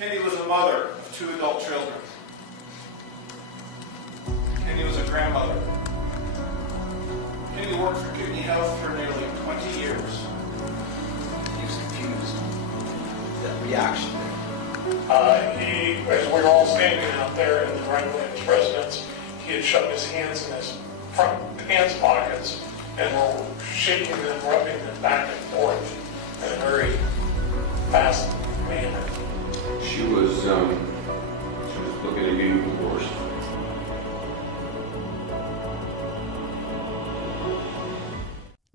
Kendy was a mother of 2 adult children. Kendy was a grandmother. Kendy worked for Kendy Health for nearly 20 years. He was confused. That reaction As we were all standing out there in the Maitland's residence, he had shoved his hands in his front pants pockets and were shaking them, rubbing them back and forth in a very fast manner. She was looking at getting divorced.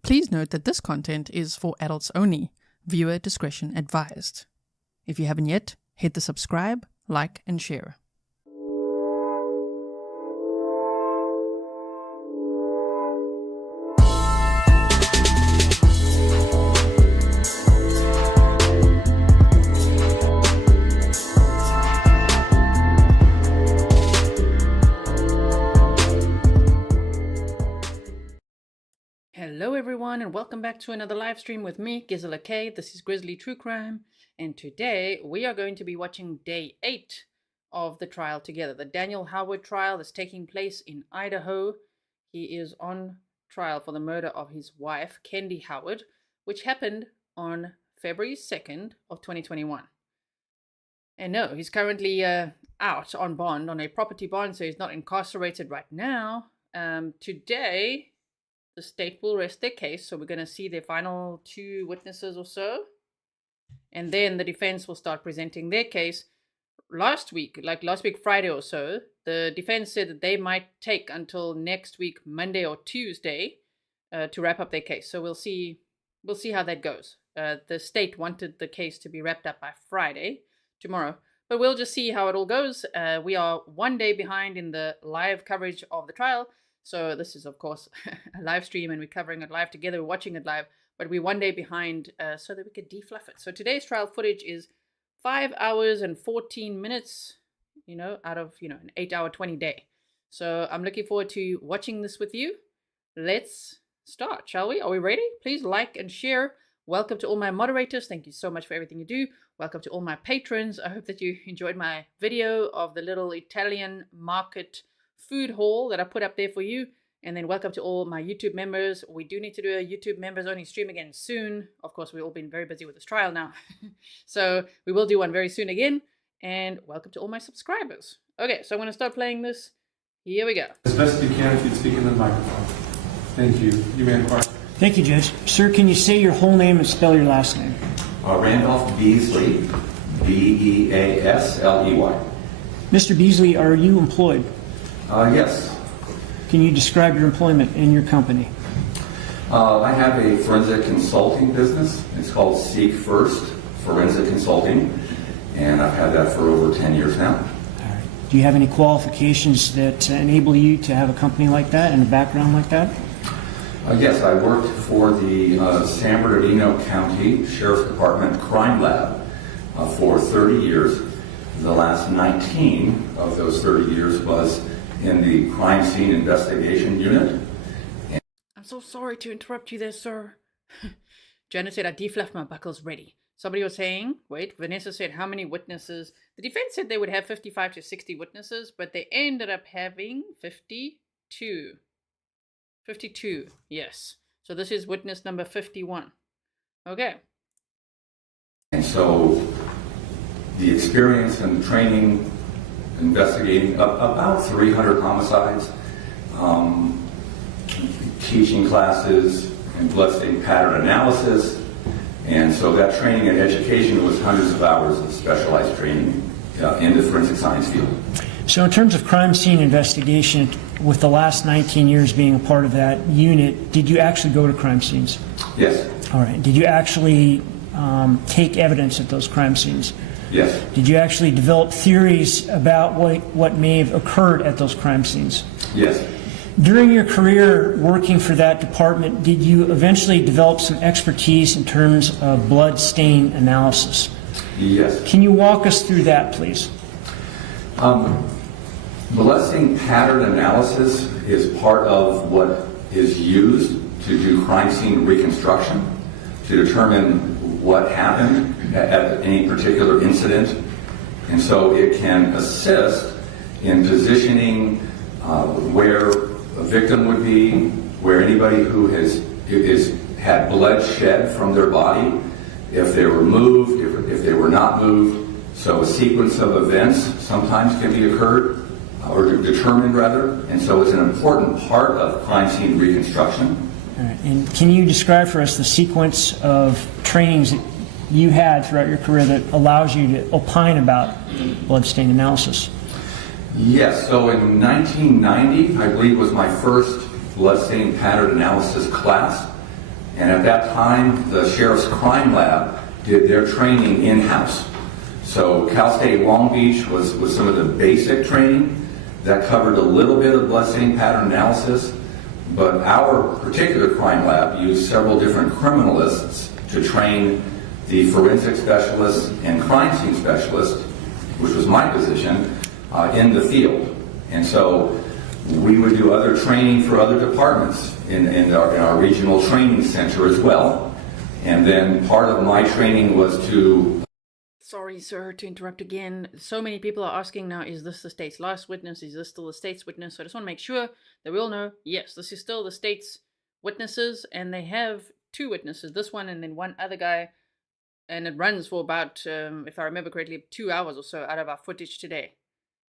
Please note that this content is for adults only. Viewer discretion advised. If you haven't yet, hit the subscribe, like, and share. Hello everyone and welcome back to another live stream with me, Grizzly. This is Grizzly True Crime, and today we are going to be watching day 8 of the trial together. The Daniel Howard trial is taking place in Idaho. He is on trial for the murder of his wife, Kendy Howard, which happened on February 2nd of 2021. And no, he's currently out on bond, on a property bond, so he's not incarcerated right now. Today, the state will rest their case, so we're going to see their final 2 witnesses or so. And then the defense will start presenting their case. Last week Friday or so, the defense said that they might take until next week, Monday or Tuesday, to wrap up their case. So we'll see how that goes. The state wanted the case to be wrapped up by Friday, tomorrow. But we'll just see how it all goes. We are 1 day behind in the live coverage of the trial. So this is, of course, a live stream, and we're covering it live together. We're watching it live, but we're 1 day behind so that we could defluff it. So today's trial footage is 5 hours and 14 minutes, out of, an 8-hour, 20 day. So I'm looking forward to watching this with you. Let's start, shall we? Are we ready? Please like and share. Welcome to all my moderators. Thank you so much for everything you do. Welcome to all my patrons. I hope that you enjoyed my video of the little Italian market food haul that I put up there for you. And then welcome to all my YouTube members. We do need to do a YouTube members only stream again soon. Of course, we've all been very busy with this trial now. So we will do one very soon again. And welcome to all my subscribers. Okay, so I'm going to start playing this. Here we go. As best you can if you'd speak in the microphone. Thank you. You may inquire. Thank you, Judge. Sir, can you say your whole name and spell your last name? Randolph Beasley, B-E-A-S-L-E-Y. Mr. Beasley, are you employed? Yes. Can you describe your employment in your company? I have a forensic consulting business. It's called Seek First Forensic Consulting, and I've had that for over 10 years now. All right. Do you have any qualifications that enable you to have a company like that and a background like that? Yes, I worked for the San Bernardino County Sheriff's Department Crime Lab for 30 years. The last 19 of those 30 years was in the crime scene investigation unit. I'm so sorry to interrupt you there, sir. Jenna said I defluffed my buckles ready. Somebody was saying, wait, Vanessa said how many witnesses? The defense said they would have 55 to 60 witnesses, but they ended up having 52. 52, yes. So this is witness number 51. Okay. And so the experience and training investigating about 300 homicides, teaching classes and bloodstain pattern analysis. And so that training and education was hundreds of hours of specialized training in the forensic science field. So in terms of crime scene investigation, with the last 19 years being a part of that unit, did you actually go to crime scenes? Yes. All right. Did you actually take evidence at those crime scenes? Yes. Did you actually develop theories about what may have occurred at those crime scenes? Yes. During your career working for that department, did you eventually develop some expertise in terms of blood stain analysis? Yes. Can you walk us through that, please? Blood stain pattern analysis is part of what is used to do crime scene reconstruction, to determine what happened at any particular incident And so it can assist in positioning where a victim would be, where anybody who has had blood shed from their body, if they were moved, if they were not moved. So a sequence of events sometimes can be occurred, or determined rather, and so it's an important part of crime scene reconstruction. All right. And can you describe for us the sequence of trainings that you had throughout your career that allows you to opine about bloodstain analysis? Yes, so in 1990, I believe, was my first bloodstain pattern analysis class, and at that time, the Sheriff's Crime Lab did their training in-house. So Cal State Long Beach was some of the basic training that covered a little bit of bloodstain pattern analysis, but our particular crime lab used several different criminalists to train the forensic specialists and crime scene specialists, which was my position, in the field. And so we would do other training for other departments in our regional training center as well. And then part of my training was to... Sorry, sir, to interrupt again. So many people are asking now, is this the state's last witness? Is this still the state's witness? So I just want to make sure that we all know, yes, this is still the state's witnesses, and they have two witnesses, this one and then one other guy, and it runs for about, if I remember correctly, 2 hours or so out of our footage today.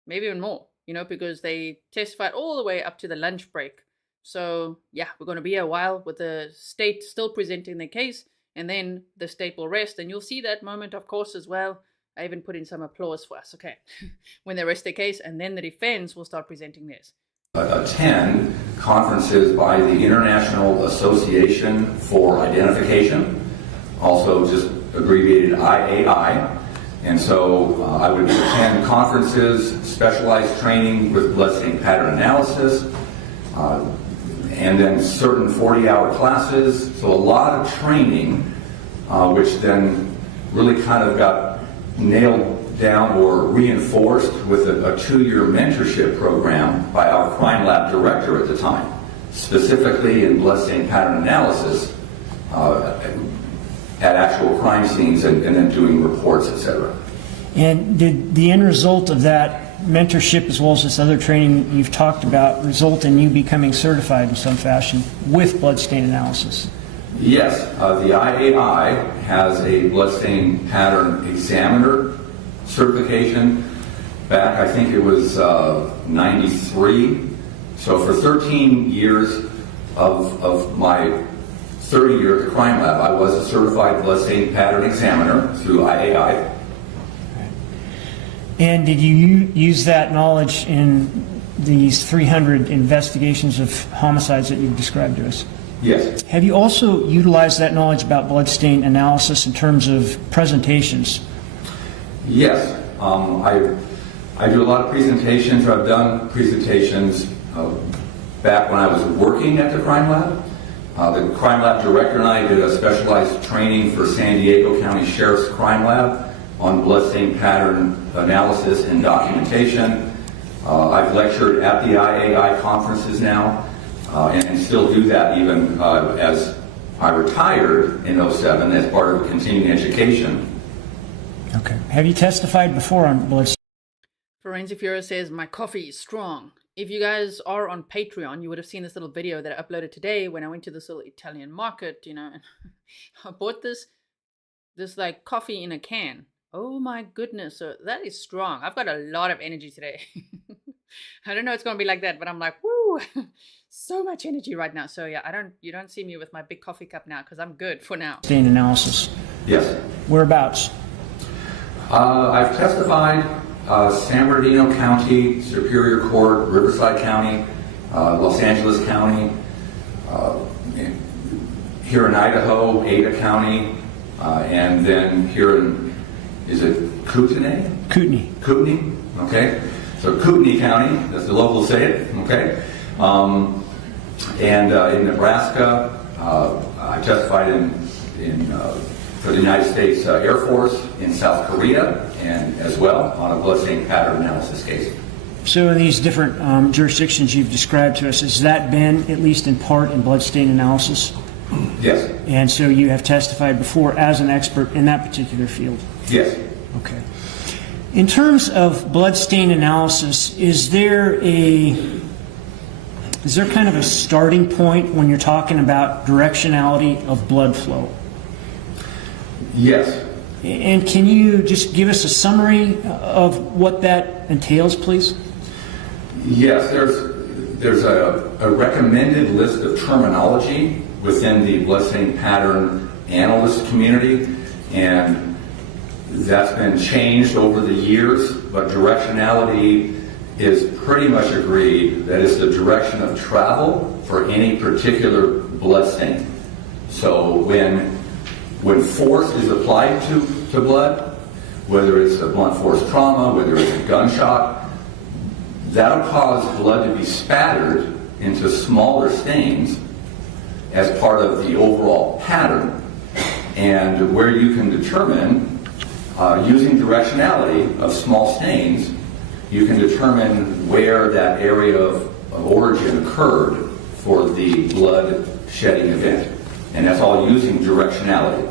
Maybe even more, you know, because they testified all the way up to the lunch break. So, yeah, we're going to be a while with the state still presenting their case, and then the state will rest, and you'll see that moment, of course, as well. I even put in some applause for us, okay, when they rest their case, and then the defense will start presenting theirs. Attend conferences by the International Association for Identification, also just abbreviated IAI. And so I would attend conferences, specialized training with bloodstain pattern analysis, and then certain 40-hour classes. So a lot of training, which then really kind of got nailed down or reinforced with a 2-year mentorship program by our crime lab director at the time, specifically in bloodstain pattern analysis at actual crime scenes and then doing reports, etc. And did the end result of that mentorship, as well as this other training you've talked about, result in you becoming certified in some fashion with bloodstain analysis? Yes, the IAI has a bloodstain pattern examiner certification back, I think it was 93. So for 13 years of my 30 years at the crime lab, I was a certified bloodstain pattern examiner through IAI. And did you use that knowledge in these 300 investigations of homicides that you've described to us? Yes. Have you also utilized that knowledge about bloodstain analysis in terms of presentations? Yes. I do a lot of presentations. I've done presentations back when I was working at the crime lab. The crime lab director and I did a specialized training for San Diego County Sheriff's Crime Lab on bloodstain pattern analysis and documentation. I've lectured at the IAI conferences now, and still do that even as I retired in 2007 as part of continuing education. Okay. Have you testified before on bloodstain? Forensic Fury says, my coffee is strong. If you guys are on Patreon, you would have seen this little video that I uploaded today when I went to this little Italian market, you know, and I bought this like coffee in a can. Oh my goodness, so that is strong. I've got a lot of energy today. I don't know it's going to be like that, but I'm like, woo, so much energy right now. So yeah, you don't see me with my big coffee cup now because I'm good for now. Bloodstain analysis. Yes. Whereabouts? I've testified San Bernardino County, Superior Court, Riverside County, Los Angeles County, here in Idaho, Ada County, and then here in, is it Kootenai? Kootenai. Kootenai, okay. So Kootenai County, as the locals say it, okay. And in Nebraska, I testified for the United States Air Force in South Korea, and as well on a bloodstain pattern analysis case. So in these different jurisdictions you've described to us, has that been, at least in part, in bloodstain analysis? Yes. And so you have testified before as an expert in that particular field? Yes. Okay. In terms of blood stain analysis, is there kind of a starting point when you're talking about directionality of blood flow? Yes. And can you just give us a summary of what that entails, please? Yes, there's a recommended list of terminology within the bloodstain pattern analyst community, and that's been changed over the years, but directionality is pretty much agreed that it's the direction of travel for any particular bloodstain. So when force is applied to blood, whether it's a blunt force trauma, whether it's a gunshot, that'll cause blood to be spattered into smaller stains as part of the overall pattern. And where you can determine, using directionality of small stains, you can determine where that area of origin occurred for the blood shedding event. And that's all using directionality.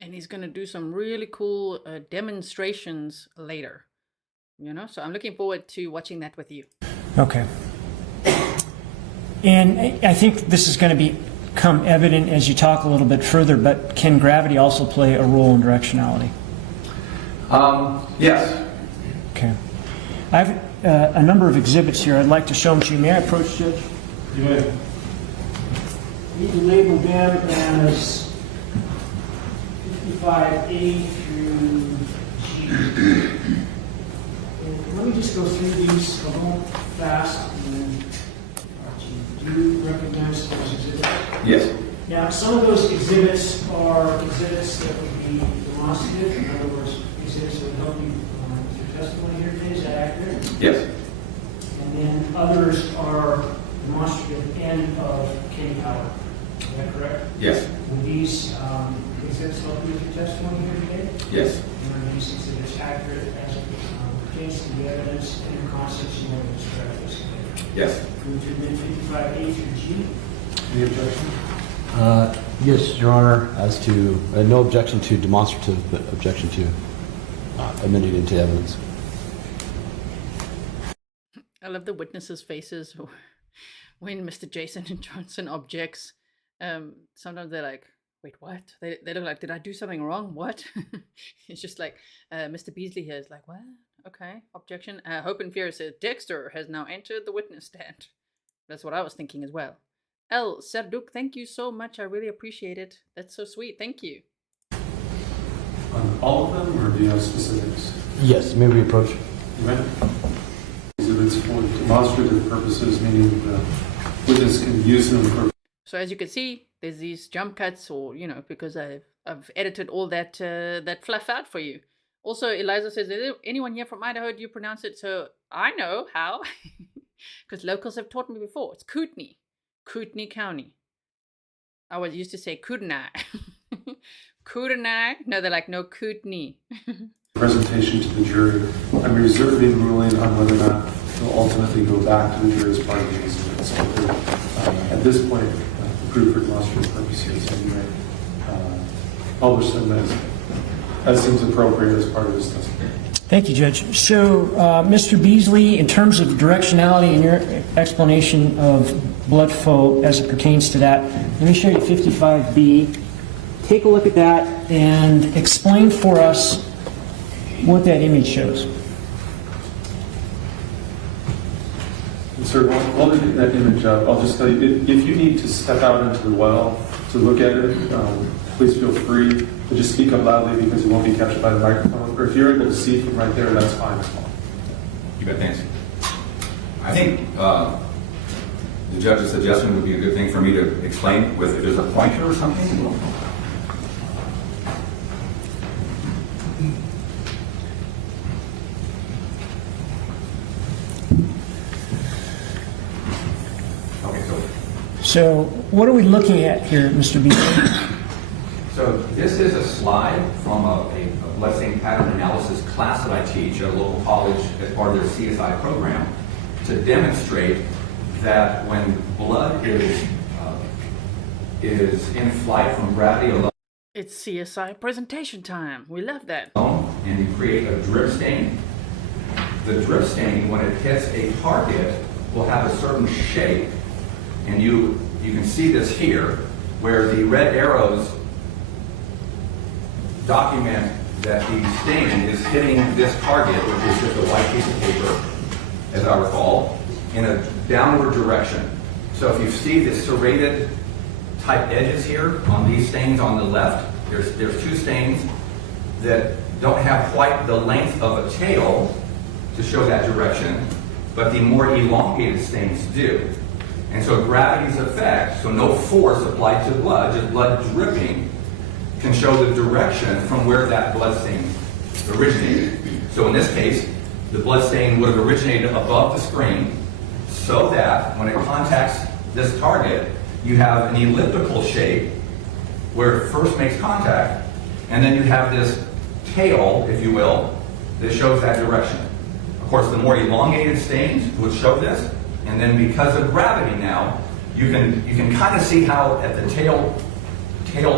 And he's going to do some really cool demonstrations later. You know, so I'm looking forward to watching that with you. Okay. And I think this is going to become evident as you talk a little bit further, but can gravity also play a role in directionality? Yes. Okay. I have a number of exhibits here. I'd like to show them to you. May I approach, Judge? You may. We can label them as 55A through G. And let me just go through these a little fast. And do you recognize those exhibits? Yes. Now, some of those exhibits are exhibits that would be demonstrative. In other words, exhibits that would help you with your testimony here today. Is that accurate? Yes. And then others are demonstrative and of Kendy Howard. Is that correct? Yes. Will these exhibits help you with your testimony here today? Yes. And are these exhibits accurate as it pertains to the evidence and the concepts you want to describe to us today? Yes. Move to amend 55A through G. Any objection? Yes, Your Honor, as to, no objection to demonstrative, but objection to amending into evidence. I love the witnesses' faces when Mr. Jason and Johnson objects. Sometimes they're like, wait, what? They look like, did I do something wrong? What? It's just like, Mr. Beasley here is like, what? Okay, objection. Hope and Fear says, Dexter has now entered the witness stand. That's what I was thinking as well. El Serduk, thank you so much. I really appreciate it. That's so sweet. Thank you. On all of them, or do you have specifics? Yes, may we approach? You may. Exhibits for demonstrative purposes, meaning the witness can use them for. So as you can see, there's these jump cuts, or because I've edited all that that fluff out for you. Also, Eliza says, is anyone here from Idaho? Do you pronounce it? So I know how, because locals have taught me before. It's Kootenai. Kootenai County. I was used to say Kootenai. Kootenai? No, they're like, no, Kootenai. Presentation to the jury. I'm reserving ruling on whether or not they'll ultimately go back to the jury as part of the incident. So at this point, approved for demonstrative purposes, and you may publish them as seems appropriate as part of this testimony. Thank you, Judge. So, Mr. Beasley, in terms of directionality and your explanation of blood flow as it pertains to that, let me show you 55B. Take a look at that and explain for us what that image shows. Sir, while we get that image up, I'll just tell you, if you need to step out into the well to look at it, please feel free to just speak up loudly because it won't be captured by the microphone. Or if you're able to see from right there, that's fine as well. You bet, thanks. I think the judge's suggestion would be a good thing for me to explain with, if there's a pointer or something. Okay, So, what are we looking at here, Mr. Beasley? So this is a slide from a blood stain pattern analysis class that I teach at a local college as part of their CSI program to demonstrate that when blood is in flight from gravity, It's CSI presentation time. We love that. And you create a drip stain. The drip stain, when it hits a target, will have a certain shape. And you can see this here, where the red arrows document that the stain is hitting this target, which is just a white piece of paper, as I recall, in a downward direction. So if you see the serrated type edges here on these stains on the left, there's two stains that don't have quite the length of a tail to show that direction, but the more elongated stains do. And so gravity's effect, so no force applied to blood, just blood dripping, can show the direction from where that blood stain originated. So in this case, the blood stain would have originated above the screen, so that when it contacts this target, you have an elliptical shape where it first makes contact, and then you have this tail, if you will, that shows that direction. Of course, the more elongated stains would show this, and then because of gravity now, you can kind of see how at the tail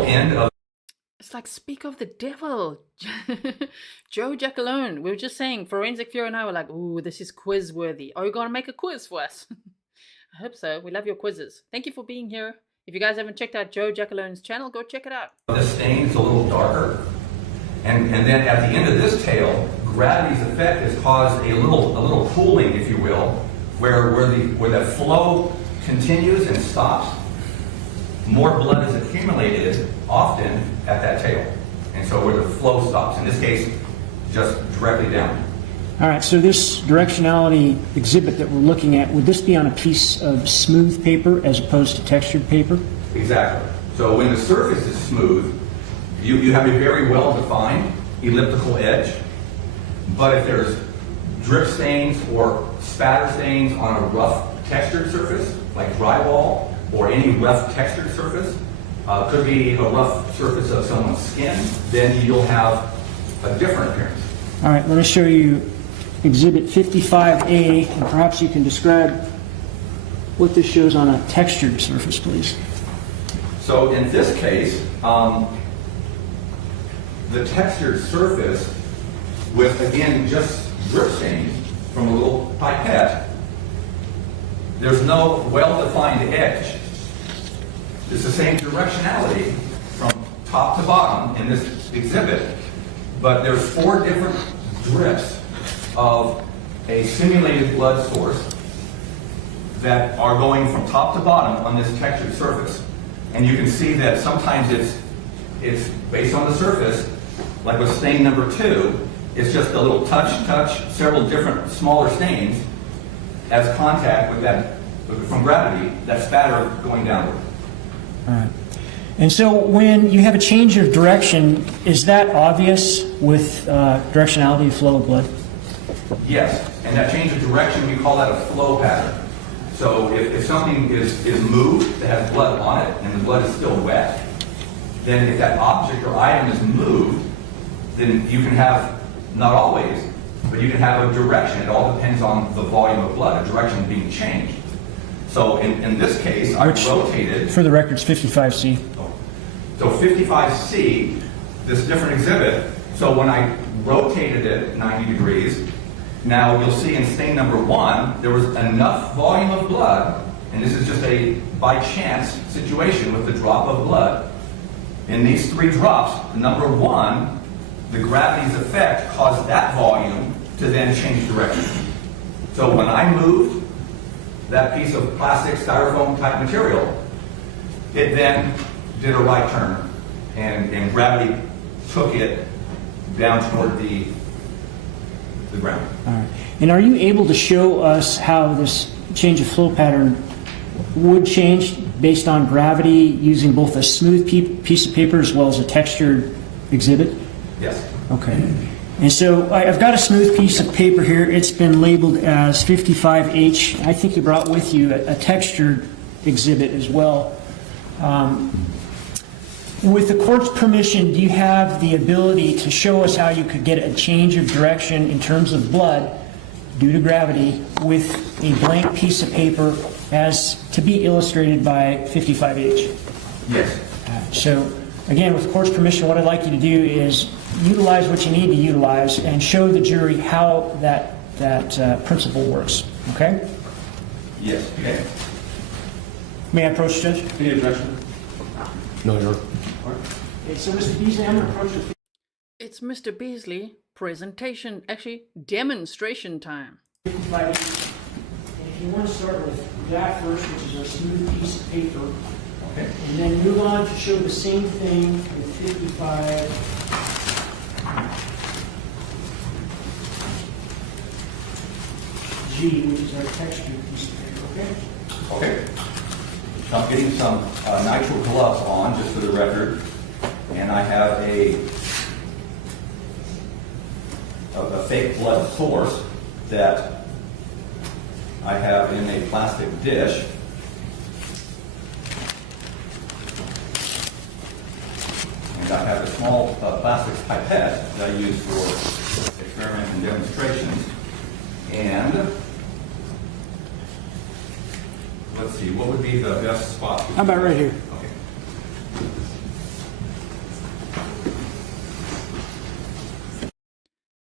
end of It's like speak of the devil. Joe Jackalone. We were just saying, Forensic Fury and I were like, ooh, this is quiz worthy. Are you going to make a quiz for us? I hope so. We love your quizzes. Thank you for being here. If you guys haven't checked out Joe Jackalone's channel, go check it out. this stain is a little darker, and then at the end of this tail, gravity's effect has caused a little pooling, if you will, where the flow continues and stops. More blood is accumulated often at that tail, and so where the flow stops. In this case, just directly down. All right, so this directionality exhibit that we're looking at, would this be on a piece of smooth paper as opposed to textured paper? Exactly. So when the surface is smooth, you have a very well-defined elliptical edge. But if there's drip stains or spatter stains on a rough textured surface, like drywall or any rough textured surface, could be a rough surface of someone's skin, then you'll have a different appearance. All right, let me show you Exhibit 55A, and perhaps you can describe what this shows on a textured surface, please. So in this case, the textured surface with, again, just drip stains from a little pipette, there's no well-defined edge. It's the same directionality from top to bottom in this exhibit, but there's 4 different drips of a simulated blood source that are going from top to bottom on this textured surface. And you can see that sometimes it's based on the surface, like with stain number 2, it's just a little touch, several different smaller stains as contact with that, from gravity, that spatter going downward. All right. And so when you have a change of direction, is that obvious with directionality of flow of blood? Yes, and that change of direction, we call that a flow pattern. So if something is moved that has blood on it and the blood is still wet, then if that object or item is moved, then you can have, not always, but you can have a direction. It all depends on the volume of blood, a direction being changed. So in this case, I rotated. For the record, it's 55C. So 55C, this different exhibit, so when I rotated it 90 degrees, now you'll see in stain number 1, there was enough volume of blood, and this is just a by chance situation with the drop of blood. In these 3 drops, number 1, the gravity's effect caused that volume to then change direction. So when I moved that piece of plastic styrofoam type material, it then did a right turn, and gravity took it down toward the ground. All right. And are you able to show us how this change of flow pattern would change based on gravity using both a smooth piece of paper as well as a textured exhibit? Yes. Okay. And so I've got a smooth piece of paper here. It's been labeled as 55H. I think you brought with you a textured exhibit as well. With the court's permission, do you have the ability to show us how you could get a change of direction in terms of blood due to gravity with a blank piece of paper as to be illustrated by 55H? Yes. So Again, with the court's permission, what I'd like you to do is utilize what you need to utilize and show the jury how that principle works. Okay? Yes, okay. May I approach, Judge? Any objection? No, Your Honor. Okay, so Mr. Beasley, I'm going to approach with It's Mr. Beasley presentation, actually demonstration time. 55. And if you want to start with that first, which is our smooth piece of paper, Okay. and then move on to show the same thing with 55. G, which is our textured piece of paper, okay? Okay. So I'm getting some nitrile gloves on, just for the record, and I have a fake blood source that I have in a plastic dish. And I have a small plastic pipette that I use for experiments and demonstrations. And let's see, what would be the best spot? How about right here? Okay.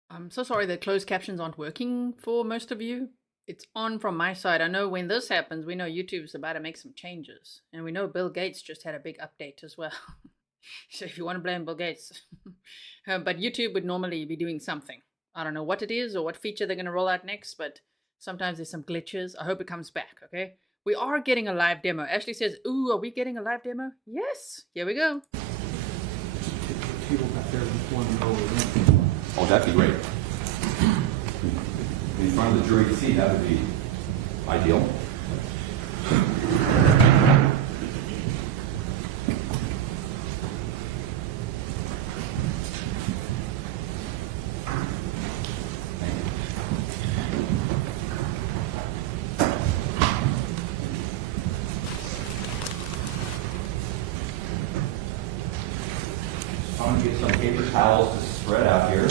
I'm so sorry that closed captions aren't working for most of you. It's on from my side. I know when this happens, we know YouTube's about to make some changes. And we know Bill Gates just had a big update as well. So if you want to blame Bill Gates. But YouTube would normally be doing something. I don't know what it is or what feature they're going to roll out next, but sometimes there's some glitches. I hope it comes back, okay? We are getting a live demo. Ashley says, ooh, are we getting a live demo? Yes. Here we go. Oh, that'd be great. In front of the jury to see, that would be ideal. I'm going to get some paper towels to spread out here.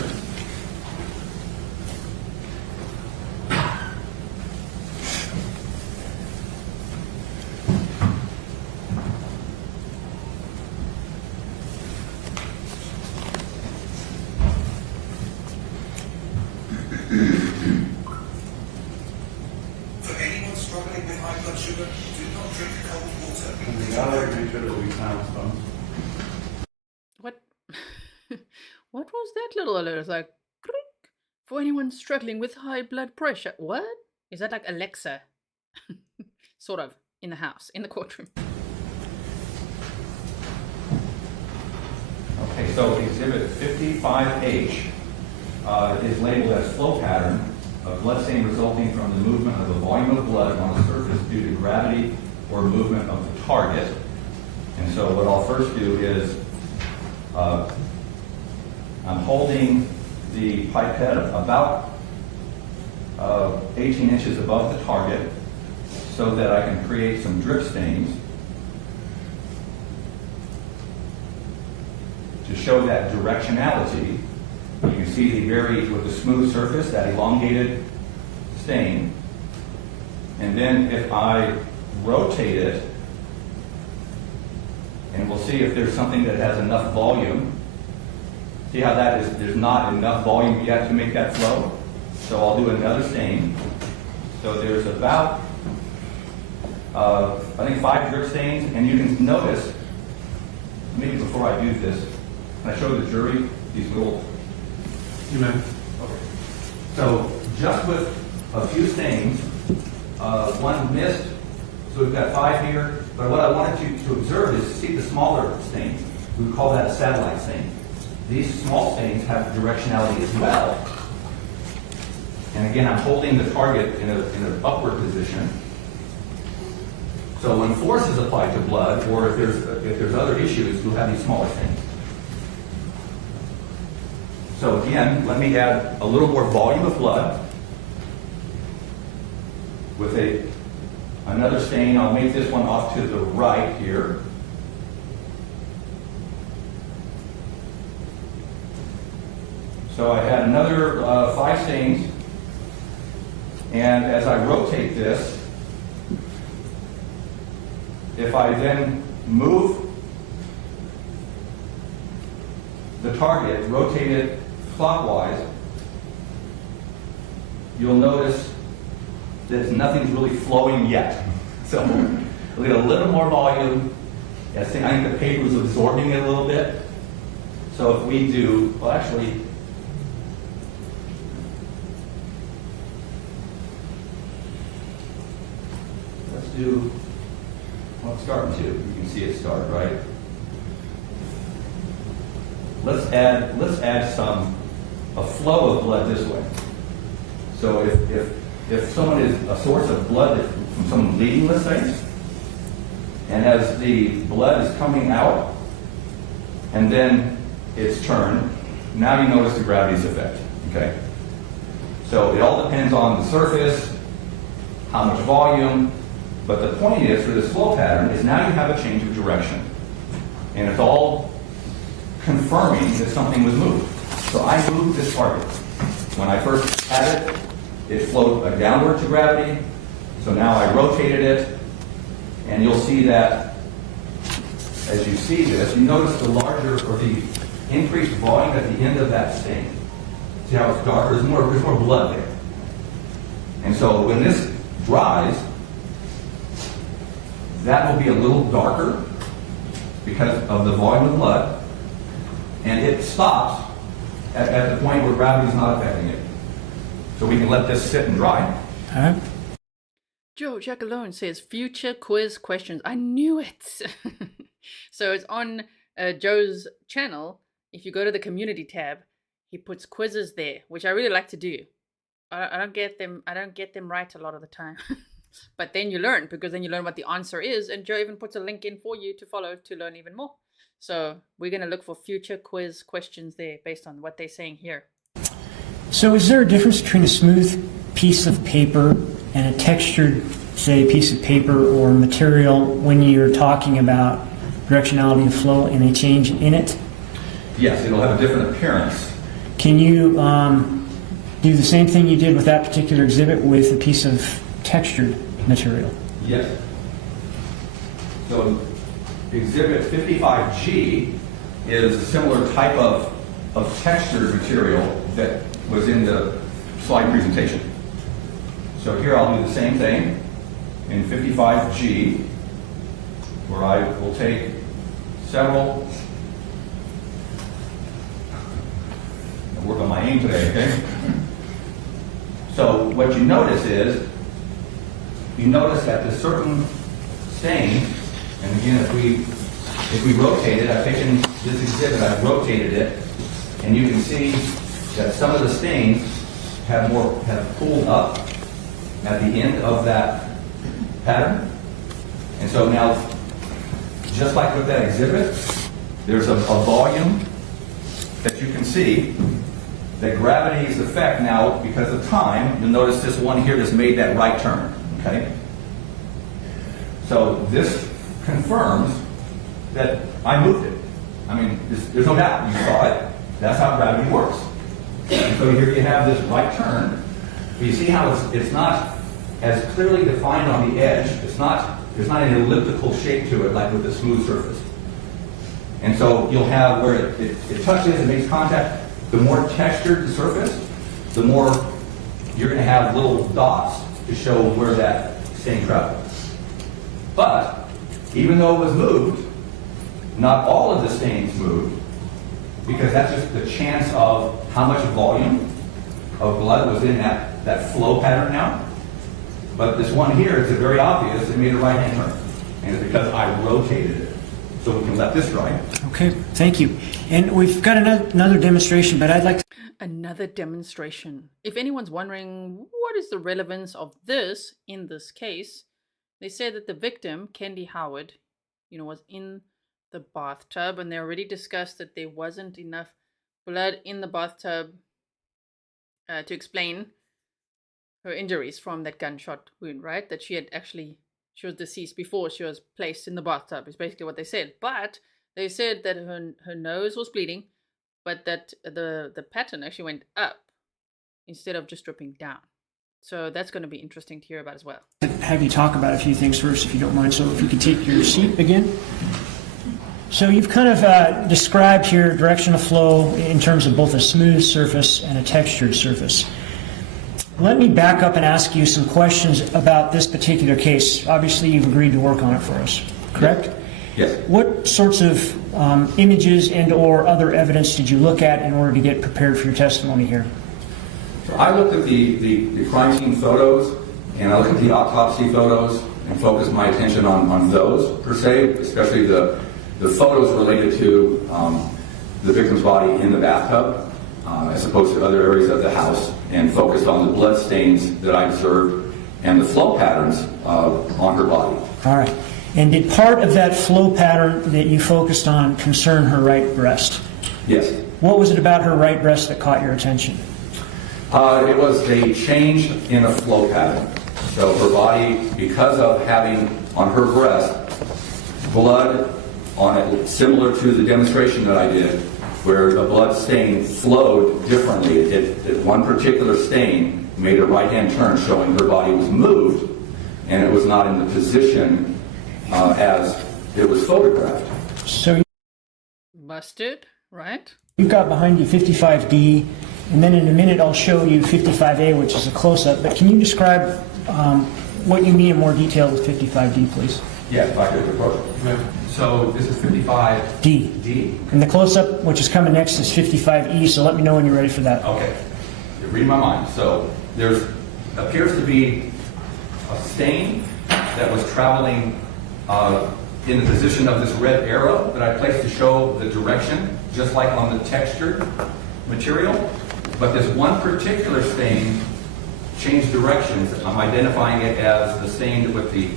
For anyone struggling with high blood sugar, do not drink cold water. Make sure that we silence phones. What? What was that little alert? It's like, click. For anyone struggling with high blood pressure. What? Is that like Alexa? Sort of, in the house, in the courtroom. Okay, so exhibit 55H is labeled as flow pattern of blood stain resulting from the movement of the volume of blood on a surface due to gravity or movement of the target. And so what I'll first do is I'm holding the pipette about 18 inches above the target so that I can create some drip stains to show that directionality. You can see with the smooth surface, that elongated stain. And then if I rotate it, and we'll see if there's something that has enough volume. See how that is, there's not enough volume yet to make that flow? So I'll do another stain. So there's about, I think 5 drip stains, and you can notice, maybe before I do this, can I show the jury these little... You may. Okay. So just with a few stains, one missed, so we've got 5 here, but what I wanted you to observe is see the smaller stains. We would call that a satellite stain. These small stains have directionality as well. And again, I'm holding the target in an upward position. So when force is applied to blood, or if there's other issues, you'll have these smaller stains. So again, let me add a little more volume of blood with another stain. I'll make this one off to the right here. So I had another 5 stains, and as I rotate this, if I then move the target, rotate it clockwise, you'll notice that nothing's really flowing yet. So we'll get a little more volume. I think the paper is absorbing it a little bit. So if we do, well actually, let's do, well it's starting to, you can see it start, right? Let's add a flow of blood this way. So if someone is a source of blood from someone bleeding, let's say, and as the blood is coming out, and then it's turned, now you notice the gravity's effect, okay? So it all depends on the surface, how much volume, but the point is, for this flow pattern, is now you have a change of direction. And it's all confirming that something was moved. So I moved this target. When I first had it, it flowed downward to gravity. So now I rotated it, and you'll see that as you see this, you notice the larger or the increased volume at the end of that stain. See how it's darker? There's more blood there. And so when this dries, that will be a little darker because of the volume of blood, and it stops at the point where gravity is not affecting it. So we can let this sit and dry. Joe Jack Alone says future quiz questions. I knew it. So it's on Joe's channel. If you go to the community tab, he puts quizzes there, which I really like to do. I don't get them right a lot of the time. But then you learn, because then you learn what the answer is, and Joe even puts a link in for you to follow to learn even more. So we're going to look for future quiz questions there based on what they're saying here. So is there a difference between a smooth piece of paper and a textured, say, piece of paper or material when you're talking about directionality of flow and a change in it? Yes, it'll have a different appearance. Can you do the same thing you did with that particular exhibit with a piece of textured material? Yes. So exhibit 55G is a similar type of textured material that was in the slide presentation. So here I'll do the same thing in 55G, where I will take several. I'll work on my aim today, okay? So what you notice is, you notice that the certain stain, and again, if we rotate it, I've taken this exhibit, I've rotated it, and you can see that some of the stains have pulled up at the end of that pattern. And so now, just like with that exhibit, there's a volume that you can see that gravity's effect now, because of time, you'll notice this one here just made that right turn, okay? So this confirms that I moved it. I mean, there's no doubt, you saw it. That's how gravity works. And so here you have this right turn, but you see how it's not as clearly defined on the edge. There's not an elliptical shape to it like with a smooth surface. And so you'll have where it touches and makes contact. The more textured the surface, the more you're going to have little dots to show where that stain traveled. But even though it was moved, not all of the stains moved, because that's just the chance of how much volume of blood was in that flow pattern now. But this one here, it's very obvious, it made a right-hand turn. And it's because I rotated it. So we can let this dry. Okay, thank you. And we've got another demonstration, but I'd like to... Another demonstration. If anyone's wondering what is the relevance of this in this case, they said that the victim, Kendy Howard, was in the bathtub, and they already discussed that there wasn't enough blood in the bathtub to explain her injuries from that gunshot wound, right? That she was deceased before she was placed in the bathtub, is basically what they said. But they said that her nose was bleeding, but that the pattern actually went up instead of just dripping down. So that's going to be interesting to hear about as well. Have you talk about a few things first, if you don't mind. So if you could take your seat again. So you've kind of described here direction of flow in terms of both a smooth surface and a textured surface. Let me back up and ask you some questions about this particular case. Obviously, you've agreed to work on it for us, correct? Yes. What sorts of images and or other evidence did you look at in order to get prepared for your testimony here? So I looked at the crime scene photos, and I looked at the autopsy photos, and focused my attention on those, per se, especially the photos related to the victim's body in the bathtub, as opposed to other areas of the house, and focused on the blood stains that I observed and the flow patterns on her body. All right. And did part of that flow pattern that you focused on concern her right breast? Yes. What was it about her right breast that caught your attention? It was a change in a flow pattern. So her body, because of having on her breast blood on it, similar to the demonstration that I did, where the blood stain flowed differently. One particular stain made a right-hand turn, showing her body was moved, and it was not in the position as it was photographed. So Busted, right? you've got behind you 55D, and then in a minute I'll show you 55A, which is a close-up. But can you describe what you mean in more detail with 55D, please? Yes, if I could approach. So this is 55D. D. And the close-up, which is coming next, is 55E, so let me know when you're ready for that. Okay. You're reading my mind. So there's appears to be a stain that was traveling in the position of this red arrow that I placed to show the direction, just like on the textured material. But this one particular stain changed directions. I'm identifying it as the stain with the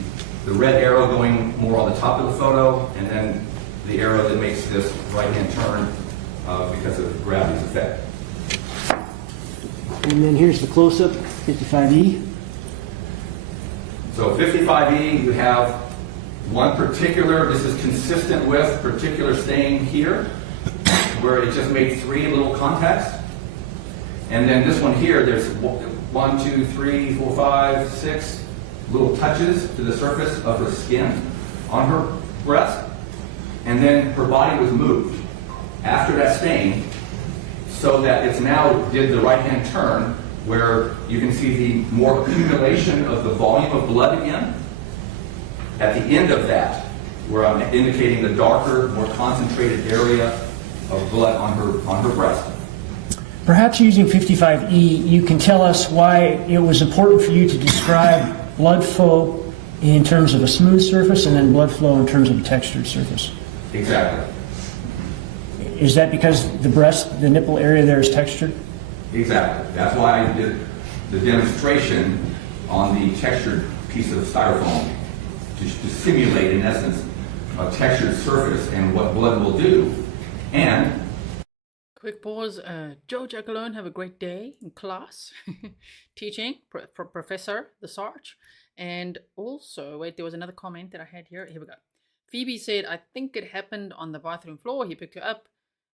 red arrow going more on the top of the photo, and then the arrow that makes this right-hand turn because of gravity's effect. And then here's the close-up, 55E. So 55E, you have one particular, this is consistent with particular stain here, where it just made 3 little contacts. And then this one here, there's 1, 2, 3, 4, 5, 6 little touches to the surface of her skin on her breast. And then her body was moved after that stain, so that it's now did the right-hand turn, where you can see the more accumulation of the volume of blood again. At the end of that, where I'm indicating the darker, more concentrated area of blood on her breast. Perhaps using 55E, you can tell us why it was important for you to describe blood flow in terms of a smooth surface and then blood flow in terms of a textured surface. Exactly. Is that because the breast, the nipple area there is textured? Exactly. That's why I did the demonstration on the textured piece of styrofoam to simulate, in essence, a textured surface and what blood will do. And Quick pause. Joe Jackalone, have a great day in class. Teaching, Professor the Sarge. And also, wait, there was another comment that I had here. Here we go. Phoebe said, I think it happened on the bathroom floor. He picked her up,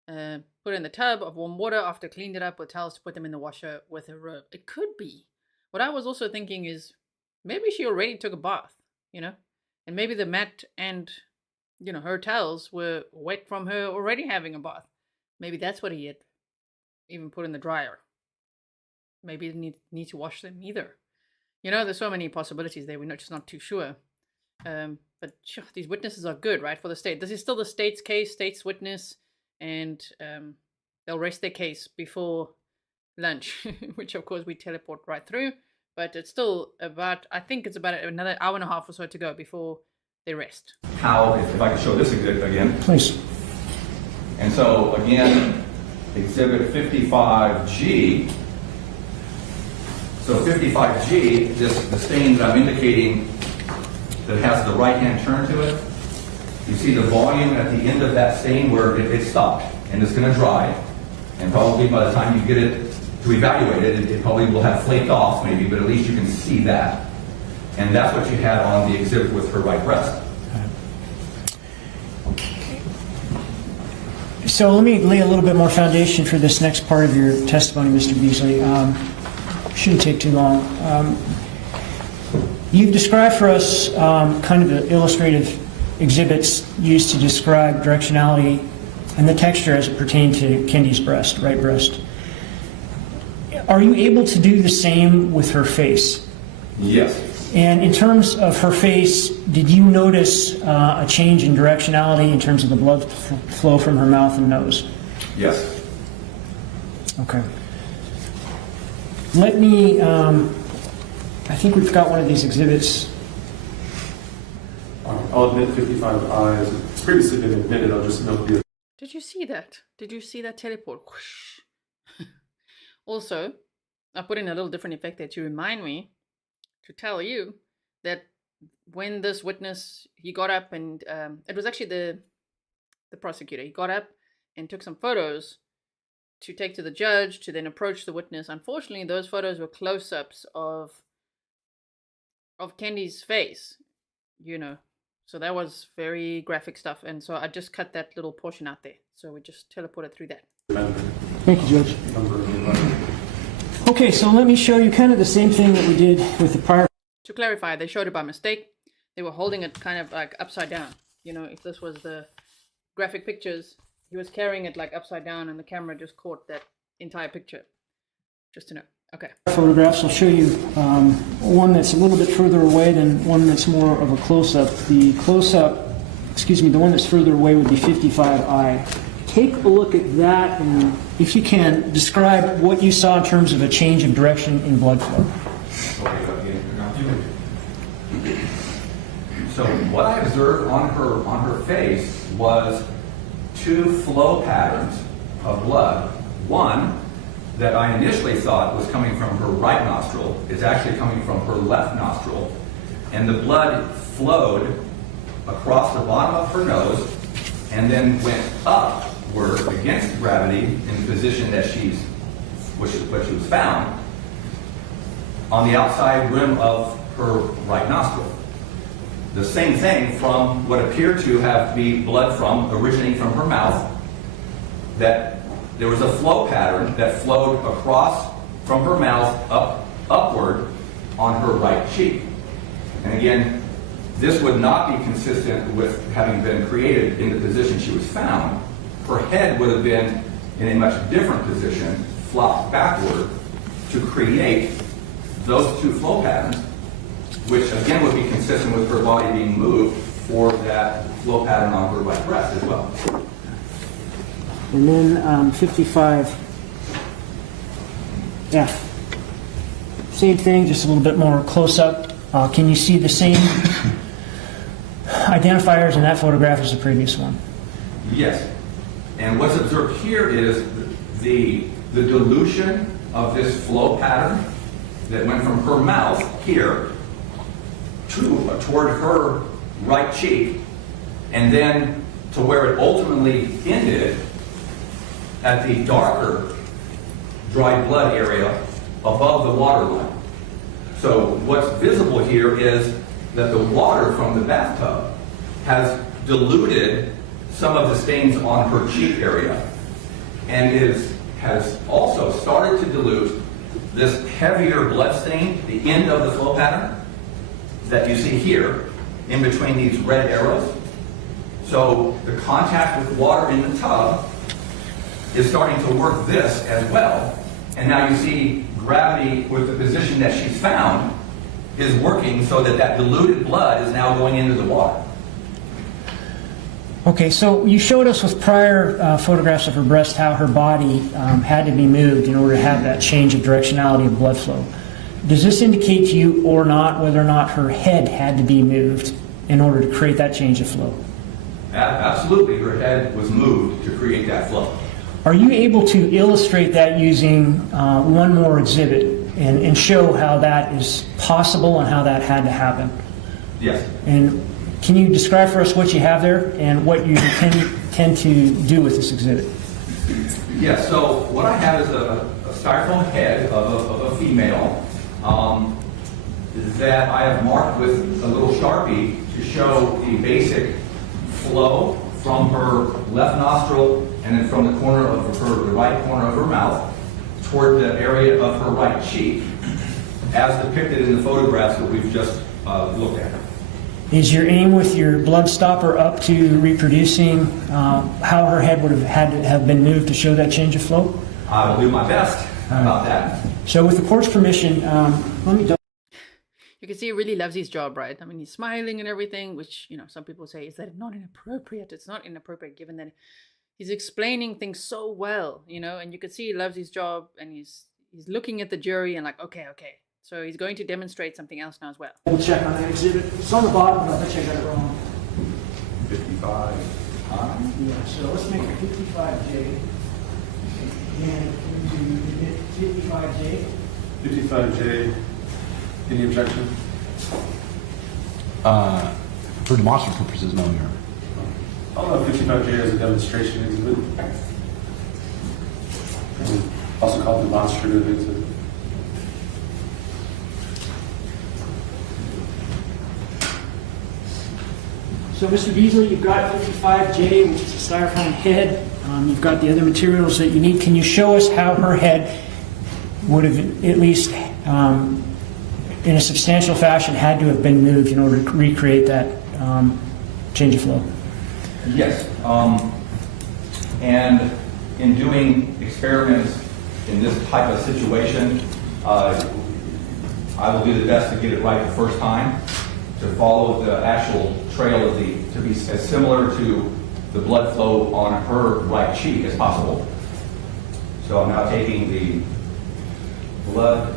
put her in the tub of warm water after cleaned it up with towels to put them in the washer with a robe. It could be. What I was also thinking is, maybe she already took a bath, you know? And maybe the mat and, you know, her towels were wet from her already having a bath. Maybe that's what he had even put in the dryer. Maybe he didn't need to wash them either. You know, there's so many possibilities there. We're just not too sure. But sure, these witnesses are good, right, for the state. This is still the state's case, state's witness, and they'll rest their case before lunch, which of course we teleport right through. But it's still about, I think it's about another hour and a half or so to go before they rest. how, if I can show this again. Please. And so, again, Exhibit 55G. So 55G, the stain that I'm indicating that has the right-hand turn to it, you see the volume at the end of that stain where it stopped, and it's going to dry. And probably by the time you get it to evaluate it, it probably will have flaked off maybe, but at least you can see that. And that's what you had on the exhibit with her right breast. So let me lay a little bit more foundation for this next part of your testimony, Mr. Beasley. Shouldn't take too long. You've described for us kind of the illustrative exhibits used to describe directionality and the texture as it pertained to Kendy's breast, right breast. Are you able to do the same with her face? Yes. And in terms of her face, did you notice a change in directionality in terms of the blood flow from her mouth and nose? Yes. Okay. Let me, I think we've got one of these exhibits. I'll admit 55I has previously been admitted. I'll just note the. Did you see that? Did you see that teleport? Whoosh. Also, I put in a little different effect there to remind me to tell you that when this witness, he got up and it was actually the prosecutor. He got up and took some photos to take to the judge to then approach the witness. Unfortunately, those photos were close-ups of Kendy's face, you know. So that was very graphic stuff, and so I just cut that little portion out there. So we just teleported through that. Thank you, Judge. Okay, so let me show you kind of the same thing that we did with the prior. To clarify, they showed it by mistake. They were holding it kind of like upside down. You know, if this was the graphic pictures, he was carrying it like upside down and the camera just caught that entire picture. Just to know. Okay. Photographs will show you one that's a little bit further away than one that's more of a close-up. The close-up, the one that's further away would be 55I. Take a look at that and, if you can, describe what you saw in terms of a change of direction in blood flow. So what I observed on her face was two flow patterns of blood. One that I initially thought was coming from her right nostril is actually coming from her left nostril, and the blood flowed across the bottom of her nose and then went upward against gravity in the position that she was found on the outside rim of her right nostril. The same thing from what appeared to have been blood originating from her mouth, that there was a flow pattern that flowed across from her mouth upward on her right cheek. And again, this would not be consistent with having been created in the position she was found. Her head would have been in a much different position, flopped backward, to create those two flow patterns, which again would be consistent with her body being moved for that flow pattern on her right breast as well. And then 55. Yeah. Same thing, just a little bit more close up. Can you see the same identifiers in that photograph as the previous one? Yes. And what's observed here is the dilution of this flow pattern that went from her mouth here toward her right cheek, and then to where it ultimately ended at the darker dry blood area above the water line. So what's visible here is that the water from the bathtub has diluted some of the stains on her cheek area, and has also started to dilute this heavier blood stain, the end of the flow pattern that you see here in between these red arrows. So the contact with water in the tub is starting to work this as well. And now you see gravity with the position that she's found is working so that that diluted blood is now going into the water. Okay, so you showed us with prior photographs of her breast how her body had to be moved in order to have that change of directionality of blood flow. Does this indicate to you or not whether or not her head had to be moved in order to create that change of flow? Absolutely, her head was moved to create that flow. Are you able to illustrate that using one more exhibit and show how that is possible and how that had to happen? Yes. And can you describe for us what you have there and what you tend to do with this exhibit? Yes, so what I have is a styrofoam head of a female that I have marked with a little Sharpie to show the basic flow from her left nostril and then from the corner of the right corner of her mouth toward the area of her right cheek, as depicted in the photographs that we've just looked at. Is your aim with your blood stopper up to reproducing how her head would have had to have been moved to show that change of flow? I will do my best about that. So with the court's permission, let me You can see he really loves his job, right? I mean, he's smiling and everything, which, some people say, is that not inappropriate? It's not inappropriate given that he's explaining things so well, and you can see he loves his job, and he's looking at the jury and like, okay. So he's going to demonstrate something else now as well. double check on that exhibit. It's on the bottom, but I bet you I got it wrong. 55. Yeah, so let's make it 55J. And do 55J. 55J, any objection? For demonstrative purposes, no, Your Honor. I'll allow 55J as a demonstration exhibit. Also called demonstrative exhibit. So, Mr. Beasley, you've got 55J, which is a styrofoam head. You've got the other materials that you need. Can you show us how her head would have, at least in a substantial fashion, had to have been moved in order to recreate that change of flow? Yes. And in doing experiments in this type of situation, I will do the best to get it right the first time, to follow the actual trail of to be as similar to the blood flow on her right cheek as possible. So I'm now taking the blood,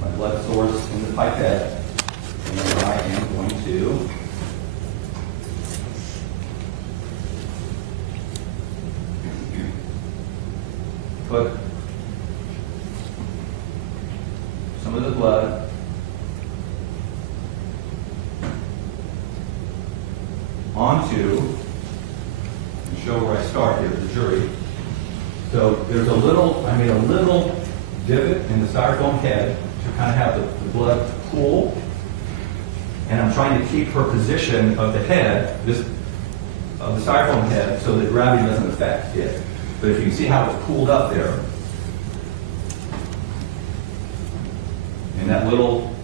my blood source in the pipette, and I am going to put some of the blood onto, and show where I start here, the jury. So there's I made a little divot in the styrofoam head to kind of have the blood pool. And I'm trying to keep her position of the head, of the styrofoam head, so that gravity doesn't affect it. But if you can see how it's pooled up there, in that little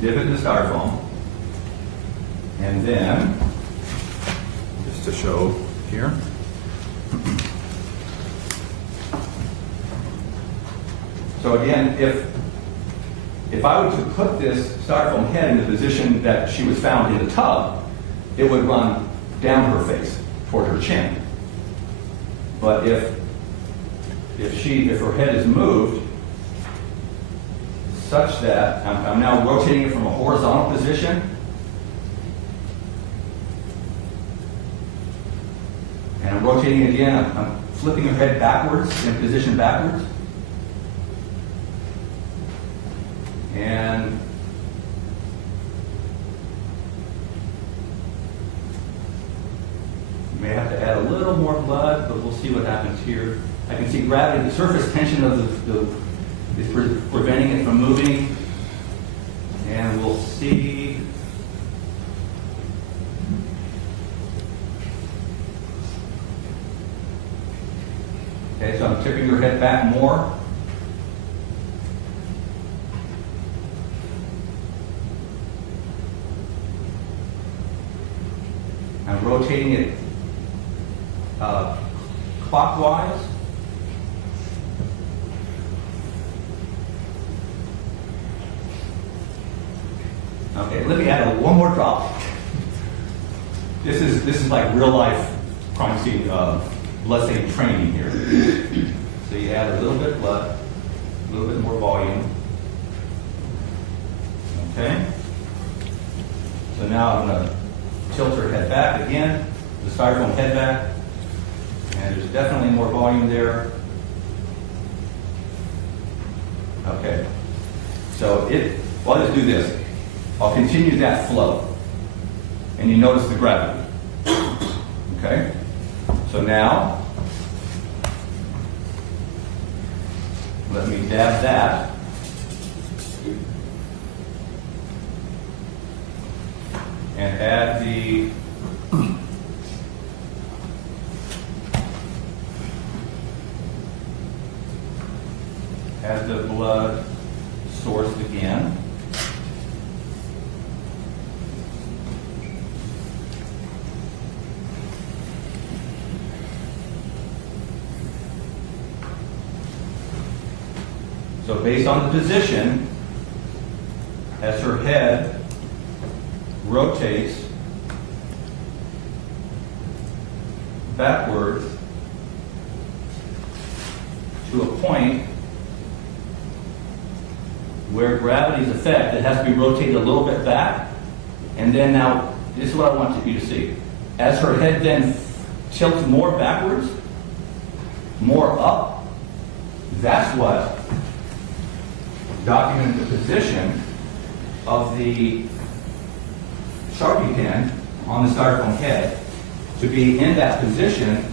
divot in the styrofoam, and then, just to show here, so again, if I were to put this styrofoam head in the position that she was found in the tub, it would run down her face toward her chin. But if her head is moved such that I'm now rotating it from a horizontal position, and I'm rotating it again, I'm flipping her head backwards, in position backwards. And you may have to add a little more blood, but we'll see what happens here. I can see gravity, the surface tension of is preventing it from moving. And we'll see. Okay, so I'm tipping her head back more. I'm rotating it clockwise. Okay, let me add one more drop. This is like real life crime scene blood stain training here. So you add a little bit of blood, a little bit more volume. Okay. So now I'm going to tilt her head back again, the styrofoam head back, and there's definitely more volume there. Okay, so I'll just do this. I'll continue that flow, and you notice the gravity. Okay, so now let me dab that. And add the blood source again. So based on the position, as her head rotates backwards to a point where gravity's effect, it has to be rotated a little bit back. And then now, this is what I want you to see. As her head then tilts more backwards, more up, that's what documented the position of the Sharpie pen on the styrofoam head to be in that position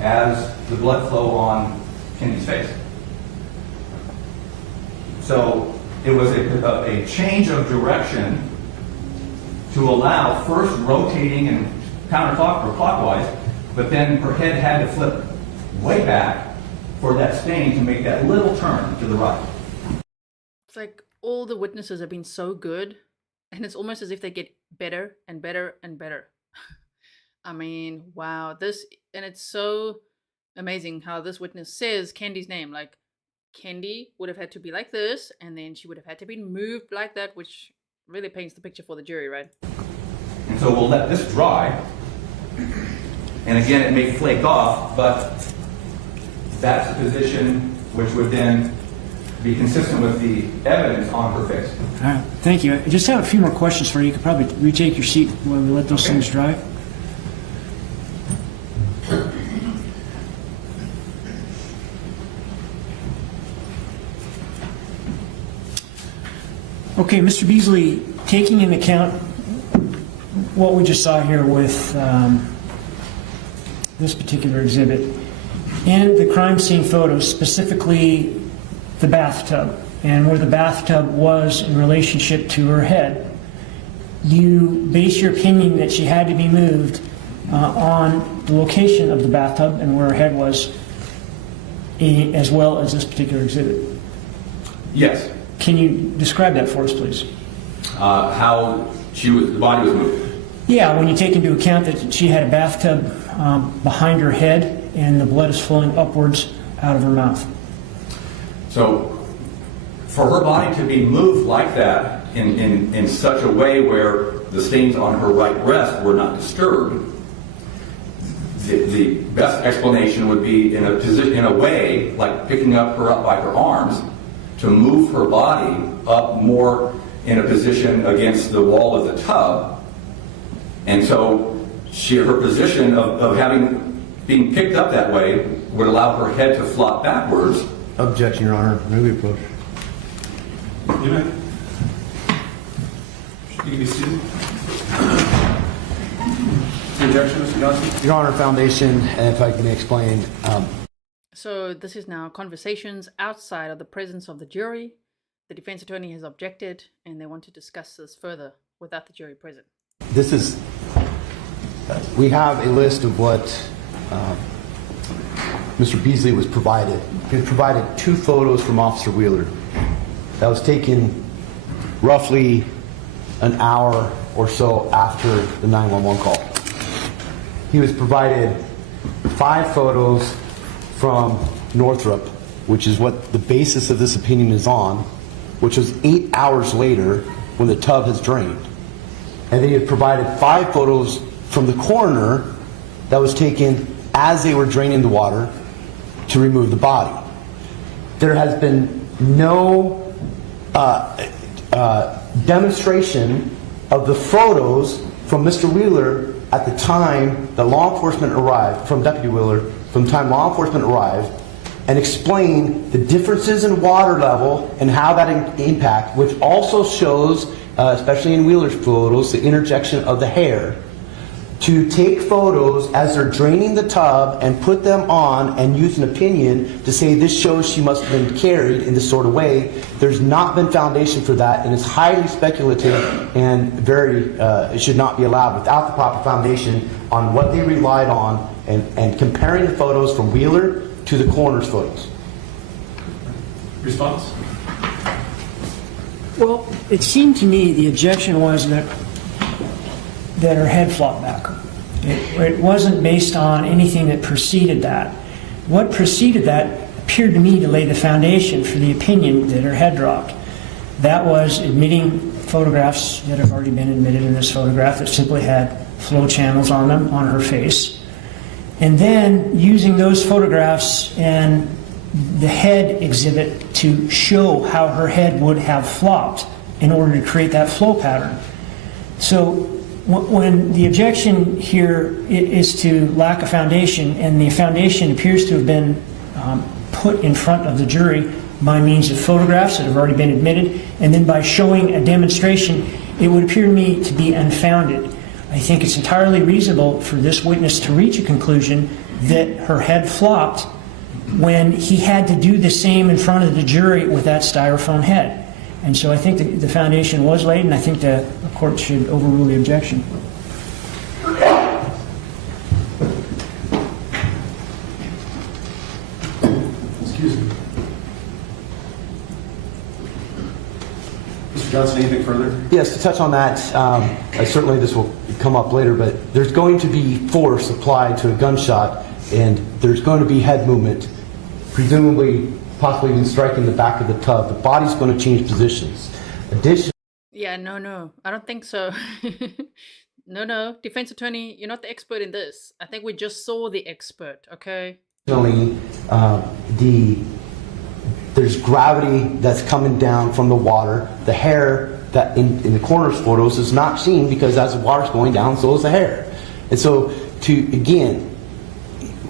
as the blood flow on Kendy's face. So it was a change of direction to allow first rotating and counterclockwise, but then her head had to flip way back for that stain to make that little turn to the right. It's like all the witnesses have been so good, and it's almost as if they get better and better and better. I mean, wow, and it's so amazing how this witness says Kendy's name. Like, Kendy would have had to be like this, and then she would have had to be moved like that, which really paints the picture for the jury, right? And so we'll let this dry. And again, it may flake off, but that's a position which would then be consistent with the evidence on her face. All right, thank you. I just have a few more questions for you. You could probably retake your seat while we let those things dry. Okay, Mr. Beasley, taking into account what we just saw here with this particular exhibit, and the crime scene photos, specifically the bathtub, and where the bathtub was in relationship to her head, do you base your opinion that she had to be moved on the location of the bathtub and where her head was, as well as this particular exhibit? Yes. Can you describe that for us, please? How the body was moved. Yeah, when you take into account that she had a bathtub behind her head and the blood is flowing upwards out of her mouth. So for her body to be moved like that in such a way where the stains on her right breast were not disturbed, the best explanation would be in a way like picking her up by her arms to move her body up more in a position against the wall of the tub. And so her position of being picked up that way would allow her head to flop backwards. Objection, Your Honor. May we approach? You may. You can be seated. Objection, Mr. Johnson? Your Honor, foundation, and if I can explain. So this is now conversations outside of the presence of the jury. The defense attorney has objected, and they want to discuss this further without the jury present. This is, we have a list of what Mr. Beasley was provided. He was provided 2 photos from Officer Wheeler. That was taken roughly an hour or so after the 911 call. He was provided 5 photos from Northrop, which is what the basis of this opinion is on, which was 8 hours later when the tub has drained. And then he had provided 5 photos from the coroner that was taken as they were draining the water to remove the body. There has been no demonstration of the photos from Mr. Wheeler at the time that law enforcement arrived, from Deputy Wheeler, from the time law enforcement arrived, and explain the differences in water level and how that impact, which also shows, especially in Wheeler's photos, the interjection of the hair, to take photos as they're draining the tub and put them on and use an opinion to say this shows she must have been carried in this sort of way. There's not been foundation for that, and it's highly speculative and it should not be allowed without the proper foundation on what they relied on and comparing the photos from Wheeler to the coroner's photos. Response? Well, it seemed to me the objection was that her head flopped back. It wasn't based on anything that preceded that. What preceded that appeared to me to lay the foundation for the opinion that her head dropped. That was admitting photographs that have already been admitted in this photograph that simply had flow channels on them, on her face. And then using those photographs and the head exhibit to show how her head would have flopped in order to create that flow pattern. So when the objection here is to lack of foundation, and the foundation appears to have been put in front of the jury by means of photographs that have already been admitted, and then by showing a demonstration, it would appear to me to be unfounded. I think it's entirely reasonable for this witness to reach a conclusion that her head flopped when he had to do the same in front of the jury with that styrofoam head. And so I think the foundation was laid, and I think the court should overrule the objection. Excuse me. Mr. Johnson, anything further? Yes, to touch on that, certainly this will come up later, but there's going to be force applied to a gunshot, and there's going to be head movement, presumably possibly even striking the back of the tub. The body's going to change positions. Yeah, no, I don't think so. No, defense attorney, you're not the expert in this. I think we just saw the expert, okay? Additionally, there's gravity that's coming down from the water. The hair that in the coroner's photos is not seen because as the water's going down, so is the hair. And so,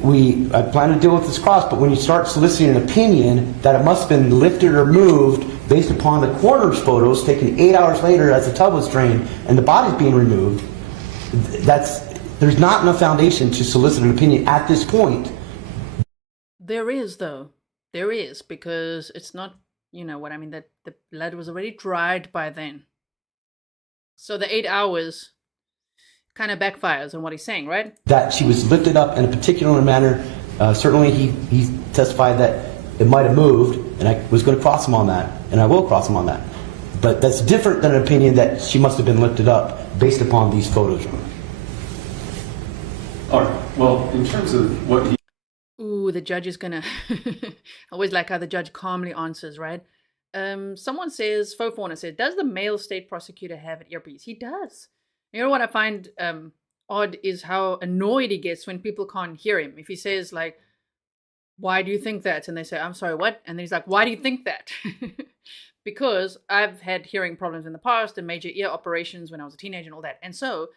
I plan to deal with this cross, but when you start soliciting an opinion that it must have been lifted or moved based upon the coroner's photos taken 8 hours later as the tub was drained and the body's being removed, there's not enough foundation to solicit an opinion at this point. There is, though. There is, because it's not, you know what I mean, that the blood was already dried by then. So the 8 hours kind of backfires on what he's saying, right? That she was lifted up in a particular manner. Certainly he testified that it might have moved, and I was going to cross him on that, and I will cross him on that. But that's different than an opinion that she must have been lifted up based upon these photos. All right. Well, in terms of what he... Ooh, the judge is gonna... I always like how the judge calmly answers, right? Someone says, Fofona said, does the male state prosecutor have an earpiece? He does. You know what I find odd is how annoyed he gets when people can't hear him. If he says, like, why do you think that? And they say, I'm sorry, what? And then he's like, why do you think that? Because I've had hearing problems in the past and major ear operations when I was a teenager and all that. And so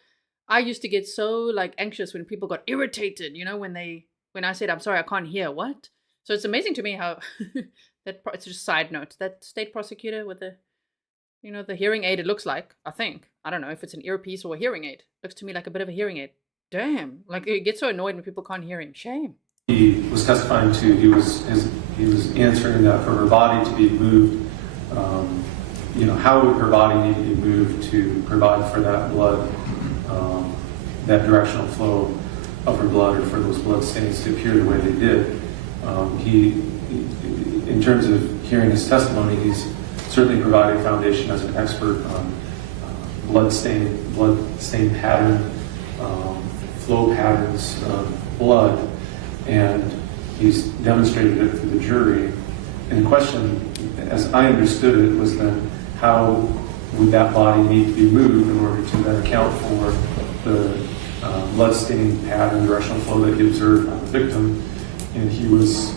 I used to get so like anxious when people got irritated, you know, when I said, I'm sorry, I can't hear. What? So it's amazing to me how it's just a side note. That state prosecutor with the, you know, the hearing aid, it looks like, I think. I don't know if it's an earpiece or a hearing aid. Looks to me like a bit of a hearing aid. Damn. Like, it gets so annoyed when people can't hear him. Shame. He was testifying to, he was answering that for her body to be moved, you know, how would her body need to be moved to provide for that blood, that directional flow of her blood, or for those blood stains to appear the way they did. In terms of hearing his testimony, he's certainly provided foundation as an expert on blood stain pattern, flow patterns of blood, and he's demonstrated it for the jury. And the question, as I understood it, was then how would that body need to be moved in order to then account for the blood stain pattern, directional flow that he observed on the victim. And he was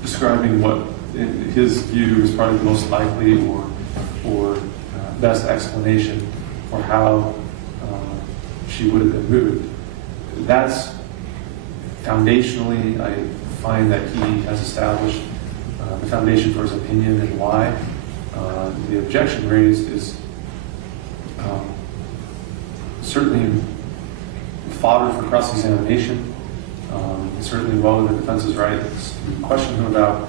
describing what, in his view, is probably the most likely or best explanation for how she would have been moved. That's foundationally, I find that he has established the foundation for his opinion and why. The objection raised is certainly fodder for cross-examination. It's certainly well within the defense's right to question him about.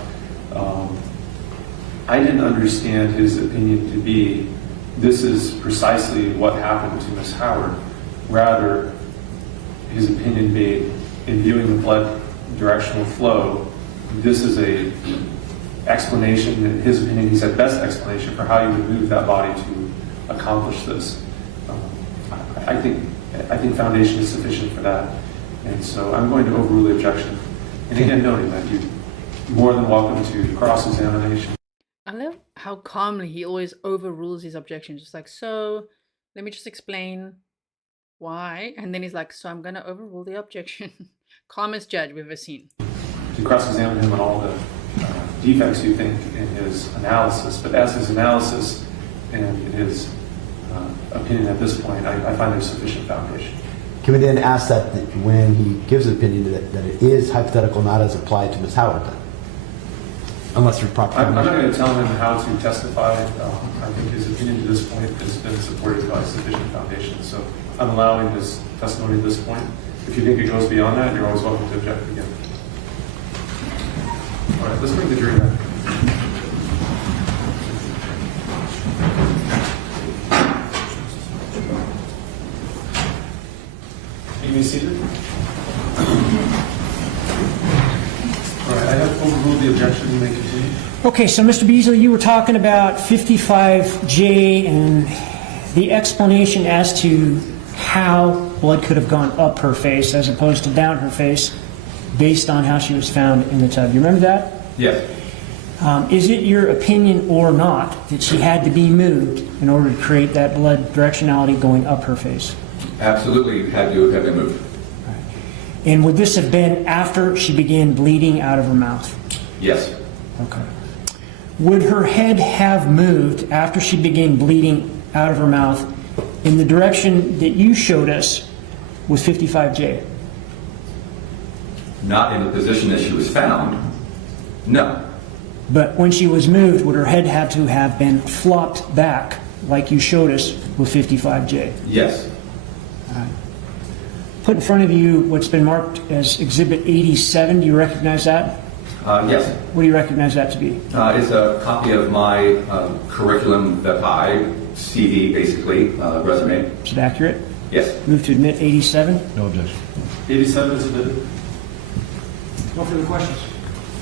I didn't understand his opinion to be, this is precisely what happened to Ms. Howard. Rather, his opinion being, in viewing the blood directional flow, this is a explanation, in his opinion, he said best explanation for how you would move that body to accomplish this. I think foundation is sufficient for that. And so I'm going to overrule the objection. And again, noting that you more than welcome to cross-examination. I love how calmly he always overrules his objections. Just like, so let me just explain why. And then he's like, so I'm going to overrule the objection. Calmest judge we've ever seen. To cross-examine him on all the defects you think in his analysis, but as his analysis and in his opinion at this point, I find there's sufficient foundation. Can we then ask that when he gives an opinion that it is hypothetical, not as applied to Ms. Howard then? Unless there's proper I'm not going to tell him how to testify. I think his opinion to this point has been supported by sufficient foundation. So I'm allowing his testimony at this point. If you think it goes beyond that, you're always welcome to object again. All right, let's bring the jury back. You may be seated. All right, I have overruled the objection. You may continue. Okay, so Mr. Beasley, you were talking about 55J and the explanation as to how blood could have gone up her face as opposed to down her face based on how she was found in the tub. You remember that? Yes. Is it your opinion or not that she had to be moved in order to create that blood directionality going up her face? Absolutely had to have been moved. And would this have been after she began bleeding out of her mouth? Yes. Okay. Would her head have moved after she began bleeding out of her mouth in the direction that you showed us with 55J? Not in the position that she was found. No. But when she was moved, would her head have to have been flopped back like you showed us with 55J? Yes. Put in front of you what's been marked as Exhibit 87. Do you recognize that? Yes. What do you recognize that to be? It's a copy of my curriculum vitae, CV, basically, resume. Is it accurate? Yes. Move to admit 87. No objection. 87 is admitted. No further questions.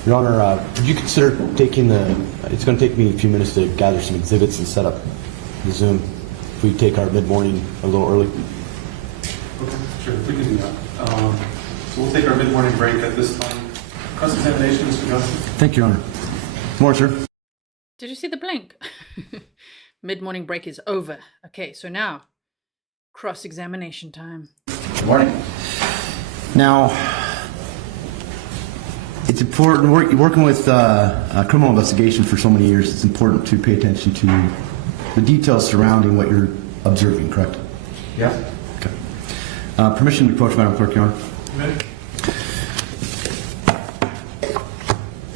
Your Honor, would you consider taking it's going to take me a few minutes to gather some exhibits and set up the Zoom. If we take our mid-morning a little early? Okay, sure, we can do that. So we'll take our mid-morning break at this time. Cross-examination, Mr. Johnson. Thank you, Your Honor. More, sir. Did you see the blink? Mid-morning break is over. Okay, so now, cross-examination time. Good morning. Now, it's important, working with criminal investigation for so many years, it's important to pay attention to the details surrounding what you're observing, correct? Yes. Okay. Permission to approach Madam Clerk, Your Honor. Amen.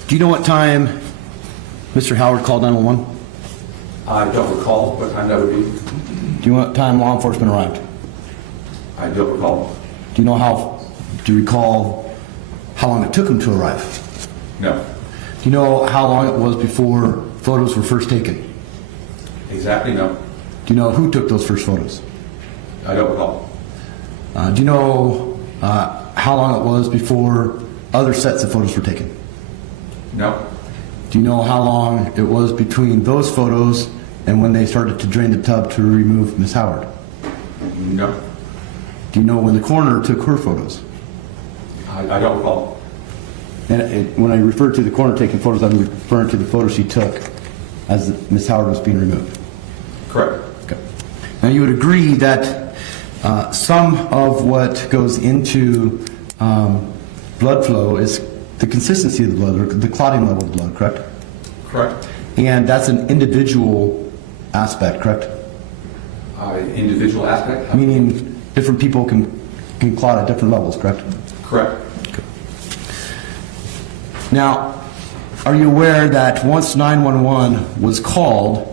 Do you know what time Mr. Howard called 911? I don't recall what time that would be. Do you know what time law enforcement arrived? I don't recall. Do you recall how long it took him to arrive? No. Do you know how long it was before photos were first taken? Exactly, no. Do you know who took those first photos? I don't recall. Do you know how long it was before other sets of photos were taken? No. Do you know how long it was between those photos and when they started to drain the tub to remove Ms. Howard? No. Do you know when the coroner took her photos? I don't recall. And when I refer to the coroner taking photos, I'm referring to the photos she took as Ms. Howard was being removed. Correct. Okay. Now you would agree that some of what goes into blood flow is the consistency of the blood, or the clotting level of blood, correct? Correct. And that's an individual aspect, correct? Individual aspect? Meaning different people can clot at different levels, correct? Correct. Okay. Now, are you aware that once 911 was called,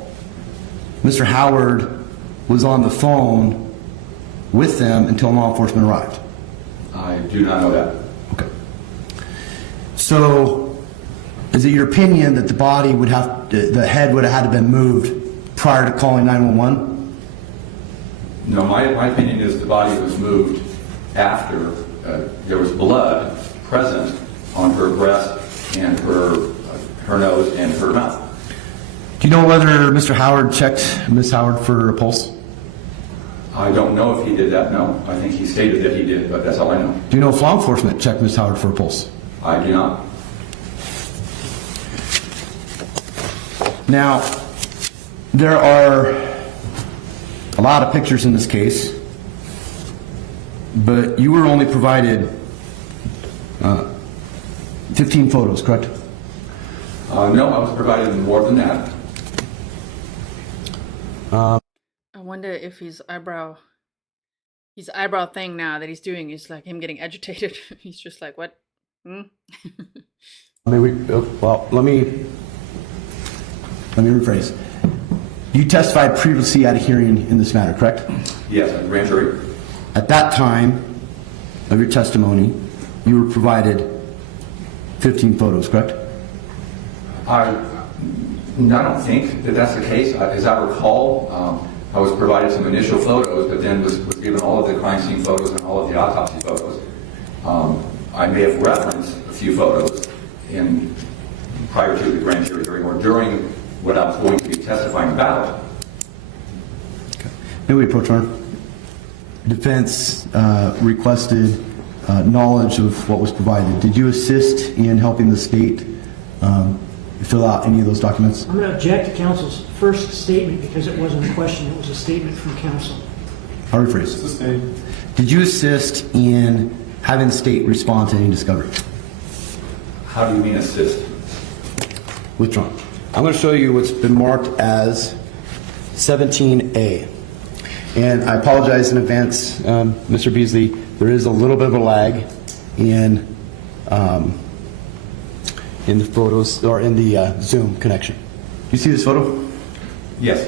Mr. Howard was on the phone with them until law enforcement arrived? I do not know that. Okay. So, is it your opinion that the head would have had to been moved prior to calling 911? No, my opinion is the body was moved after there was blood present on her breast and her nose and her mouth. Do you know whether Mr. Howard checked Ms. Howard for a pulse? I don't know if he did that, no. I think he stated that he did, but that's all I know. Do you know if law enforcement checked Ms. Howard for a pulse? I do not. Now, there are a lot of pictures in this case, but you were only provided 15 photos, correct? No, I was provided more than that. I wonder if his eyebrow thing now that he's doing is like him getting agitated. He's just like, what? Well, let me rephrase. You testified previously at a hearing in this matter, correct? Yes, at the grand jury. At that time of your testimony, you were provided 15 photos, correct? I don't think that that's the case. As I recall, I was provided some initial photos, but then was given all of the crime scene photos and all of the autopsy photos. I may have referenced a few photos prior to the grand jury hearing or during what I was going to be testifying about. Okay. May we approach our defense requested knowledge of what was provided. Did you assist in helping the state fill out any of those documents? I'm going to object to counsel's first statement because it wasn't a question, it was a statement from counsel. I'll rephrase. Did you assist in having the state respond to any discovery? How do you mean assist? Withdrawn. I'm going to show you what's been marked as 17A. And I apologize in advance, Mr. Beasley, there is a little bit of a lag in the photos, or in the Zoom connection. Do you see this photo? Yes.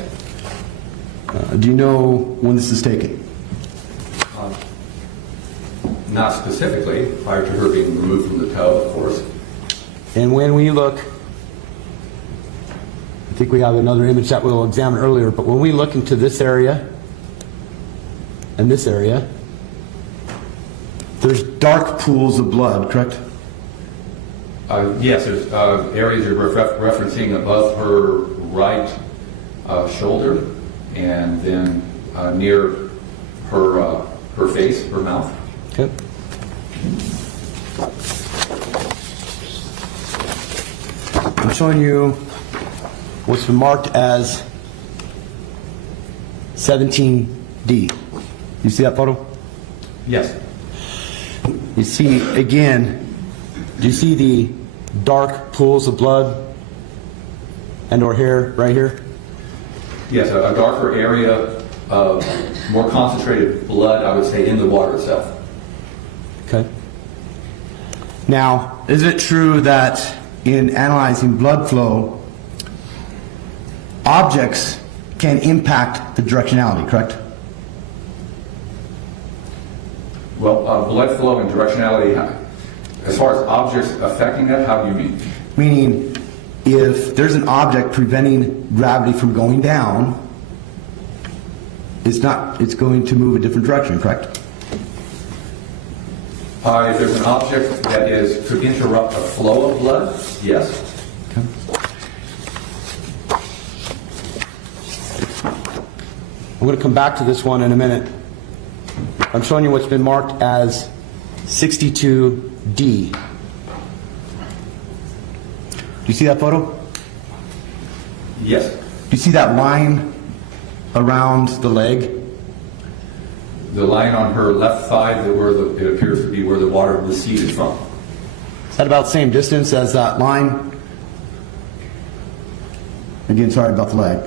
Do you know when this is taken? Not specifically, prior to her being removed from the tub, of course. And when we look, I think we have another image that we'll examine earlier, but when we look into this area and this area, there's dark pools of blood, correct? Yes, there's areas you're referencing above her right shoulder and then near her face, her mouth. Okay. I'm showing you what's been marked as 17D. You see that photo? Yes. You see, again, do you see the dark pools of blood and or hair right here? Yes, a darker area of more concentrated blood, I would say, in the water itself. Okay. Now, is it true that in analyzing blood flow, objects can impact the directionality, correct? Well, blood flow and directionality, as far as objects affecting that, how do you mean? Meaning, if there's an object preventing gravity from going down, it's going to move a different direction, correct? If there's an object that could interrupt the flow of blood, yes. Okay. I'm going to come back to this one in a minute. I'm showing you what's been marked as 62D. Do you see that photo? Yes. Do you see that line around the leg? The line on her left thigh, it appears to be where the water receded from. Is that about the same distance as that line? Again, sorry about the leg.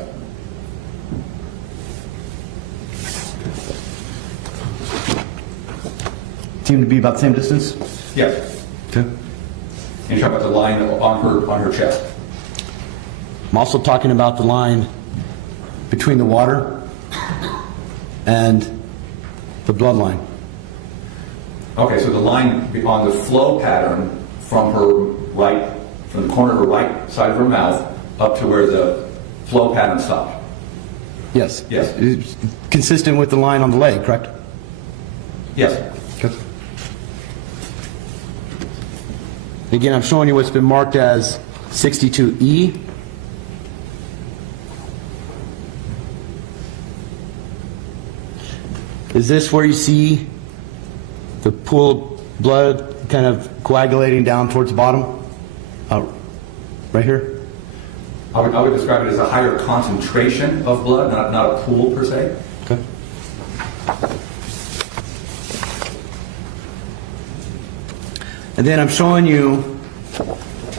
Seem to be about the same distance? Yes. Okay. And you're talking about the line on her chest. I'm also talking about the line between the water and the bloodline. Okay, so the line on the flow pattern from the corner of her right side of her mouth up to where the flow pattern stopped. Yes. Yes. It's consistent with the line on the leg, correct? Yes. Okay. Again, I'm showing you what's been marked as 62E. Is this where you see the pool of blood kind of coagulating down towards the bottom? Right here? I would describe it as a higher concentration of blood, not a pool per se. Okay. And then I'm showing you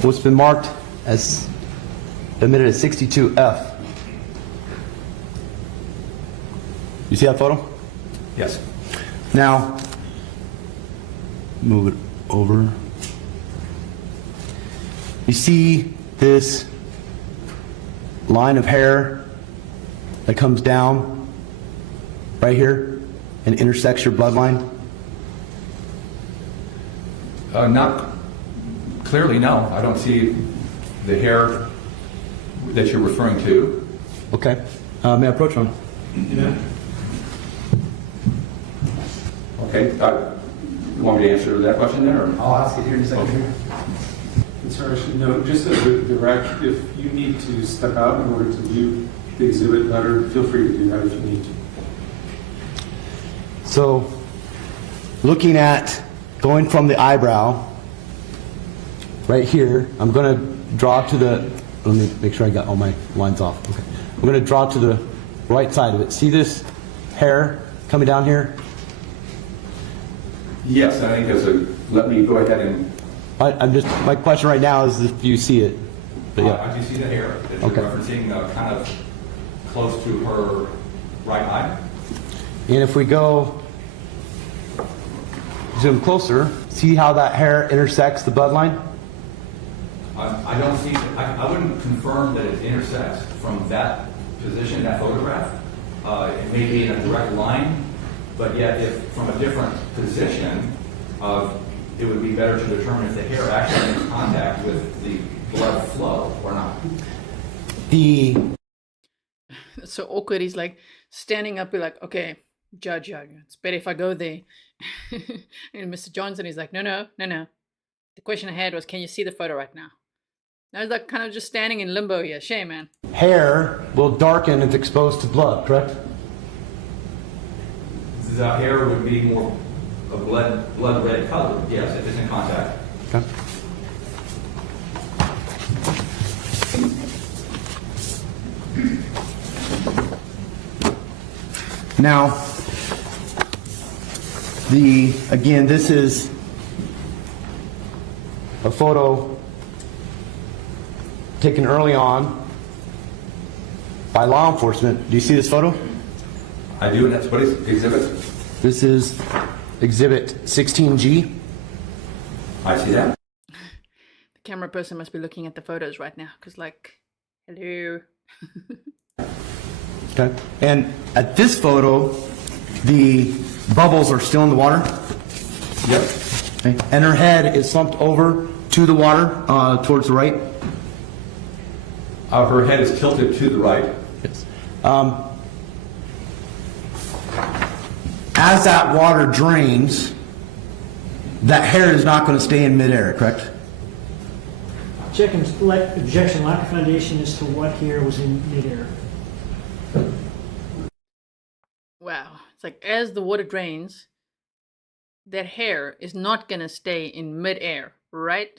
what's been marked as admitted as 62F. You see that photo? Yes. Now, move it over. You see this line of hair that comes down right here and intersects your bloodline? Not clearly, no. I don't see the hair that you're referring to. Okay. May I approach one? Yeah. Okay. You want me to answer that question then, or? I'll ask it here in a second. Okay. And sir, I should note, just as a direct, if you need to step out in order to view the exhibit better, feel free to do that if you need to. So, looking at going from the eyebrow right here, I'm going to draw to the, let me make sure I got all my lines off. Okay. I'm going to draw to the right side of it. See this hair coming down here? Yes, I think let me go ahead and. My question right now is if you see it. But yeah. I do see the hair that you're referencing, kind of close to her right eye. And if we go zoom closer, see how that hair intersects the bloodline? I don't see, I wouldn't confirm that it intersects from that position, that photograph. It may be in a direct line, but yet if from a different position, it would be better to determine if the hair actually makes contact with the blood flow or not. That's so awkward. He's like standing up, be like, okay, judge, it's better if I go there. And Mr. Johnson is like, no. The question I had was, can you see the photo right now? I was like kind of just standing in limbo here. Shame, man. Hair will darken if exposed to blood, correct? The hair would be more a blood red color, yes, if it's in contact. Okay. Now, again, this is a photo taken early on by law enforcement. Do you see this photo? I do, and that's what is exhibit? This is exhibit 16G. I see that. The camera person must be looking at the photos right now, because like, hello. Okay. And at this photo, the bubbles are still in the water. Yep. Okay. And her head is slumped over to the water, towards the right. Her head is tilted to the right. Yes. As that water drains, that hair is not going to stay in midair, correct? Objection, lack of foundation as to what hair was in midair. Wow. It's like as the water drains, that hair is not going to stay in midair, right?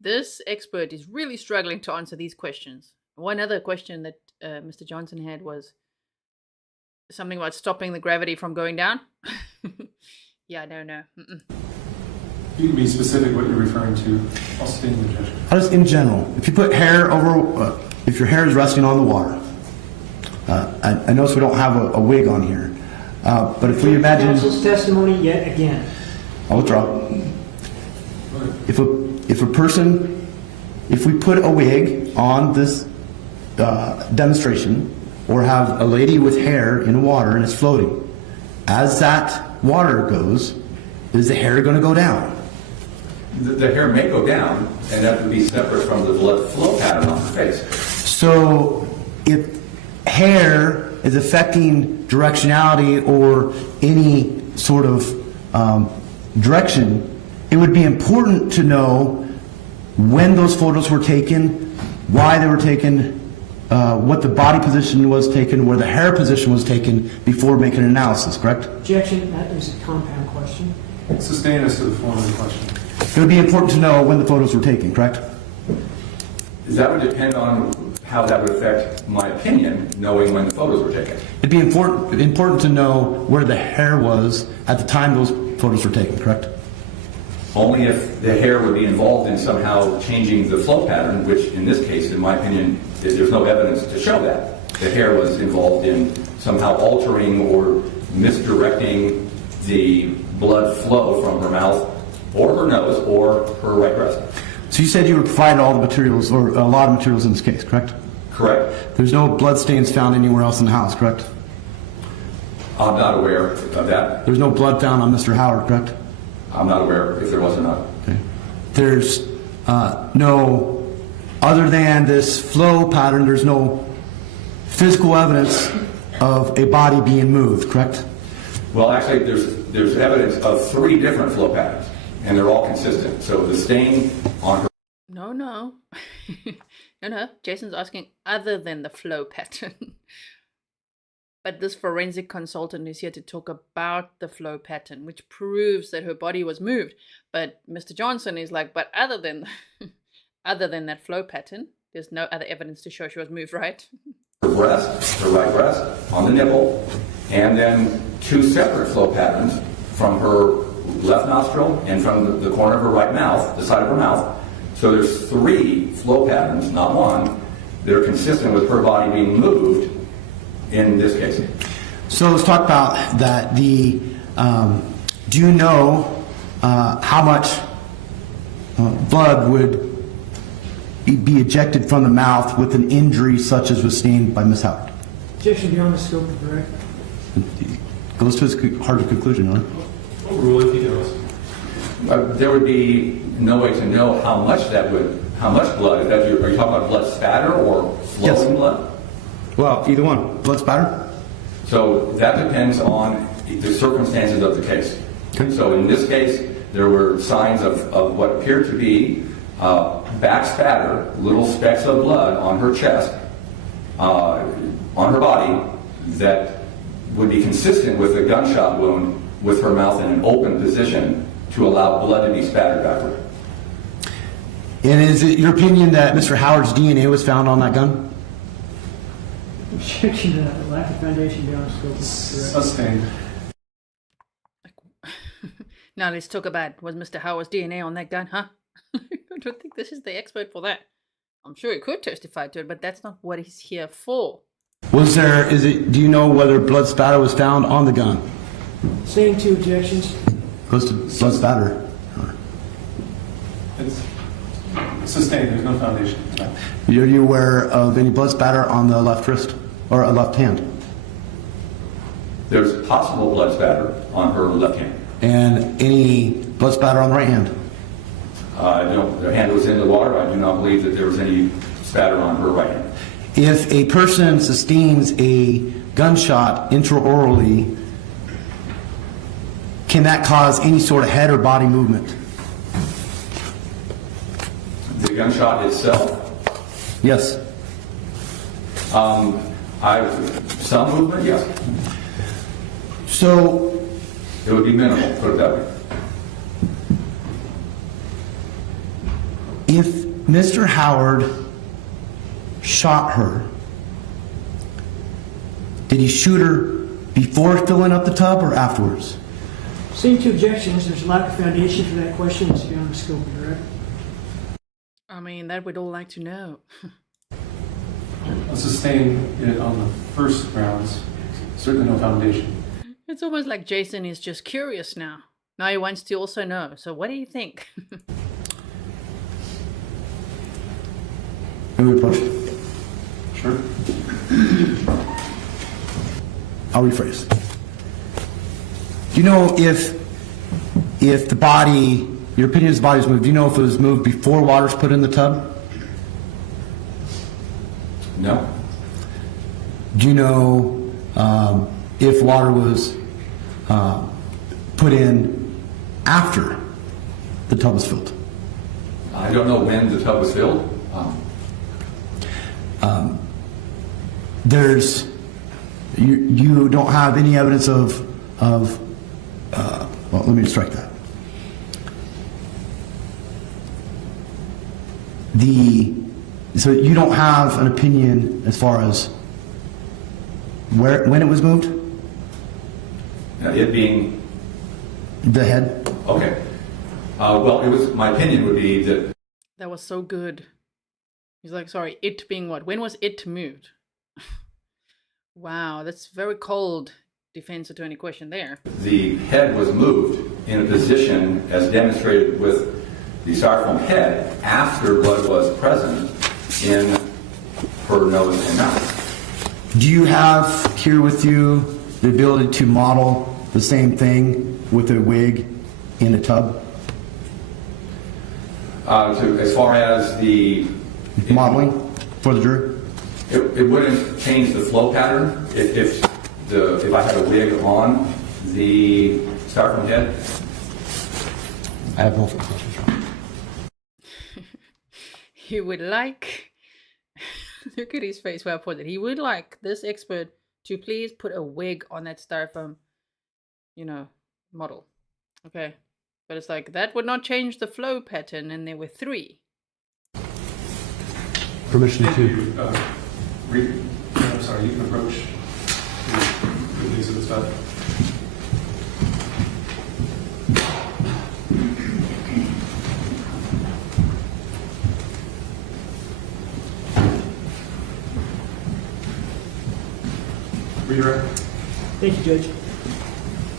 This expert is really struggling to answer these questions. One other question that Mr. Johnson had was something about stopping the gravity from going down. Yeah, I don't know. You can be specific what you're referring to. I'll stay in the judgment. How does, in general, if you put hair over, if your hair is resting on the water, I notice we don't have a wig on here, but if we imagine... Counsel's testimony yet again. I'll withdraw. If a person, if we put a wig on this demonstration, or have a lady with hair in water and it's floating, as that water goes, is the hair going to go down? The hair may go down, and that would be separate from the blood flow pattern on the face. So if hair is affecting directionality or any sort of direction, it would be important to know when those photos were taken, why they were taken, what the body position was taken, where the hair position was taken before making an analysis, correct? Objection, that is a compound question. Sustain us to the form of the question. It would be important to know when the photos were taken, correct? That would depend on how that would affect my opinion, knowing when the photos were taken. It'd be important to know where the hair was at the time those photos were taken, correct? Only if the hair would be involved in somehow changing the flow pattern, which in this case, in my opinion, there's no evidence to show that. The hair was involved in somehow altering or misdirecting the blood flow from her mouth or her nose or her right breast. So you said you were provided all the materials, or a lot of materials in this case, correct? Correct. There's no blood stains found anywhere else in the house, correct? I'm not aware of that. There's no blood found on Mr. Howard, correct? I'm not aware if there was or not. Okay. There's no, other than this flow pattern, there's no physical evidence of a body being moved, correct? Well, actually, there's evidence of 3 different flow patterns, and they're all consistent. So the stain on her... No. No. Jason's asking other than the flow pattern. But this forensic consultant is here to talk about the flow pattern, which proves that her body was moved. But Mr. Johnson is like, but other than that flow pattern, there's no other evidence to show she was moved, right? Her breast, her right breast, on the nipple, and then 2 separate flow patterns from her left nostril and from the corner of her right mouth, the side of her mouth. So there's 3 flow patterns, not 1, that are consistent with her body being moved in this case. So let's talk about that. Do you know how much blood would be ejected from the mouth with an injury such as was sustained by Ms. Howard? Objection beyond the scope of the record. Goes to his hard conclusion, right? Overrule if he knows. There would be no way to know how much blood. Are you talking about blood spatter or flowing blood? Well, either one. Blood spatter? So that depends on the circumstances of the case. Okay. So in this case, there were signs of what appeared to be back spatter, little specks of blood on her chest, on her body, that would be consistent with a gunshot wound with her mouth in an open position to allow blood to be spattered backward. And is it your opinion that Mr. Howard's DNA was found on that gun? Objection to that. Lack of foundation beyond the scope of the record. Sustained. Now let's talk about, was Mr. Howard's DNA on that gun, huh? I don't think this is the expert for that. I'm sure he could testify to it, but that's not what he's here for. Do you know whether blood spatter was found on the gun? Same 2 objections. Goes to blood spatter. It's sustained. There's no foundation. Are you aware of any blood spatter on the left wrist or left hand? There's possible blood spatter on her left hand. And any blood spatter on the right hand? Her hand was in the water. I do not believe that there was any spatter on her right hand. If a person sustains a gunshot intraorally, can that cause any sort of head or body movement? The gunshot itself? Yes. Some movement, yes. So it would be minimal, put it that way. if Mr. Howard shot her, did he shoot her before filling up the tub or afterwards? Same 2 objections. There's a lack of foundation for that question. It's beyond the scope of the record. I mean, that we'd all like to know. I'll sustain it on the first grounds. Certainly no foundation. It's almost like Jason is just curious now. Now he wants to also know. So what do you think? Can we approach? Sure. I'll rephrase. Do you know if the body, your opinion is the body was moved, do you know if it was moved before water's put in the tub? No. Do you know if water was put in after the tub was filled? I don't know when the tub was filled. You don't have any evidence of well, let me strike that. So you don't have an opinion as far as when it was moved? Now, it being, The head? okay. Well, my opinion would be that That was so good. He's like, sorry, it being what? When was it moved? Wow, that's very cold defense attorney question there. the head was moved in a position as demonstrated with the styrofoam head after blood was present in her nose and mouth. Do you have here with you the ability to model the same thing with a wig in a tub? As far as the Modeling for the jury? it wouldn't change the flow pattern if I had a wig on the styrofoam head. I have no further questions. He would like, look at his face where I put it. He would like this expert to please put a wig on that styrofoam, model. Okay. But it's like, that would not change the flow pattern, and there were 3. Permission to I'm sorry, you can approach the exhibit stuff. Redirect. Thank you, Judge.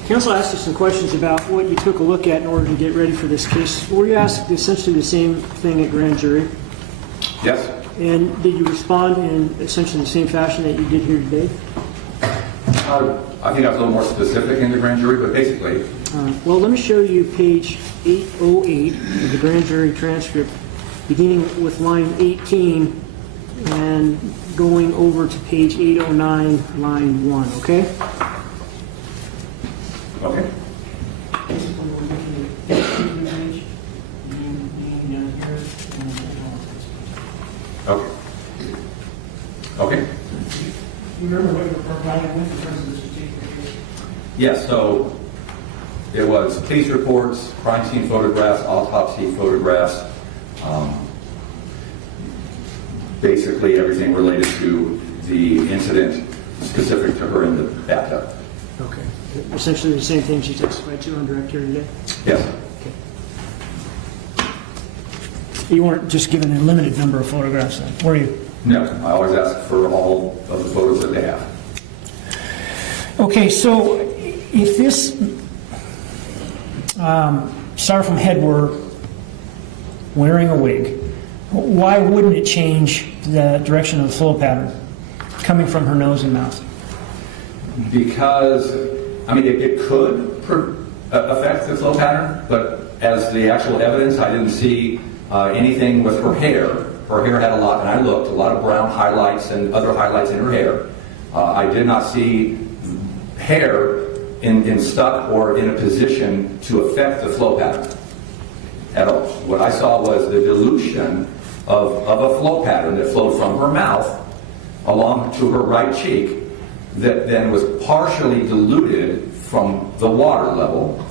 Counsel asked you some questions about what you took a look at in order to get ready for this case. Were you asked essentially the same thing at grand jury? Yes. And did you respond in essentially the same fashion that you did here today? I think I was a little more specific in the grand jury, but basically. Well, let me show you page 808 of the grand jury transcript, beginning with line 18 and going over to page 809, line 1, okay? Okay. Okay. Okay. You remember what you were providing with in terms of this particular case? Yes, so it was police reports, crime scene photographs, autopsy photographs, basically everything related to the incident specific to her in the bathtub. Okay. Essentially the same thing she testified to on direct here today? Yes. You weren't just given a limited number of photographs then, were you? No, I always ask for all of the photos that they have. Okay, so if this styrofoam head were wearing a wig, why wouldn't it change the direction of the flow pattern coming from her nose and mouth? Because, it could affect the flow pattern, but as the actual evidence, I didn't see anything with her hair. Her hair had a lot of brown highlights and other highlights in her hair. I did not see hair in stuck or in a position to affect the flow pattern at all. What I saw was the dilution of a flow pattern that flowed from her mouth along to her right cheek that then was partially diluted from the water level,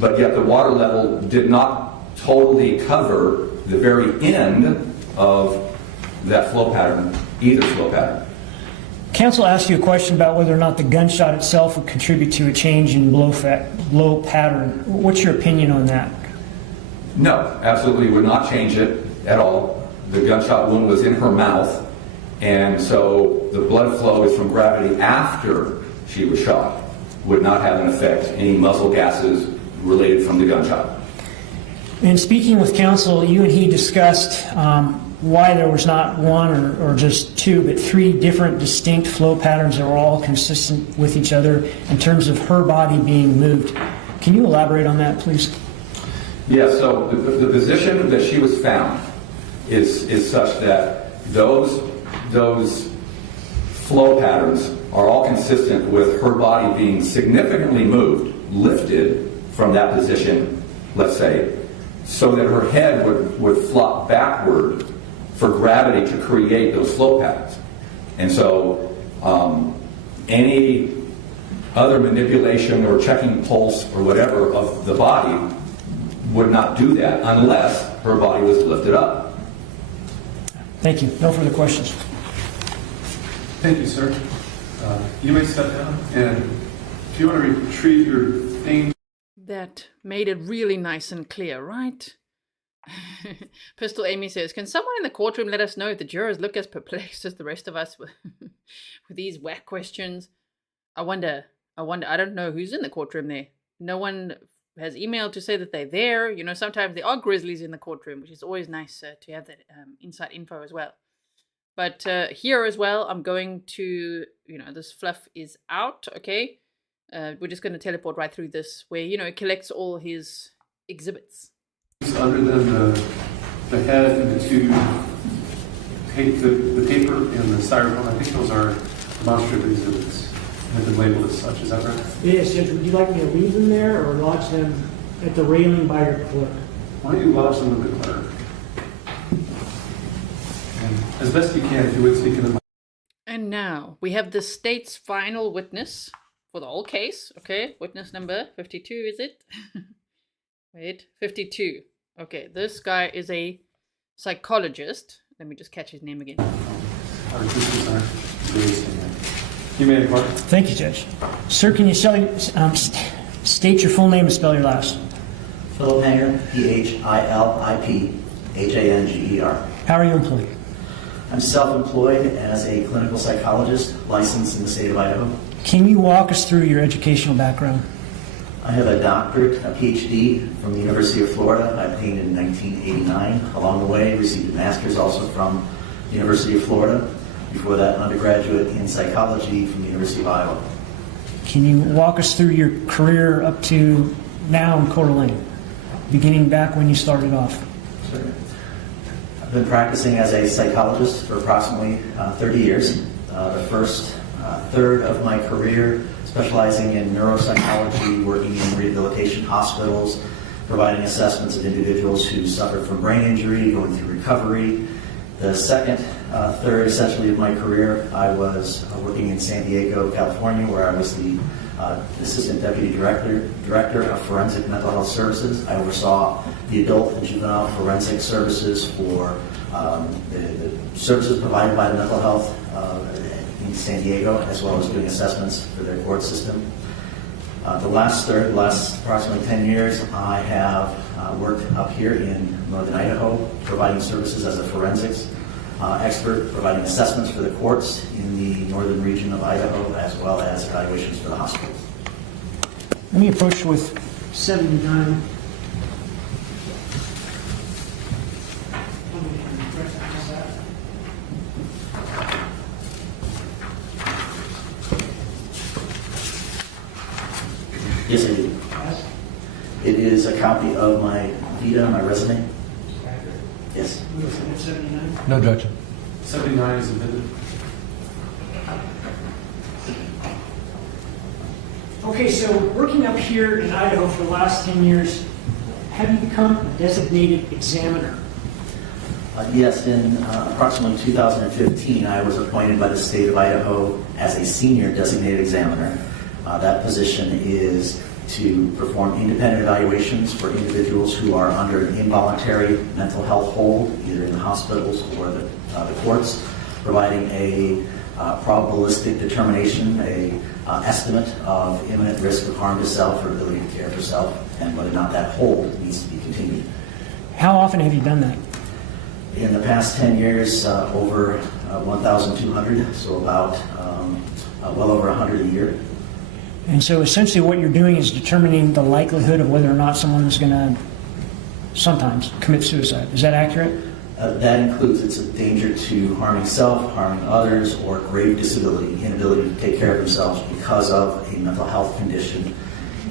but yet the water level did not totally cover the very end of that flow pattern, either flow pattern. Counsel asked you a question about whether or not the gunshot itself would contribute to a change in blow pattern. What's your opinion on that? No, absolutely would not change it at all. The gunshot wound was in her mouth, and so the blood flow is from gravity after she was shot. Would not have an effect. Any muzzle gases related from the gunshot. In speaking with counsel, you and he discussed why there was not one or just two, but three different distinct flow patterns that were all consistent with each other in terms of her body being moved. Can you elaborate on that, please? Yeah, so the position that she was found is such that those flow patterns are all consistent with her body being significantly moved, lifted from that position, let's say, so that her head would flop backward for gravity to create those flow patterns. And so any other manipulation or checking pulse or whatever of the body would not do that unless her body was lifted up. Thank you. No further questions. Thank you, sir. You may step down, and if you want to retrieve your thing. That made it really nice and clear, right? Pistol Amy says, can someone in the courtroom let us know if the jurors look as perplexed as the rest of us with these whack questions? I wonder, I don't know who's in the courtroom there. No one has emailed to say that they're there. You know, sometimes there are grizzlies in the courtroom, which is always nice to have that inside info as well. But here as well, I'm going to, you know, this fluff is out, okay? We're just going to teleport right through this where, you know, it collects all his exhibits. Other than the head and the two, the paper and the styrofoam, I think those are demonstrative exhibits. Have been labeled as such, is that right? Yes, Judge. Would you like me to leave them there or lodge them at the railing by your clerk? Why don't you lodge them with the clerk? And as best you can, if you would speak in the mic. And now we have the state's final witness for the whole case. Okay, witness number 52, is it? Wait, 52. Okay, this guy is a psychologist. Let me just catch his name again. You may depart. Thank you, Judge. Sir, can you state your full name and spell your last? Philip Hangar, Philiphanganger. How are you employed? I'm self-employed as a clinical psychologist licensed in the state of Idaho. Can you walk us through your educational background? I have a doctorate, a PhD from the University of Florida. I obtained in 1989. Along the way, received a master's also from the University of Florida. Before that, an undergraduate in psychology from the University of Iowa. Can you walk us through your career up to now in Coeur d'Alene, beginning back when you started off? Sure. I've been practicing as a psychologist for approximately 30 years. The first third of my career specializing in neuropsychology, working in rehabilitation hospitals, providing assessments of individuals who suffered from brain injury, going through recovery. The second third, essentially, of my career, I was working in San Diego, California, where I was the Assistant Deputy Director of Forensic Mental Health Services. I oversaw the adult and juvenile forensic services for the services provided by the mental health in San Diego, as well as doing assessments for their court system. The last approximately 10 years, I have worked up here in northern Idaho, providing services as a forensics expert, providing assessments for the courts in the northern region of Idaho, as well as evaluations for the hospitals. Let me approach with 79. Yes, I do. It is a copy of my vita, my resume. Yes. 79? No objection. 79 is admitted. Okay, so working up here in Idaho for the last 10 years, have you become a designated examiner? Yes, in approximately 2015, I was appointed by the state of Idaho as a senior designated examiner. That position is to perform independent evaluations for individuals who are under an involuntary mental health hold, either in the hospitals or the courts, providing a probabilistic determination, a estimate of imminent risk of harm to self or ability to care for self, and whether or not that hold needs to be continued. How often have you done that? In the past 10 years, over 1,200, so about well over 100 a year. And so essentially what you're doing is determining the likelihood of whether or not someone is going to sometimes commit suicide. Is that accurate? That includes it's a danger to harming self, harming others, or grave disability, inability to take care of themselves because of a mental health condition.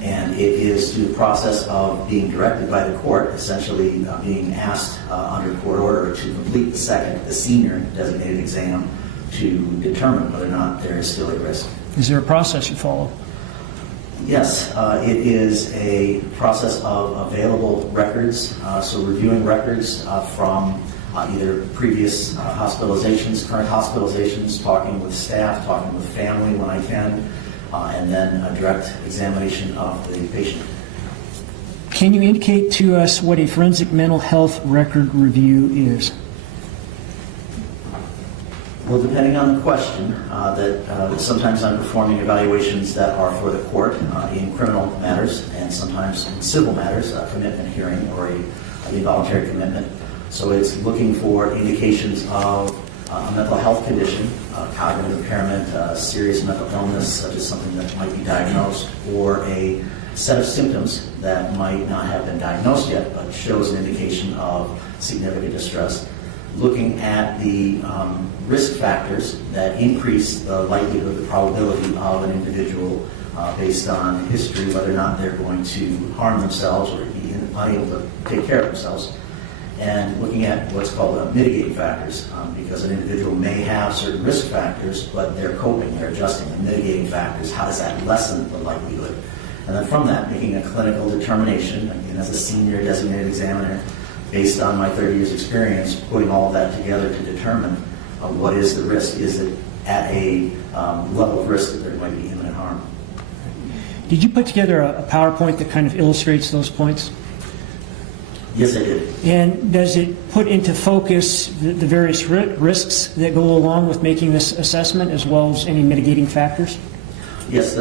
And it is through the process of being directed by the court, essentially being asked under court order to complete the senior designated exam to determine whether or not there is still a risk. Is there a process you follow? Yes, it is a process of available records, so reviewing records from either previous hospitalizations, current hospitalizations, talking with staff, talking with family when I can, and then a direct examination of the patient. Can you indicate to us what a forensic mental health record review is? Well, depending on the question, sometimes I'm performing evaluations that are for the court in criminal matters and sometimes in civil matters, a commitment hearing or an involuntary commitment. So it's looking for indications of a mental health condition, cognitive impairment, serious mental illness, such as something that might be diagnosed, or a set of symptoms that might not have been diagnosed yet, but shows an indication of significant distress. Looking at the risk factors that increase the likelihood, the probability of an individual based on history, whether or not they're going to harm themselves or be unable to take care of themselves. And looking at what's called mitigating factors, because an individual may have certain risk factors, but they're coping, they're adjusting. The mitigating factors, how does that lessen the likelihood? And then from that, making a clinical determination, again, as a senior designated examiner, based on my 30 years experience, putting all of that together to determine what is the risk. Is it at a level of risk that there might be imminent harm? Did you put together a PowerPoint that kind of illustrates those points? Yes, I did. And does it put into focus the various risks that go along with making this assessment, as well as any mitigating factors? Yes.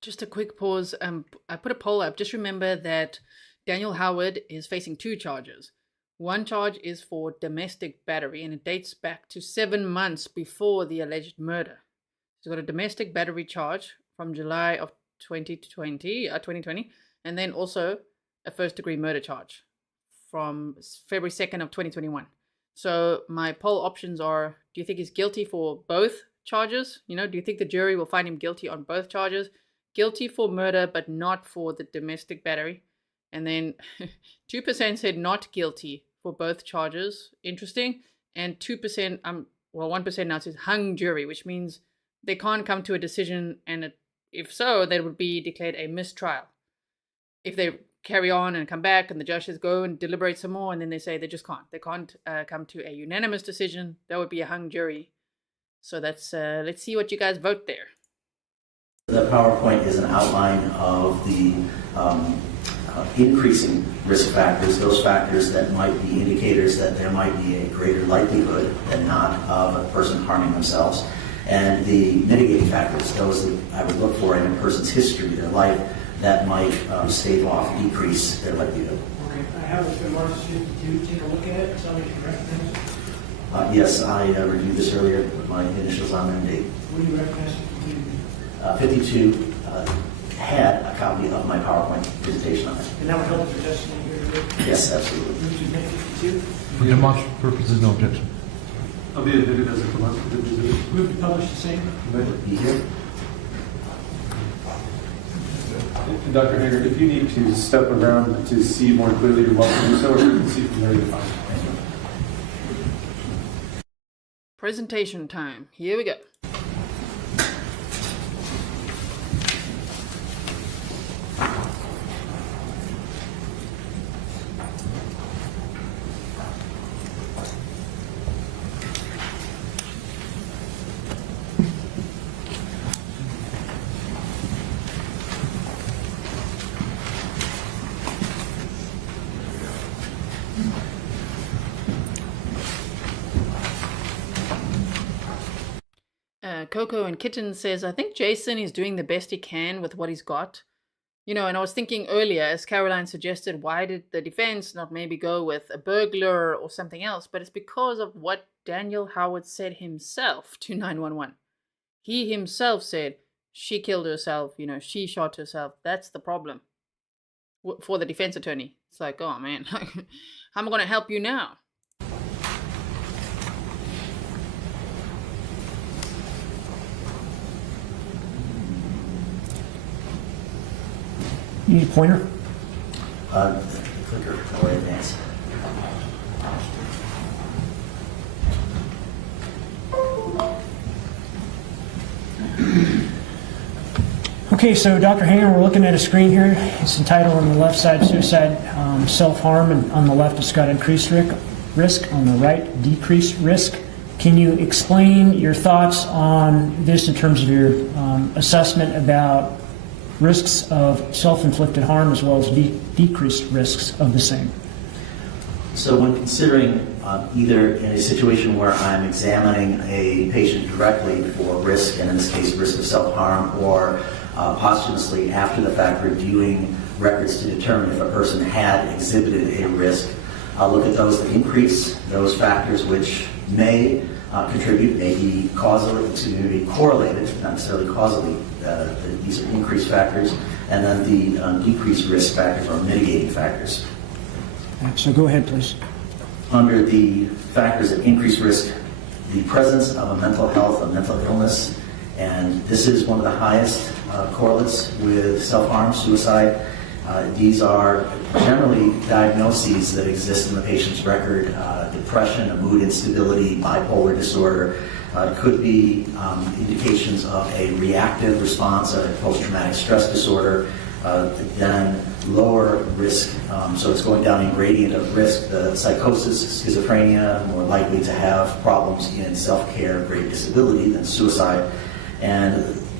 Just a quick pause. I put a poll up. Just remember that Daniel Howard is facing 2 charges. One charge is for domestic battery, and it dates back to 7 months before the alleged murder. He's got a domestic battery charge from July of 2020, and then also a first-degree murder charge from February 2nd of 2021. So my poll options are, do you think he's guilty for both charges? You know, do you think the jury will find him guilty on both charges? Guilty for murder, but not for the domestic battery. And then 2% said not guilty for both charges. Interesting. And 2%, 1% now says hung jury, which means they can't come to a decision. And if so, that would be declared a mistrial. If they carry on and come back and the judges go and deliberate some more and then they say they just can't. They can't come to a unanimous decision. That would be a hung jury. So that's let's see what you guys vote there. The PowerPoint is an outline of the increasing risk factors, those factors that might be indicators that there might be a greater likelihood than not of a person harming themselves, and the mitigating factors, those that I would look for in a person's history, their life, that might stave off, decrease their likelihood. Okay, I have it been marked 52. Take a look at it. Tell me if you recognize it. Yes, I reviewed this earlier with my initials on there and date. What do you recognize? 52 had a copy of my PowerPoint presentation on it. And that would help with your testimony here today? Yes, absolutely. Would you make 52? For demonstrative purposes, no objection. I'll be admitted as a demonstrative exhibit. Move to publish the same. Be here. Dr. Hangar, if you need to step around to see more clearly, you're welcome to do so, or you can see from there to find. Presentation time. Here we go. Coco and Kitten says, I think Jason is doing the best he can with what he's got. You know, and I was thinking earlier, as Caroline suggested, why did the defense not maybe go with a burglar or something else? But it's because of what Daniel Howard said himself to 911. He himself said, she killed herself, you know, she shot herself. That's the problem for the defense attorney. It's like, oh man, how am I going to help you now? You need a pointer? Clicker, or advance. Okay, so Dr. Hangar, we're looking at a screen here. It's entitled on the left side, suicide, self-harm, and on the left it's got increased risk, on the right, decreased risk. Can you explain your thoughts on this in terms of your assessment about risks of self-inflicted harm as well as decreased risks of the same? So when considering either in a situation where I'm examining a patient directly for risk, and in this case risk of self-harm, or posthumously after the fact reviewing records to determine if a person had exhibited a risk, I'll look at those that increase, those factors which may contribute, may be causally, may be correlated, not necessarily causally. These are increased factors, and then the decreased risk factors or mitigating factors. So go ahead, please. Under the factors that increase risk, the presence of a mental health, a mental illness, and this is one of the highest correlates with self-harm, suicide. These are generally diagnoses that exist in the patient's record: depression, a mood instability, bipolar disorder. It could be indications of a reactive response, a post-traumatic stress disorder, then lower risk, so it's going down a gradient of risk. The psychosis, schizophrenia, more likely to have problems in self-care, great disability than suicide, and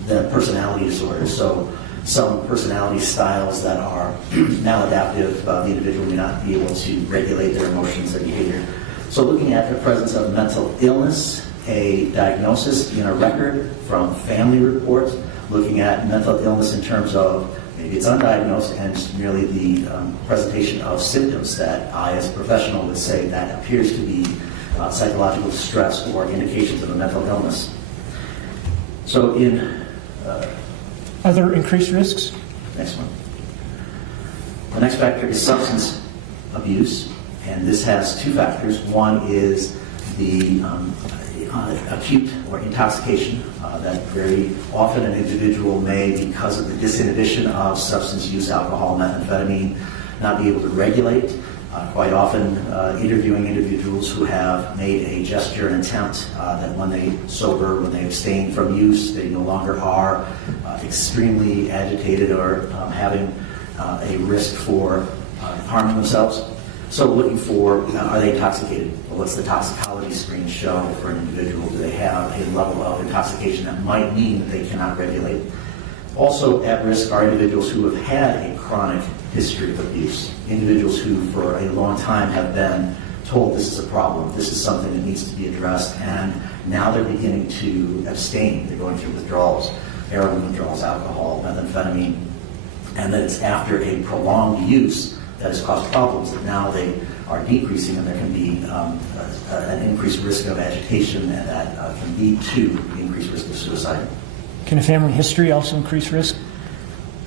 the personality disorders. So some personality styles that are maladaptive, the individual may not be able to regulate their emotions and behavior. So looking at the presence of mental illness, a diagnosis in a record from family reports, looking at mental illness in terms of maybe it's undiagnosed and just merely the presentation of symptoms that I as a professional would say that appears to be psychological distress or indications of a mental illness. So in Other increased risks? Next one. The next factor is substance abuse, and this has two factors. One is the acute or intoxication that very often an individual may, because of the disinhibition of substance use, alcohol, methamphetamine, not be able to regulate. Quite often interviewing individuals who have made a gesture and attempt that when they sober, when they abstain from use, they no longer are extremely agitated or having a risk for harming themselves. So looking for, are they intoxicated? Well, what's the toxicology screen show for an individual? Do they have a level of intoxication that might mean that they cannot regulate? Also at risk are individuals who have had a chronic history of abuse. Individuals who for a long time have been told this is a problem, this is something that needs to be addressed, and now they're beginning to abstain. They're going through withdrawals, heroin withdrawals, alcohol, methamphetamine, and then it's after a prolonged use that has caused problems that now they are decreasing, and there can be an increased risk of agitation, and that can lead to increased risk of suicide. Can a family history also increase risk?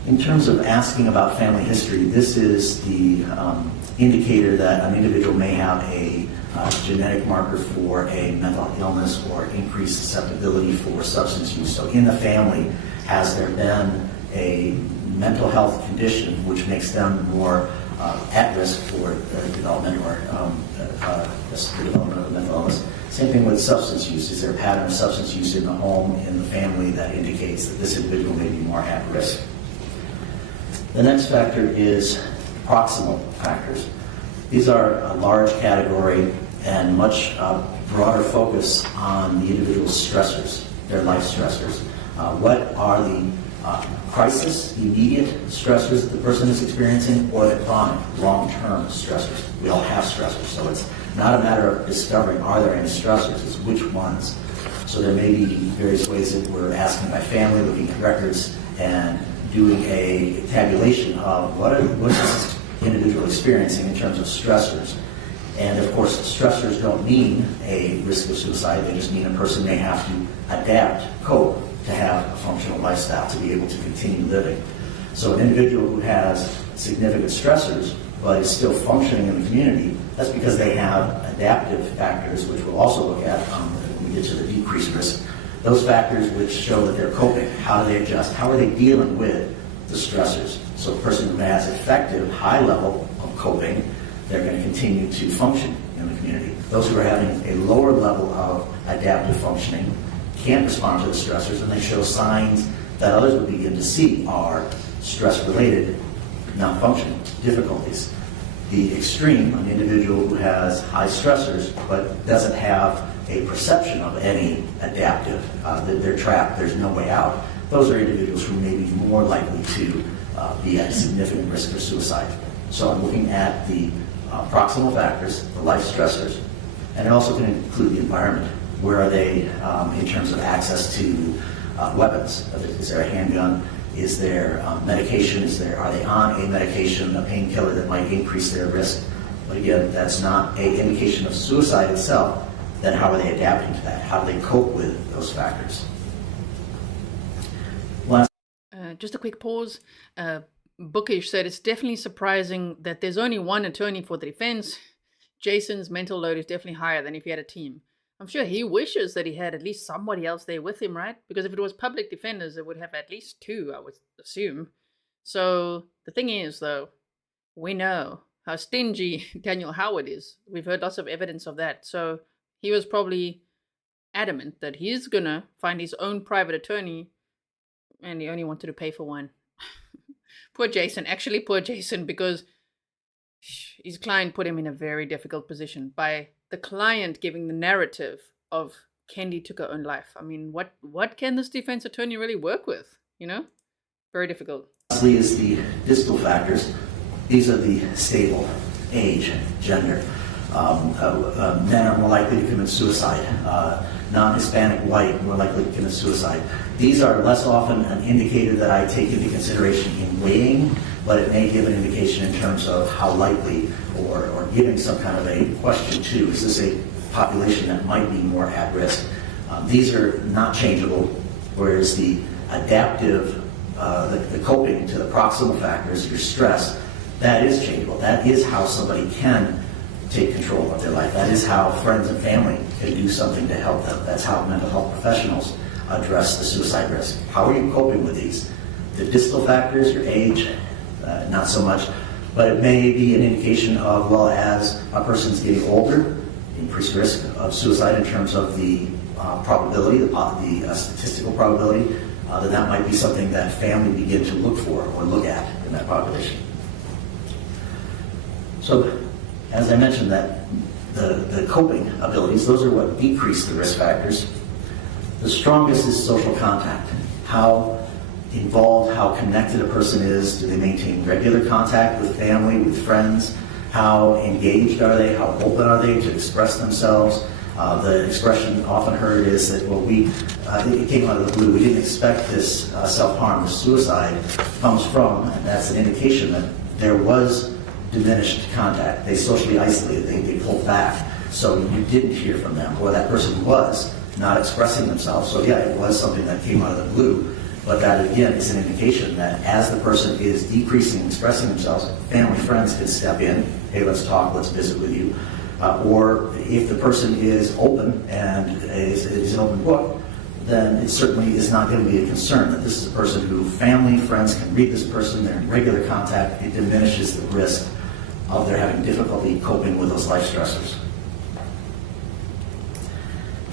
In terms of asking about family history, this is the indicator that an individual may have a genetic marker for a mental illness or increased susceptibility for substance use. So in the family, has there been a mental health condition which makes them more at risk for development or the development of a mental illness? Same thing with substance use. Is there a pattern of substance use in the home, in the family, that indicates that this individual may be more at risk? The next factor is proximal factors. These are a large category and much broader focus on the individual's stressors, their life stressors. What are the crisis, immediate stressors that the person is experiencing, or the chronic, long-term stressors? We all have stressors, so it's not a matter of discovering are there any stressors, it's which ones. So there may be various ways that we're asking by family, looking at records, and doing a tabulation of what is this individual experiencing in terms of stressors. And of course, stressors don't mean a risk of suicide, they just mean a person may have to adapt, cope, to have a functional lifestyle, to be able to continue living. So an individual who has significant stressors but is still functioning in the community, that's because they have adaptive factors, which we'll also look at when we get to the decreased risk. Those factors which show that they're coping, how do they adjust, how are they dealing with the stressors? So a person who has effective, high level of coping, they're going to continue to function in the community. Those who are having a lower level of adaptive functioning can't respond to the stressors, and they show signs that others would begin to see are stress-related malfunction difficulties. The extreme, an individual who has high stressors but doesn't have a perception of any adaptive, that they're trapped, there's no way out, those are individuals who may be more likely to be at significant risk for suicide. So I'm looking at the proximal factors, the life stressors, and it also can include the environment. Where are they in terms of access to weapons? Is there a handgun? Is there medication? Are they on a medication, a painkiller that might increase their risk? But again, that's not an indication of suicide itself. Then how are they adapting to that? How do they cope with those factors? Just a quick pause. Bookish said it's definitely surprising that there's only one attorney for the defense. Jason's mental load is definitely higher than if he had a team. I'm sure he wishes that he had at least somebody else there with him, right? Because if it was public defenders, it would have at least two, I would assume. So the thing is, though, we know how stingy Daniel Howard is. We've heard lots of evidence of that. So he was probably adamant that he's going to find his own private attorney, and he only wanted to pay for one. Poor Jason. Actually, poor Jason, because his client put him in a very difficult position by the client giving the narrative of Kendy took her own life. I mean, what can this defense attorney really work with? You know? Very difficult. Lastly is the distal factors. These are the stable: age, gender. Men are more likely to commit suicide. Non-Hispanic white, more likely to commit suicide. These are less often an indicator that I take into consideration in weighing, but it may give an indication in terms of how likely or giving some kind of a question to, is this a population that might be more at risk? These are not changeable, whereas the adaptive, the coping to the proximal factors, your stress, that is changeable. That is how somebody can take control of their life. That is how friends and family can do something to help them. That's how mental health professionals address the suicide risk. How are you coping with these? The distal factors, your age, not so much, but it may be an indication of, well, as a person's getting older, increased risk of suicide in terms of the probability, the statistical probability, that might be something that family begin to look for or look at in that population. So, as I mentioned, that the coping abilities, those are what decrease the risk factors. The strongest is social contact. How involved, how connected a person is. Do they maintain regular contact with family, with friends? How engaged are they? How open are they to express themselves? The expression often heard is that, well, it came out of the blue. We didn't expect this self-harm, this suicide comes from, and that's an indication that there was diminished contact. They socially isolated, they pulled back. So you didn't hear from them, or that person was not expressing themselves. So yeah, it was something that came out of the blue. But that, again, is an indication that as the person is decreasing, expressing themselves, family, friends can step in. Hey, let's talk, let's visit with you. Or if the person is open and is an open book, then it certainly is not going to be a concern that this is a person who family, friends can read this person, they're in regular contact. It diminishes the risk of their having difficulty coping with those life stressors.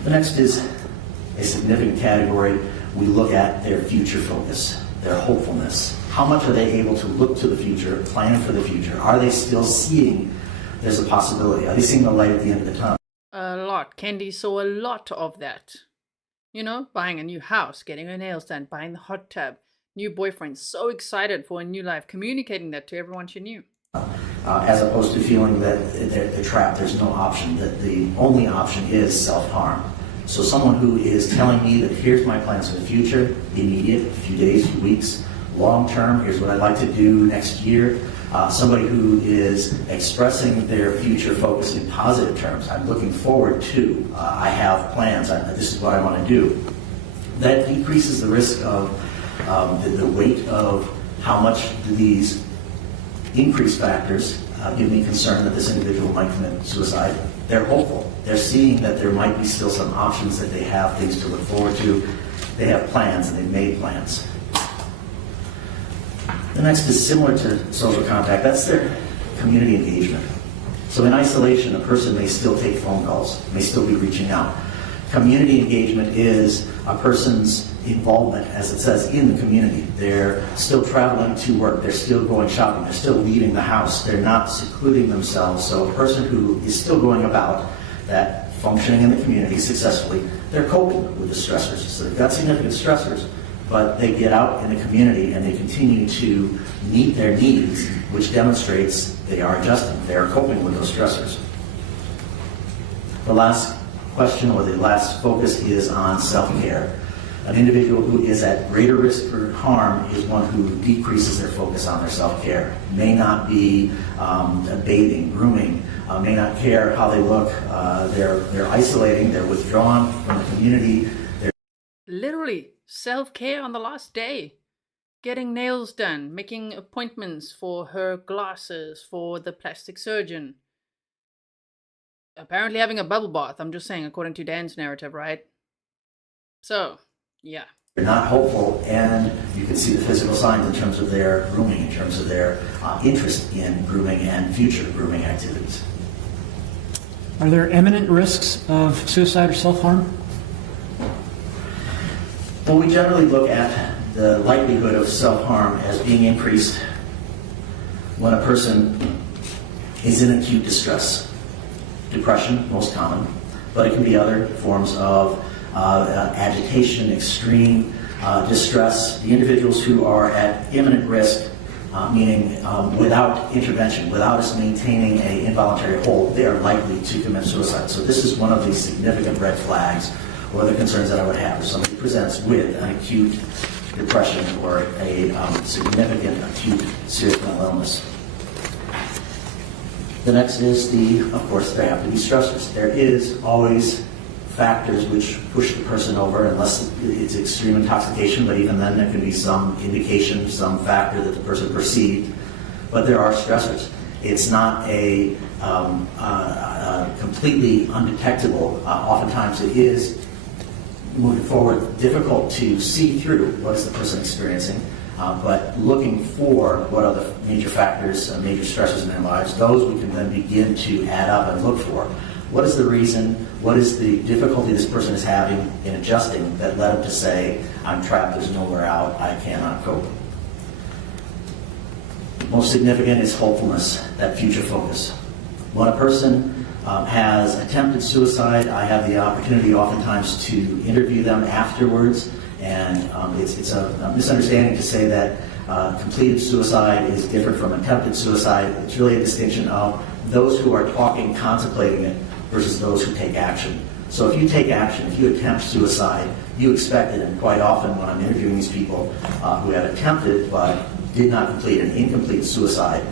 The next is a significant category. We look at their future focus, their hopefulness. How much are they able to look to the future, plan for the future? Are they still seeing there's a possibility? Are they seeing the light at the end of the tunnel? A lot. Kendy saw a lot of that. You know, buying a new house, getting her nails done, buying the hot tub, new boyfriend, so excited for a new life, communicating that to everyone she knew. As opposed to feeling that they're trapped, there's no option, that the only option is self-harm. So someone who is telling me that here's my plans for the future, immediate, a few days, few weeks, long-term, here's what I'd like to do next year. Somebody who is expressing their future focus in positive terms. I'm looking forward to, I have plans, this is what I want to do. That decreases the risk of the weight of how much do these increased factors give me concern that this individual might commit suicide. They're hopeful. They're seeing that there might be still some options, that they have things to look forward to. They have plans, and they've made plans. The next is similar to social contact. That's their community engagement. So in isolation, a person may still take phone calls, may still be reaching out. Community engagement is a person's involvement, as it says, in the community. They're still traveling to work. They're still going shopping. They're still leaving the house. They're not secluding themselves. So a person who is still going about that, functioning in the community successfully, they're coping with the stressors. So they've got significant stressors, but they get out in the community and they continue to meet their needs, which demonstrates they are adjusting, they are coping with those stressors. The last question, or the last focus, is on self-care. An individual who is at greater risk for harm is one who decreases their focus on their self-care. May not be bathing, grooming, may not care how they look. They're isolating, they're withdrawn from the community. Literally, self-care on the last day. Getting nails done, making appointments for her glasses, for the plastic surgeon. Apparently having a bubble bath, I'm just saying, according to Dan's narrative, right? So, yeah. They're not hopeful, and you can see the physical signs in terms of their grooming, in terms of their interest in grooming and future grooming activities. Are there imminent risks of suicide or self-harm? Well, we generally look at the likelihood of self-harm as being increased when a person is in acute distress. Depression, most common, but it can be other forms of agitation, extreme distress. The individuals who are at imminent risk, meaning without intervention, without us maintaining an involuntary hold, they are likely to commit suicide. So this is one of the significant red flags or the concerns that I would have if somebody presents with an acute depression or a significant acute serious mental illness. The next is of course, there have to be stressors. There is always factors which push the person over, unless it's extreme intoxication, but even then there can be some indication, some factor that the person perceived. But there are stressors. It's not a completely undetectable. Oftentimes it is, moving forward, difficult to see through what is the person experiencing, but looking for what are the major factors, major stressors in their lives, those we can then begin to add up and look for. What is the reason, what is the difficulty this person is having in adjusting that led them to say, I'm trapped, there's nowhere out, I cannot cope. Most significant is hopefulness, that future focus. When a person has attempted suicide, I have the opportunity oftentimes to interview them afterwards, and it's a misunderstanding to say that completed suicide is different from attempted suicide. It's really a distinction of those who are talking, contemplating it, versus those who take action. So if you take action, if you attempt suicide, you expect it, and quite often when I'm interviewing these people who have attempted but did not complete an incomplete suicide,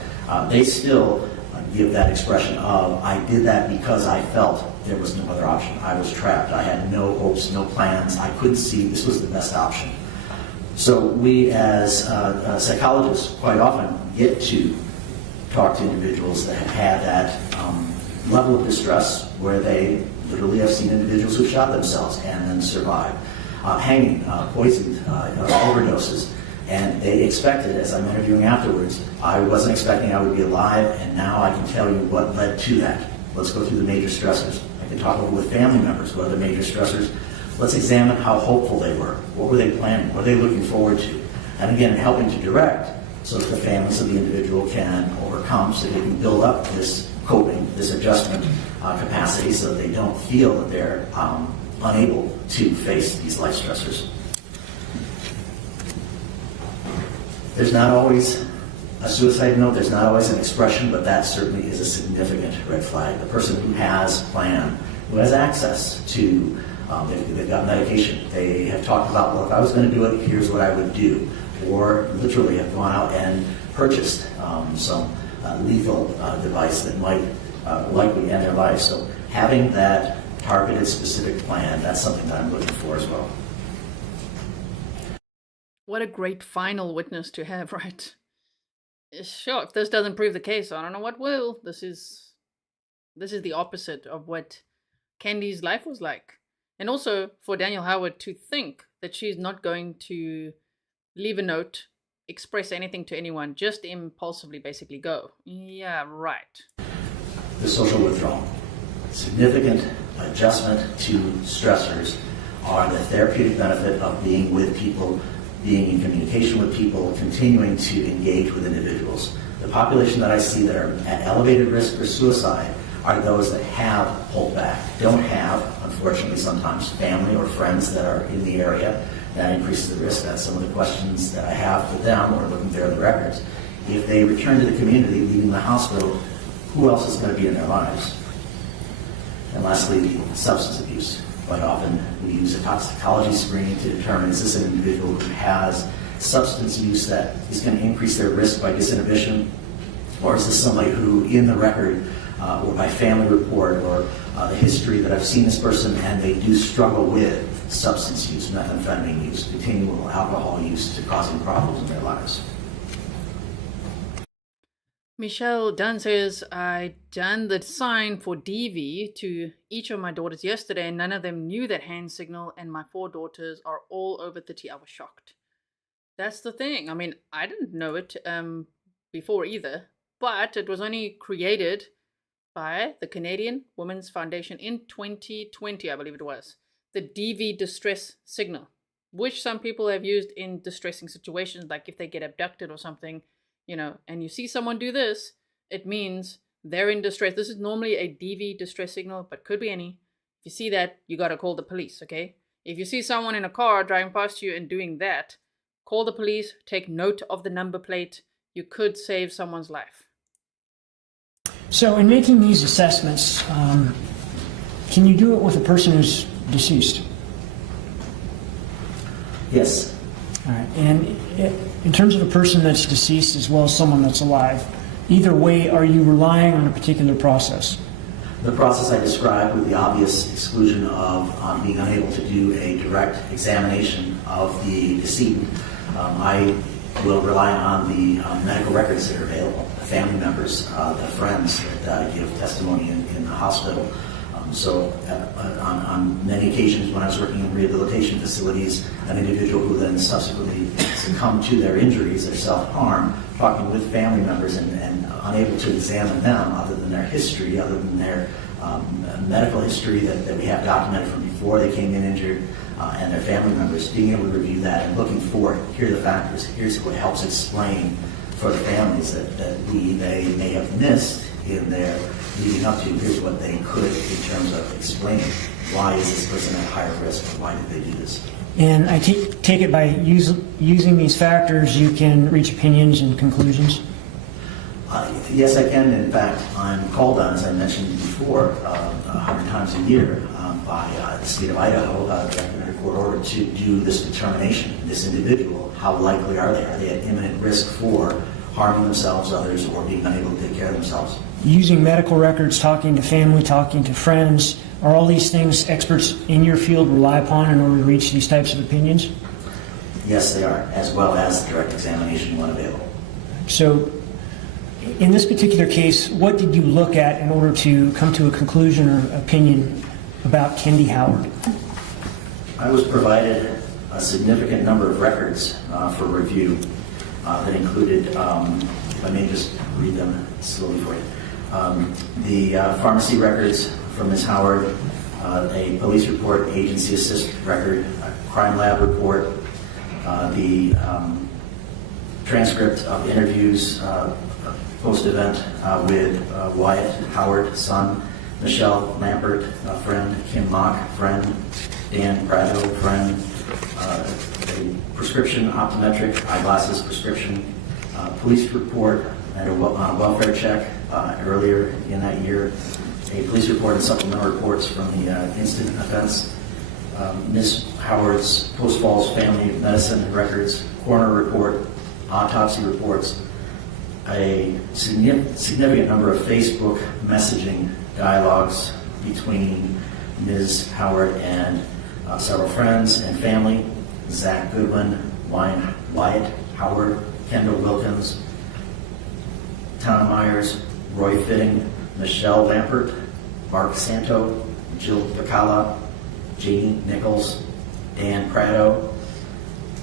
they still give that expression of, I did that because I felt there was no other option. I was trapped. I had no hopes, no plans. I couldn't see this was the best option. So we as psychologists quite often get to talk to individuals that have had that level of distress where they literally have seen individuals who shot themselves and then survived. Hanging, poisoned, overdoses. And they expected, as I'm interviewing afterwards, I wasn't expecting I would be alive, and now I can tell you what led to that. Let's go through the major stressors. I can talk over with family members what are the major stressors. Let's examine how hopeful they were. What were they planning? What were they looking forward to? And again, helping to direct so that the families of the individual can overcome, so they can build up this coping, this adjustment capacity, so that they don't feel that they're unable to face these life stressors. There's not always a suicide note, there's not always an expression, but that certainly is a significant red flag. The person who has a plan, who has access to, they've got medication, they have talked about, well, if I was going to do it, here's what I would do. Or literally have gone out and purchased some lethal device that might likely end their life. So having that targeted, specific plan, that's something that I'm looking for as well. What a great final witness to have, right? Sure, if this doesn't prove the case, I don't know what will. This is the opposite of what Kendy's life was like. And also for Daniel Howard to think that she's not going to leave a note, express anything to anyone, just impulsively basically go. Yeah, right. The social withdrawal. Significant adjustment to stressors are the therapeutic benefit of being with people, being in communication with people, continuing to engage with individuals. The population that I see that are at elevated risk for suicide are those that have pulled back, don't have, unfortunately sometimes, family or friends that are in the area, that increases the risk. That's some of the questions that I have for them or looking through the records. If they return to the community, leaving the hospital, who else is going to be in their lives? And lastly, substance abuse. Quite often we use a toxicology screen to determine is this an individual who has substance use that is going to increase their risk by disinhibition, or is this somebody who in the record or by family report or the history that I've seen this person and they do struggle with substance use, methamphetamine use, continual alcohol use to causing problems in their lives. Michelle Dunn says, I done the sign for DV to each of my daughters yesterday and none of them knew that hand signal and my 4 daughters are all over 30. I was shocked. That's the thing. I mean, I didn't know it before either, but it was only created by the Canadian Women's Foundation in 2020, I believe it was. The DV distress signal, which some people have used in distressing situations, like if they get abducted or something, you know, and you see someone do this, it means they're in distress. This is normally a DV distress signal, but could be any. If you see that, you got to call the police, okay? If you see someone in a car driving past you and doing that, call the police, take note of the number plate. You could save someone's life. So in making these assessments, can you do it with a person who's deceased? Yes. All right. And in terms of a person that's deceased as well as someone that's alive, either way, are you relying on a particular process? The process I described with the obvious exclusion of being unable to do a direct examination of the decedent, I will rely on the medical records that are available, the family members, the friends that give testimony in the hospital. So on many occasions when I was working in rehabilitation facilities, an individual who then subsequently succumbed to their injuries, their self-harm, talking with family members and unable to examine them other than their history, other than their medical history that we have documented from before they came in injured, and their family members, being able to review that and looking for, here are the factors, here's what helps explain for the families that they may have missed in their leading up to, here's what they could in terms of explaining why is this person at higher risk, why did they do this. And I take it by using these factors, you can reach opinions and conclusions? Yes, I can. In fact, I'm called on, as I mentioned before, 100 times a year by the state of Idaho, under court order, to do this determination. This individual, how likely are they? Are they at imminent risk for harming themselves, others, or being unable to take care of themselves? Using medical records, talking to family, talking to friends, are all these things experts in your field rely upon in order to reach these types of opinions? Yes, they are, as well as direct examination when available. So, in this particular case, what did you look at in order to come to a conclusion or opinion about Kendy Howard? I was provided a significant number of records for review that included, if I may just read them slowly for you, the pharmacy records from Ms. Howard, a police report, agency assist record, a crime lab report, the transcript of interviews post-event with Wyatt Howard, son, Michelle Lampert, friend, Kim Mock, friend, Dan Prado, friend, a prescription optometric eyeglasses prescription, police report and a welfare check earlier in that year, a police report and supplemental reports from the incident offense, Ms. Howard's post-falls family medicine records, coroner report, autopsy reports, a significant number of Facebook messaging dialogues between Ms. Howard and several friends and family, Zach Goodwin, Wyatt Howard, Kendall Wilkins, Tom Myers, Roy Fitting, Michelle Lampert, Mark Santo, Jill Pacala, Janie Nichols, Dan Prado,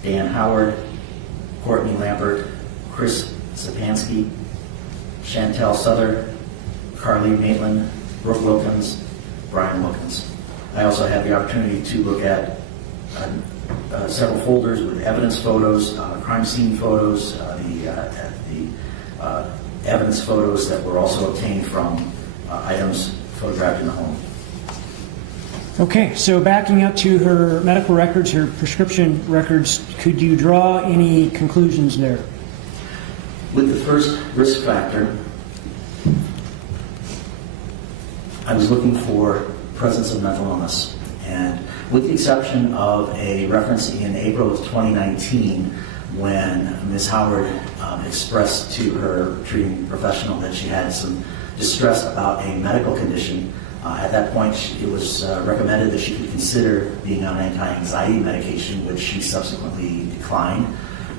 Dan Howard, Courtney Lampert, Chris Sapansky, Chantel Souther, Carly Maitland, Brooke Wilkins, Brian Wilkins. I also had the opportunity to look at several folders with evidence photos, crime scene photos, the evidence photos that were also obtained from items photographed in the home. Okay, so backing up to her medical records, her prescription records, could you draw any conclusions there? With the first risk factor, I was looking for presence of mental illness. And with the exception of a reference in April of 2019 when Ms. Howard expressed to her treating professional that she had some distress about a medical condition, at that point it was recommended that she could consider being on anti-anxiety medication, which she subsequently declined.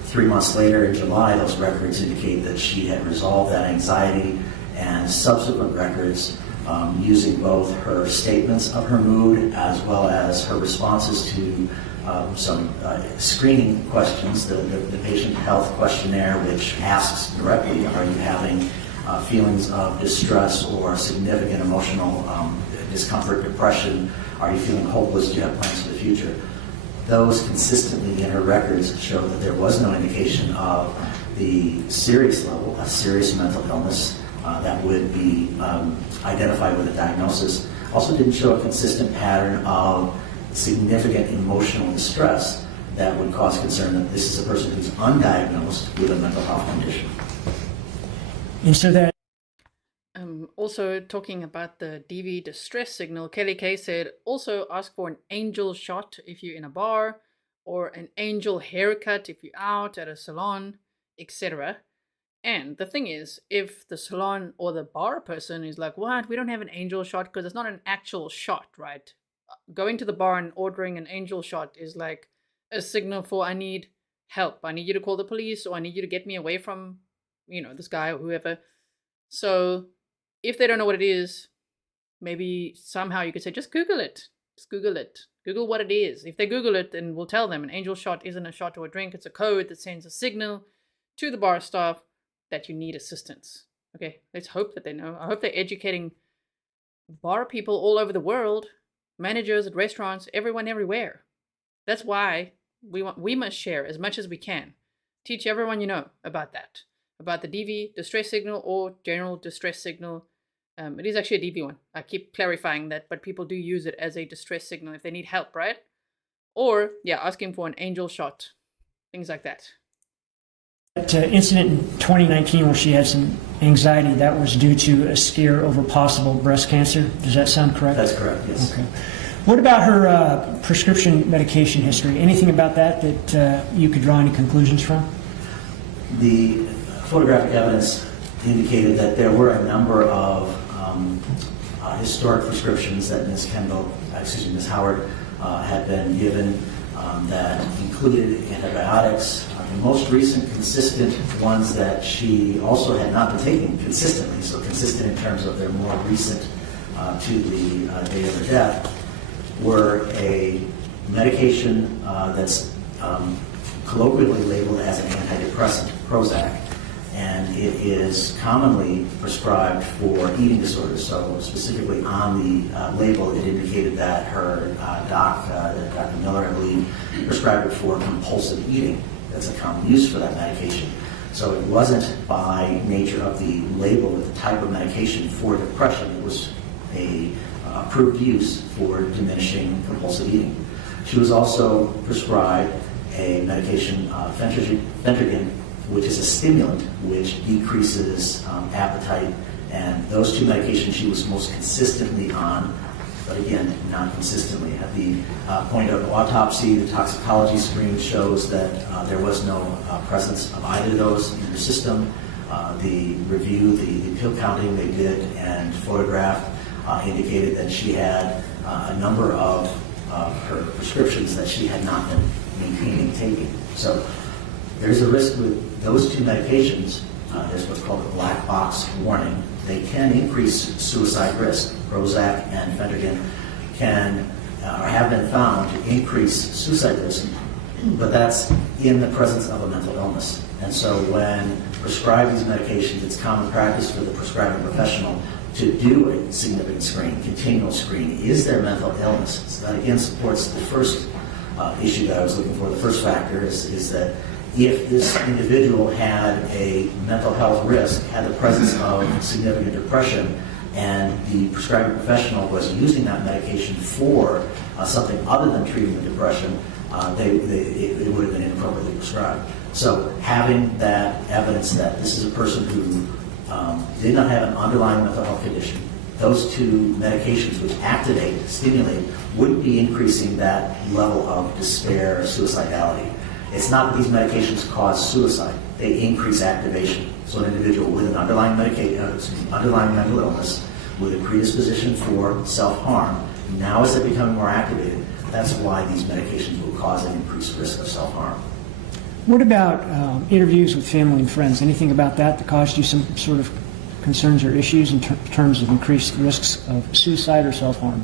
3 months later, in July, those records indicate that she had resolved that anxiety, and subsequent records using both her statements of her mood as well as her responses to some screening questions, the patient health questionnaire, which asks directly, are you having feelings of distress or significant emotional discomfort, depression? Are you feeling hopeless? Do you have plans for the future? Those consistently in her records show that there was no indication of the serious level, a serious mental illness that would be identified with a diagnosis. Also didn't show a consistent pattern of significant emotional distress that would cause concern that this is a person who's undiagnosed with a mental health condition. And so that also talking about the DV distress signal, Kelly K said, also ask for an angel shot if you're in a bar, or an angel haircut if you're out at a salon, etc. And the thing is, if the salon or the bar person is like, what, we don't have an angel shot, because it's not an actual shot, right? Going to the bar and ordering an angel shot is like a signal for, I need help. I need you to call the police, or I need you to get me away from, this guy or whoever. So if they don't know what it is, maybe somehow you could say, just Google it. Just Google it. Google what it is. If they Google it, then we'll tell them an angel shot isn't a shot or a drink. It's a code that sends a signal to the bar staff that you need assistance. Okay, let's hope that they know. I hope they're educating bar people all over the world, managers at restaurants, everyone everywhere. That's why we must share as much as we can. Teach everyone you know about that. About the DV, distress signal, or general distress signal. It is actually a DV one. I keep clarifying that, but people do use it as a distress signal if they need help, right? Or, asking for an angel shot. Things like that. That incident in 2019 where she had some anxiety, that was due to a scare over possible breast cancer. Does that sound correct? That's correct, yes. Okay. What about her prescription medication history? Anything about that you could draw any conclusions from? The photographic evidence indicated that there were a number of historic prescriptions that Ms. Howard had been given that included antibiotics. The most recent consistent ones that she also had not been taking consistently, so consistent in terms of their more recent to the date of her death, were a medication that's colloquially labeled as an antidepressant, Prozac, and it is commonly prescribed for eating disorders. So specifically on the label, it indicated that her Dr. Miller, I believe, prescribed it for compulsive eating. That's a common use for that medication. So it wasn't by nature of the label with the type of medication for depression. It was a approved use for diminishing compulsive eating. She was also prescribed a medication, Phentergan, which is a stimulant which decreases appetite, and those two medications she was most consistently on, but again, not consistently. At the point of autopsy, the toxicology screen shows that there was no presence of either of those in her system. The review, the pill counting they did and photographed indicated that she had a number of her prescriptions that she had not been maintaining taking. So there's a risk with those two medications. There's what's called a black box warning. They can increase suicide risk. Prozac and Phentergan can or have been found to increase suicide risk, but that's in the presence of a mental illness. And so when prescribed these medications, it's common practice for the prescribing professional to do a significant screen, continual screen. Is there mental illness? So that again supports the first issue that I was looking for. The first factor is that if this individual had a mental health risk, had the presence of significant depression, and the prescribing professional was using that medication for something other than treating the depression, it would have been inappropriately prescribed. So having that evidence that this is a person who did not have an underlying mental health condition, those two medications which activate, stimulate, wouldn't be increasing that level of despair or suicidality. It's not that these medications cause suicide. They increase activation. So an individual with an underlying mental illness with a predisposition for self-harm, now as they're becoming more activated, that's why these medications will cause an increased risk of self-harm. What about interviews with family and friends? Anything about that caused you some sort of concerns or issues in terms of increased risks of suicide or self-harm?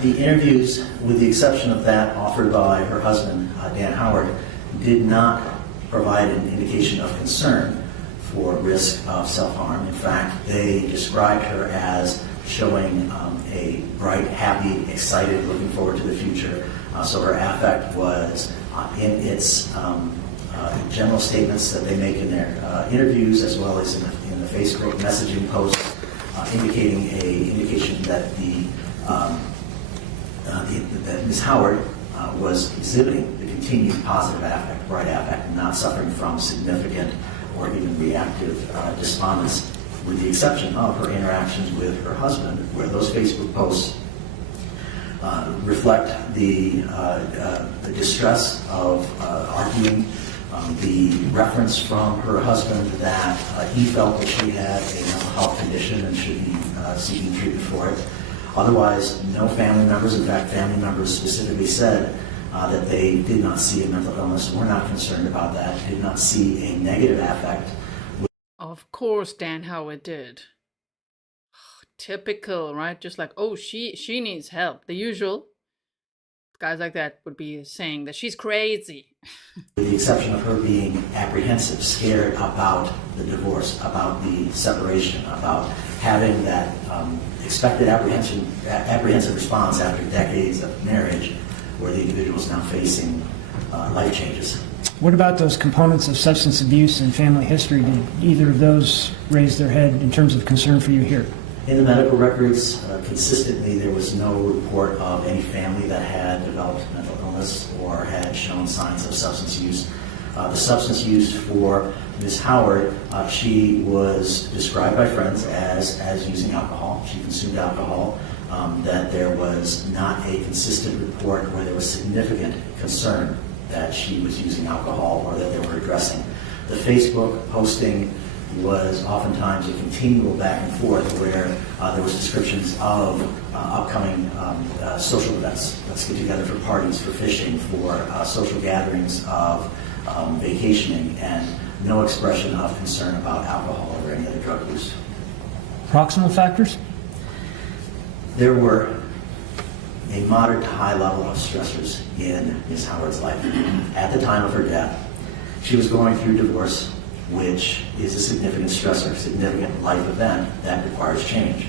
The interviews, with the exception of that offered by her husband, Dan Howard, did not provide an indication of concern for risk of self-harm. In fact, they described her as showing a bright, happy, excited, looking forward to the future. So her affect was in its general statements that they make in their interviews, as well as in the Facebook messaging posts, indicating a indication that that Ms. Howard was exhibiting the continued positive affect, bright affect, and not suffering from significant or even reactive despondence, with the exception of her interactions with her husband, where those Facebook posts reflect the distress of arguing, the reference from her husband that he felt that she had a mental health condition and should be seeking treatment for it. Otherwise, no family members, in fact, family members specifically said that they did not see a mental illness, were not concerned about that, did not see a negative affect. Of course Dan Howard did. Typical, right? Just like, oh, she needs help. The usual. Guys like that would be saying that she's crazy. With the exception of her being apprehensive, scared about the divorce, about the separation, about having that expected apprehensive response after decades of marriage, where the individual is now facing life changes. What about those components of substance abuse and family history? Did either of those raise their head in terms of concern for you here? In the medical records, consistently there was no report of any family that had developed mental illness or had shown signs of substance use. The substance use for Ms. Howard, she was described by friends as using alcohol. She consumed alcohol. That there was not a consistent report where there was significant concern that she was using alcohol or that they were addressing. The Facebook posting was oftentimes a continual back and forth where there was descriptions of upcoming social events. Let's get together for parties, for fishing, for social gatherings of vacationing, and no expression of concern about alcohol or any other drug use. Proximal factors? There were a moderate to high level of stressors in Ms. Howard's life. At the time of her death, she was going through divorce, which is a significant stressor, significant life event that requires change.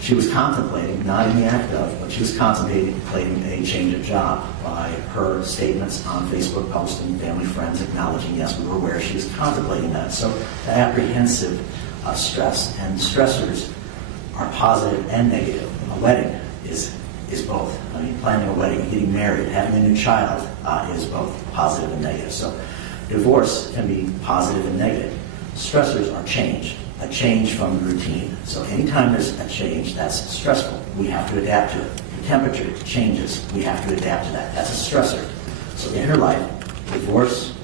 She was contemplating, not in the act of, but she was contemplating a change of job by her statements on Facebook posts and family friends acknowledging, yes, we were aware she was contemplating that. So the apprehensive stress and stressors are positive and negative. A wedding is both. I mean, planning a wedding, getting married, having a new child is both positive and negative. So divorce can be positive and negative. Stressors are change, a change from the routine. So anytime there's a change, that's stressful. We have to adapt to it. The temperature changes. We have to adapt to that. That's a stressor. So in her life, divorce,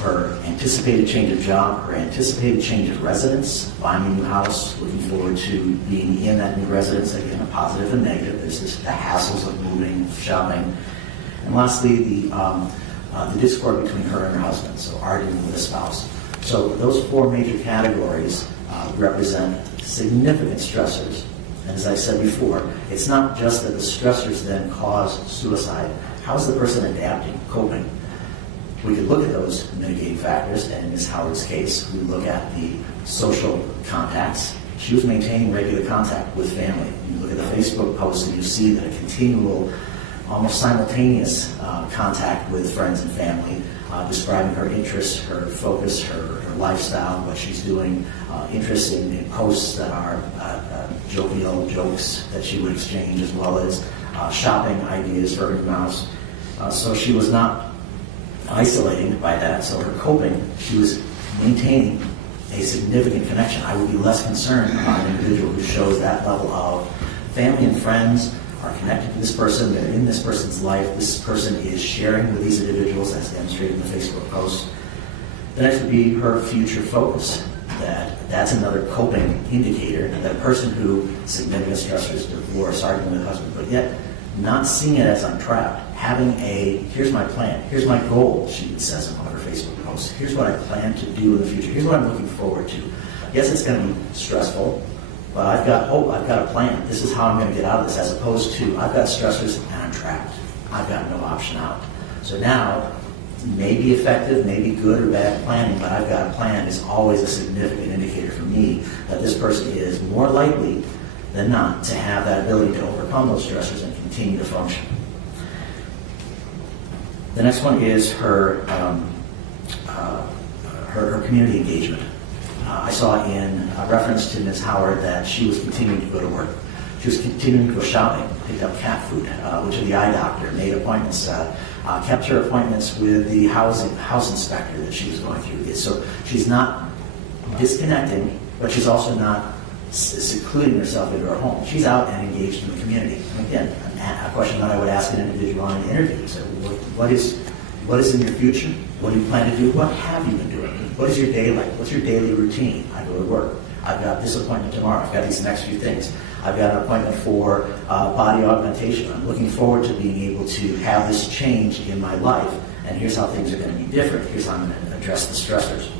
her anticipated change of job, her anticipated change of residence, buying a new house, looking forward to being in that new residence, again, a positive and negative. There's the hassles of moving, shopping. And lastly, the discord between her and her husband, so arguing with a spouse. So those four major categories represent significant stressors. And as I said before, it's not just that the stressors then cause suicide. How is the person adapting, coping? We could look at those mitigating factors, and in Ms. Howard's case, we look at the social contacts. She was maintaining regular contact with family. You look at the Facebook posts and you see that a continual almost simultaneous contact with friends and family, describing her interests, her focus, her lifestyle, what she's doing, interest in posts that are jovial jokes that she would exchange, as well as shopping ideas for her mouse. So she was not isolating by that. So her coping, she was maintaining a significant connection. I would be less concerned about an individual who shows that level of family and friends are connected to this person, they're in this person's life, this person is sharing with these individuals as demonstrated in the Facebook post. The next would be her future focus. That's another coping indicator. That person who, significant stressors, divorce, arguing with the husband, but yet not seeing it as I'm trapped. Having here's my plan, here's my goal, she says in one of her Facebook posts. Here's what I plan to do in the future. Here's what I'm looking forward to. Yes, it's going to be stressful, but I've got hope, I've got a plan. This is how I'm going to get out of this, as opposed to I've got stressors and I'm trapped. I've got no option out. So now, maybe effective, maybe good or bad planning, but I've got a plan is always a significant indicator for me that this person is more likely than not to have that ability to overcome those stressors and continue to function. The next one is her community engagement. I saw in reference to Ms. Howard that she was continuing to go to work. She was continuing to go shopping, picked up cat food, went to the eye doctor, made appointments, kept her appointments with the house inspector that she was going through. So she's not disconnecting, but she's also not secluding herself into her home. She's out and engaged in the community. And again, a question that I would ask an individual on an interview. So what is in your future? What do you plan to do? What have you been doing? What is your day like? What's your daily routine? I go to work. I've got this appointment tomorrow. I've got these next few things. I've got an appointment for body augmentation. I'm looking forward to being able to have this change in my life. And here's how things are going to be different. Here's how I'm going to address the stressors.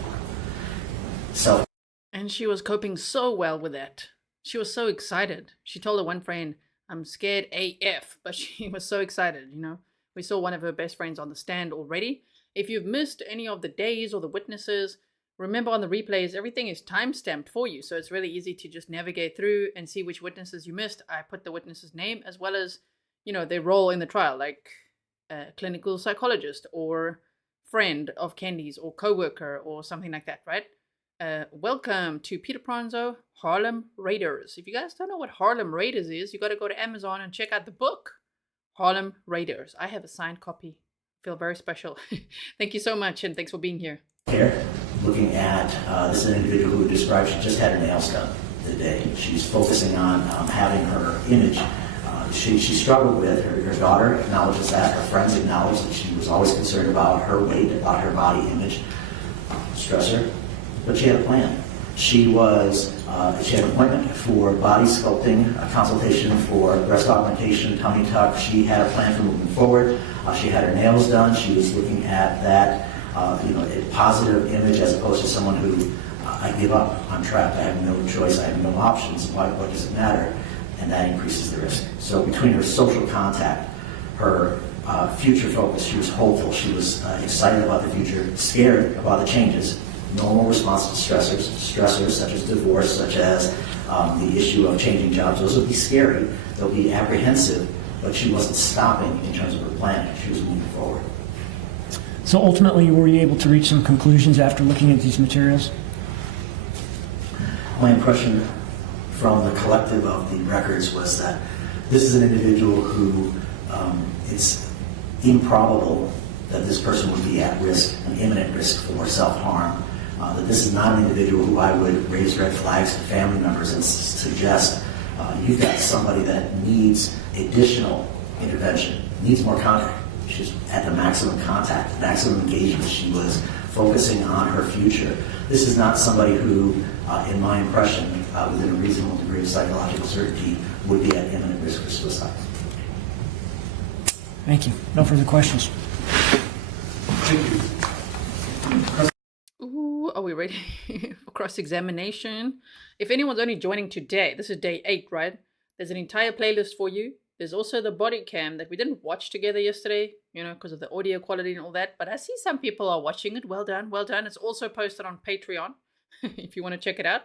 And she was coping so well with that. She was so excited. She told her one friend, I'm scared AF, but she was so excited, you know. We saw one of her best friends on the stand already. If you've missed any of the days or the witnesses, remember on the replays, everything is time-stamped for you. So it's really easy to just navigate through and see which witnesses you missed. I put the witness's name as well as, you know, their role in the trial, like a clinical psychologist or friend of Kendy's or co-worker or something like that, right? Welcome to Peter Pronzo, Harlem Raiders. If you guys don't know what Harlem Raiders is, you got to go to Amazon and check out the book, Harlem Raiders. I have a signed copy. Feel very special. Thank you so much, and thanks for being here. Here, looking at this is an individual who described she just had her nails done today. She's focusing on having her image. She struggled with her daughter acknowledges that, her friends acknowledge that she was always concerned about her weight, about her body image, stressor. But she had a plan. She had an appointment for body sculpting, a consultation for breast augmentation, tummy tuck. She had a plan for moving forward. She had her nails done. She was looking at that, a positive image as opposed to someone who, I give up, I'm trapped, I have no choice, I have no options, what does it matter? And that increases the risk. So between her social contact, her future focus, she was hopeful, she was excited about the future, scared about the changes, normal response to stressors such as divorce, such as the issue of changing jobs. Those will be scary, they'll be apprehensive, but she wasn't stopping in terms of her planning, she was moving forward. So ultimately, were you able to reach some conclusions after looking at these materials? My impression from the collective of the records was that this is an individual who it's improbable that this person would be at risk, an imminent risk for self-harm. That this is not an individual who I would raise red flags to family members and suggest you've got somebody that needs additional intervention, needs more contact. She's at the maximum contact, maximum engagement. She was focusing on her future. This is not somebody who, in my impression, within a reasonable degree of psychological certainty, would be at imminent risk for suicide. Thank you. No further questions. Thank you. Ooh, are we ready for cross-examination? If anyone's only joining today, this is day 8, right? There's an entire playlist for you. There's also the body cam that we didn't watch together yesterday, because of the audio quality and all that. But I see some people are watching it. Well done, well done. It's also posted on Patreon if you want to check it out.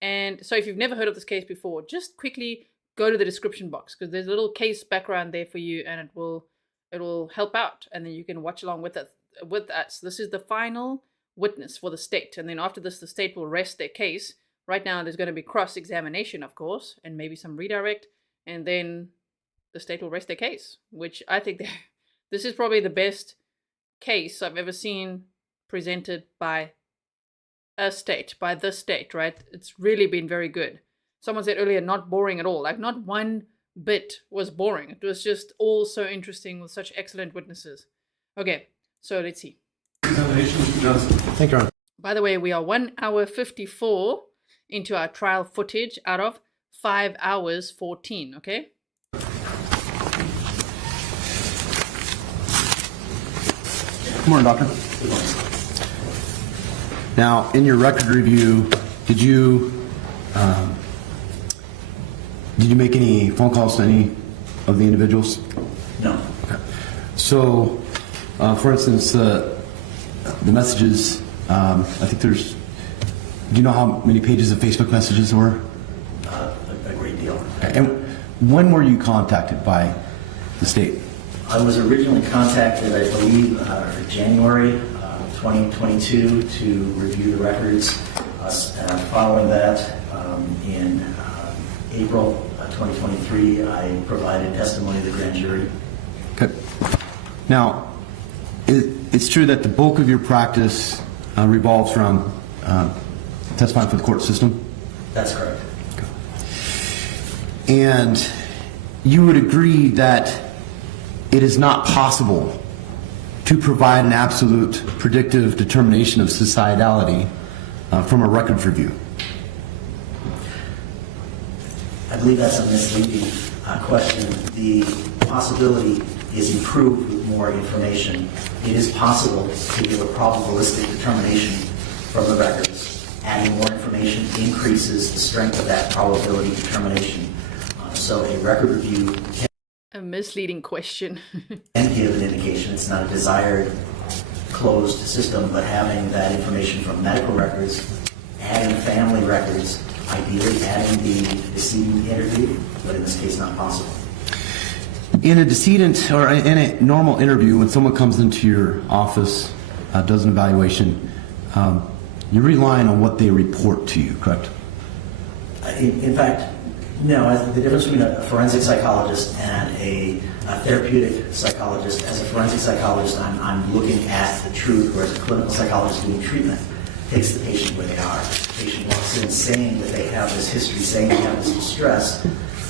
And so if you've never heard of this case before, just quickly go to the description box because there's a little case background there for you, and it will help out, and then you can watch along with us. This is the final witness for the state, and then after this, the state will rest their case. Right now, there's going to be cross-examination, of course, and maybe some redirect, and then the state will rest their case, which I think this is probably the best case I've ever seen presented by the state, right? It's really been very good. Someone said earlier, not boring at all. Like, not one bit was boring. It was just all so interesting with such excellent witnesses. Okay, so let's see. Thank you, Ron. By the way, we are 1 hour 54 into our trial footage out of 5 hours 14, okay? Good morning, Doctor. Now, in your record review, did you make any phone calls to any of the individuals? No. Okay. So, for instance, the messages, I think there's, do you know how many pages of Facebook messages there were? A great deal. Okay. And when were you contacted by the state? I was originally contacted, I believe, January 2022 to review the records. Following that, in April 2023, I provided testimony to the grand jury. Okay. Now, it's true that the bulk of your practice revolves around testifying for the court system? That's correct. Okay. And you would agree that it is not possible to provide an absolute predictive determination of societality from a records review? I believe that's a misleading question. The possibility is improved with more information. It is possible to give a probabilistic determination from the records. Adding more information increases the strength of that probability determination. So a record review can A misleading question. and give an indication. It's not a desired closed system, but having that information from medical records, adding family records, ideally adding the decedent interview, but in this case not possible. In a decedent or in a normal interview, when someone comes into your office, does an evaluation, you're relying on what they report to you, correct? In fact, no. The difference between a forensic psychologist and a therapeutic psychologist, as a forensic psychologist, I'm looking at the truth, whereas a clinical psychologist doing treatment takes the patient where they are. The patient walks in saying that they have this history, saying they have this distress.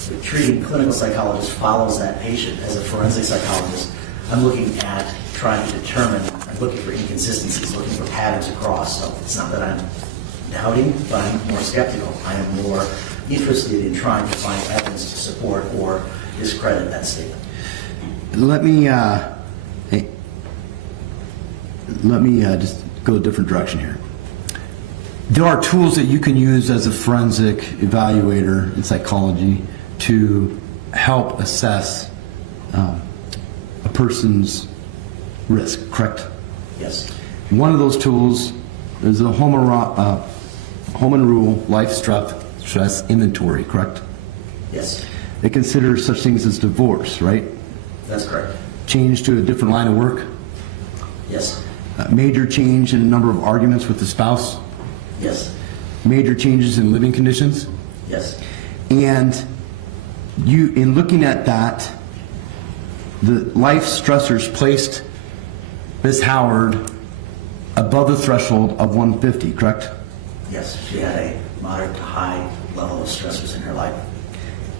The treating clinical psychologist follows that patient. As a forensic psychologist, I'm looking at trying to determine, I'm looking for inconsistencies, looking for patterns across. So it's not that I'm doubting, but I'm more skeptical. I am more interested in trying to find evidence to support or discredit that statement. Let me just go a different direction here. There are tools that you can use as a forensic evaluator in psychology to help assess a person's risk, correct? Yes. One of those tools is the Home Rule Life Stress Inventory, correct? Yes. It considers such things as divorce, right? That's correct. Change to a different line of work? Yes. Major change in a number of arguments with the spouse? Yes. Major changes in living conditions? Yes. And you, in looking at that, the life stressors placed Ms. Howard above the threshold of 150, correct? Yes. She had a moderate to high level of stressors in her life.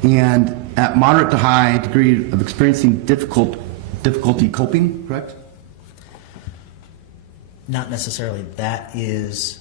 And at moderate to high degree of experiencing difficulty coping, correct? Not necessarily. That is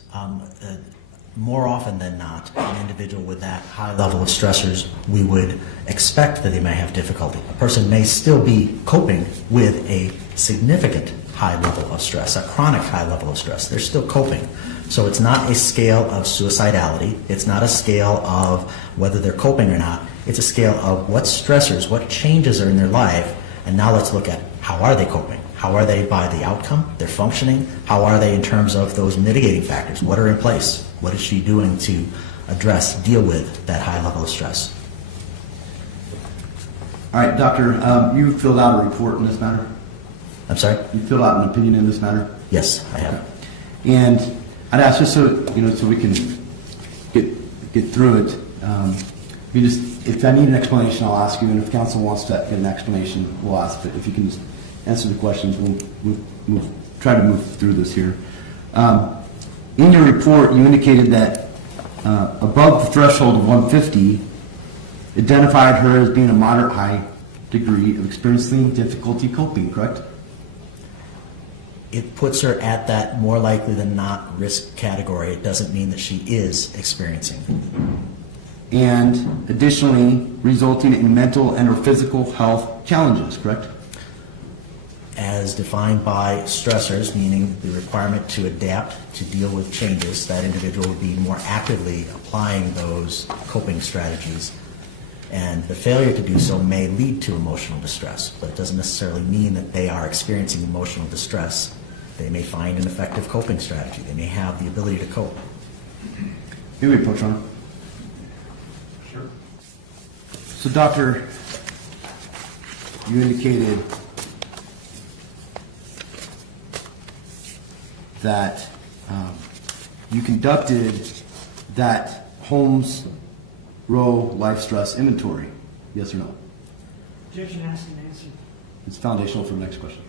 more often than not an individual with that high level of stressors. We would expect that they may have difficulty. A person may still be coping with a significant high level of stress, a chronic high level of stress. They're still coping. So it's not a scale of suicidality. It's not a scale of whether they're coping or not. It's a scale of what stressors, what changes are in their life, and now let's look at how are they coping? How are they by the outcome, their functioning? How are they in terms of those mitigating factors? What are in place? What is she doing to address, deal with that high level of stress? All right, doctor, you filled out a report in this matter? I'm sorry? You filled out an opinion in this matter? Yes, I have. And I'd ask just so, so we can get through it. If I need an explanation, I'll ask you, and if counsel wants to get an explanation, we'll ask. But if you can just answer the questions, we'll try to move through this here. In your report, you indicated that above the threshold of 150, identified her as being a moderate high degree of experiencing difficulty coping, correct? It puts her at that more likely than not risk category. It doesn't mean that she is experiencing. And additionally, resulting in mental and or physical health challenges, correct? As defined by stressors, meaning the requirement to adapt to deal with changes, that individual will be more actively applying those coping strategies. And the failure to do so may lead to emotional distress, but it doesn't necessarily mean that they are experiencing emotional distress. They may find an effective coping strategy. They may have the ability to cope. Here we approach on. Sure. So, doctor, you indicated that you conducted that Holmes Row life stress inventory. Yes or no? Objection asked and answered. It's foundational for the next question.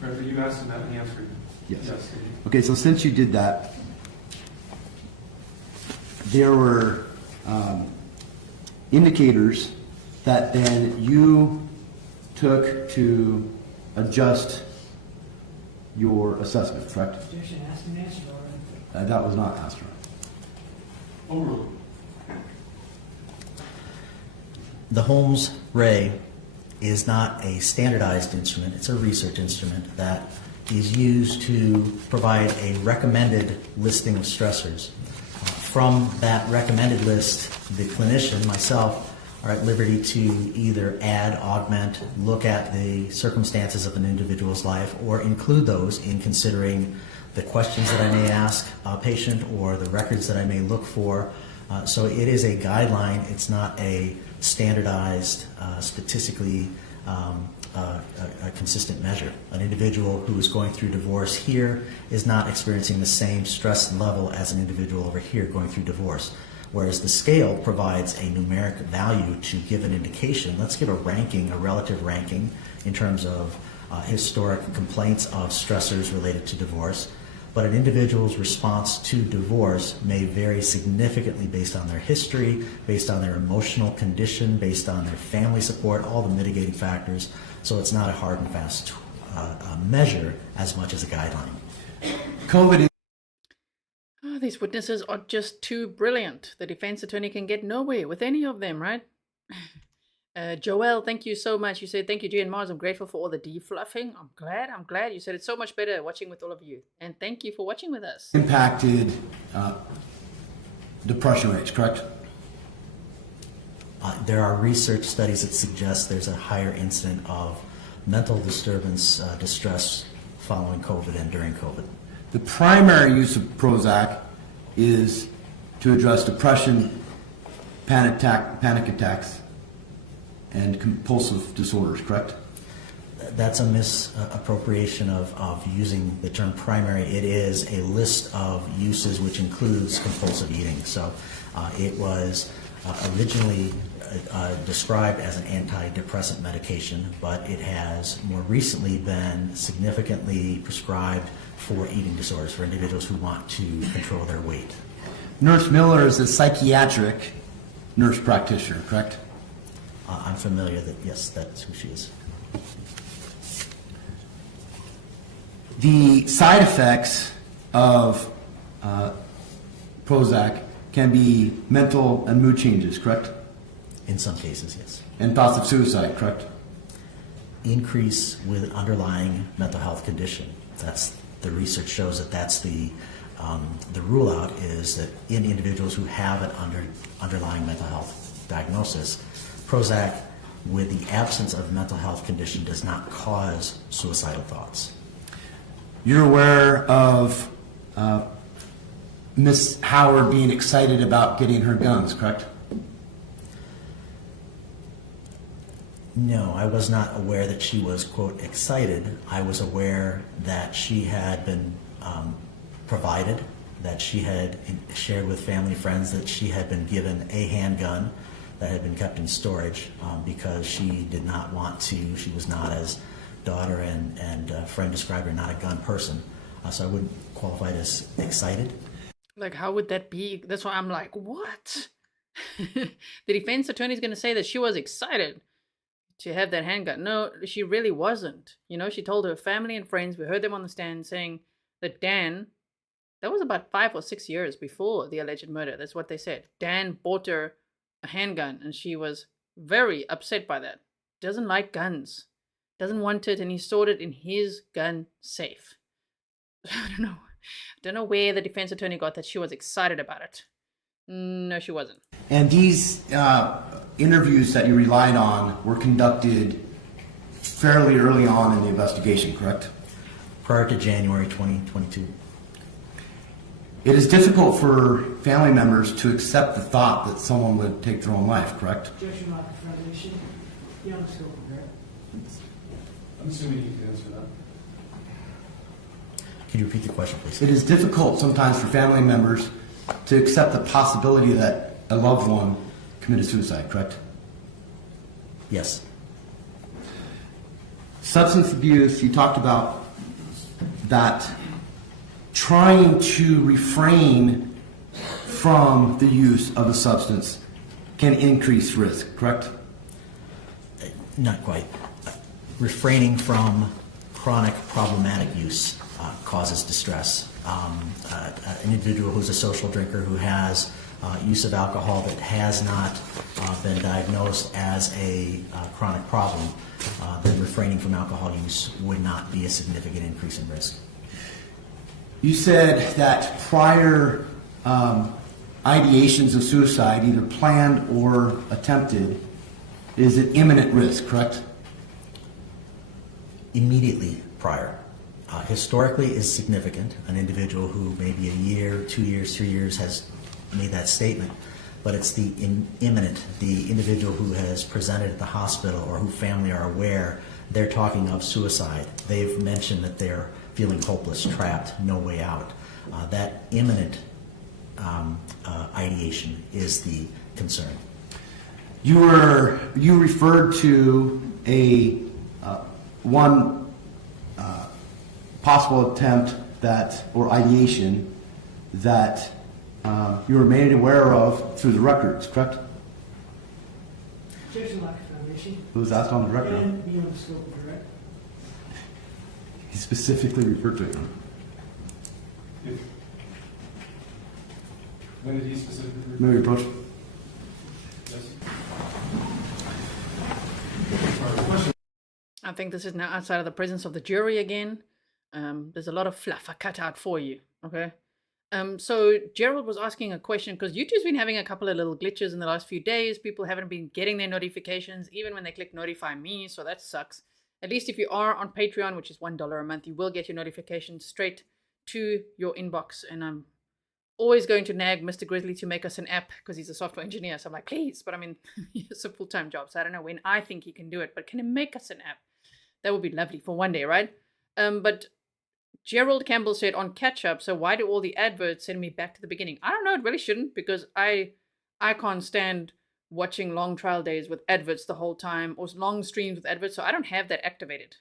Remember, you asked him that and he answered. Yes. Yes. Okay, so since you did that, there were indicators that then you took to adjust your assessment, correct? Objection asked and answered already. That was not asked. Overruled. The Holmes Ray is not a standardized instrument. It's a research instrument that is used to provide a recommended listing of stressors. From that recommended list, the clinician, myself, are at liberty to either add, augment, look at the circumstances of an individual's life, or include those in considering the questions that I may ask a patient or the records that I may look for. So it is a guideline. It's not a standardized, statistically a consistent measure. An individual who is going through divorce here is not experiencing the same stress level as an individual over here going through divorce. Whereas the scale provides a numeric value to give an indication. Let's give a ranking, a relative ranking, in terms of historic complaints of stressors related to divorce. But an individual's response to divorce may vary significantly based on their history, based on their emotional condition, based on their family support, all the mitigating factors. So it's not a hard and fast measure as much as a guideline. COVID is These witnesses are just too brilliant. The defense attorney can get nowhere with any of them, right? Joelle, thank you so much. You said, thank you, G and Mars. I'm grateful for all the defluffing. I'm glad. You said it's so much better watching with all of you. And thank you for watching with us. impacted depression rates, correct? There are research studies that suggest there's a higher incident of mental disturbance, distress following COVID and during COVID. The primary use of Prozac is to address depression, panic attacks, and compulsive disorders, correct? That's a misappropriation of using the term primary. It is a list of uses which includes compulsive eating. So it was originally described as an antidepressant medication, but it has more recently been significantly prescribed for eating disorders, for individuals who want to control their weight. Nurse Miller is a psychiatric nurse practitioner, correct? I'm familiar that, yes, that's who she is. The side effects of Prozac can be mental and mood changes, correct? In some cases, yes. And thoughts of suicide, correct? Increase with underlying mental health condition. That's the research shows that that's the rule out is that in individuals who have an underlying mental health diagnosis, Prozac, with the absence of mental health condition, does not cause suicidal thoughts. You're aware of Miss Howard being excited about getting her guns, correct? No, I was not aware that she was, quote, excited. I was aware that she had been provided, that she had shared with family friends that she had been given a handgun that had been kept in storage because she did not want to, she was not, as daughter and friend described her, not a gun person. So I wouldn't qualify it as excited. Like, how would that be? That's why I'm like, what? The defense attorney's going to say that she was excited to have that handgun. No, she really wasn't. You know, she told her family and friends, we heard them on the stand saying that Dan, that was about 5 or 6 years before the alleged murder. That's what they said. Dan bought her a handgun and she was very upset by that. Doesn't like guns. Doesn't want it, and he stored it in his gun safe. I don't know where the defense attorney got that she was excited about it. No, she wasn't. And these interviews that you relied on were conducted fairly early on in the investigation, correct? Prior to January 2022. It is difficult for family members to accept the thought that someone would take their own life, correct? I'm assuming you can answer that. Can you repeat the question, please? It is difficult sometimes for family members to accept the possibility that a loved one committed suicide, correct? Yes. Substance abuse, you talked about that trying to refrain from the use of a substance can increase risk, correct? Not quite. Refraining from chronic problematic use causes distress. An individual who's a social drinker who has use of alcohol that has not been diagnosed as a chronic problem, then refraining from alcohol use would not be a significant increase in risk. You said that prior ideations of suicide, either planned or attempted, is an imminent risk, correct? Immediately prior. Historically is significant. An individual who maybe a year, 2 years, 3 years has made that statement, but it's the imminent, the individual who has presented at the hospital or who family are aware, they're talking of suicide. They've mentioned that they're feeling hopeless, trapped, no way out. That imminent ideation is the concern. You referred to a one possible attempt that, or ideation, that you were made aware of through the records, correct? It was asked on the record. He specifically referred to it. When did he specifically refer? May we approach? I think this is now outside of the presence of the jury again. There's a lot of fluff I cut out for you, okay? So Gerald was asking a question because YouTube's been having a couple of little glitches in the last few days. People haven't been getting their notifications, even when they click notify me, so that sucks. At least if you are on Patreon, which is $1 a month, you will get your notifications straight to your inbox. And I'm always going to nag Mr. Grizzly to make us an app because he's a software engineer. So I'm like, please, but I mean, it's a full-time job, so I don't know when I think he can do it, but can he make us an app? That would be lovely for one day, right? But Gerald Campbell said on catch up, so why do all the adverts send me back to the beginning? I don't know, it really shouldn't, because I can't stand watching long trial days with adverts the whole time, or long streams with adverts, so I don't have that activated.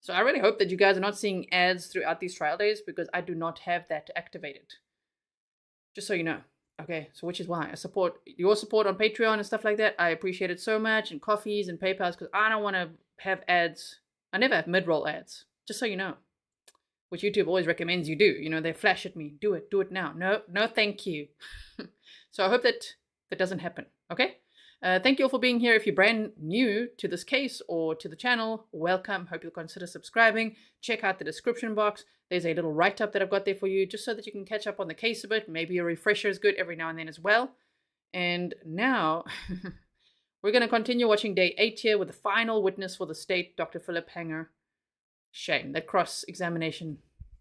So I really hope that you guys are not seeing ads throughout these trial days, because I do not have that activated. Just so you know. Okay, so which is why I support your support on Patreon and stuff like that. I appreciate it so much, and coffees and PayPals, because I don't want to have ads. I never have mid-roll ads, just so you know. Which YouTube always recommends you do. You know, they flash at me. Do it now. No, thank you. So I hope that doesn't happen, okay? Thank you all for being here. If you're brand new to this case or to the channel, welcome. Hope you'll consider subscribing. Check out the description box. There's a little write-up that I've got there for you, just so that you can catch up on the case a bit. Maybe a refresher is good every now and then as well. And now, we're going to continue watching day 8 here with the final witness for the state, Dr. Philip Hangar. Shame, that cross-examination,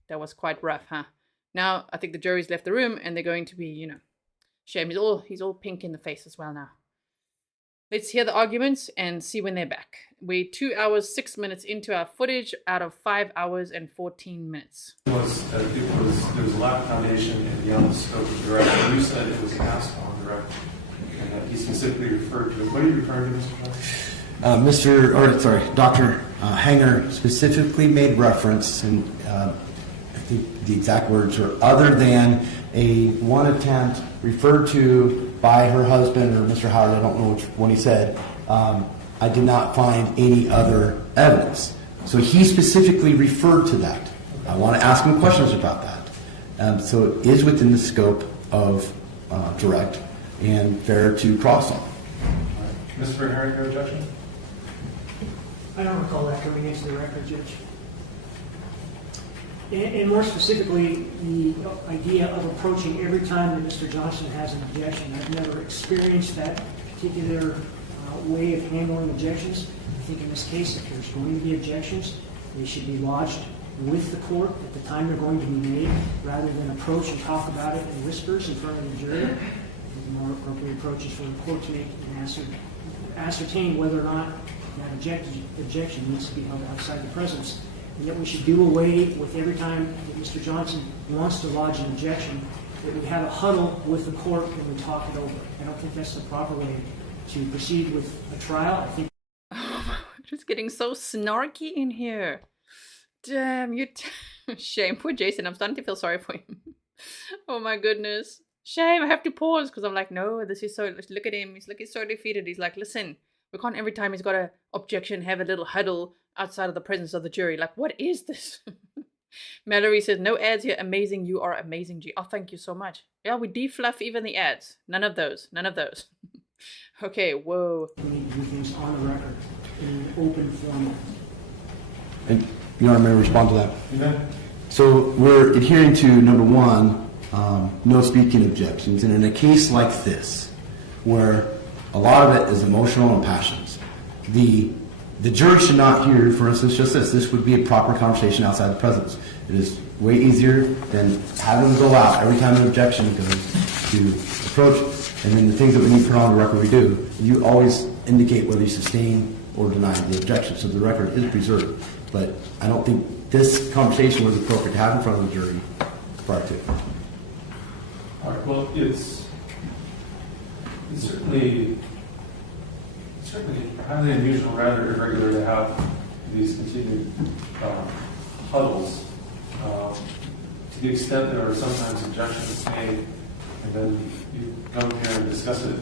that was quite rough, huh? Now, I think the jury's left the room, and they're going to be, you know, shame. He's all pink in the face as well now. Let's hear the arguments and see when they're back. We're 2 hours, 6 minutes into our footage out of 5 hours and 14 minutes. There was a lack of foundation in the scope of direct. You said it was passed on direct, and that he specifically referred to it. What are you referring to, Mr. Johnson? Dr. Hangar specifically made reference, and I think the exact words are, other than a one attempt referred to by her husband or Mr. Howard, I don't know which one he said, I did not find any other evidence. So he specifically referred to that. I want to ask him questions about that. So it is within the scope of direct and fair to cross on. Mr. Herring, your objection? I don't recall that coming into the record, Judge. And more specifically, the idea of approaching every time that Mr. Johnson has an objection. I've never experienced that particular way of handling objections. I think in this case, if there's going to be objections, they should be lodged with the court at the time they're going to be made, rather than approach and talk about it in whispers in front of the jury. I think the more appropriate approach is for the court to make an ascertain whether or not that objection needs to be held outside the presence. And that we should do away with every time that Mr. Johnson wants to lodge an objection, that we have a huddle with the court and we talk it over. I don't think that's the proper way to proceed with a trial. I think Just getting so snarky in here. Damn, shame. Poor Jason. I'm starting to feel sorry for him. Oh my goodness. Shame. I have to pause because I'm like, no, this is so, look at him. He's so defeated. He's like, listen, we can't every time he's got an objection have a little huddle outside of the presence of the jury. Like, what is this? Mallory says, no ads here. Amazing. You are amazing, G. Oh, thank you so much. Yeah, we defluff even the ads. None of those. None of those. Okay, whoa. we need to do things on the record in an open format. And you know, I'm going to respond to that. Okay. So we're adhering to number one, no speaking objections. And in a case like this, where a lot of it is emotional and passions, the jury should not hear, for instance, just this. This would be a proper conversation outside the presence. It is way easier than having them go out every time an objection goes to approach. And then the things that we need to put on the record we do, you always indicate whether you sustain or deny the objection. So the record is preserved. But I don't think this conversation was appropriate to have in front of the jury prior to. All right, well, it's certainly highly unusual, rather irregular, to have these continued huddles. To the extent there are sometimes objections made, and then you come here and discuss it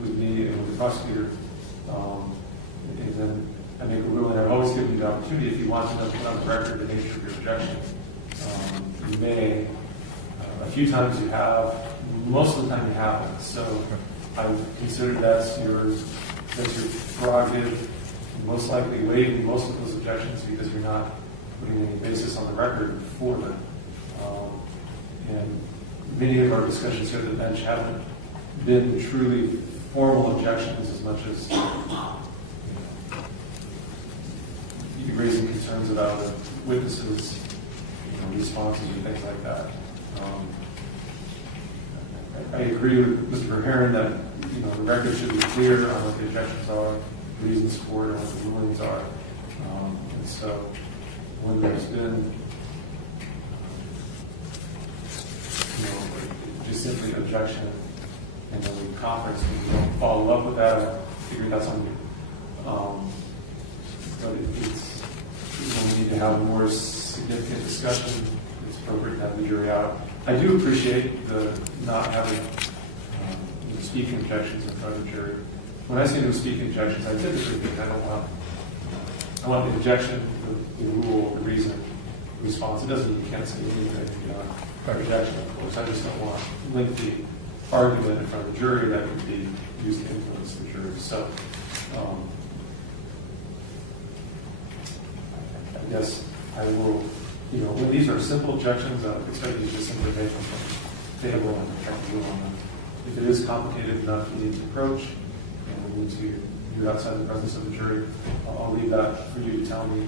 with me and with the prosecutor, and then I make a ruling. I've always given you the opportunity, if you want to know, put on the record the nature of your objection. You may. A few times you have. Most of the time you haven't. So I've considered that's your prerogative. You most likely waive most of those objections because you're not putting any basis on the record for them. And many of our discussions here at the bench haven't been truly formal objections as much as you raising concerns about witnesses, responses and things like that. I agree with Mr. Herron that the record should be clear on what the objections are, reasons for it, and what the rulings are. And so when there's been just simply an objection and then we conference and we don't follow up with that, I figure that's on you. But it's when we need to have a more significant discussion, it's appropriate to have the jury out. I do appreciate the not having speaking objections in front of the jury. When I say no speaking objections, I typically think I want the objection, the rule, the reason, the response. It doesn't mean you can't say anything by objection, of course. I just don't want lengthy argument in front of the jury that would be used to influence the jury. So I guess I will, when these are simple objections, I would expect you to just simply make them from the table and try to rule on them. If it is complicated enough, you need to approach, and we need to do it outside the presence of the jury. I'll leave that for you to tell me,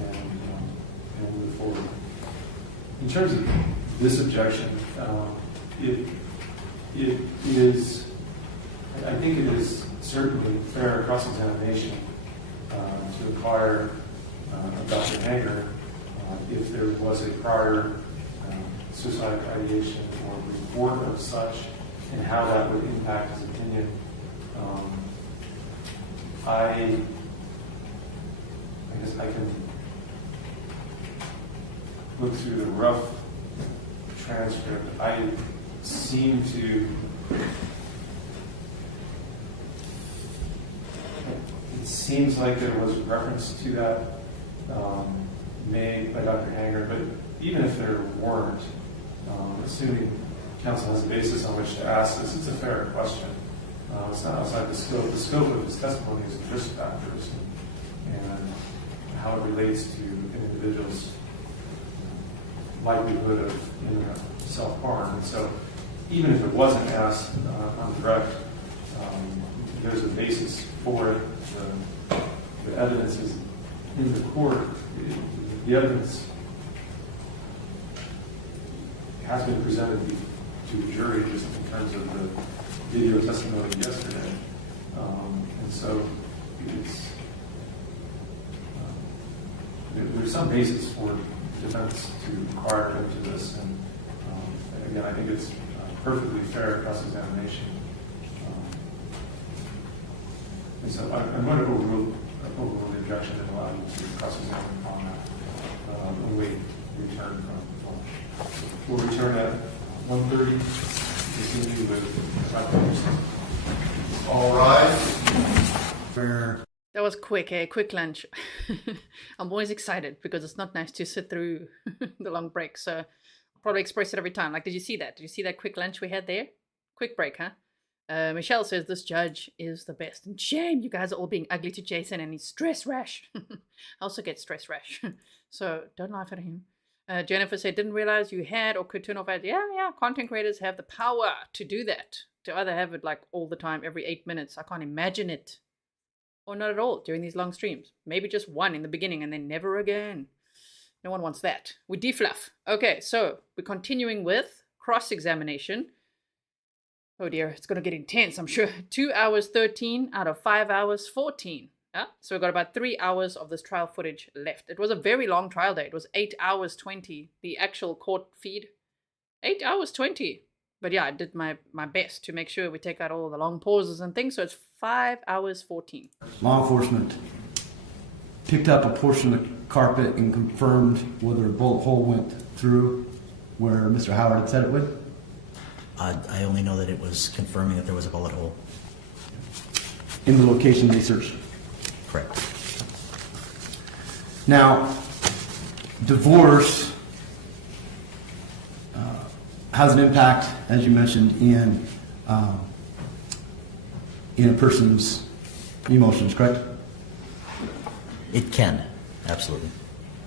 and move forward. In terms of this objection, it is, I think it is certainly fair cross-examination to inquire of Dr. Hangar if there was a prior suicide ideation or report of such, and how that would impact his opinion. I guess I can look through the rough transcript. I seem to. It seems like there was reference to that made by Dr. Hangar, but even if there weren't, assuming counsel has a basis on which to ask this, it's a fair question. It's not outside the scope. The scope of his testimony is risk factors and how it relates to an individual's likelihood of self-harm. And so even if it wasn't asked on direct, there's a basis for it. The evidence is in the court. The evidence has been presented to the jury just in terms of the video testimony yesterday. And so there's some basis for defense to inquire into this. And again, I think it's perfectly fair cross-examination. And so I'm going to overrule the objection and allow you to cross-examine on that when we return from lunch. We'll return at 1:30. Continue with Psychologist. All right. That was quick, eh? Quick lunch. I'm always excited because it's not nice to sit through the long break. So I'll probably express it every time. Like, did you see that? Did you see that quick lunch we had there? Quick break, huh? Michelle says this judge is the best. And shame, you guys are all being ugly to Jason and he's stress rash. I also get stress rash. So don't laugh at him. Jennifer said, didn't realize you had or could turn off ads. Yeah, content creators have the power to do that. To either have it like all the time, every 8 minutes. I can't imagine it. Or not at all during these long streams. Maybe just one in the beginning and then never again. No one wants that. We defluff. Okay, so we're continuing with cross-examination. Oh dear, it's going to get intense, I'm sure. 2 hours 13 out of 5 hours 14. So we've got about 3 hours of this trial footage left. It was a very long trial day. It was 8 hours 20, the actual court feed. 8 hours 20. But yeah, I did my best to make sure we take out all the long pauses and things. So it's 5 hours 14. Law enforcement picked up a portion of the carpet and confirmed whether a bullet hole went through where Mr. Howard had said it would. I only know that it was confirming that there was a bullet hole. In the location they searched. Correct. Now, divorce has an impact, as you mentioned, in a person's emotions, correct? It can, absolutely.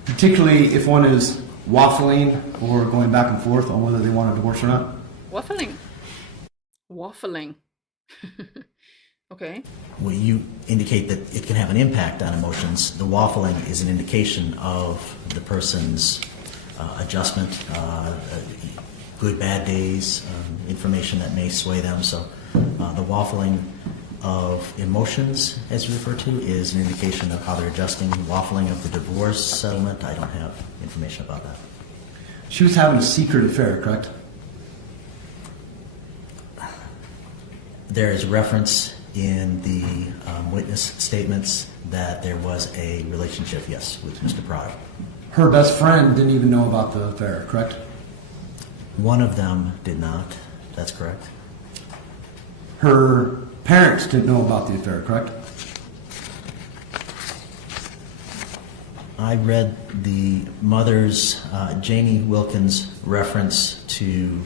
Particularly if one is waffling or going back and forth on whether they want a divorce or not. Waffling. Okay. When you indicate that it can have an impact on emotions, the waffling is an indication of the person's adjustment, good, bad days, information that may sway them. So the waffling of emotions, as you refer to, is an indication of how they're adjusting. Waffling of the divorce settlement, I don't have information about that. She was having a secret affair, correct? There is reference in the witness statements that there was a relationship, yes, with Mr. Prado. Her best friend didn't even know about the affair, correct? One of them did not. That's correct. Her parents didn't know about the affair, correct? I read the mother's, Janie Wilkins' reference to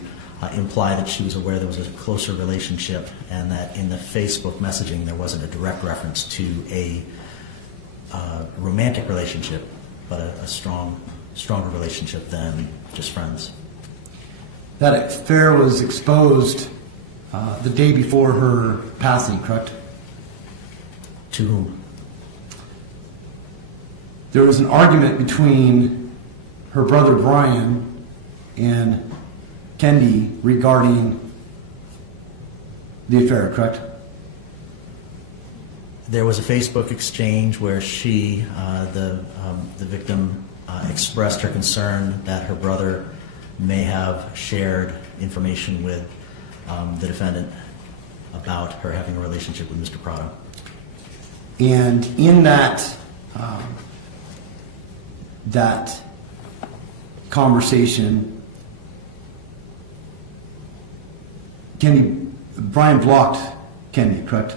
imply that she was aware there was a closer relationship and that in the Facebook messaging there wasn't a direct reference to a romantic relationship, but a stronger relationship than just friends. That affair was exposed the day before her passing, correct? To whom? There was an argument between her brother Brian and Kendy regarding the affair, correct? There was a Facebook exchange where she, the victim, expressed her concern that her brother may have shared information with the defendant about her having a relationship with Mr. Prado. And in that that conversation, Brian blocked Kendy, correct?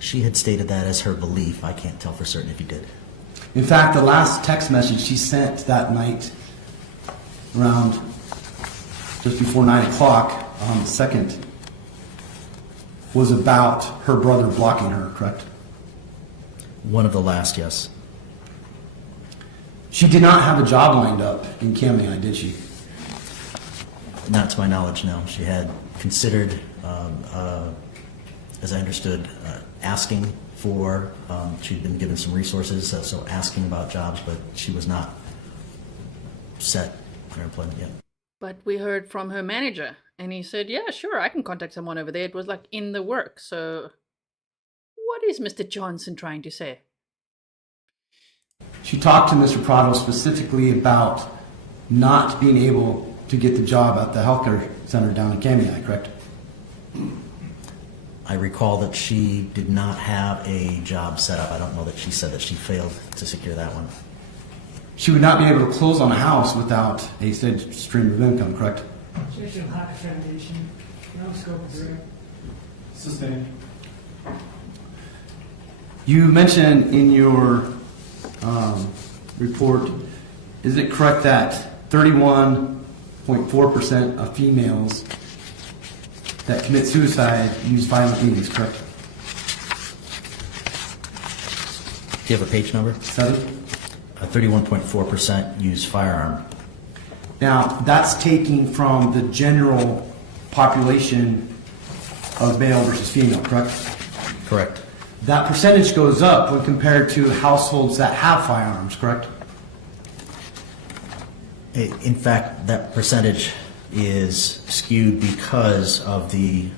She had stated that as her belief. I can't tell for certain if he did. In fact, the last text message she sent that night, around just before 9 o'clock on the 2nd, was about her brother blocking her, correct? One of the last, yes. She did not have a job lined up in Kamloops, did she? Not to my knowledge, no. She had considered, as I understood, asking for, she'd been given some resources, so asking about jobs, but she was not set on her employment yet. But we heard from her manager, and he said, yeah, sure, I can contact someone over there. It was like in the work. So what is Mr. Johnson trying to say? She talked to Mr. Prado specifically about not being able to get the job at the healthcare center down in Kamloops, correct? I recall that she did not have a job set up. I don't know that she said that she failed to secure that one. She would not be able to close on a house without a steady stream of income, correct? Foundation. No scope of direct. Sustained. You mentioned in your report, is it correct that 31.4% of females that commit suicide use violent means, correct? Do you have a page number? 7? 31.4% use firearm. Now, that's taking from the general population of male versus female, correct? Correct. That percentage goes up when compared to households that have firearms, correct? In fact, that percentage is skewed because of the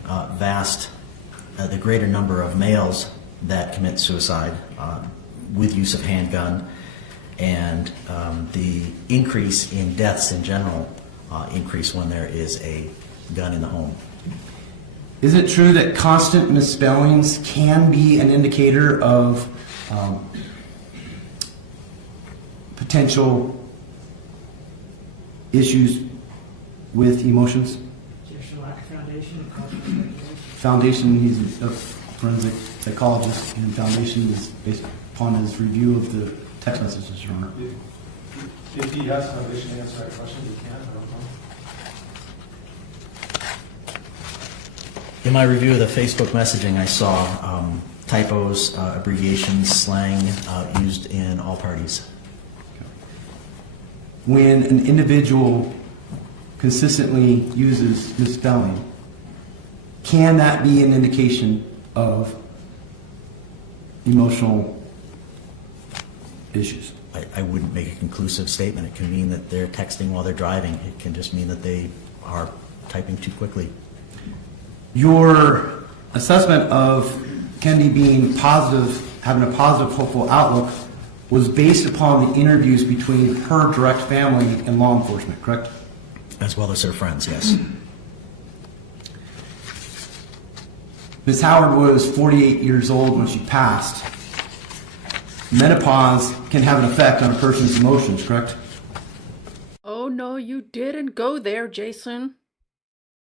the greater number of males that commit suicide with use of handgun, and the increase in deaths in general increase when there is a gun in the home. Is it true that constant misspellings can be an indicator of potential issues with emotions? Foundation, he's a forensic psychologist, and Foundation is based upon his review of the text messages, Your Honor. If he has Foundation to answer that question, he can. I don't know. In my review of the Facebook messaging, I saw typos, abbreviations, slang used in all parties. When an individual consistently uses misspelling, can that be an indication of emotional issues? I wouldn't make a conclusive statement. It can mean that they're texting while they're driving. It can just mean that they are typing too quickly. Your assessment of Kendy being positive, having a positive, hopeful outlook, was based upon the interviews between her direct family and law enforcement, correct? As well as her friends, yes. Ms. Howard was 48 years old when she passed. Menopause can have an effect on a person's emotions, correct? Oh, no, you didn't go there, Jason.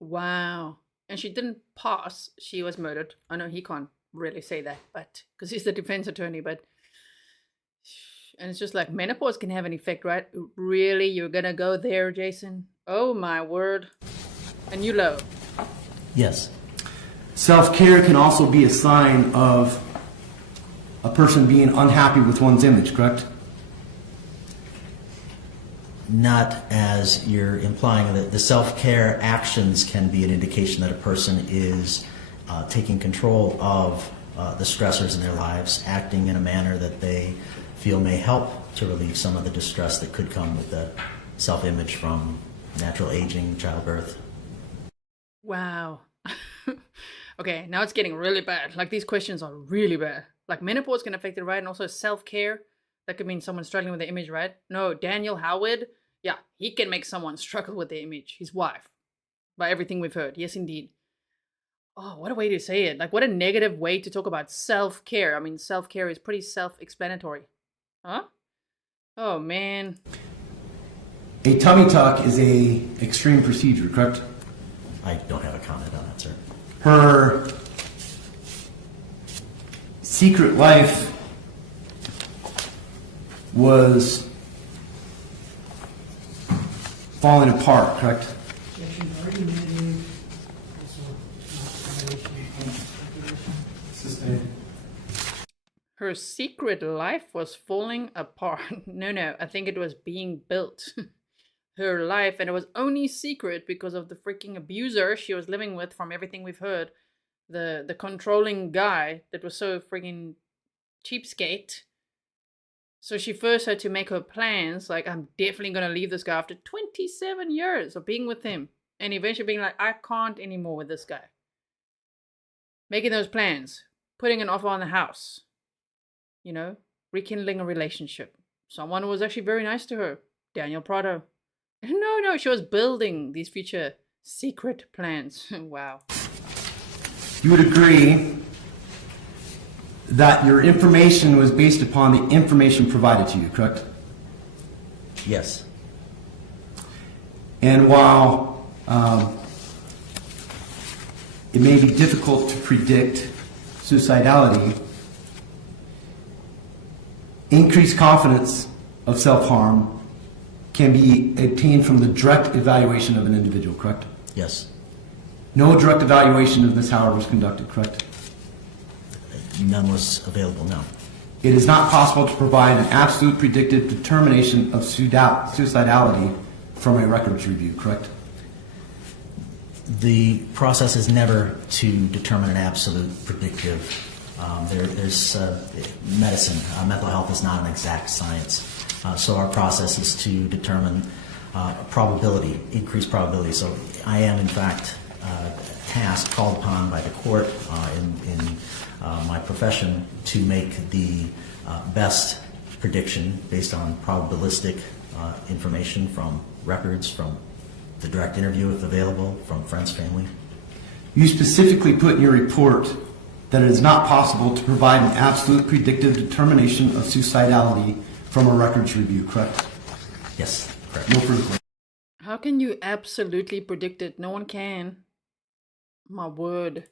Wow. And she didn't pass. She was murdered. I know he can't really say that, but because he's the defense attorney, but... And it's just like menopause can have an effect, right? Really? You're going to go there, Jason? Oh, my word. And you low. Yes. Self-care can also be a sign of a person being unhappy with one's image, correct? Not as you're implying that the self-care actions can be an indication that a person is taking control of the stressors in their lives, acting in a manner that they feel may help to relieve some of the distress that could come with the self-image from natural aging, childbirth. Wow. Okay, now it's getting really bad. Like, these questions are really bad. Like, menopause can affect it, right? And also self-care. That could mean someone struggling with their image, right? No, Daniel Howard. Yeah, he can make someone struggle with their image. His wife. By everything we've heard. Yes, indeed. Oh, what a way to say it. Like, what a negative way to talk about self-care. I mean, self-care is pretty self-explanatory. Huh? Oh, man. A tummy tuck is a extreme procedure, correct? I don't have a comment on that, sir. Her secret life was falling apart, correct? Her secret life was falling apart. No, I think it was being built. Her life, and it was only secret because of the freaking abuser she was living with, from everything we've heard. The controlling guy that was so freaking cheapskate. So she first had to make her plans, like, I'm definitely going to leave this guy after 27 years of being with him. And eventually being like, I can't anymore with this guy. Making those plans. Putting an offer on the house. You know, rekindling a relationship. Someone who was actually very nice to her. Daniel Prado. No, she was building these future secret plans. Wow. You would agree that your information was based upon the information provided to you, correct? Yes. And while it may be difficult to predict suicidality, increased confidence of self-harm can be obtained from the direct evaluation of an individual, correct? Yes. No direct evaluation of Ms. Howard was conducted, correct? None was available, no. It is not possible to provide an absolute predictive determination of suicidality from a records review, correct? The process is never to determine an absolute predictive. There's medicine. Mental health is not an exact science. So our process is to determine probability, increased probability. So I am, in fact, tasked, called upon by the court in my profession to make the best prediction based on probabilistic information from records, from the direct interview if available, from friends, family. You specifically put in your report that it is not possible to provide an absolute predictive determination of suicidality from a records review, correct? Yes, correct. No further questions. How can you absolutely predict it? No one can. My word.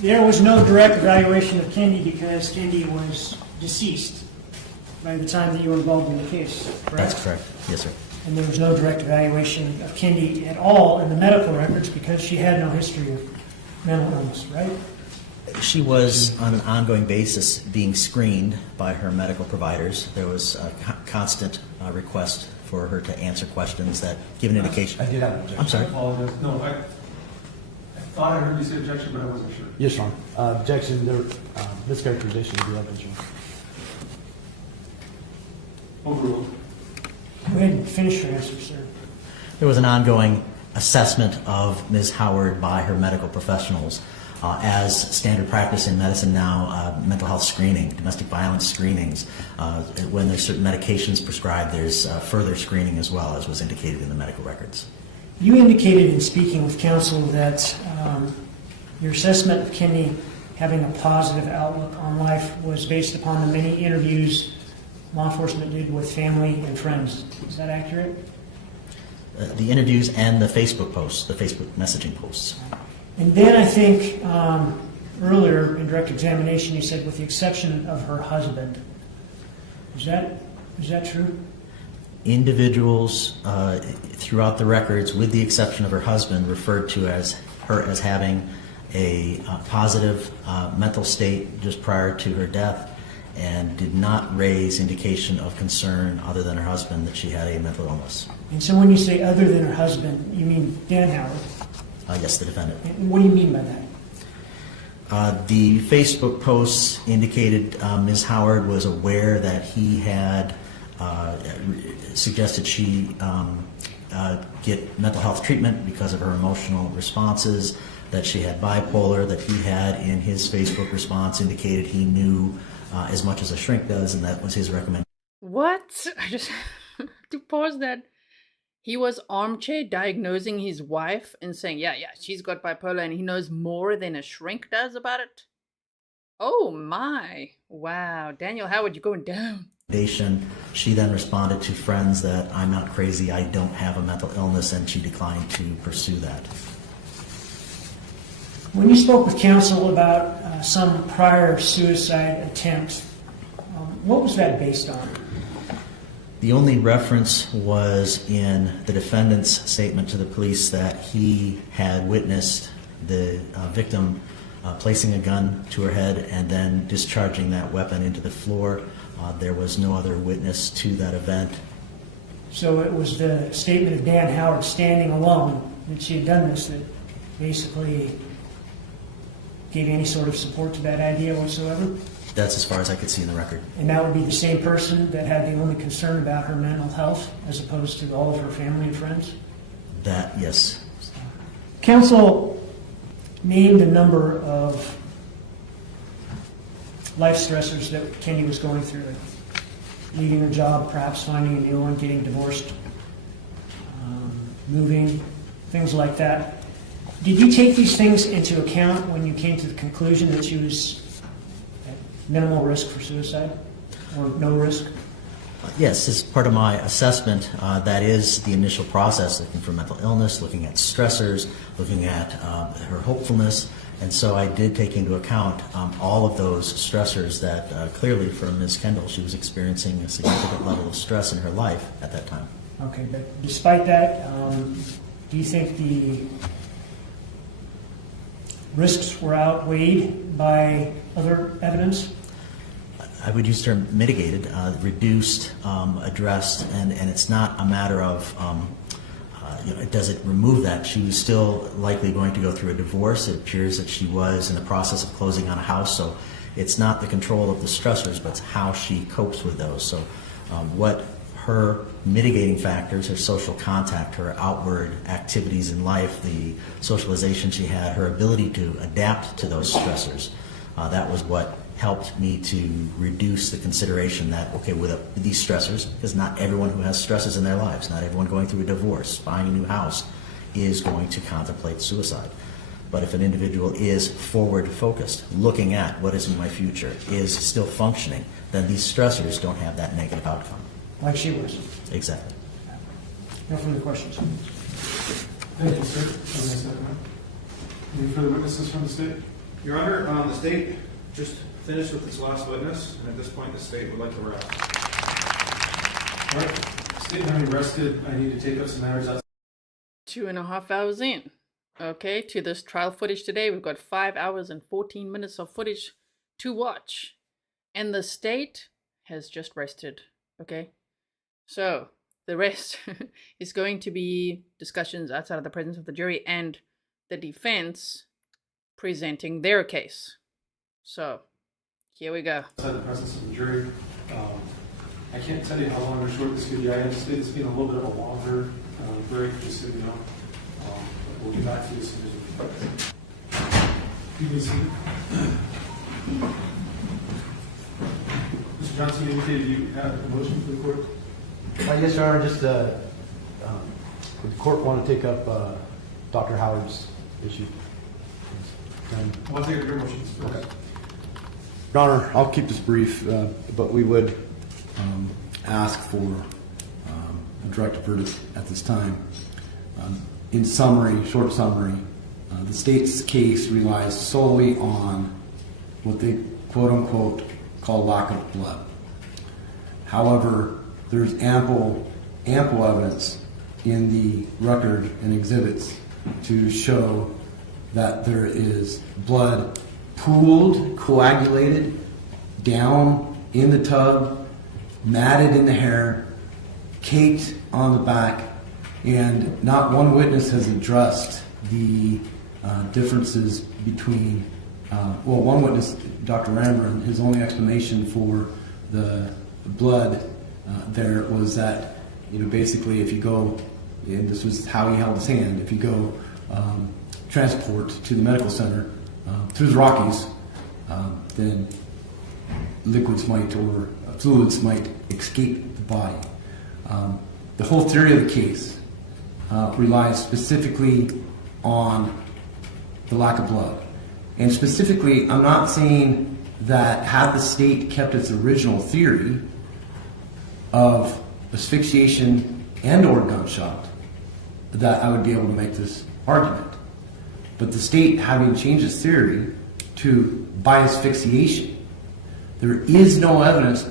There was no direct evaluation of Kendy because Kendy was deceased by the time that you were involved in the case, correct? That's correct. Yes, sir. And there was no direct evaluation of Kendy at all in the medical records because she had no history of mental illness, right? She was, on an ongoing basis, being screened by her medical providers. There was a constant request for her to answer questions that give an indication. I did have an objection. I'm sorry. I apologize. No, I thought I heard you say objection, but I wasn't sure. Yes, Your Honor. Objection, mischaracterization of the evidence. Overruled. Go ahead and finish your answer, sir. There was an ongoing assessment of Ms. Howard by her medical professionals. As standard practice in medicine now, mental health screening, domestic violence screenings. When there's certain medications prescribed, there's further screening as well, as was indicated in the medical records. You indicated in speaking with counsel that your assessment of Kendy having a positive outlook on life was based upon the many interviews law enforcement did with family and friends. Is that accurate? The interviews and the Facebook posts, the Facebook messaging posts. And then I think earlier in direct examination you said with the exception of her husband. Is that true? Individuals throughout the records, with the exception of her husband, referred to her as having a positive mental state just prior to her death, and did not raise indication of concern other than her husband that she had a mental illness. And so when you say other than her husband, you mean Dan Howard? Yes, the defendant. And what do you mean by that? The Facebook posts indicated Ms. Howard was aware that he had suggested she get mental health treatment because of her emotional responses, that she had bipolar, that he had in his Facebook response indicated he knew as much as a shrink does, and that was his recommendation. What? I just have to pause that. He was armchair diagnosing his wife and saying, yeah, she's got bipolar and he knows more than a shrink does about it. Oh my. Wow. Daniel Howard, you're going down. She then responded to friends that I'm not crazy, I don't have a mental illness, and she declined to pursue that. When you spoke with counsel about some prior suicide attempt, what was that based on? The only reference was in the defendant's statement to the police that he had witnessed the victim placing a gun to her head and then discharging that weapon into the floor. There was no other witness to that event. So it was the statement of Dan Howard standing alone that she had done this that basically gave any sort of support to that idea whatsoever? That's as far as I could see in the record. And that would be the same person that had the only concern about her mental health as opposed to all of her family and friends? That, yes. Counsel named a number of life stressors that Kendy was going through. Leaving her job, perhaps finding a new one, getting divorced, moving, things like that. Did you take these things into account when you came to the conclusion that she was at minimal risk for suicide or no risk? Yes, as part of my assessment, that is the initial process, looking for mental illness, looking at stressors, looking at her hopefulness. And so I did take into account all of those stressors that clearly for Ms. Kendall, she was experiencing a significant level of stress in her life at that time. Okay, but despite that, do you think the risks were outweighed by other evidence? I would use the term mitigated, reduced, addressed, and it's not a matter of, does it remove that? She was still likely going to go through a divorce. It appears that she was in the process of closing on a house, so it's not the control of the stressors, but it's how she copes with those. So what her mitigating factors, her social contact, her outward activities in life, the socialization she had, her ability to adapt to those stressors, that was what helped me to reduce the consideration that, okay, with these stressors, because not everyone who has stresses in their lives, not everyone going through a divorce, buying a new house, is going to contemplate suicide. But if an individual is forward-focused, looking at what is in my future, is still functioning, then these stressors don't have that negative outcome. Like she was. Exactly. No further questions. Thank you, sir. Any further witnesses from the state? Your Honor, the state just finished with its last witness, and at this point, the state would like to wrap. All right. State having rested, I need to take up some matters outside. 2.5 hours in. Okay, to this trial footage today, we've got 5 hours and 14 minutes of footage to watch. And the state has just rested. Okay? So, the rest is going to be discussions outside of the presence of the jury and the defense presenting their case. So, here we go. Outside the presence of the jury. I can't tell you how long or short this could be. I anticipate this being a little bit of a longer break, just so you know. But we'll get back to you as soon as we can. You can see. Mr. Johnson, you indicated you had a motion for the court? Yes, Your Honor. Just would the court want to take up Dr. Howard's issue? I'll take your motions first. Okay. Your Honor, I'll keep this brief, but we would ask for a directed verdict at this time. In summary, short summary, the state's case relies solely on what they quote-unquote call lack of blood. However, there's ample evidence in the record and exhibits to show that there is blood pooled, coagulated, down in the tub, matted in the hair, caked on the back, and not one witness has addressed the differences between, one witness, Dr. Ramron, his only explanation for the blood there was that, basically if you go, and this was how he held his hand, if you go transport to the medical center through the Rockies, then liquids might or fluids might escape the body. The whole theory of the case relies specifically on the lack of blood. And specifically, I'm not saying that had the state kept its original theory of asphyxiation and or gunshot, that I would be able to make this argument. But the state having changed its theory to by asphyxiation, there is no evidence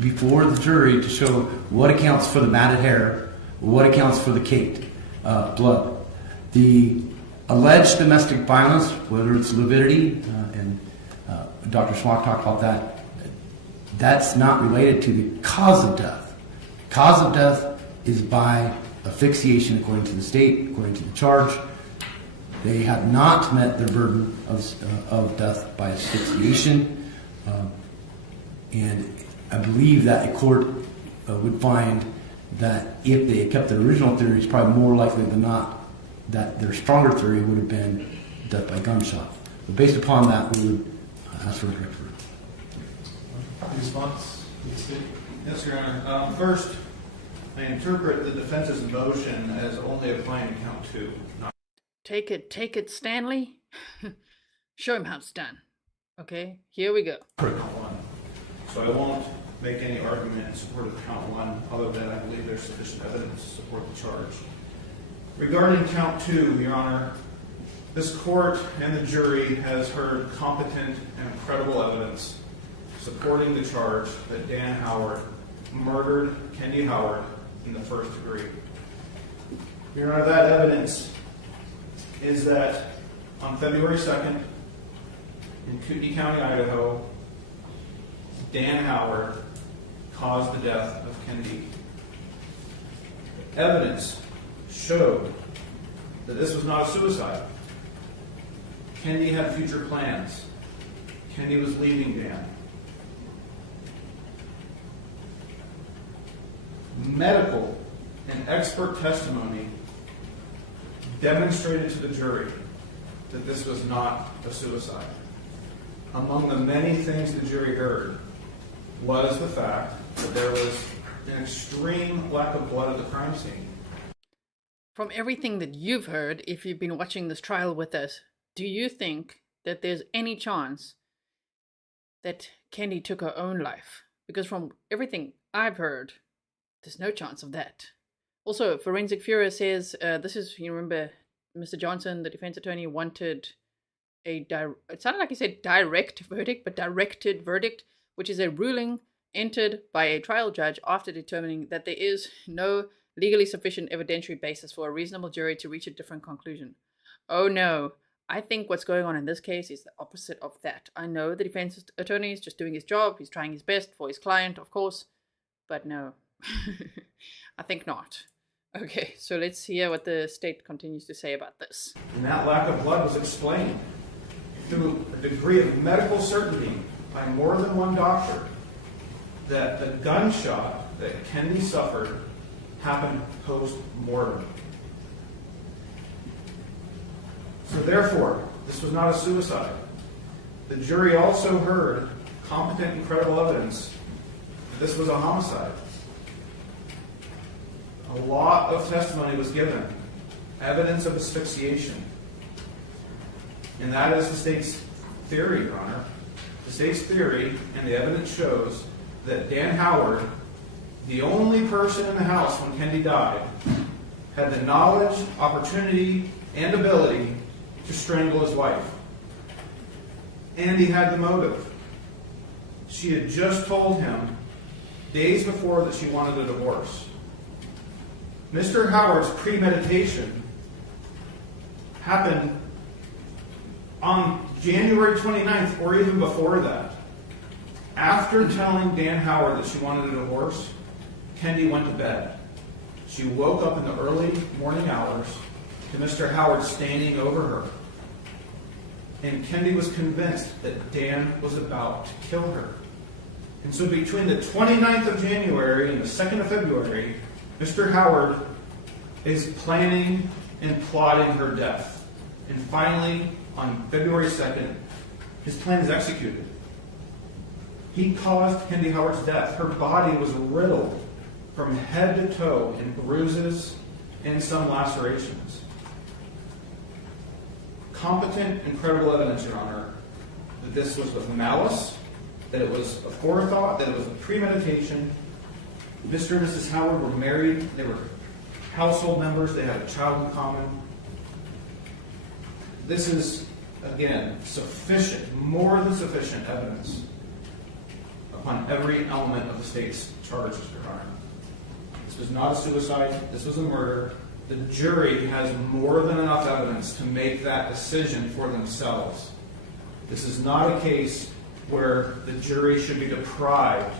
before the jury to show what accounts for the matted hair, what accounts for the caked blood. The alleged domestic violence, whether it's lividity, and Dr. Schwach talked about that, that's not related to the cause of death. Cause of death is by asphyxiation according to the state, according to the charge. They have not met their burden of death by asphyxiation. And I believe that a court would find that if they had kept their original theory, it's probably more likely than not that their stronger theory would have been death by gunshot. But based upon that, we would ask for a direct verdict. Response? Yes, Your Honor. First, I interpret the defense's motion as only applying to count 2. Take it, Stanley. Show him how it's done. Okay, here we go. Count 1. So I won't make any argument in support of count 1, other than I believe there's sufficient evidence to support the charge. Regarding count 2, Your Honor, this court and the jury has heard competent and credible evidence supporting the charge that Dan Howard murdered Kendy Howard in the first degree. Your Honor, that evidence is that on February 2nd, in Kootenai County, Idaho, Dan Howard caused the death of Kendy. Evidence showed that this was not a suicide. Kendy had future plans. Kendy was leaving Dan. Medical and expert testimony demonstrated to the jury that this was not a suicide. Among the many things the jury heard was the fact that there was an extreme lack of blood at the crime scene. From everything that you've heard, if you've been watching this trial with us, do you think that there's any chance that Kendy took her own life? Because from everything I've heard, there's no chance of that. Also, Forensic Fury says, this is, you remember, Mr. Johnson, the defense attorney, wanted it sounded like he said direct verdict, but directed verdict, which is a ruling entered by a trial judge after determining that there is no legally sufficient evidentiary basis for a reasonable jury to reach a different conclusion. Oh no, I think what's going on in this case is the opposite of that. I know the defense attorney is just doing his job, he's trying his best for his client, of course, but no, I think not. Okay, so let's hear what the state continues to say about this. And that lack of blood was explained through a degree of medical certainty by more than one doctor that the gunshot that Kendy suffered happened post-mortem. So therefore, this was not a suicide. The jury also heard competent and credible evidence that this was a homicide. A lot of testimony was given, evidence of asphyxiation. And that is the state's theory, Your Honor. The state's theory and the evidence shows that Dan Howard, the only person in the house when Kendy died, had the knowledge, opportunity, and ability to strangle his wife. And he had the motive. She had just told him days before that she wanted a divorce. Mr. Howard's premeditation happened on January 29th or even before that. After telling Dan Howard that she wanted a divorce, Kendy went to bed. She woke up in the early morning hours to Mr. Howard standing over her. And Kendy was convinced that Dan was about to kill her. And so between the 29th of January and the 2nd of February, Mr. Howard is planning and plotting her death. And finally, on February 2nd, his plan is executed. He caused Kendy Howard's death. Her body was riddled from head to toe in bruises and some lacerations. Competent and credible evidence, Your Honor, that this was with malice, that it was a forethought, that it was a premeditation. Mr. and Mrs. Howard were married. They were household members. They had a child in common. This is, again, sufficient, more than sufficient evidence upon every element of the state's charges, Your Honor. This was not a suicide. This was a murder. The jury has more than enough evidence to make that decision for themselves. This is not a case where the jury should be deprived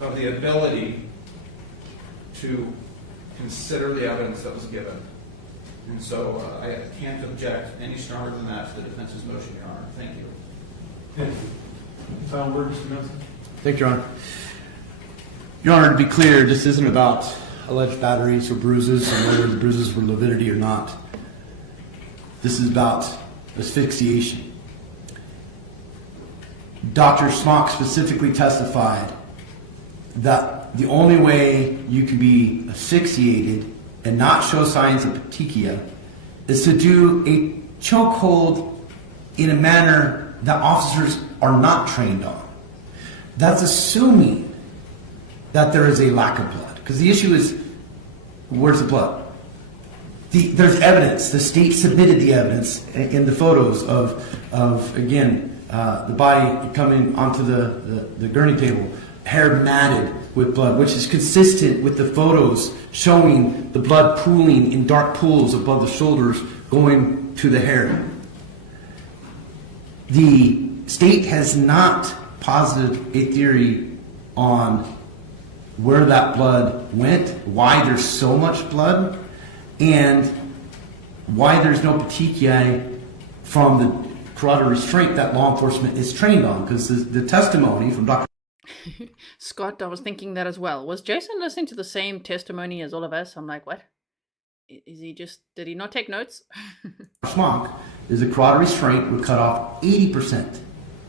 of the ability to consider the evidence that was given. And so I can't object any stronger than that to the defense's motion, Your Honor. Thank you. Thank you. Final word, Mr. Nelson? Thank you, Your Honor. Your Honor, to be clear, this isn't about alleged batteries or bruises and whether the bruises were lividity or not. This is about asphyxiation. Dr. Smock specifically testified that the only way you can be asphyxiated and not show signs of petechia is to do a chokehold in a manner that officers are not trained on. That's assuming that there is a lack of blood. Because the issue is, where's the blood? There's evidence. The state submitted the evidence in the photos of again, the body coming onto the gurney table, hair matted with blood, which is consistent with the photos showing the blood pooling in dark pools above the shoulders going to the hair. The state has not posited a theory on where that blood went, why there's so much blood, and why there's no petechiae from the carotid restraint that law enforcement is trained on. Because the testimony from Dr. Scott, I was thinking that as well. Was Jason listening to the same testimony as all of us? I'm like, what? Did he not take notes? Smock is a carotid restraint would cut off 80%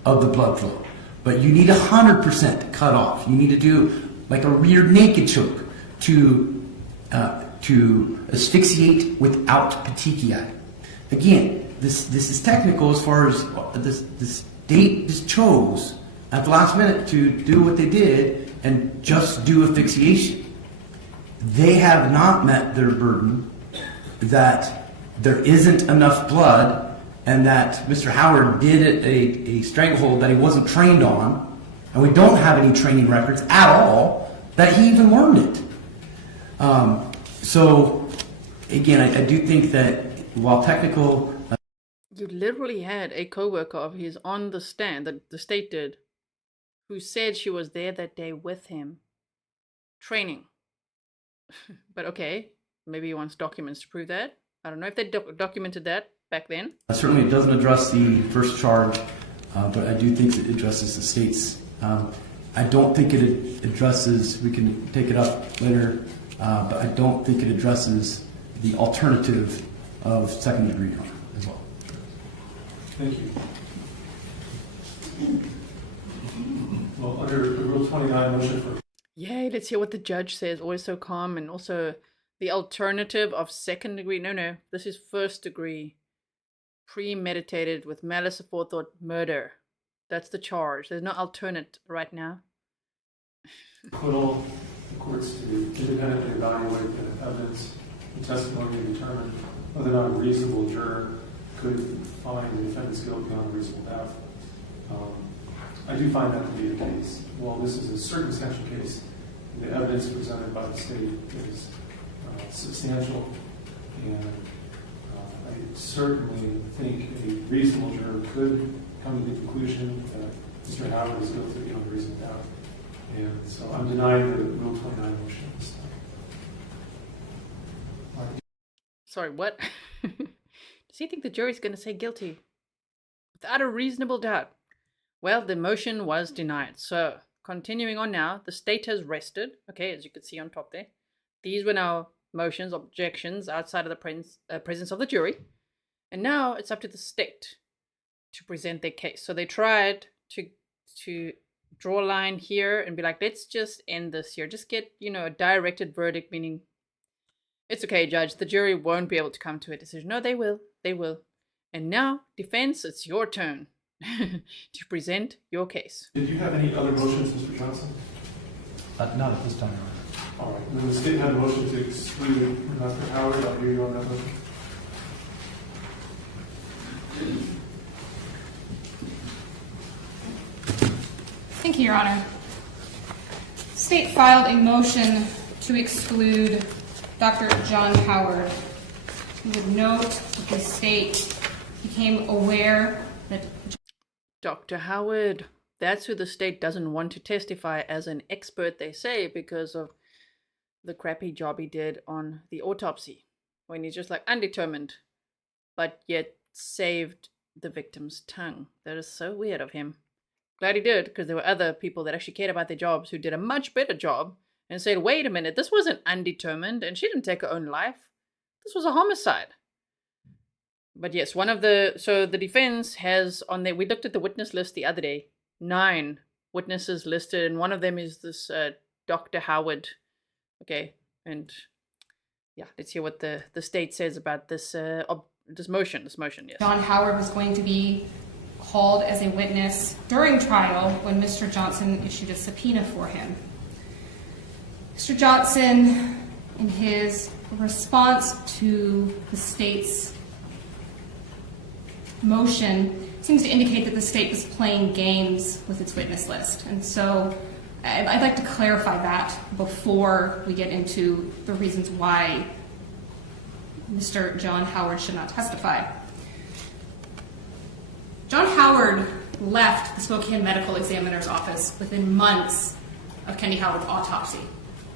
of the blood flow. But you need 100% cut off. You need to do like a rear naked choke to asphyxiate without petechiae. Again, this is technical as far as the state just chose at the last minute to do what they did and just do asphyxiation. They have not met their burden that there isn't enough blood and that Mr. Howard did a stranglehold that he wasn't trained on, and we don't have any training records at all that he even learned it. So, again, I do think that while technical... You literally had a co-worker of his on the stand, that the state did, who said she was there that day with him, training. But okay, maybe he wants documents to prove that. I don't know if they documented that back then. Certainly it doesn't address the first charge, but I do think it addresses the state's. I don't think it addresses, we can take it up later, but I don't think it addresses the alternative of second degree harm as well. Thank you. Well, under the Rule 29 motion for... Yay, let's hear what the judge says. Always so calm. And also the alternative of second degree. No, this is first degree. Premeditated with malice aforethought murder. That's the charge. There's no alternate right now. Acquittal, the courts to independently evaluate the evidence and testimony and determine whether or not a reasonable juror could find the defendant's guilt beyond a reasonable doubt. I do find that to be the case. While this is a circumstantial case, the evidence presented by the state is substantial, and I certainly think a reasonable juror could come to the conclusion that Mr. Howard is guilty beyond a reasonable doubt. And so I'm denying the Rule 29 motion this time. Sorry, what? Does he think the jury's going to say guilty without a reasonable doubt? Well, the motion was denied. So continuing on now, the state has rested, okay, as you can see on top there. These were now motions, objections outside of the presence of the jury. And now it's up to the state to present their case. So they tried to draw a line here and be like, let's just end this here. Just get, a directed verdict, meaning it's okay, judge. The jury won't be able to come to a decision. No, they will. They will. And now, defense, it's your turn to present your case. Did you have any other motions, Mr. Johnson? Not at this time, Your Honor. All right. And then the state had a motion to exclude Dr. Howard. I'll hear you on that motion. Thank you, Your Honor. State filed a motion to exclude Dr. John Howard. You would note that the state became aware that Dr. Howard, that's who the state doesn't want to testify as an expert, they say, because of the crappy job he did on the autopsy, when he's just like undetermined, but yet saved the victim's tongue. That is so weird of him. Glad he did, because there were other people that actually cared about their jobs who did a much better job and said, wait a minute, this wasn't undetermined and she didn't take her own life. This was a homicide. But yes, so the defense has on there, we looked at the witness list the other day, 9 witnesses listed, and one of them is this Dr. Howard. Okay, and yeah, let's hear what the state says about this motion, yes. John Howard was going to be called as a witness during trial when Mr. Johnson issued a subpoena for him. Mr. Johnson, in his response to the state's motion, seems to indicate that the state was playing games with its witness list. And so I'd like to clarify that before we get into the reasons why Mr. John Howard should not testify. John Howard left the Spokane Medical Examiner's office within months of Kendy Howard's autopsy.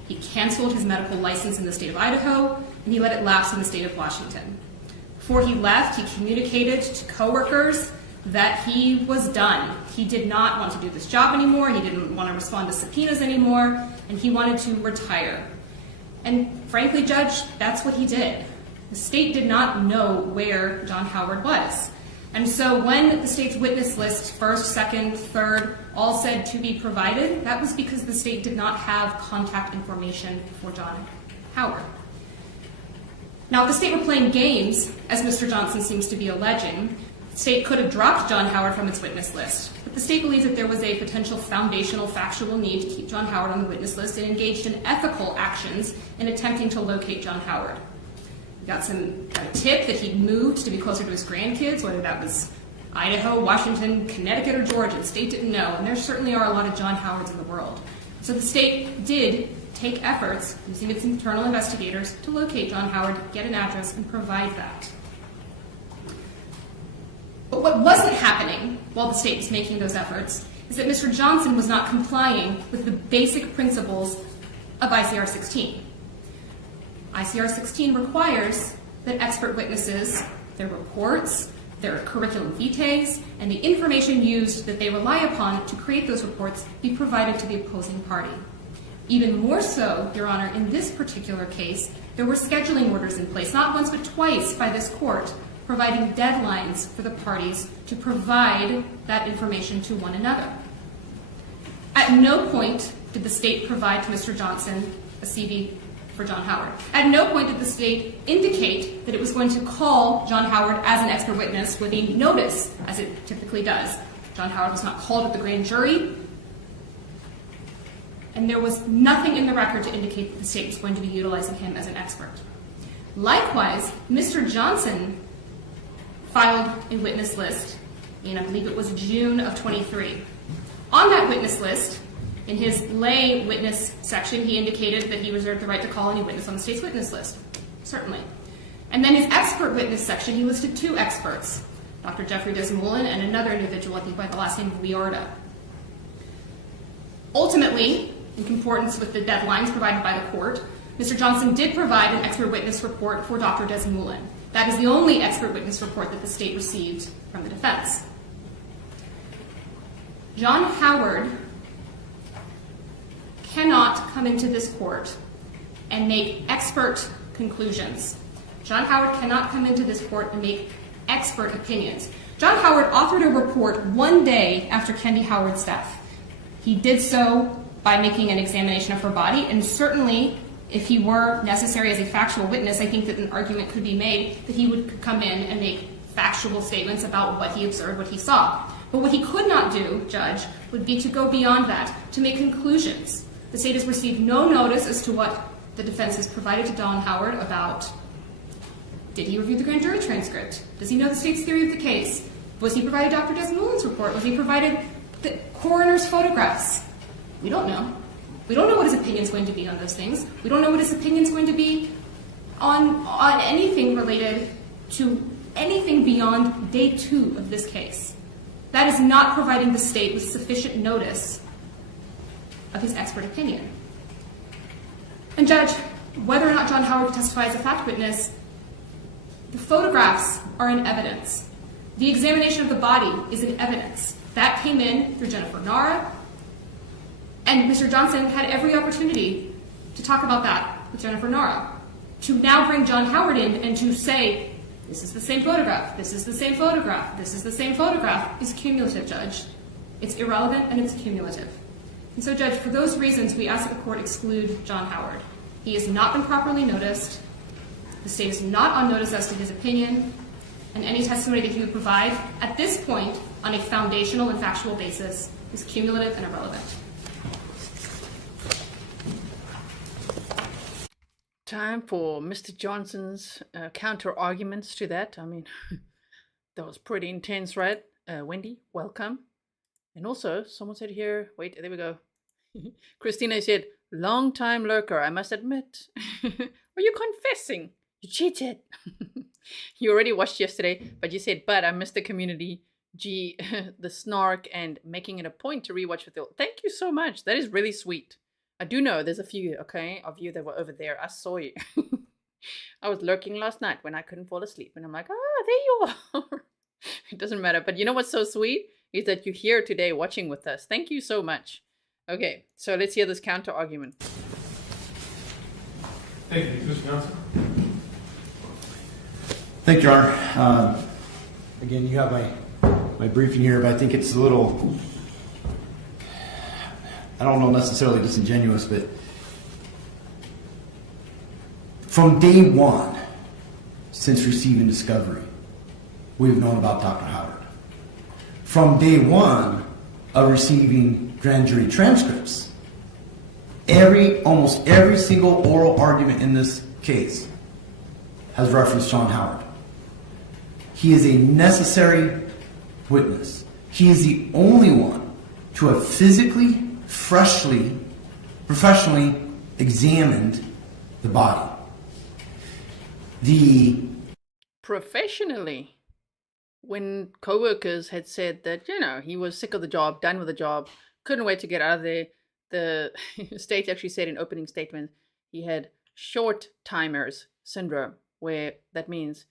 He canceled his medical license in the state of Idaho, and he let it lapse in the state of Washington. Before he left, he communicated to coworkers that he was done. He did not want to do this job anymore, he didn't want to respond to subpoenas anymore, and he wanted to retire. And frankly, Judge, that's what he did. The state did not know where John Howard was. And so when the state's witness list, first, second, third, all said to be provided, that was because the state did not have contact information for John Howard. Now, if the state were playing games, as Mr. Johnson seems to be alleging, the state could have dropped John Howard from its witness list. But the state believes that there was a potential foundational factual need to keep John Howard on the witness list and engaged in ethical actions in attempting to locate John Howard. We got a tip that he'd moved to be closer to his grandkids, whether that was Idaho, Washington, Connecticut, or Georgia. The state didn't know, and there certainly are a lot of John Howards in the world. So the state did take efforts, using its internal investigators, to locate John Howard, get an address, and provide that. But what wasn't happening while the state was making those efforts is that Mr. Johnson was not complying with the basic principles of ICR 16. ICR 16 requires that expert witnesses, their reports, their curriculum vitae, and the information used that they rely upon to create those reports be provided to the opposing party. Even more so, Your Honor, in this particular case, there were scheduling orders in place, not once but twice by this court, providing deadlines for the parties to provide that information to one another. At no point did the state provide to Mr. Johnson a CV for John Howard. At no point did the state indicate that it was going to call John Howard as an expert witness with a notice, as it typically does. John Howard was not called at the grand jury, and there was nothing in the record to indicate that the state was going to be utilizing him as an expert. Likewise, Mr. Johnson filed a witness list in, I believe it was June of 23. On that witness list, in his lay witness section, he indicated that he reserved the right to call any witness on the state's witness list. Certainly. And then his expert witness section, he listed 2 experts, Dr. Jeffrey Desmoulin and another individual, I think by the last name of Liorda. Ultimately, in concordance with the deadlines provided by the court, Mr. Johnson did provide an expert witness report for Dr. Desmoulin. That is the only expert witness report that the state received from the defense. John Howard cannot come into this court and make expert conclusions. John Howard cannot come into this court and make expert opinions. John Howard authored a report one day after Kendy Howard's death. He did so by making an examination of her body, and certainly if he were necessary as a factual witness, I think that an argument could be made that he would come in and make factual statements about what he observed, what he saw. But what he could not do, Judge, would be to go beyond that, to make conclusions. The state has received no notice as to what the defense has provided to John Howard about, did he review the grand jury transcript? Does he know the state's theory of the case? Was he provided Dr. Desmoulin's report? Was he provided the coroner's photographs? We don't know. We don't know what his opinion is going to be on those things. We don't know what his opinion is going to be on anything related to anything beyond day 2 of this case. That is not providing the state with sufficient notice of his expert opinion. And Judge, whether or not John Howard could testify as a fact witness, the photographs are in evidence. The examination of the body is in evidence. That came in through Jennifer Nara, and Mr. Johnson had every opportunity to talk about that with Jennifer Nara. To now bring John Howard in and to say, this is the same photograph, this is the same photograph, this is the same photograph, is cumulative, Judge. It's irrelevant and it's cumulative. And so, Judge, for those reasons, we ask that the court exclude John Howard. He has not been properly noticed. The state is not on notice as to his opinion, and any testimony that he would provide at this point on a foundational and factual basis is cumulative and irrelevant. Time for Mr. Johnson's counter arguments to that. I mean, that was pretty intense, right? Wendy, welcome. And also, someone said here, wait, there we go. Christina said, long time lurker, I must admit. Are you confessing? You cheated. You already watched yesterday, but you said, but I missed the community. Gee, the snark and making it a point to rewatch with you. Thank you so much. That is really sweet. I do know there's a few, okay, of you that were over there. I saw you. I was lurking last night when I couldn't fall asleep. And I'm like, there you are. It doesn't matter. But you know what's so sweet? Is that you're here today watching with us. Thank you so much. Okay, so let's hear this counter argument. Thank you, Mr. Johnson. Thank you, Your Honor. Again, you have my briefing here, but I think it's a little, I don't know necessarily disingenuous, but from day 1, since receiving discovery, we've known about Dr. Howard. From day 1 of receiving grand jury transcripts, almost every single oral argument in this case has referenced John Howard. He is a necessary witness. He is the only one to have physically, freshly, professionally examined the body. Professionally, when co-workers had said that, you know, he was sick of the job, done with the job, couldn't wait to get out of there, the state actually said in opening statement he had short timers syndrome, where that means,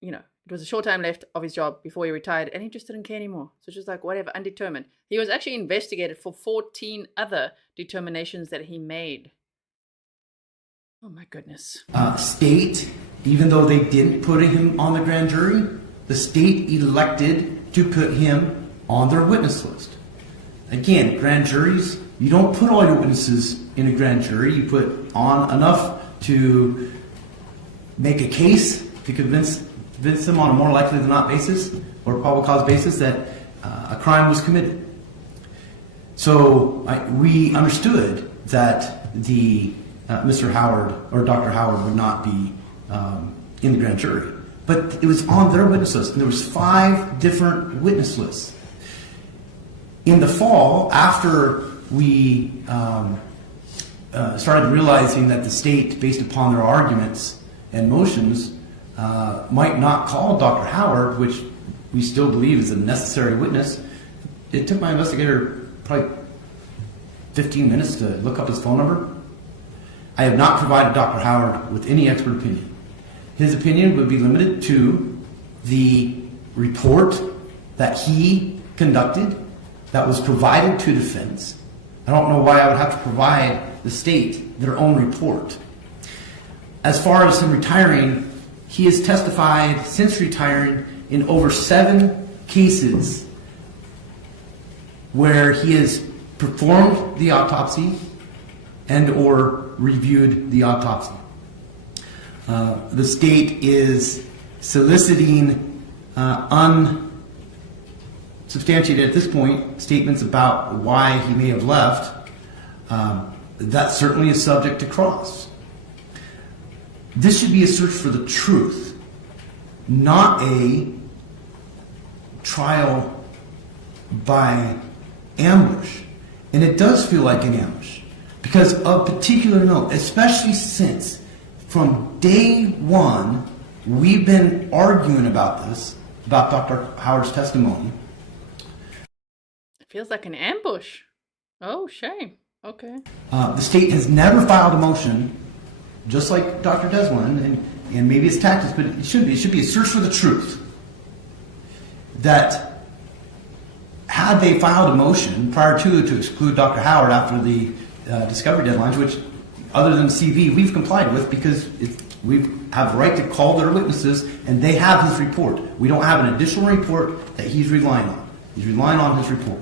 you know, it was a short time left of his job before he retired and he just didn't care anymore. So just like whatever, undetermined. He was actually investigated for 14 other determinations that he made. Oh my goodness. State, even though they didn't put him on the grand jury, the state elected to put him on their witness list. Again, grand juries, you don't put all your witnesses in a grand jury. You put on enough to make a case to convince them on a more likely than not basis or probable cause basis that a crime was committed. So we understood that Mr. Howard or Dr. Howard would not be in the grand jury. But it was on their witness list, and there was 5 different witness lists. In the fall, after we started realizing that the state, based upon their arguments and motions, might not call Dr. Howard, which we still believe is a necessary witness, it took my investigator probably 15 minutes to look up his phone number. I have not provided Dr. Howard with any expert opinion. His opinion would be limited to the report that he conducted that was provided to defense. I don't know why I would have to provide the state their own report. As far as him retiring, he has testified since retiring in over 7 cases where he has performed the autopsy and or reviewed the autopsy. The state is soliciting unsubstantiated at this point statements about why he may have left. That certainly is subject to cross. This should be a search for the truth, not a trial by ambush. And it does feel like an ambush because of particular note, especially since from day one we've been arguing about this, about Dr. Howard's testimony. It feels like an ambush. Oh, shame. Okay. The state has never filed a motion, just like Dr. Desmond, and maybe it's tactics, but it should be. It should be a search for the truth. That had they filed a motion prior to exclude Dr. Howard after the discovery deadlines, which other than CV we've complied with because we have the right to call their witnesses and they have his report. We don't have an additional report that he's relying on. He's relying on his report.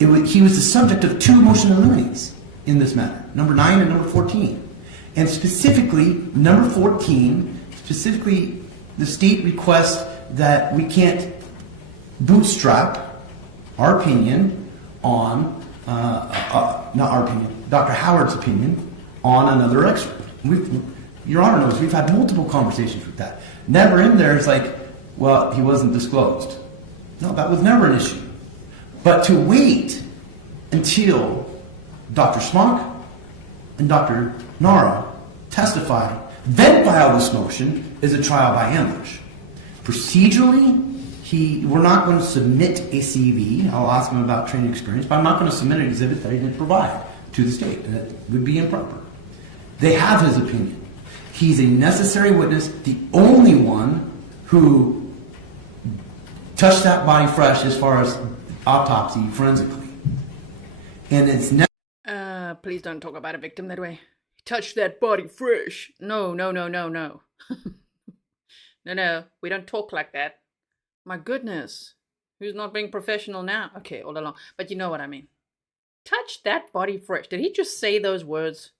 He was the subject of 2 motion eliminates in this matter, number 9 and number 14. And specifically, number 14, the state requests that we can't bootstrap our opinion on, not our opinion, Dr. Howard's opinion on another expert. Your Honor knows we've had multiple conversations with that. Never in there is like, well, he wasn't disclosed. No, that was never an issue. But to wait until Dr. Smock and Dr. Nara testify, then file this motion is a trial by ambush. Procedurally, we're not going to submit a CV. I'll ask him about training experience, but I'm not going to submit an exhibit that he didn't provide to the state. That would be improper. They have his opinion. He's a necessary witness, the only one who touched that body fresh as far as autopsy forensically. And it's never... Please don't talk about a victim that way. Touch that body fresh. No. No, we don't talk like that. My goodness. Who's not being professional now? Okay, all along. But you know what I mean. Touch that body fresh. Did he just say those words?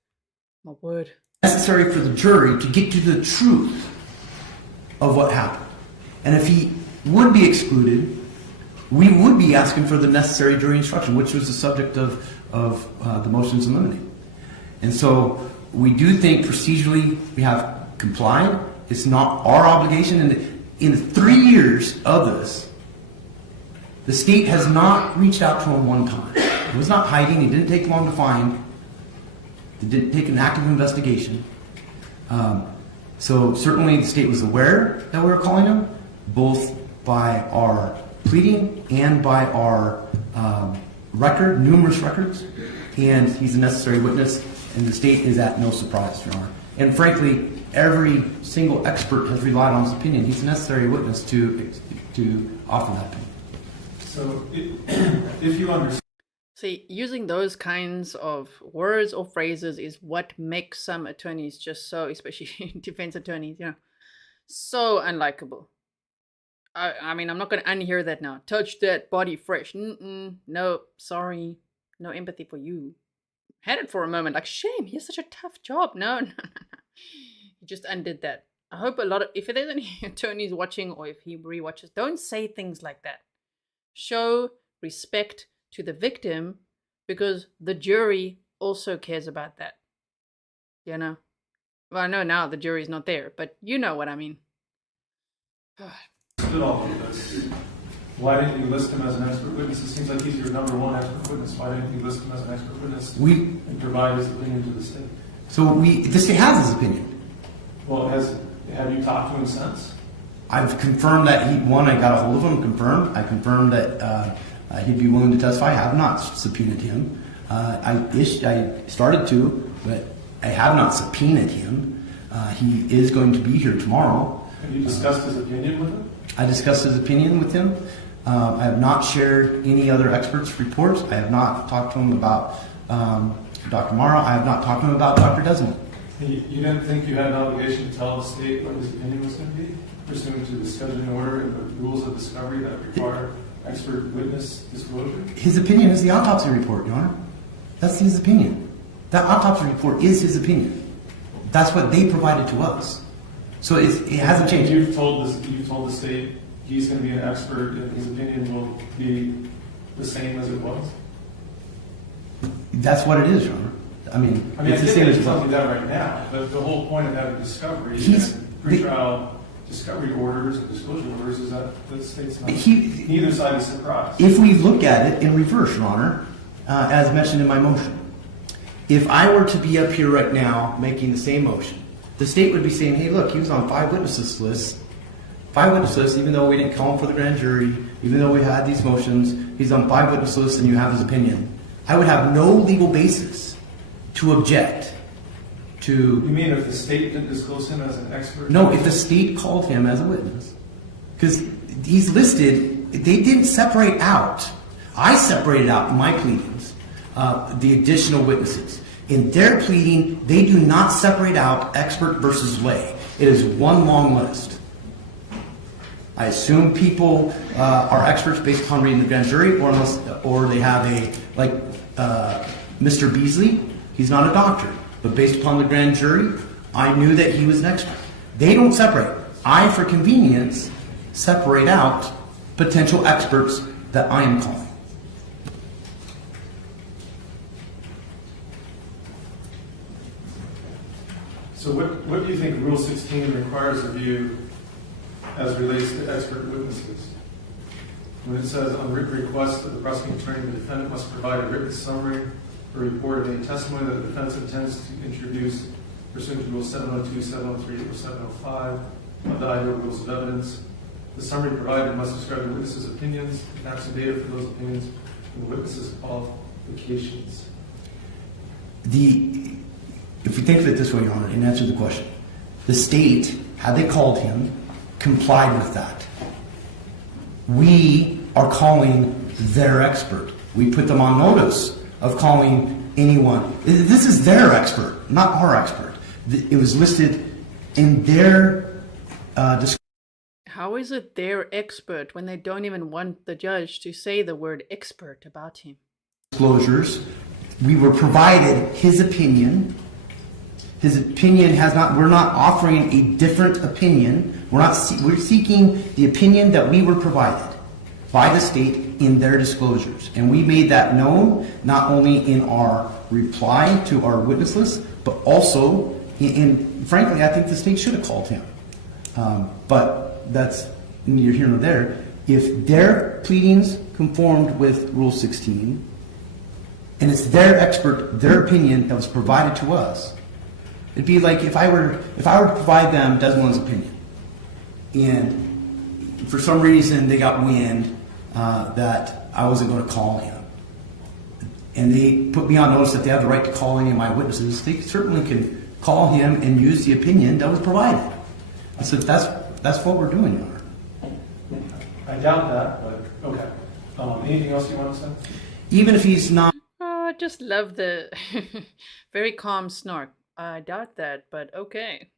My word. Necessary for the jury to get to the truth of what happened. And if he would be excluded, we would be asking for the necessary jury instruction, which was the subject of the motions eliminated. And so we do think procedurally we have complied. It's not our obligation. And in 3 years of this, the state has not reached out to him one time. It was not hiding. It didn't take long to find. It didn't take an active investigation. So certainly the state was aware that we were calling him, both by our pleading and by our record, numerous records. And he's a necessary witness, and the state is at no surprise, Your Honor. And frankly, every single expert has relied on his opinion. He's a necessary witness to offer that opinion. So if you understand... See, using those kinds of words or phrases is what makes some attorneys just so, especially defense attorneys, so unlikable. I mean, I'm not going to unhear that now. Touch that body fresh. No, sorry. No empathy for you. Had it for a moment, like, shame, he has such a tough job. No. He just undid that. I hope if there's any attorneys watching or if he rewatches, don't say things like that. Show respect to the victim because the jury also cares about that. Well, I know now the jury's not there, but you know what I mean. Why didn't you list him as an expert witness? It seems like he's your number one expert witness. Why didn't you list him as an expert witness and provide his opinion to the state? So the state has his opinion. Well, have you talked to him since? I've confirmed that I got a hold of him, confirmed. I confirmed that he'd be willing to testify. I have not subpoenaed him. I started to, but I have not subpoenaed him. He is going to be here tomorrow. Have you discussed his opinion with him? I discussed his opinion with him. I have not shared any other experts' reports. I have not talked to him about Dr. Morrow. I have not talked to him about Dr. Desmond. You didn't think you had an obligation to tell the state what his opinion was going to be, pursuant to the scheduling order and the rules of discovery that require expert witness disclosure? His opinion is the autopsy report, Your Honor. That's his opinion. That autopsy report is his opinion. That's what they provided to us. So it hasn't changed. You've told the state he's going to be an expert and his opinion will be the same as it was? That's what it is, Your Honor. I mean it's the same as telling you that right now, but the whole point of having discovery and pretrial discovery orders and disclosure orders is that the state's not, neither side is surprised. If we look at it in reverse, Your Honor, as mentioned in my motion, if I were to be up here right now making the same motion, the state would be saying, hey, look, he was on 5 witnesses lists, even though we didn't call him for the grand jury, even though we had these motions, he's on 5 witness lists and you have his opinion. I would have no legal basis to object to... You mean if the state didn't disclose him as an expert? No, if the state called him as a witness. Because he's listed, they didn't separate out. I separated out in my pleadings the additional witnesses. In their pleading, they do not separate out expert versus lay. It is one long list. I assume people are experts based upon reading the grand jury, or they have a, like Mr. Beasley, he's not a doctor, but based upon the grand jury, I knew that he was an expert. They don't separate. I, for convenience, separate out potential experts that I am calling. So what do you think Rule 16 requires of you as relates to expert witnesses? When it says, on written request of the prosecuting attorney, the defendant must provide a written summary or report of any testimony that the defense intends to introduce pursuant to Rule 702, 703, or 705 of the Idaho Rules of Evidence. The summary provided must describe the witness's opinions, facts and data for those opinions, and the witness's qualifications. If we think of it this way, Your Honor, and answer the question, the state, had they called him, complied with that. We are calling their expert. We put them on notice of calling anyone. This is their expert, not our expert. It was listed in their description. How is it their expert when they don't even want the judge to say the word expert about him? Disclosures. We were provided his opinion. His opinion has not, we're not offering a different opinion. We're seeking the opinion that we were provided by the state in their disclosures. And we made that known not only in our reply to our witness list, but also frankly, I think the state should have called him. But that's neither here nor there. If their pleadings conformed with Rule 16, and it's their expert, their opinion that was provided to us, it'd be like if I were to provide them Desmond's opinion, and for some reason they got wind that I wasn't going to call him, and they put me on notice that they have the right to call any of my witnesses, they certainly can call him and use the opinion that was provided. I said that's what we're doing, Your Honor. I doubt that, but okay. Anything else you want to say? Even if he's not. Oh, I just love the very calm snark. I doubt that, but okay.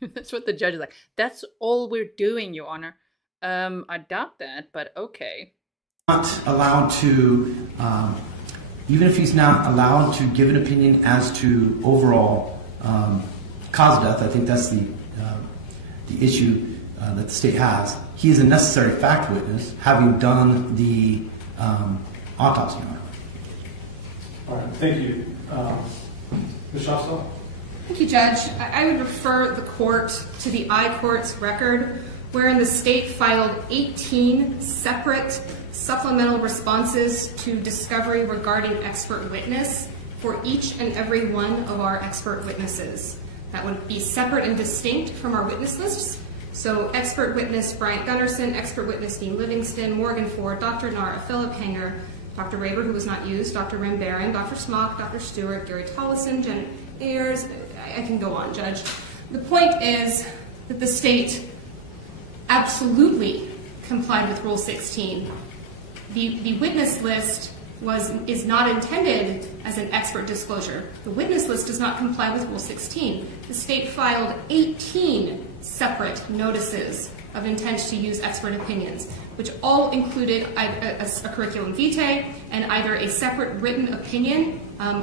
That's what the judge is like. That's all we're doing, Your Honor. I doubt that, but okay. Not allowed to, even if he's not allowed to give an opinion as to overall cause of death, I think that's the issue that the state has. He is a necessary fact witness, having done the autopsy. All right, thank you. Ms. Shostall? Thank you, Judge. I would refer the court to the I-Court's record, wherein the state filed 18 separate supplemental responses to discovery regarding expert witness for each and every one of our expert witnesses. That would be separate and distinct from our witness lists. So expert witness Bryant Gunderson, expert witness Dean Livingston, Morgan Ford, Dr. Nara, Philip Hangar, Dr. Raber, who was not used, Dr. Rambaran, Dr. Smock, Dr. Stewart, Gary Tollison, Jen Ayers. I can go on, Judge. The point is that the state absolutely complied with Rule 16. The witness list is not intended as an expert disclosure. The witness list does not comply with Rule 16. The state filed 18 separate notices of intent to use expert opinions, which all included a curriculum vitae and either a separate written opinion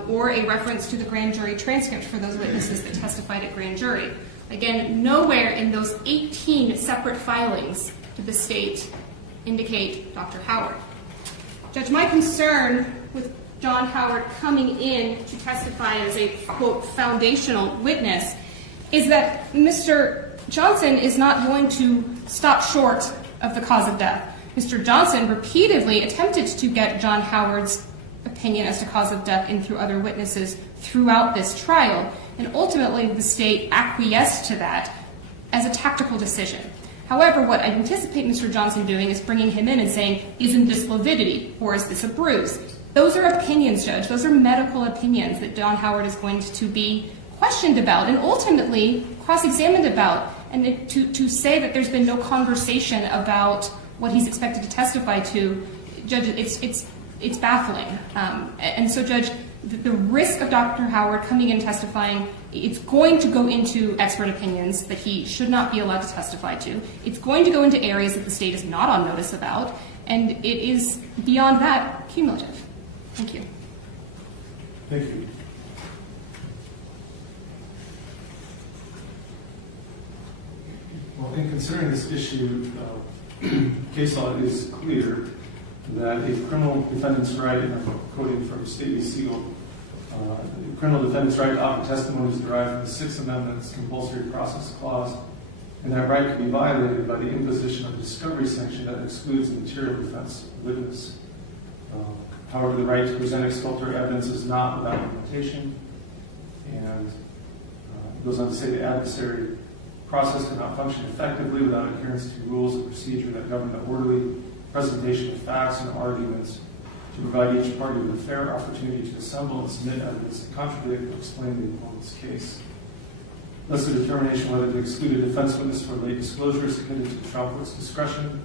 or a reference to the grand jury transcript for those witnesses that testified at grand jury. Again, nowhere in those 18 separate filings did the state indicate Dr. Howard. Judge, my concern with John Howard coming in to testify as a, quote, foundational witness is that Mr. Johnson is not going to stop short of the cause of death. Mr. Johnson repeatedly attempted to get John Howard's opinion as to cause of death in through other witnesses throughout this trial, and ultimately the state acquiesced to that as a tactical decision. However, what I anticipate Mr. Johnson doing is bringing him in and saying, isn't this lividity, or is this a bruise? Those are opinions, Judge. Those are medical opinions that John Howard is going to be questioned about and ultimately cross-examined about. And to say that there's been no conversation about what he's expected to testify to, Judge, it's baffling. And so, Judge, the risk of Dr. Howard coming in testifying, it's going to go into expert opinions that he should not be allowed to testify to. It's going to go into areas that the state is not on notice about, and it is beyond that cumulative. Thank you. Thank you. Well, in considering this issue, case law is clear that a criminal defendant's right, and I'm quoting from State v. Siegel, the criminal defendant's right to offer testimony is derived from the Sixth Amendment's compulsory process clause, and that right can be violated by the imposition of a discovery sanction that excludes the material defense of the witness. However, the right to present exculpatory evidence is not without limitation, and it goes on to say the adversary process cannot function effectively without adherence to rules of procedure that govern the orderly presentation of facts and arguments to provide each party with a fair opportunity to assemble and submit evidence to contradict or explain the opponent's case. Thus, the determination whether to exclude a defense witness for late disclosure is committed to the trial court's discretion.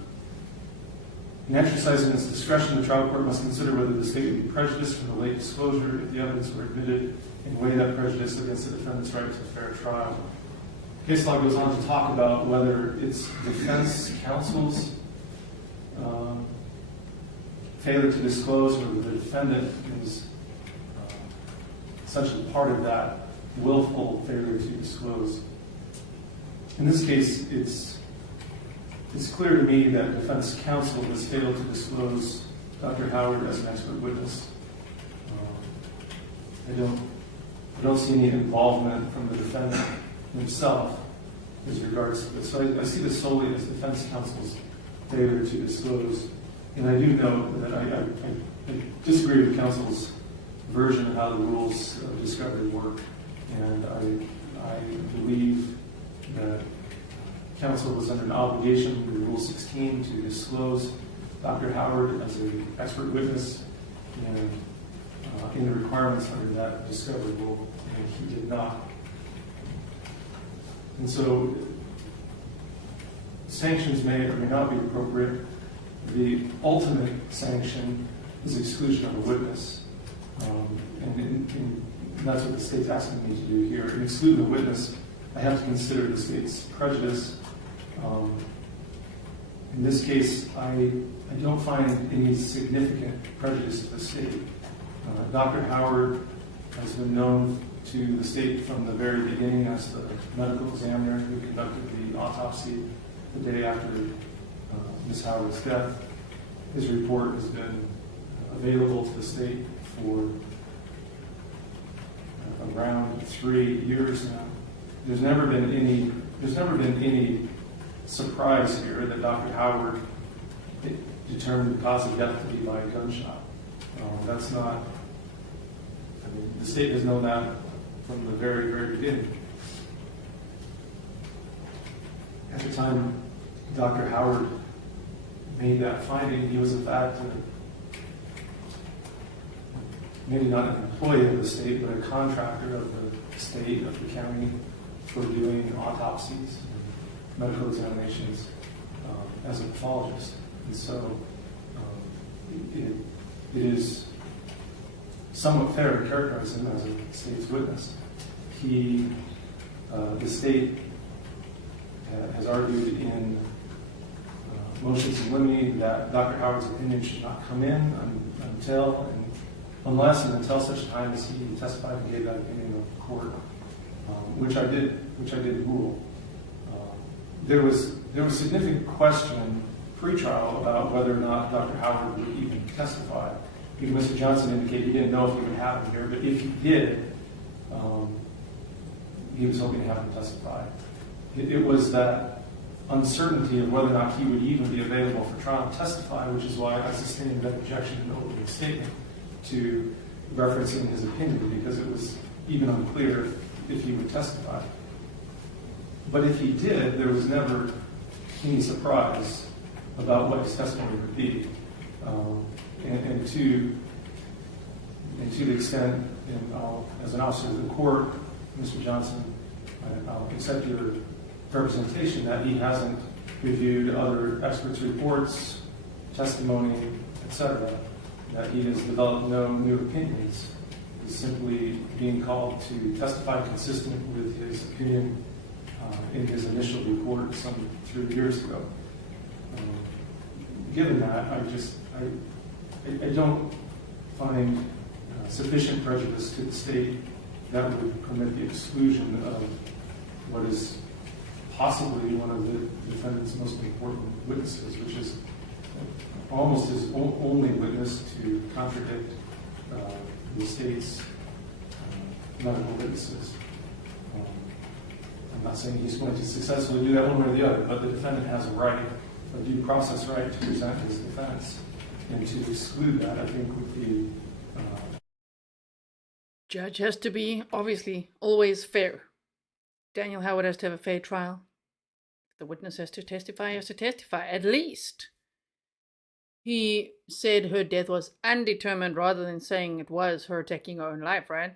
In exercising its discretion, the trial court must consider whether the state would be prejudiced from the late disclosure if the evidence were admitted and weigh that prejudice against the defendant's right to a fair trial. Case law goes on to talk about whether it's defense counsel's failure to disclose or the defendant is essentially part of that willful failure to disclose. In this case, it's clear to me that defense counsel has failed to disclose Dr. Howard as an expert witness. I don't see any involvement from the defendant himself as regards to this. So I see this solely as defense counsel's failure to disclose. And I do know that I disagree with counsel's version of how the rules of discovery work. And I believe that counsel was under an obligation under Rule 16 to disclose Dr. Howard as an expert witness and in the requirements under that discovery rule, and he did not. And so sanctions may or may not be appropriate. The ultimate sanction is exclusion of a witness. And that's what the state's asking me to do here. In excluding a witness, I have to consider the state's prejudice. In this case, I don't find any significant prejudice to the state. Dr. Howard has been known to the state from the very beginning as the medical examiner who conducted the autopsy the day after Ms. Howard's death. His report has been available to the state for around 3 years now. There's never been any surprise here that Dr. Howard determined the cause of death to be by a gunshot. That's not. I mean, the state has known that from the very, very beginning. At the time Dr. Howard made that finding, he was in fact maybe not an employee of the state, but a contractor of the state, of the county, for doing autopsies and medical examinations. as a pathologist. And so it is somewhat fair to characterize him as a state's witness. The state has argued in motions in limine that Dr. Howard's opinion should not come in unless and until such time as he testified and gave that opinion in court, which I did rule. There was significant question pre-trial about whether or not Dr. Howard would even testify. Because Mr. Johnson indicated he didn't know if he would have him here, but if he did, he was hoping to have him testify. It was that uncertainty of whether or not he would even be available for trial and testify, which is why I sustained that objection in the opening statement to referencing his opinion, because it was even unclear if he would testify. But if he did, there was never any surprise about what his testimony would be. And to the extent, as an officer of the court, Mr. Johnson, I'll accept your representation that he hasn't reviewed other experts' reports, testimony, etc., that he has developed no new opinions. He's simply being called to testify consistent with his opinion in his initial report some 3 years ago. Given that, I don't find sufficient prejudice to the state that would permit the exclusion of what is possibly one of the defendant's most important witnesses, which is almost his only witness to contradict the state's medical witnesses. I'm not saying he's going to successfully do that one way or the other, but the defendant has a due process right to present his defense, and to exclude that, I think, would be... Judge has to be, obviously, always fair. Daniel Howard has to have a fair trial. If the witness has to testify, he has to testify, at least. He said her death was undetermined rather than saying it was her taking her own life, right?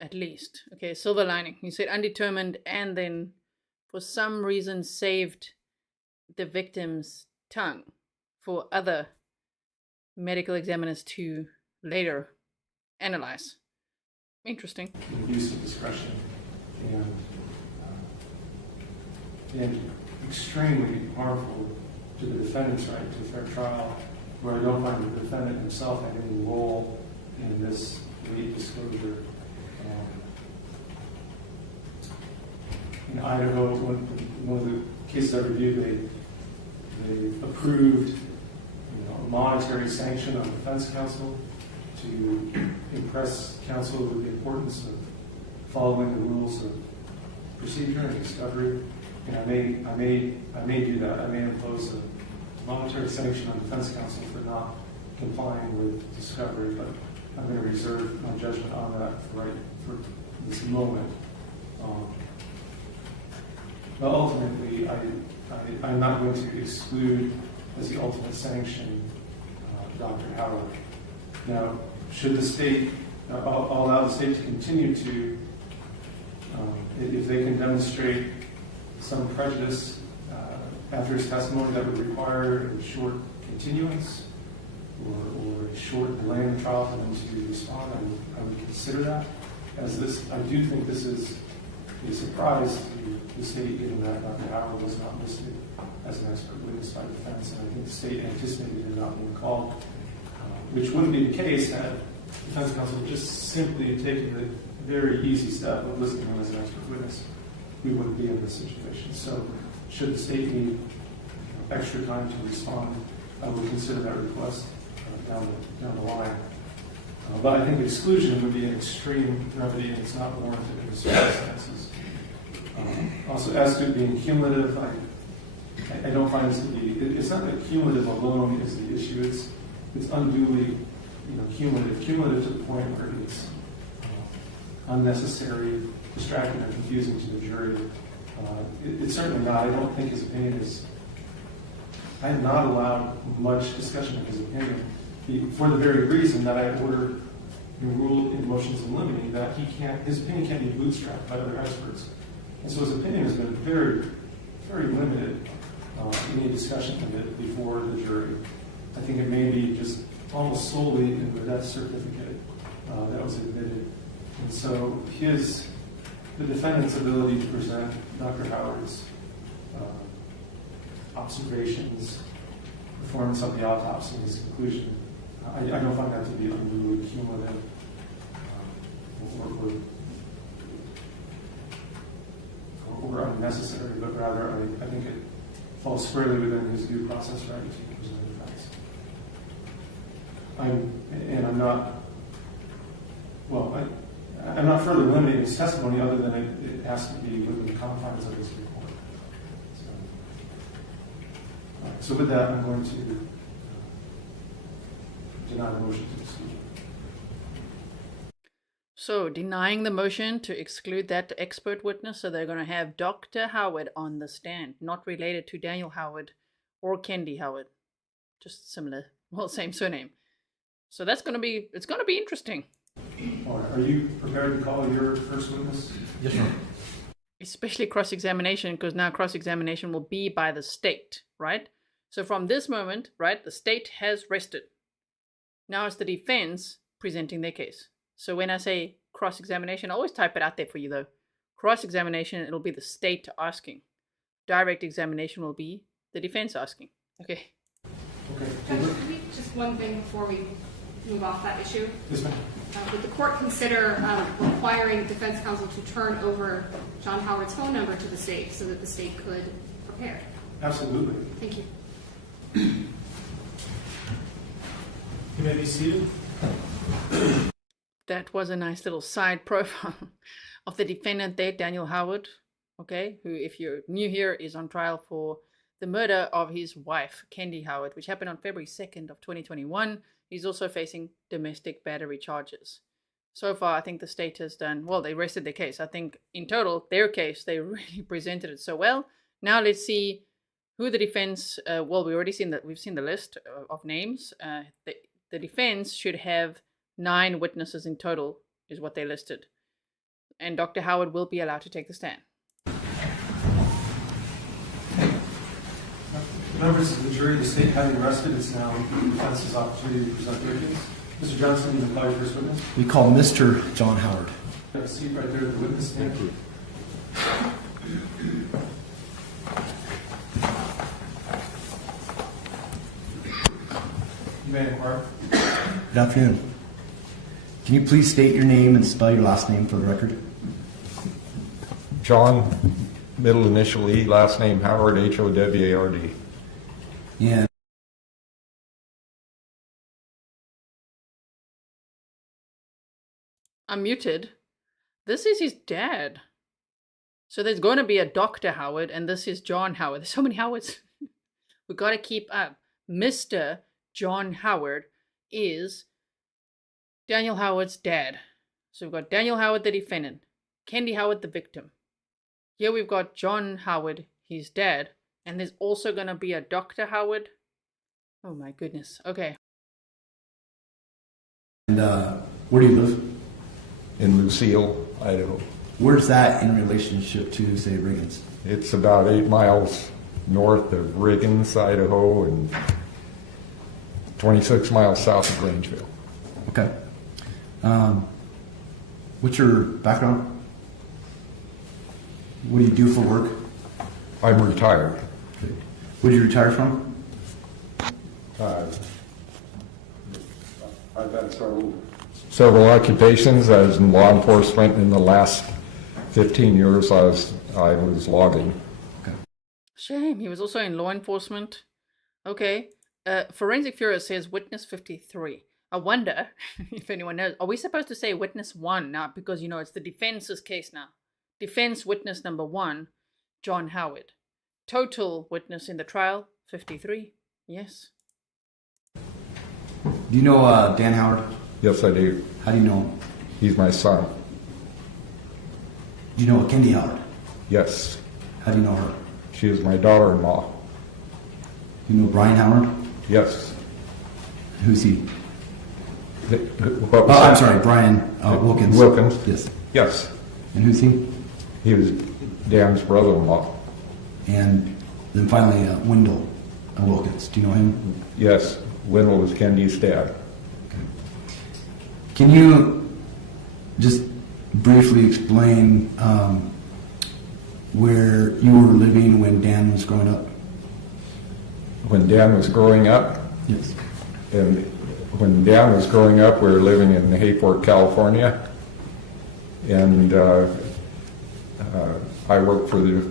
At least. Okay, silver lining. He said undetermined and then for some reason saved the victim's tongue for other medical examiners to later analyze. Interesting. Abuse of discretion and extremely harmful to the defendant's right to a fair trial, where I don't find the defendant himself had any role in this late disclosure. In Idaho, one of the cases I reviewed, they approved a monetary sanction on defense counsel to impress counsel with the importance of following the rules of procedure and discovery. And I may do that. I may impose a monetary sanction on defense counsel for not complying with discovery, but I'm going to reserve my judgment on that for this moment. But ultimately, I'm not going to exclude as the ultimate sanction Dr. Howard. Now, should the state, I'll allow the state to continue to, if they can demonstrate some prejudice after his testimony that would require a short continuance or a short delay in the trial for them to respond, I would consider that. I do think this is a surprise to the state, given that Dr. Howard was not listed as an expert witness by defense, and I think the state anticipated him not being called, which wouldn't be the case had defense counsel just simply taken the very easy step of listing him as an expert witness. We wouldn't be in this situation. So, should the state need extra time to respond, I would consider that request down the line. But I think exclusion would be an extreme remedy, and it's not warranted in the circumstances. Also, as to it being cumulative, I don't find this to be. It's not that cumulative alone is the issue. It's unduly, cumulative to the point where it's unnecessary, distracting, or confusing to the jury. It's certainly not. I don't think his opinion is. I have not allowed much discussion of his opinion for the very reason that I ordered and ruled in motions in limine that his opinion can't be bootstrapped by other experts. And so his opinion has been very, very limited any discussion of it before the jury. I think it may be just almost solely in the death certificate that was admitted. And so the defendant's ability to present Dr. Howard's observations, performance of the autopsy, and his conclusion, I don't find that to be unduly cumulative or unnecessary, but rather I think it falls squarely within his due process right to present defense. I'm not further limiting his testimony other than it has to be within the confines of his report. So with that, I'm going to deny the motion to exclude. So, denying the motion to exclude that expert witness, so they're going to have Dr. Howard on the stand, not related to Daniel Howard or Kendy Howard, just similar, well, same surname. So it's going to be interesting. All right. Are you prepared to call your first witness? Yes, sir. Especially cross-examination, because now cross-examination will be by the state, right? So from this moment, right, the state has rested. Now it's the defense presenting their case. So when I say cross-examination, I always type it out there for you though. Cross-examination, it'll be the state asking. Direct examination will be the defense asking. Okay. Just one thing before we move off that issue. Yes, ma'am. Would the court consider requiring defense counsel to turn over John Howard's phone number to the state so that the state could prepare? Absolutely. Thank you. You may be seated. That was a nice little side profile of the defendant there, Daniel Howard, okay, who, if you're new here, is on trial for the murder of his wife, Kendy Howard, which happened on February 2nd of 2021. He's also facing domestic battery charges. So far, I think the state has done, well, they rested their case. I think in total, their case, they really presented it so well. Now let's see who the defense, well, we've seen the list of names. The defense should have 9 witnesses in total, is what they listed. And Dr. Howard will be allowed to take the stand. Members of the jury, the state having rested, it's now the defense's opportunity to present their case. Mr. Johnson, you can call your first witness. We call Mr. John Howard. Have a seat right there at the witness stand. Thank you. You may inquire. Good afternoon. Can you please state your name and spell your last name for the record? John, middle initial E, last name Howard, Howard. Yeah. I'm muted. This is his dad. So there's going to be a Dr. Howard, and this is John Howard. There's so many Howards. We've got to keep up. Mr. John Howard is Daniel Howard's dad. So we've got Daniel Howard, the defendant. Kendy Howard, the victim. Here we've got John Howard, his dad. And there's also going to be a Dr. Howard. Oh my goodness. Okay. And where do you live? In Lucille, Idaho. Where's that in relationship to, say, Riggins? It's about 8 miles north of Riggins, Idaho, and 26 miles south of Grangeville. Okay. What's your background? What do you do for work? I'm retired. Okay. Where did you retire from? I've had several occupations as in law enforcement. In the last 15 years, I was logging. Okay. Shame. He was also in law enforcement. Okay. Forensic Fury says witness 53. I wonder if anyone knows. Are we supposed to say witness 1 now? Because, you know, it's the defense's case now. Defense witness number 1, John Howard. Total witness in the trial, 53. Yes. Do you know Dan Howard? Yes, I do. How do you know him? He's my son. Do you know Kendy Howard? Yes. How do you know her? She is my daughter-in-law. You know Brian Howard? Yes. Who's he? What was I'm that? sorry, Brian Wilkins. Wilkins? Yes. Yes. And who's he? He was Dan's brother-in-law. And then finally Wendell Wilkins. Do you know him? Yes, Wendell was Kendy's dad. Can you just briefly explain where you were living when Dan was growing up? When Dan was growing up, Yes. and when Dan was growing up, we were living in Hayfork, California, and I worked for the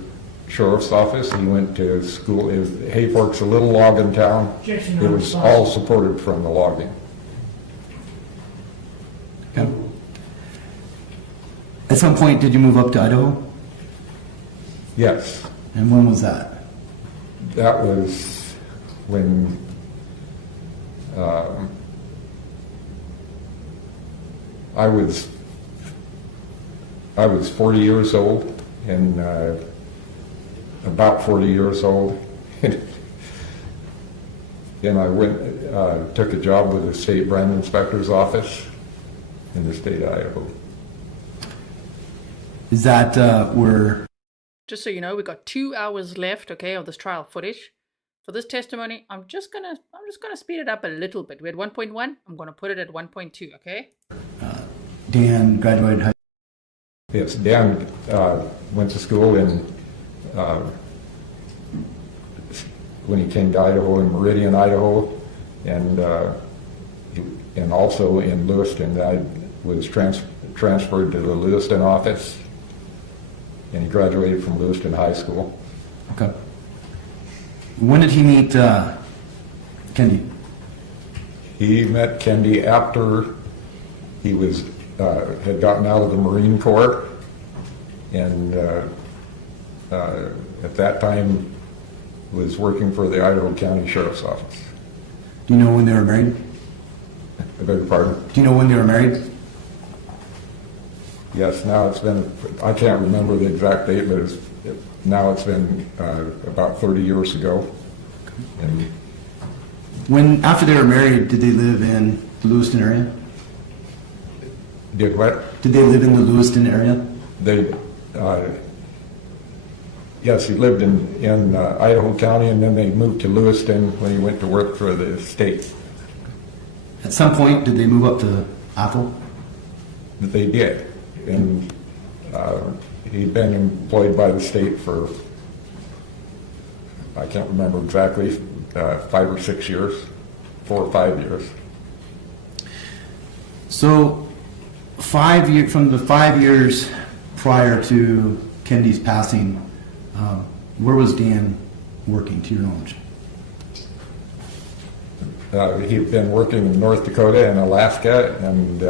sheriff's office. He went to school. Hayfork's a little logging town. It was all supported from the logging. Okay. At some point, did you move up to Idaho? Yes, And when was that? that was when I was 40 years old, and about 40 years old, and I went took a job with the state brand inspector's office in the state of Idaho. Is that where? Just so you know, we got 2 hours left, okay, of this trial footage. For this testimony, I'm just gonna speed it up a little bit. We had 1.1. I'm gonna put it at 1.2, okay? Dan graduated high school? Yes, Dan went to school in when he came to Idaho, in Meridian, Idaho, and also in Lewiston. I was transferred to the Lewiston office, and he graduated from Lewiston High School. Okay. When did he meet Kendy? He met Kendy after he was had gotten out of the Marine Corps, and at that time was working for the Idaho County Sheriff's Office. Do you know when they were married? I beg your pardon? Do you know when they were married? Yes, now it's been, I can't remember the exact date, but now it's been about 30 years ago. And When, after they were married, did they live in the Lewiston area? did what? Did they live in the Lewiston area? They, yes, he lived in Idaho County, and then they moved to Lewiston when he went to work for the state. At some point, did they move up to Athol? But they did, and he'd been employed by the state for, I can't remember exactly, 5 or 6 years, 4 or 5 years. So, from the 5 years prior to Kendy's passing, where was Dan working, to your knowledge? He'd been working in North Dakota and Alaska, and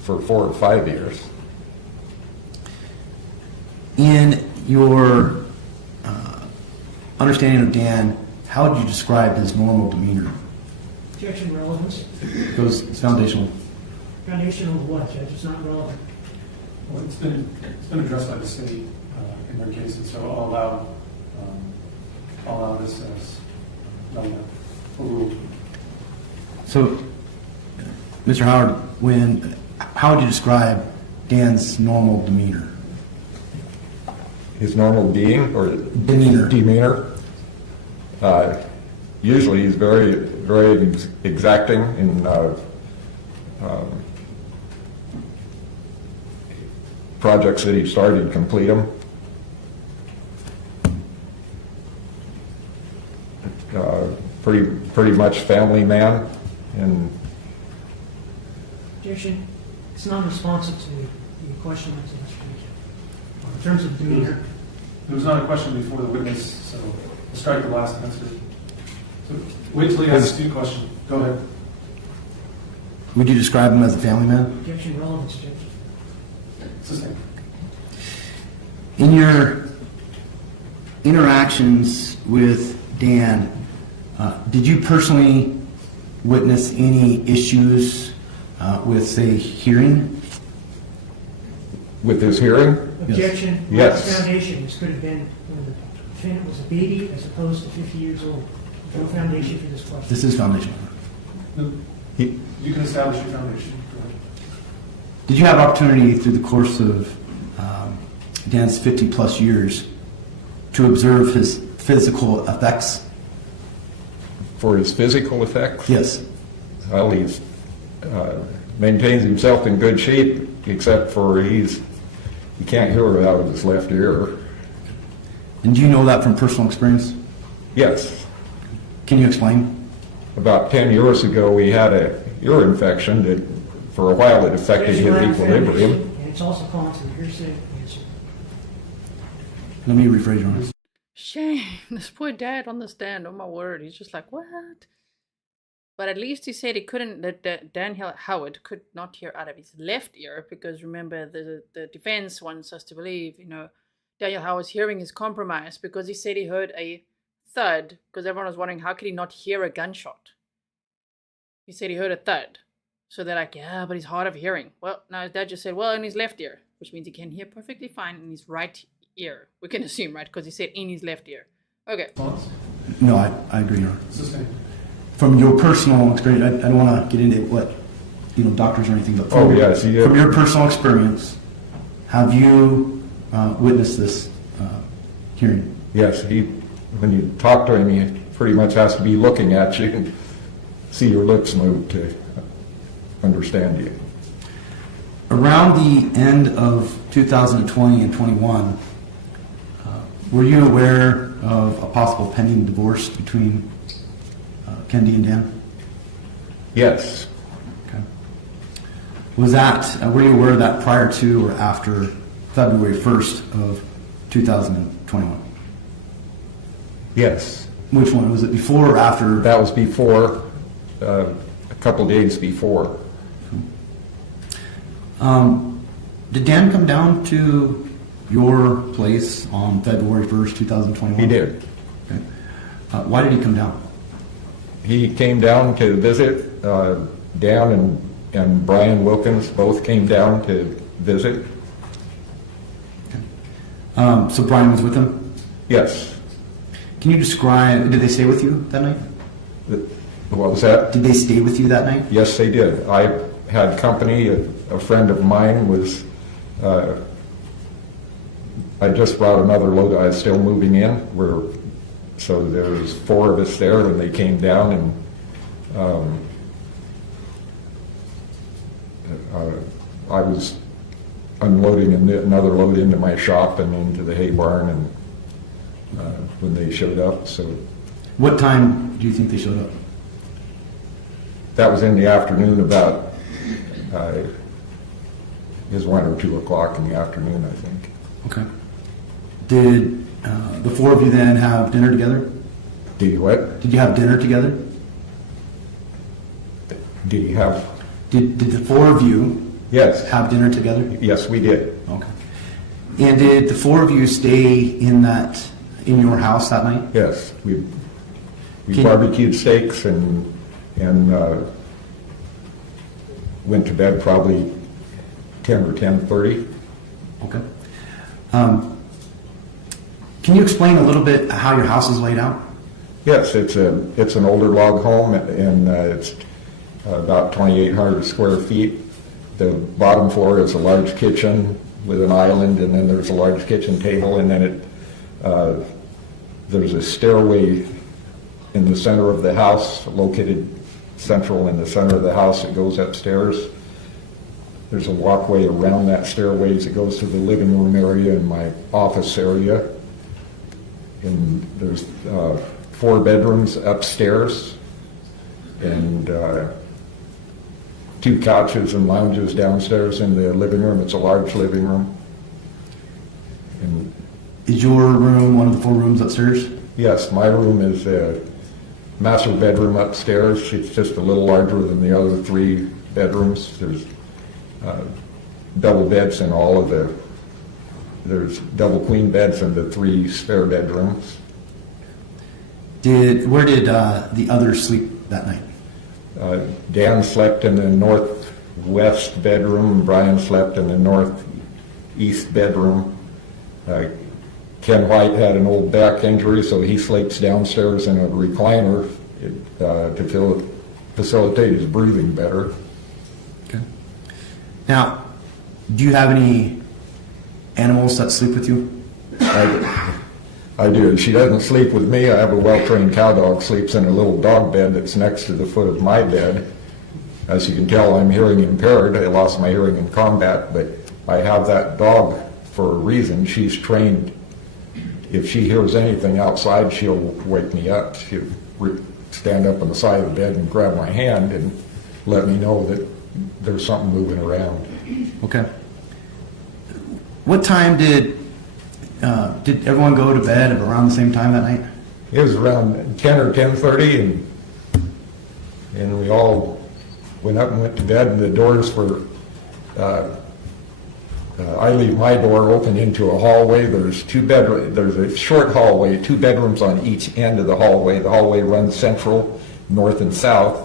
for 4 or 5 years. In your understanding of Dan, how would you describe his normal demeanor? Objection, relevance. It's foundational. Foundational of what, Judge? It's not relevant. Well, it's been addressed by the state in their cases, so I'll allow this as overruled. So, Mr. Howard, how would you describe Dan's normal demeanor? His normal being or Demeanor. Usually he's very, very exacting in projects that he started, complete them. Pretty much family man, and Objection. It's non-responsive to the question that's asked. In terms of demeanor. There was not a question before the witness, so we'll strike the last answer. So wait till he asks you a question. Go ahead. Would you describe him as a family man? Objection, relevance, Judge. It's the same. In your interactions with Dan, did you personally witness any issues with, say, hearing? with his hearing. Objection. Yes. Foundation. This could have been when the defendant was a baby as opposed to 50 years old. No foundation for this question. This is foundational. No, you can establish your foundation. Go ahead. Did you have opportunity through the course of Dan's 50 plus years to observe his physical effects? For his physical effects? Yes. Well, he's maintains himself in good shape, except for he can't hear out of his left ear. And do you know that from personal experience? Yes. Can you explain? About 10 years ago, he had a ear infection that, for a while, it affected his equilibrium. And it's also common to the hearsay answer. Let me rephrase your answer. Shame. This poor dad on the stand. Oh my word. He's just like, what? But at least he said he couldn't, that Daniel Howard could not hear out of his left ear, because remember, the defense wants us to believe, Daniel Howard's hearing is compromised because he said he heard a thud, because everyone was wondering how could he not hear a gunshot. He said he heard a thud. So they're like, yeah, but he's hard of hearing. Well, now his dad just said, well, in his left ear, which means he can hear perfectly fine in his right ear. We can assume, right? Because he said in his left ear. Okay. No, I agree. From your personal experience, I don't want to get into what, doctors or anything, but from your personal experience, have you witnessed this hearing? Yes, when you talk to him, he pretty much has to be looking at you and see your lips move to understand you. Around the end of 2020 and 21, were you aware of a possible pending divorce between Kendy and Dan? Yes. Okay. Were you aware of that prior to or after February 1st of 2021? Yes. Which one? Was it before or after? That was before, a couple days before. Did Dan come down to your place on February 1st, 2021? He did. Okay. Why did he come down? He came down to visit. Dan and Brian Wilkins both came down to visit. Okay. So Brian was with him? Yes. Can you describe, did they stay with you that night? What was that? Did they stay with you that night? Yes, they did. I had company. A friend of mine was, I just brought another load. I was still moving in. So there was 4 of us there, and they came down, and I was unloading another load into my shop and into the hay barn, and when they showed up. So, what time do you think they showed up? That was in the afternoon, about it was 1 or 2 o'clock in the afternoon, I think. Okay. Did the 4 of you then have dinner together? Did you what? Did you have dinner together? Did you have? Did the 4 of you have dinner together? Yes, we did. Okay. And did the 4 of you stay in your house that night? Yes, we barbecued steaks and went to bed probably 10 or 10:30. Okay. Can you explain a little bit how your house is laid out? Yes, it's an older log home, and it's about 2,800 square feet. The bottom floor is a large kitchen with an island, and then there's a large kitchen table, and then there's a stairway in the center of the house, located central in the center of the house. It goes upstairs. There's a walkway around that stairway as it goes to the living room area and my office area. And there's 4 bedrooms upstairs, and 2 couches and lounges downstairs in the living room. It's a large living room. And is your room one of the 4 rooms upstairs? Yes, my room is a master bedroom upstairs. It's just a little larger than the other 3 bedrooms. There's double beds in all of there's double queen beds in the 3 spare bedrooms. Where did the others sleep that night? Dan slept in the northwest bedroom. Brian slept in the northeast bedroom. Ken White had an old back injury, so he sleeps downstairs in a recliner to facilitate his breathing better. Okay. Now, do you have any animals that sleep with you? I do. She doesn't sleep with me. I have a well-trained cow dog, sleeps in a little dog bed that's next to the foot of my bed. As you can tell, I'm hearing impaired. I lost my hearing in combat, but I have that dog for a reason. She's trained. If she hears anything outside, she'll wake me up. She'll stand up on the side of the bed and grab my hand and let me know that there's something moving around. Okay. What time did everyone go to bed at around the same time that night? It was around 10 or 10:30, and we all went up and went to bed, and the doors were, I leave my door open into a hallway. There's there's a short hallway, 2 bedrooms on each end of the hallway. The hallway runs central, north and south,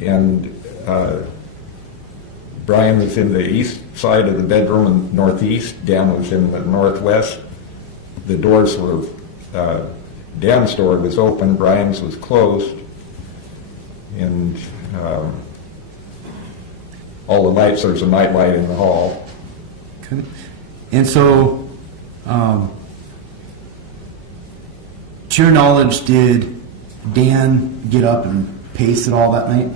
and Brian was in the east side of the bedroom and northeast. Dan was in the northwest. The doors were, Dan's door was open, Brian's was closed, and all the lights, there's a night light in the hall. Okay. And so, to your knowledge, did Dan get up and pace at all that night?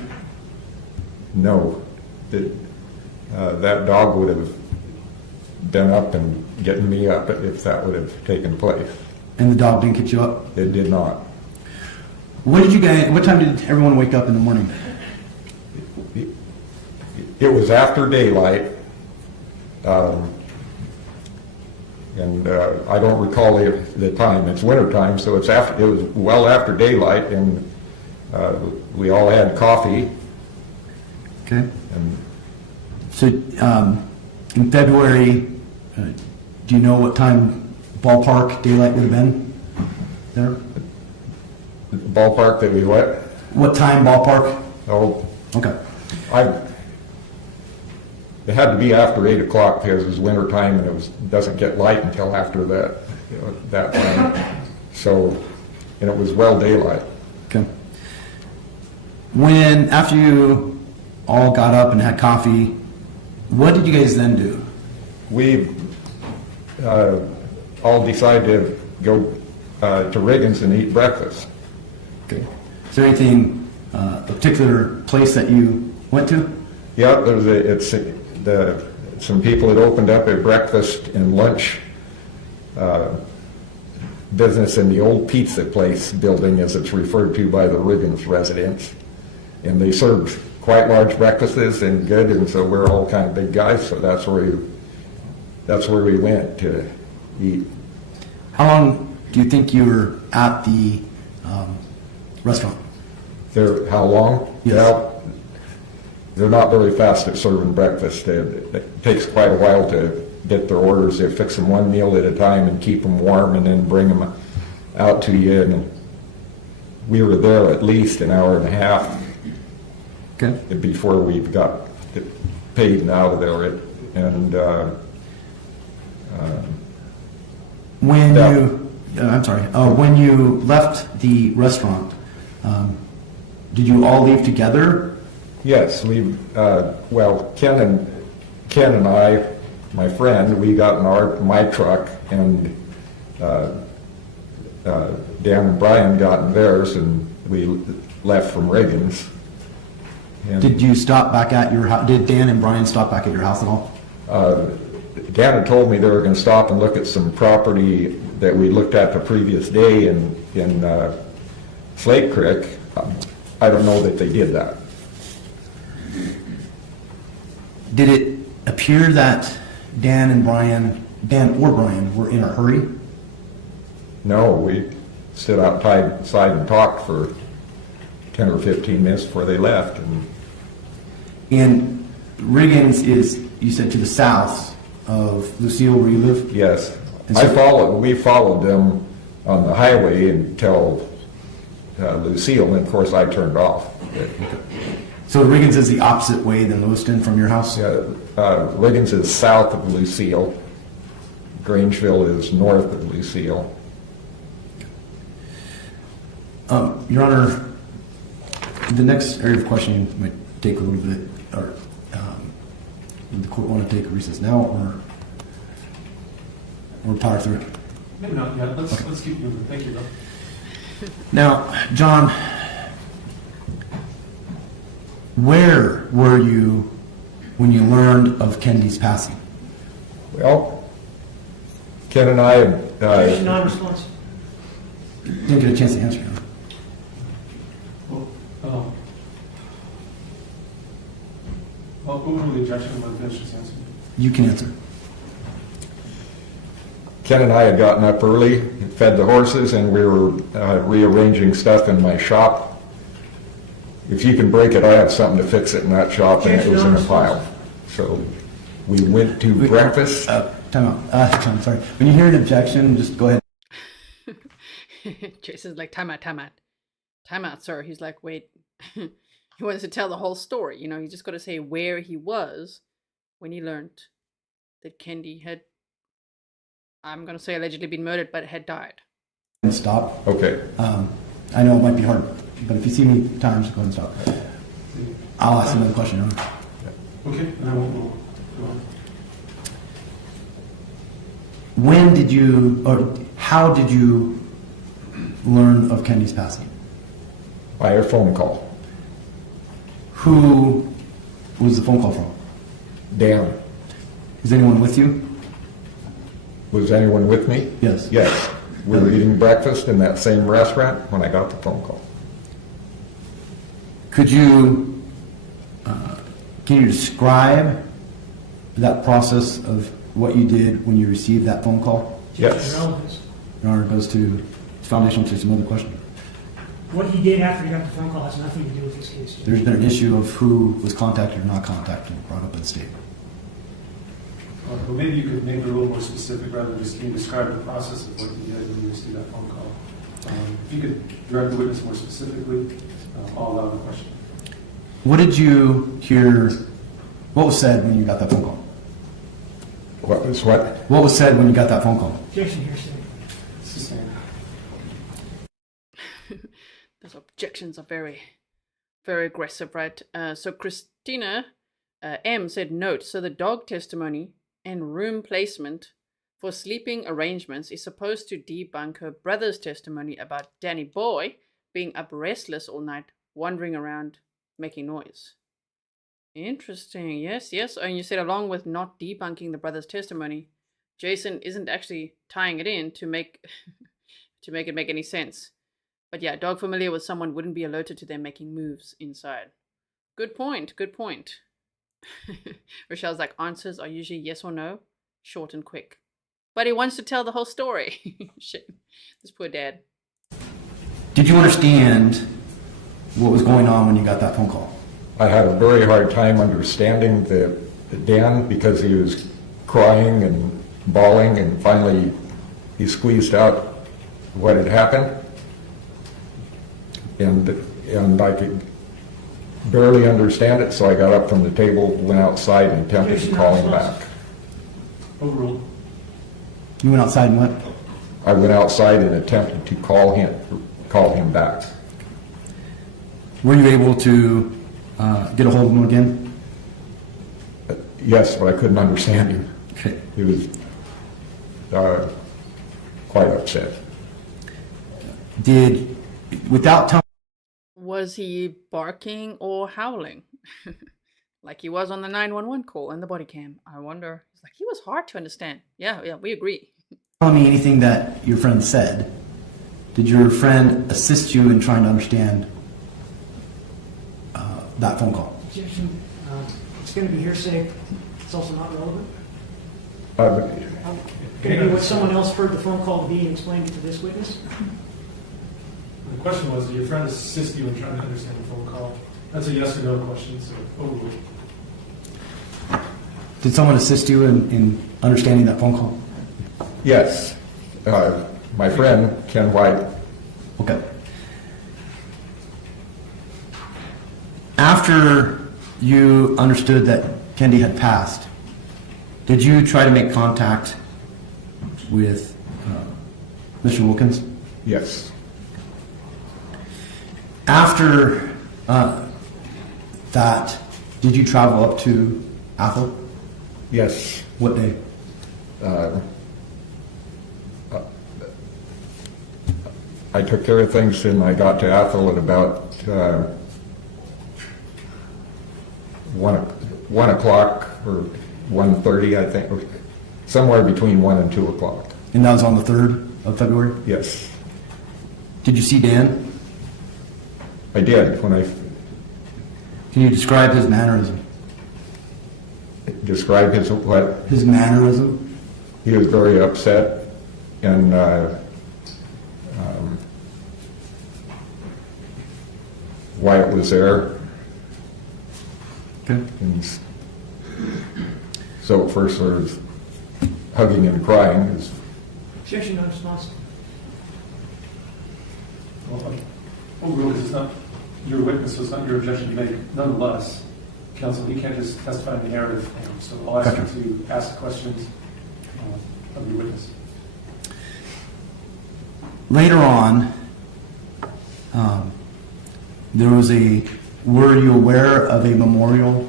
No. That dog would have been up and getting me up if that would have taken place. And the dog didn't get you up? It did not. What time did everyone wake up in the morning? It was after daylight, and I don't recall the time. It's winter time, so it was well after daylight, and we all had coffee. Okay. So in February, do you know what time ballpark daylight would have been there? Ballpark that we what? What time ballpark? Oh. Okay. It had to be after 8 o'clock because it was winter time and it doesn't get light until after that time. So, and it was well daylight. Okay. After you all got up and had coffee, what did you guys then do? We all decided to go to Riggins and eat breakfast. Okay. Is there anything, a particular place that you went to? Yeah, some people had opened up a breakfast and lunch business in the old pizza place building, as it's referred to by the Riggins residents. And they served quite large breakfasts and good, and so we're all kind of big guys, so that's where we went to eat. How long do you think you were at the restaurant? How long? Yes. Well, they're not very fast at serving breakfast. It takes quite a while to get their orders. They fix them one meal at a time and keep them warm and then bring them out to you. And we were there at least an hour and a half before we got paid and out of there. And when you left the restaurant, did you all leave together? Yes, Ken and I, my friend, we got in my truck, and Dan and Brian got in theirs, and we left from Riggins. Did you stop back at your house? Did Dan and Brian stop back at your house at all? Dan had told me they were going to stop and look at some property that we looked at the previous day in Slate Creek. I don't know that they did that. Did it appear that Dan or Brian were in a hurry? No, we stood outside and talked for 10 or 15 minutes before they left. And Riggins is, you said, to the south of Lucille, where you live? Yes. We followed them on the highway until Lucille, and of course I turned off. So Riggins is the opposite way than Lewiston from your house? Yeah, Riggins is south of Lucille. Grangeville is north of Lucille. Your Honor, the next area of questioning might take a little bit, or would the court want to take a recess now, or? or power through it? Maybe not yet. Let's keep moving. Thank you, Bill. Now, John, where were you when you learned of Kendy's passing? Well, Ken and I had, Objection, non-responsive. Didn't get a chance to answer. Well, overrule the objection and let finish his answer. You can answer. Ken and I had gotten up early, fed the horses, and we were rearranging stuff in my shop. If you can break it, I have something to fix it in that shop, and it was in a pile. So we went to breakfast. Time out. John, sorry. When you hear an objection, just go ahead. Jason's like, time out, time out. Time out, sir. He's like, wait. He wants to tell the whole story. You know, he's just got to say where he was when he learned that Kendy had, I'm going to say allegedly been murdered, but had died. Stop. Okay. I know it might be hard, but if you see me times, go ahead and stop. I'll ask another question. Okay, and then we'll go on. When did you, or how did you learn of Kendy's passing? By a phone call. Who was the phone call from? Dan. Is anyone with you? Was anyone with me? Yes. Yes. We were eating breakfast in that same restaurant when I got the phone call. Could you, can you describe that process of what you did when you received that phone call? Yes. In order, it goes to foundational to some other question. What he did after he got the phone call has nothing to do with this case. There's been an issue of who was contacted or not contacted brought up in the state. Well, maybe you could make it a little more specific rather than just can you describe the process of what you did when you received that phone call. If you could direct the witness more specifically, I'll allow the question. What did you hear? What was said when you got that phone call? What was what? What was said when you got that phone call? Objection, hearsay. It's the same. Those objections are very, very aggressive, right? So Christina M said, note, so the dog testimony and room placement for sleeping arrangements is supposed to debunk her brother's testimony about Danny Boy being up restless all night, wandering around, making noise. Interesting. Yes, yes. And you said along with not debunking the brother's testimony, Jason isn't actually tying it in to make to make it make any sense. But yeah, dog familiar with someone wouldn't be alerted to them making moves inside. Good point. Good point. Rochelle's like, answers are usually yes or no, short and quick. But he wants to tell the whole story. Shit. This poor dad. Did you understand what was going on when you got that phone call? I had a very hard time understanding the Dan because he was crying and bawling, and finally he squeezed out what had happened. And I could barely understand it, so I got up from the table, went outside, and attempted to call him back. Overruled. You went outside and what? I went outside and attempted to call him back. Were you able to get a hold of him again? Yes, but I couldn't understand him. Okay. He was quite upset. Without telling... Was he barking or howling? Like he was on the 911 call and the body cam. I wonder. It's like he was hard to understand. Yeah, we agree. Tell me anything that your friend said. Did your friend assist you in trying to understand that phone call? Objection. It's going to be hearsay. It's also not relevant. Maybe what someone else heard the phone call to be and explained it to this witness. The question was, did your friend assist you in trying to understand the phone call? That's a yes or no question, so overruled. Did someone assist you in understanding that phone call? Yes. My friend, Ken White. Okay. After you understood that Kendy had passed, did you try to make contact with Mr. Wilkins? Yes. After that, did you travel up to Athol? Yes. What day? I took care of things and I got to Athol at about 1 o'clock or 1:30, I think, or somewhere between 1 and 2 o'clock. And that was on the 3rd of February? Yes, Did you see Dan? I did. When I Can you describe his mannerism? described his what, His mannerism? he was very upset, and Wyatt was there. Okay. And so at first there was hugging and crying. Objection, no response. Well, overall, this is not your witness, so it's not your objection to make. Nonetheless, counsel, you can't just testify in the narrative, so I'll ask you to ask questions of your witness. Later on, were you aware of a memorial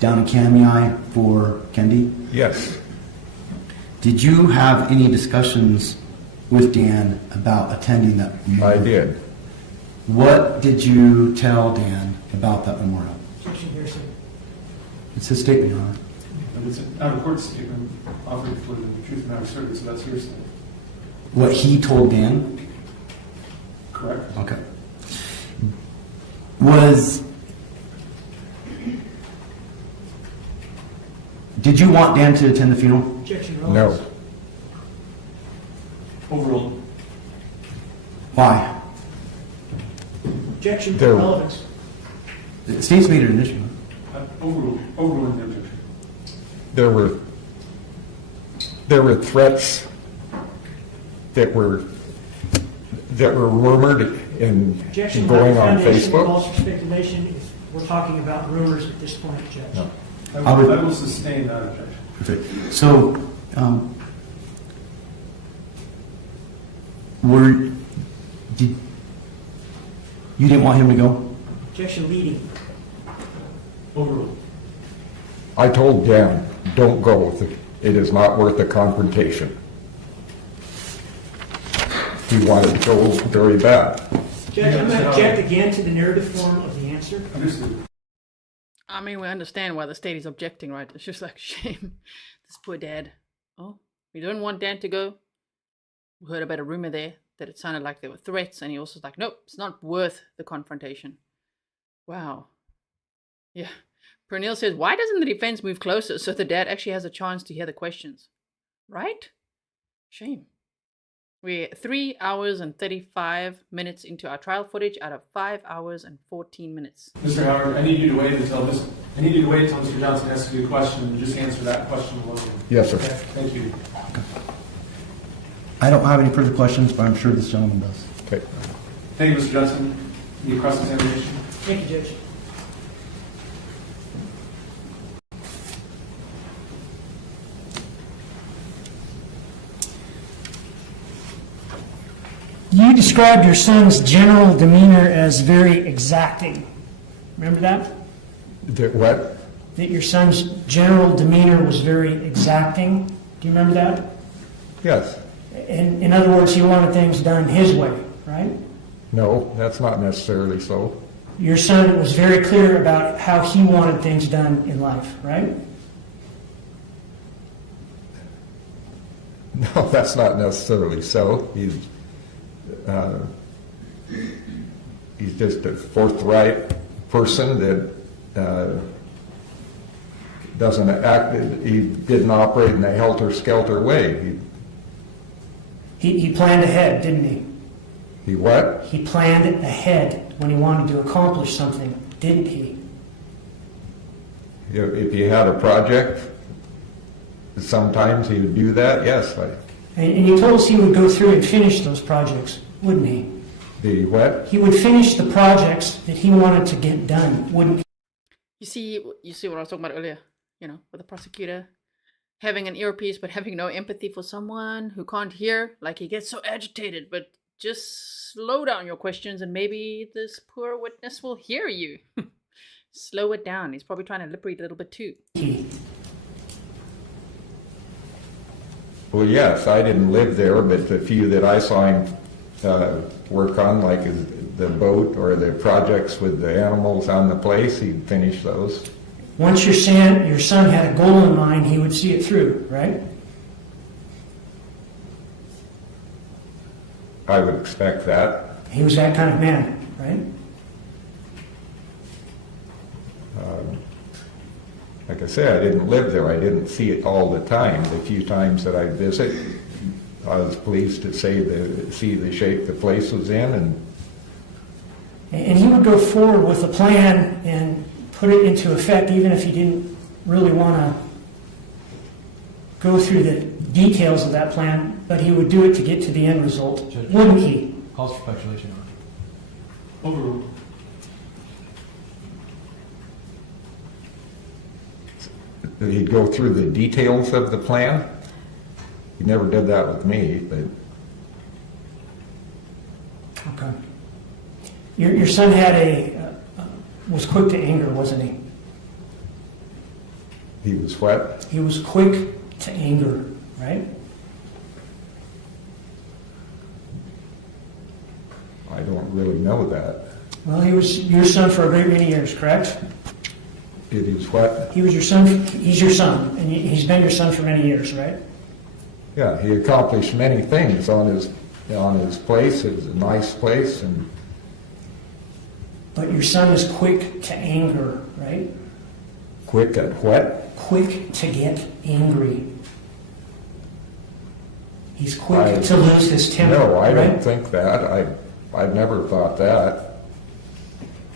down in Kamei for Kendy? Yes, Did you have any discussions with Dan about attending that memorial? I did. What did you tell Dan about that memorial? Objection, hearsay. It's his statement, Your Honor. But it's an out-of-court statement offered for the truth of the matter asserted, so that's hearsay. What he told Dan? Correct? Okay. Did you want Dan to attend the funeral? Objection, No, relevance. Overruled. Why? Objection, There- relevance. The state's made an issue. Overruling the objection. there were threats that were rumored and Objection, going not on foundation, Facebook. false or speculation. If we're talking about rumors at this point, Judge. No. I will sustain that objection. Okay. So, you didn't want him to go? Objection, leading. Overruled. I told Dan, don't go. It is not worth the confrontation. He wanted to go very bad. Judge, I'm going to object again to the narrative form of the answer. Understood. I mean, we understand why the state is objecting, right? It's just like, shame. This poor dad. Oh, we don't want Dan to go. We heard about a rumor there that it sounded like there were threats, and he also was like, nope, it's not worth the confrontation. Wow. Yeah. Pernille says, why doesn't the defense move closer so the dad actually has a chance to hear the questions? Right? Shame. We're 3 hours and 35 minutes into our trial footage out of 5 hours and 14 minutes. Mr. Howard, I need you to wait until Mr. Johnson asks you a question and just answer that question alone. Yes, sir. Okay, thank you. I don't have any further questions, but I'm sure this gentleman does. Okay. Thank you, Mr. Johnson. Any cross-examination? Thank you, Judge. You described your son's general demeanor as very exacting. Remember that? What? That your son's general demeanor was very exacting. Do you remember that? Yes. In other words, he wanted things done his way, right? No, that's not necessarily so. Your son was very clear about how he wanted things done in life, right? No, that's not necessarily so. He's just a forthright person that doesn't act. He didn't operate in a helter-skelter way. He planned ahead, didn't he? He what? He planned ahead when he wanted to accomplish something, didn't he? If he had a project, sometimes he would do that, yes. And he told us he would go through and finish those projects, wouldn't he? The what? He would finish the projects that he wanted to get done, wouldn't he? You see what I was talking about earlier, with the prosecutor having an earpiece but having no empathy for someone who can't hear, like he gets so agitated, but just slow down your questions and maybe this poor witness will hear you. Slow it down. He's probably trying to lip read a little bit too. Well, yes, I didn't live there, but the few that I saw him work on, like the boat or the projects with the animals on the place, he'd finish those. Once your son had a goal in mind, he would see it through, right? I would expect that. He was that kind of man, right? Like I said, I didn't live there. I didn't see it all the time. The few times that I visit, I was pleased to see the shape the place was in. And he would go forward with a plan and put it into effect even if he didn't really want to go through the details of that plan, but he would do it to get to the end result, wouldn't he? Calls for speculation. Overruled. He'd go through the details of the plan. He never did that with me, but Okay. Your son had was quick to anger, wasn't he? he was what? He was quick to anger, right? I don't really know that. Well, he was your son for a great many years, correct? It is what? He was your son. He's your son, and he's been your son for many years, right? Yeah, he accomplished many things on his place. It was a nice place, and But your son is quick to anger, right? quick at what? Quick to get angry. He's quick to lose his temper. No, I right? don't think that. I've never thought that.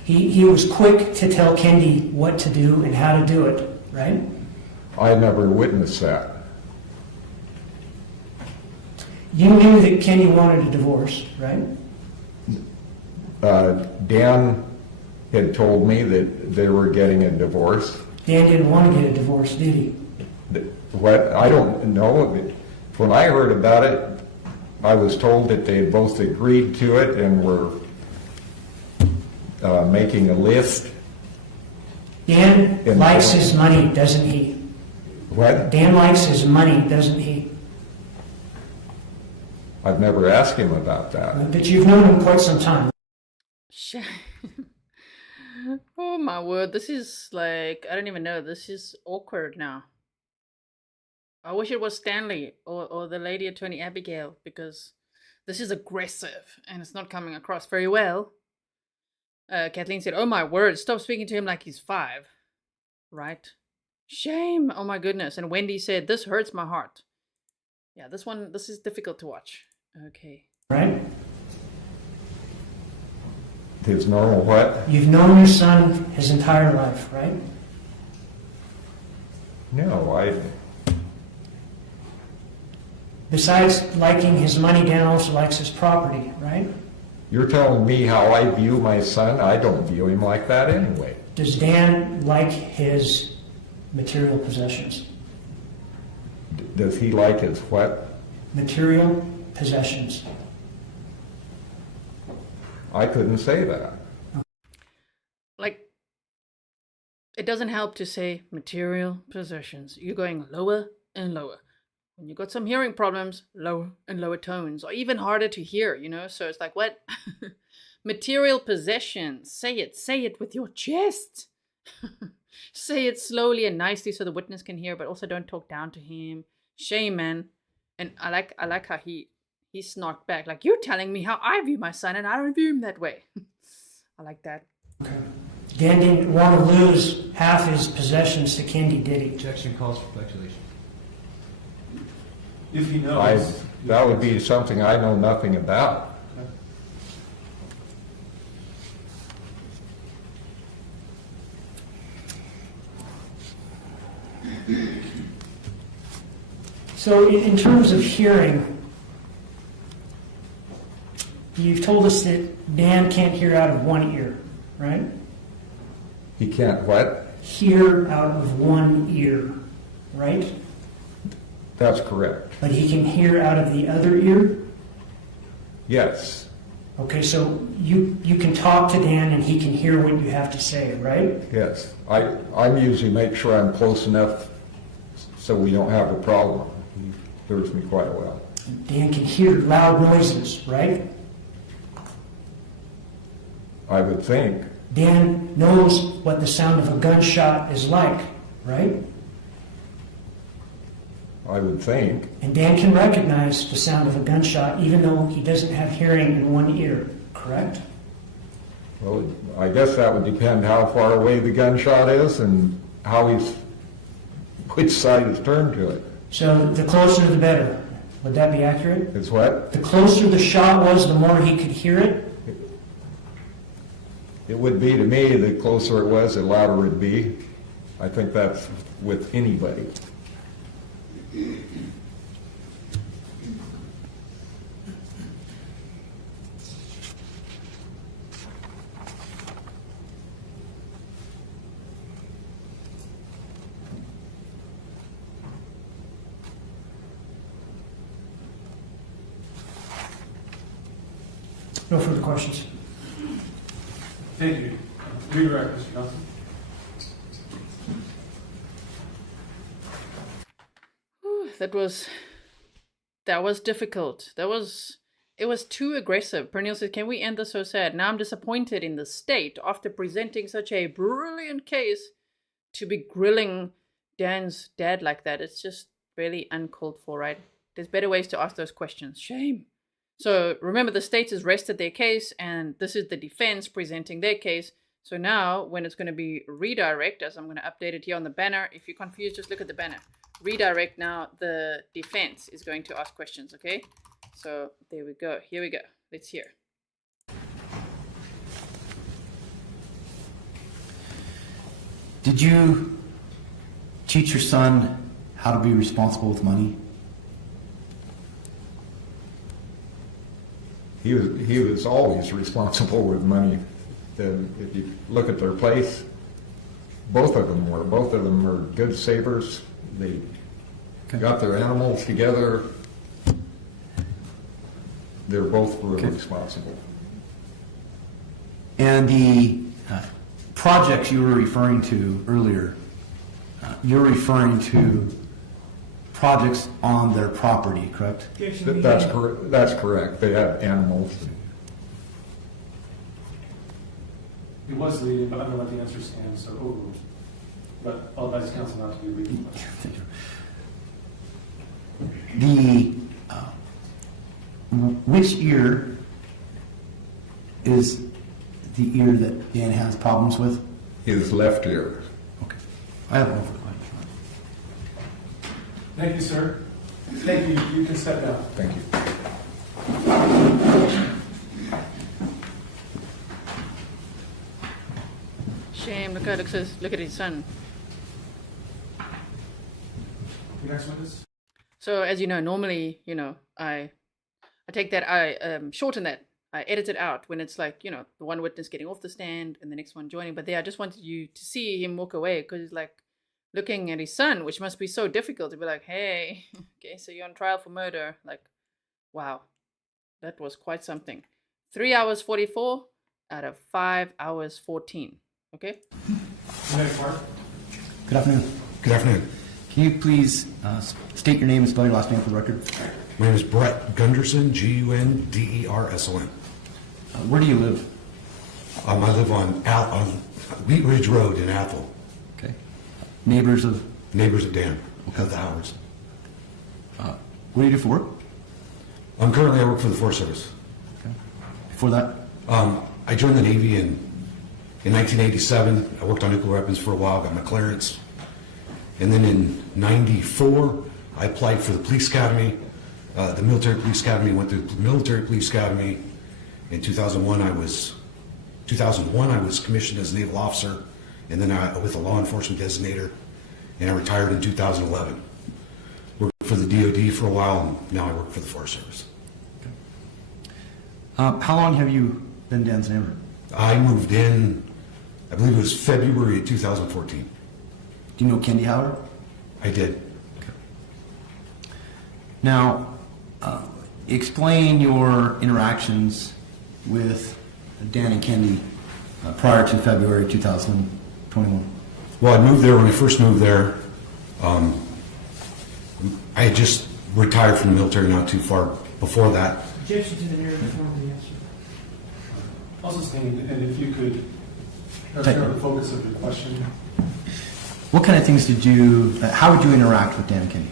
He was quick to tell Kendy what to do and how to do it, right? I never witnessed that. You knew that Kendy wanted a divorce, right? Dan had told me that they were getting a divorce. Dan didn't want to get a divorce, did he? What? I don't know. When I heard about it, I was told that they had both agreed to it and were making a list. Dan likes his money, doesn't he? What? Dan likes his money, doesn't he? I've never asked him about that. But you've known him quite some time. Oh my word, this is like, I don't even know, this is awkward now. I wish it was Stanley or the lady attorney Abigail, because this is aggressive and it's not coming across very well. Kathleen said, oh my word, stop speaking to him like he's 5. Right? Shame. Oh my goodness. And Wendy said, this hurts my heart. Yeah, this is difficult to watch. Okay. Right? His normal what? You've known your son his entire life, right? No, Besides liking his money, Dan also likes his property, right? You're telling me how I view my son? I don't view him like that anyway. Does Dan like his material possessions? Does he like his what? Material possessions. I couldn't say that. Like, it doesn't help to say material possessions. You're going lower and lower. When you got some hearing problems, lower and lower tones, or even harder to hear, you know? So it's like, what? Material possessions. Say it with your chest. Say it slowly and nicely so the witness can hear, but also don't talk down to him. Shame, man. And I like how he snarked back, like, you're telling me how I view my son and I don't view him that way. I like that. Okay. Dan didn't want to lose half his possessions to Kendy, did he? Objection calls for speculation. If he knows. That would be something I know nothing about. So in terms of hearing, you've told us that Dan can't hear out of one ear, right? He can't what? Hear out of one ear, right? That's correct. But he can hear out of the other ear? Yes. Okay, so you can talk to Dan and he can hear what you have to say, right? Yes. I'm usually make sure I'm close enough so we don't have a problem. He hears me quite well. Dan can hear loud noises, right? I would think. Dan knows what the sound of a gunshot is like, right? I would think. And Dan can recognize the sound of a gunshot even though he doesn't have hearing in one ear, correct? Well, I guess that would depend how far away the gunshot is and which side is turned to it. So the closer the better. Would that be accurate? It's what? The closer the shot was, the more he could hear it? It would be to me, the closer it was, the louder it would be. I think that's with anybody. No further questions. Thank you. Redirect, Mr. Johnson. Whew, that was difficult. It was too aggressive. Pernille says, "Can we end this so sad? Now I'm disappointed in the state after presenting such a brilliant case to be grilling Dan's dad like that. It's just really uncalled for, right? There's better ways to ask those questions. Shame." So remember, the state has rested their case, and this is the defense presenting their case. So now, when it's going to be redirect, as I'm going to update it here on the banner, if you're confused, just look at the banner. Redirect now, the defense is going to ask questions, okay? So there we go. Here we go. Let's hear. Did you teach your son how to be responsible with money? He was always responsible with money. If you look at their place, both of them were good savers. They got their animals together. They're both really responsible. And the projects you were referring to earlier, you're referring to projects on their property, correct? That's correct. They have animals. He was leading, but I'm going to let the answer stand, so but I'll advise counsel not to be leading. Thank you. Which ear is the ear that Dan has problems with? His left ear. Okay. I have no further questions. Thank you, sir. Thank you. You can step down. Thank you. Shame. Look at his son. The next witness. So as you know, normally, I take that, I shorten that, I edit it out when it's like, the one witness getting off the stand and the next one joining. But there, I just wanted you to see him walk away because he's like looking at his son, which must be so difficult to be like, hey, okay, so you're on trial for murder. Like, wow, that was quite something. 3 hours 44 out of 5 hours 14. Okay. Good afternoon. Good afternoon. Can you please state your name and spell your last name for the record? My name is Brett Gunderson, Gunderson. Where do you live? I live on Wheat Ridge Road in Athol. Okay. Neighbors of Dan. Okay. The Howards. What do you do for work? I work for the Forest Service. Okay. Before that? I joined the Navy in 1987. I worked on nuclear weapons for a while, got my clearance. And then in 94, I applied for the police academy, the military police academy, went through the military police academy. In 2001, I was commissioned as a naval officer, and then with a law enforcement designator, and I retired in 2011. Worked for the DOD for a while, and now I work for the Forest Service. Okay. How long have you been Dan's neighbor? I moved in, I believe it was February of 2014. Do you know Kendy Howard? I did. Okay. Now, explain your interactions with Dan and Kendy prior to February 2021. Well, I moved there when I first moved there. I had just retired from the military not too far before that. Objection to the narrative form of the answer. Also, Stan, and if you could, that's kind of the focus of your question. What kind of things did you, how would you interact with Dan Kendy?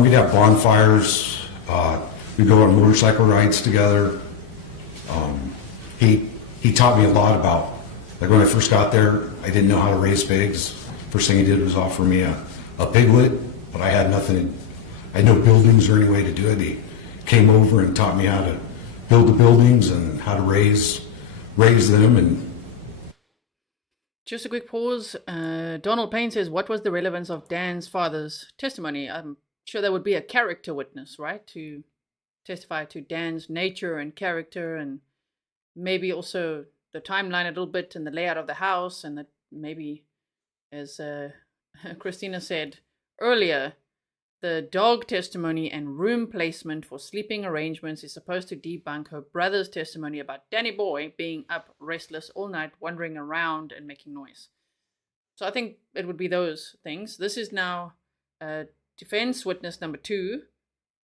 We'd have bonfires. We'd go on motorcycle rides together. He taught me a lot about, like when I first got there, I didn't know how to raise pigs. First thing he did was offer me a piglet, but I had nothing, I had no buildings or any way to do it. He came over and taught me how to build the buildings and how to raise them. And just a quick pause. Donald Payne says, what was the relevance of Dan's father's testimony? I'm sure there would be a character witness, right? To testify to Dan's nature and character, and maybe also the timeline a little bit and the layout of the house, and that maybe, as Christina said earlier, the dog testimony and room placement for sleeping arrangements is supposed to debunk her brother's testimony about Danny Boy being up restless all night, wandering around and making noise. So I think it would be those things. This is now defense witness number 2,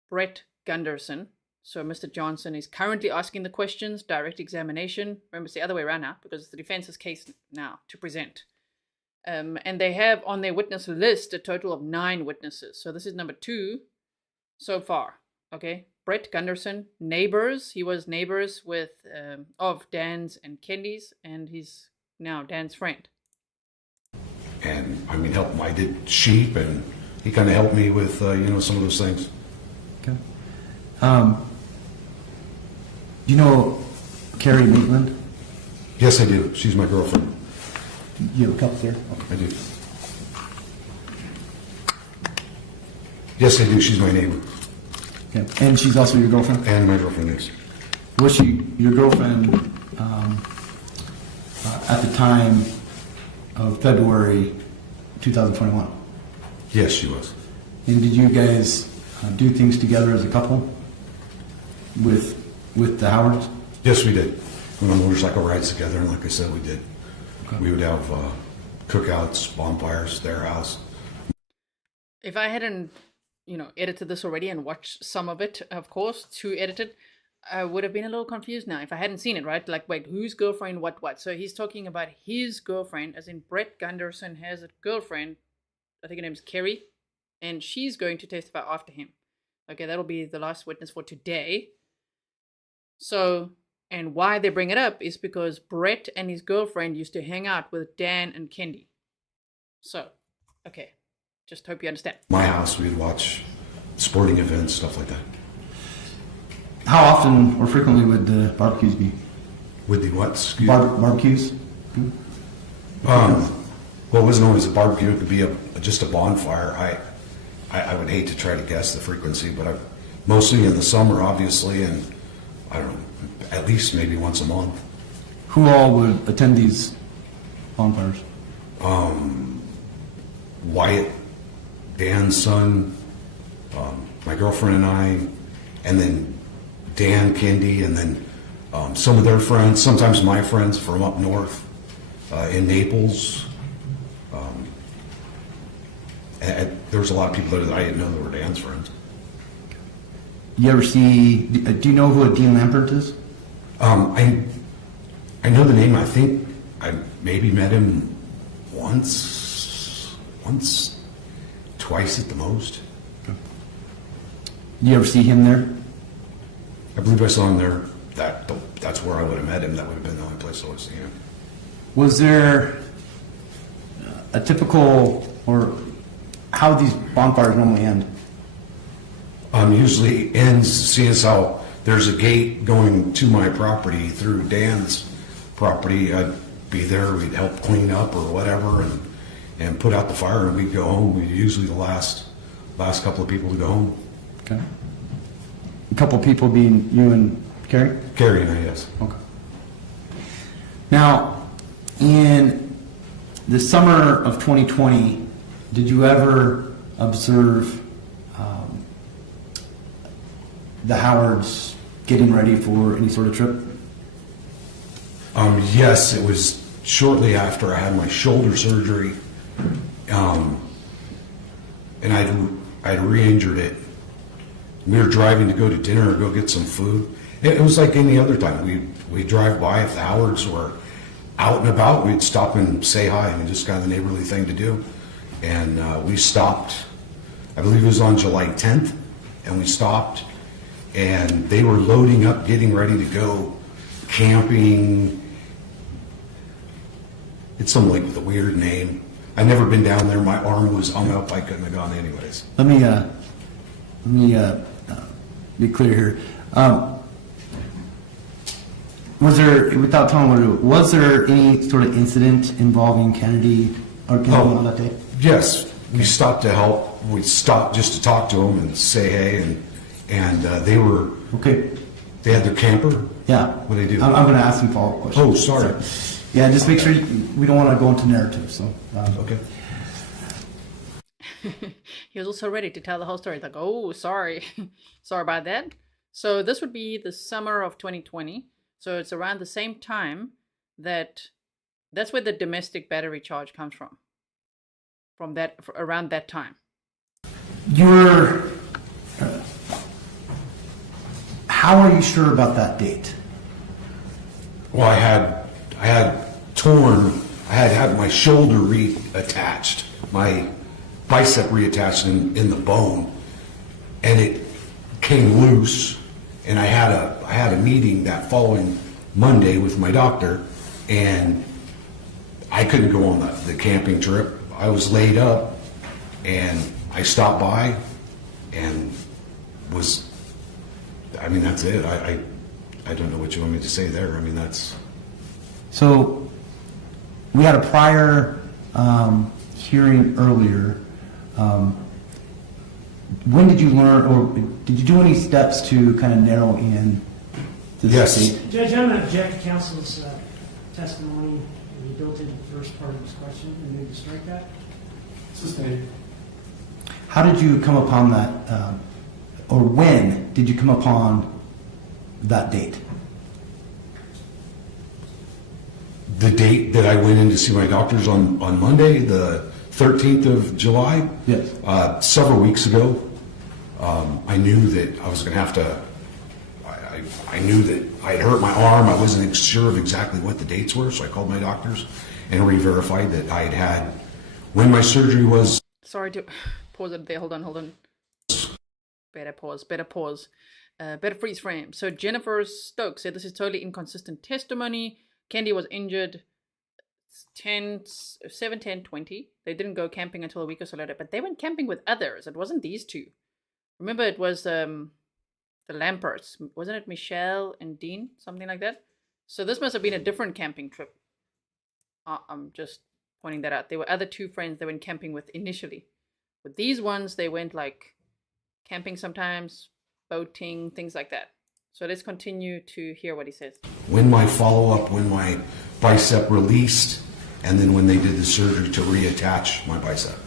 Brett Gunderson. So Mr. Johnson is currently asking the questions, direct examination. Remember, it's the other way around now, because it's the defense's case now to present. And they have on their witness list a total of 9 witnesses. So this is number 2 so far. Okay, Brett Gunderson, neighbors. He was neighbors with of Dan's and Kendy's, and he's now Dan's friend. And I mean, I did sheep, and he kind of helped me with some of those things. Okay. Do you know Kerry Maitland? Yes, I do. She's my girlfriend. You have a couple there? I do. Yes, I do. She's my neighbor. Okay. And she's also your girlfriend? And my girlfriend is. Was she your girlfriend at the time of February 2021? Yes, she was. And did you guys do things together as a couple with the Howards? Yes, we did. We went on motorcycle rides together, and like I said, we did. Okay. We would have cookouts, bonfires, their house. If I hadn't, edited this already and watched some of it, of course, to edit it, I would have been a little confused now if I hadn't seen it, right? Like, wait, whose girlfriend, what? So he's talking about his girlfriend, as in Brett Gunderson has a girlfriend, I think her name's Kerry, and she's going to testify after him. Okay, that'll be the last witness for today. So, and why they bring it up is because Brett and his girlfriend used to hang out with Dan and Kendy. So, okay, just hope you understand. My house, we'd watch sporting events, stuff like that. How often or frequently would the barbecues be? Would the what? Barbecues? Well, it wasn't always a barbecue. It could be just a bonfire. I would hate to try to guess the frequency, but mostly in the summer, obviously, and I don't know, at least maybe once a month. Who all would attend these bonfires? Wyatt, Dan's son, my girlfriend and I, and then Dan, Kendy, and then some of their friends, sometimes my friends from up north in Naples. And there was a lot of people there that I didn't know that were Dan's friends. You ever see, do you know who Dean Lampert is? I know the name. I think I maybe met him once, twice at the most. You ever see him there? I believe I saw him there. That's where I would have met him. That would have been the only place I would have seen him. Was there a typical, or how these bonfires normally end? Usually ends, seeing as how there's a gate going to my property through Dan's property. I'd be there, we'd help clean up or whatever, and put out the fire, and we'd go home. We'd usually the last couple of people to go home. Okay. A couple of people being you and Kerry? Kerry and I, yes. Okay. Now, in the summer of 2020, did you ever observe the Howards getting ready for any sort of trip? Yes, it was shortly after I had my shoulder surgery, and I'd re-injured it. We were driving to go to dinner or go get some food, It was like any other time. We drive by, if the Howards were out and about, we'd stop and say hi. I mean, just kind of the neighborly thing to do. And we stopped, I believe it was on July 10th, and we stopped, and they were loading up, getting ready to go camping. It's some lake with a weird name. I've never been down there. My arm was hung up. I couldn't have gone anyways. Let me be clear here. Was there, without telling what it was there any sort of incident involving Kennedy or Kennedy on that day? Yes, we stopped to help. We stopped just to talk to them and say hey, and they were okay. They had their camper. Yeah. What do they do? I'm going to ask some follow-up questions. Oh, sorry. Yeah, just make sure we don't want to go into narrative. So okay. He was also ready to tell the whole story. Like, oh, sorry, sorry about that. So this would be the summer of 2020. So it's around the same time that's where the domestic battery charge comes from. Around that time. How are you sure about that date? Well, I had my shoulder reattached, my bicep reattached in the bone, and it came loose. And I had a meeting that following Monday with my doctor, and I couldn't go on the camping trip. I was laid up, and I stopped by, and that's it. I don't know what you want me to say there. I mean, that's... So we had a prior hearing earlier. When did you learn, or did you do any steps to kind of narrow in to the state? Judge, I'm going to object to counsel's testimony that he built into the first part of his question and maybe strike that. Sustained. How did you come upon that, or when did you come upon that date? The date that I went in to see my doctors on Monday, the 13th of July? Yes. Several weeks ago, I knew that I was going to have to, I knew that I had hurt my arm. I wasn't sure of exactly what the dates were, so I called my doctors and re-verified that I had when my surgery was... Sorry to pause it there. Hold on. Better pause. Better freeze frame. So Jennifer Stokes said this is totally inconsistent testimony. Kendy was injured 7/10/20. They didn't go camping until a week or so later, but they went camping with others. It wasn't these two. Remember, it was the Lamperts. Wasn't it Michelle and Dean? Something like that. So this must have been a different camping trip. I'm just pointing that out. There were other two friends they went camping with initially. With these ones, they went like camping sometimes, boating, things like that. So let's continue to hear what he says. When my follow-up, when my bicep released, and then when they did the surgery to reattach my bicep.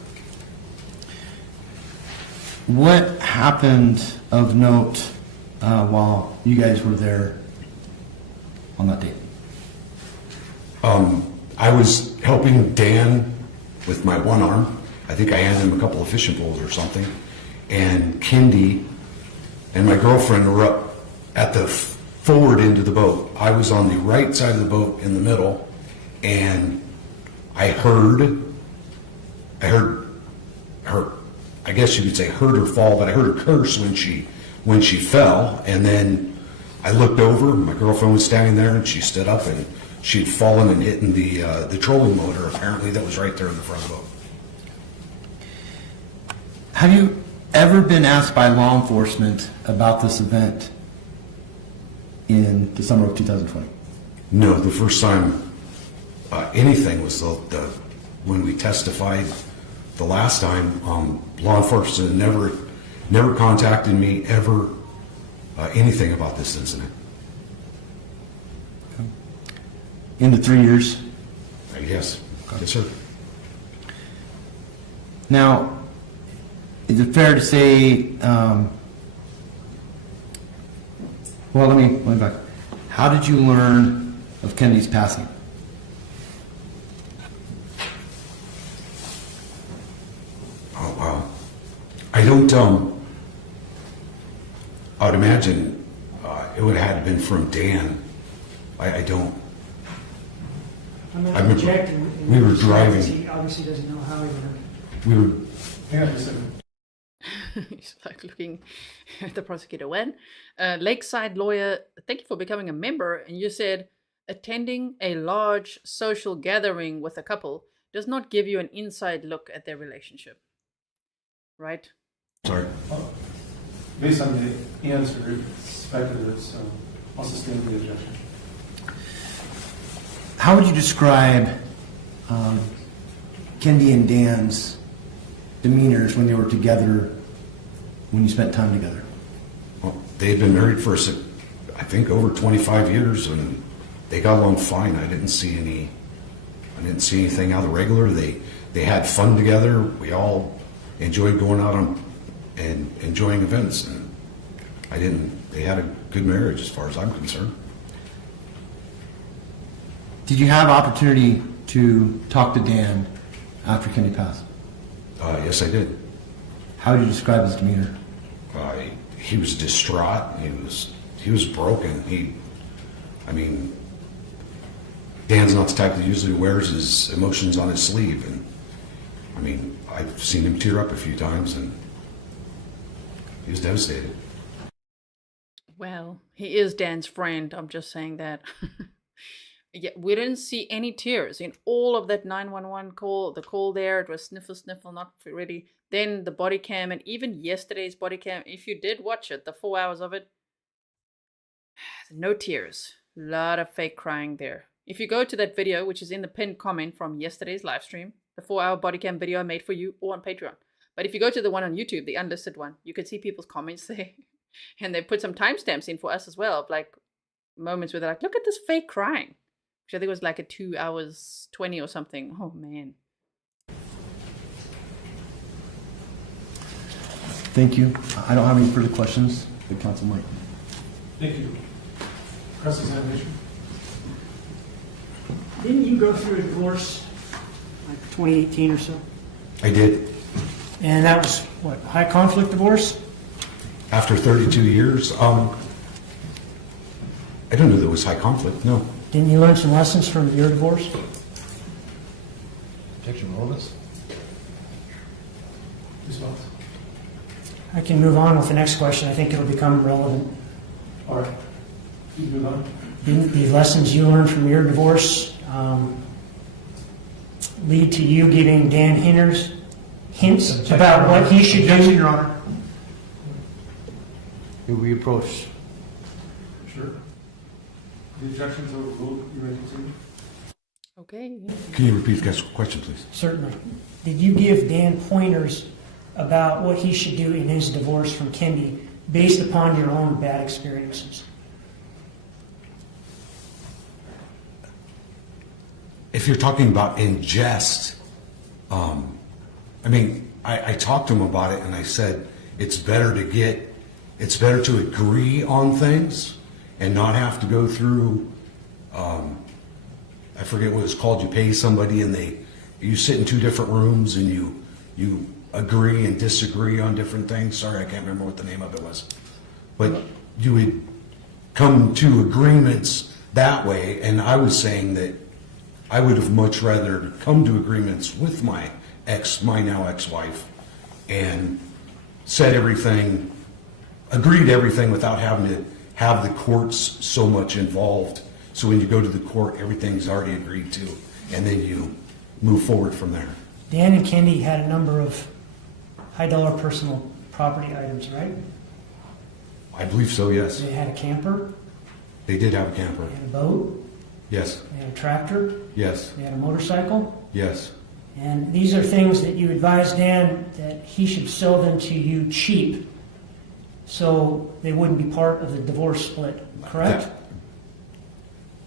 What happened of note while you guys were there on that date? I was helping Dan with my one arm. I think I handed him a couple of fishing poles or something. And Kendy and my girlfriend were up at the forward end of the boat. I was on the right side of the boat in the middle, and I heard her, I guess you could say heard her fall, but I heard her curse when she fell. And then I looked over, my girlfriend was standing there, and she stood up, and she'd fallen and hit in the trolling motor, apparently, that was right there in the front of the boat. Have you ever been asked by law enforcement about this event in the summer of 2020? No, the first time anything was when we testified the last time. Law enforcement never contacted me ever anything about this incident. Okay. In the 3 years? Yes. Yes, sir. Now, is it fair to say? Well, let me back. How did you learn of Kendy's passing? Oh, wow. I don't, I would imagine It would have had to been from Dan. I don't. I'm I not remember objecting. we were driving. He obviously doesn't know how he learned. We were. Hang on just a second. He's like looking at the prosecutor. When Lakeside lawyer, thank you for becoming a member. And you said attending a large social gathering with a couple does not give you an inside look at their relationship, right? Sorry. Based on the answer, it's speculative, so I'll sustain the objection. How would you describe Kendy and Dan's demeanors when they were together, when you spent time together? Well, they had been married for, I think, over 25 years, and they got along fine. I didn't see anything out of the regular. They had fun together. We all enjoyed going out and enjoying events, and they had a good marriage as far as I'm concerned. Did you have opportunity to talk to Dan after Kendy passed? Yes, I did. How would you describe his demeanor? He was distraught. He was broken. Dan's not the type that usually wears his emotions on his sleeve, and I've seen him tear up a few times, and he was devastated. Well, he is Dan's friend. I'm just saying that. Yeah, we didn't see any tears in all of that 911 call. The call there, it was sniffle, not ready. Then the body cam, and even yesterday's body cam, if you did watch it, the 4 hours of it, no tears. A lot of fake crying there. If you go to that video, which is in the pinned comment from yesterday's live stream, the 4-hour body cam video I made for you, or on Patreon. But if you go to the one on YouTube, the unlisted one, you can see people's comments there. And they put some timestamps in for us as well, of like moments where they're like, look at this fake crying. Which I think was like a 2 hours 20 or something. Oh man. Thank you. I don't have any further questions. The council might. Thank you. Cross-examination. Didn't you go through a divorce like 2018 or so? I did. And that was, what, high conflict divorce? After 32 years, I don't know that it was high conflict, no. Didn't you learn some lessons from your divorce? Objection, relevance. Response. I can move on with the next question. I think it'll become relevant. All right. You move on. Didn't the lessons you learned from your divorce lead to you giving Dan hints about what he should do? Your Honor. We approach. Sure. The objections overruled. You ready to continue? Okay. Can you repeat the question, please? Certainly. Did you give Dan pointers about what he should do in his divorce from Kendy based upon your own bad experiences? If you're talking about in jest, I talked to him about it, and I said it's better to agree on things and not have to go through. I forget what it's called. You pay somebody, and you sit in two different rooms, and you agree and disagree on different things. Sorry, I can't remember what the name of it was, but you would come to agreements that way. And I was saying that I would have much rather come to agreements with my now ex-wife, and said everything, agreed to everything without having to have the courts so much involved. So when you go to the court, everything's already agreed to, and then you move forward from there. Dan and Kendy had a number of high-dollar personal property items, right? I believe so, yes. They had a camper. They did have a camper. They had a boat. Yes. They had a tractor. Yes. They had a motorcycle. Yes. And these are things that you advised Dan that he should sell them to you cheap so they wouldn't be part of the divorce split, correct?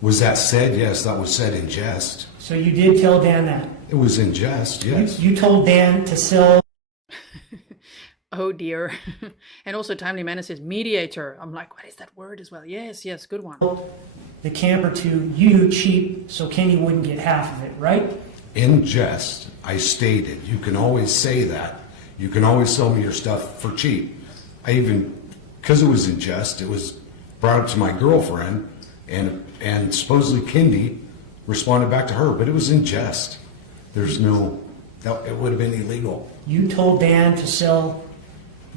Was that said? Yes, that was said in jest. So you did tell Dan that? It was in jest, yes. You told Dan to sell... Oh dear. And also Timely Manner says mediator. I'm like, what is that word as well? Yes, good one. The camper to you cheap so Kendy wouldn't get half of it, right? In jest, I stated, you can always say that. You can always sell me your stuff for cheap. I even, because it was in jest, brought it to my girlfriend, and supposedly Kendy responded back to her, but it was in jest. There's no, it would have been illegal. You told Dan to sell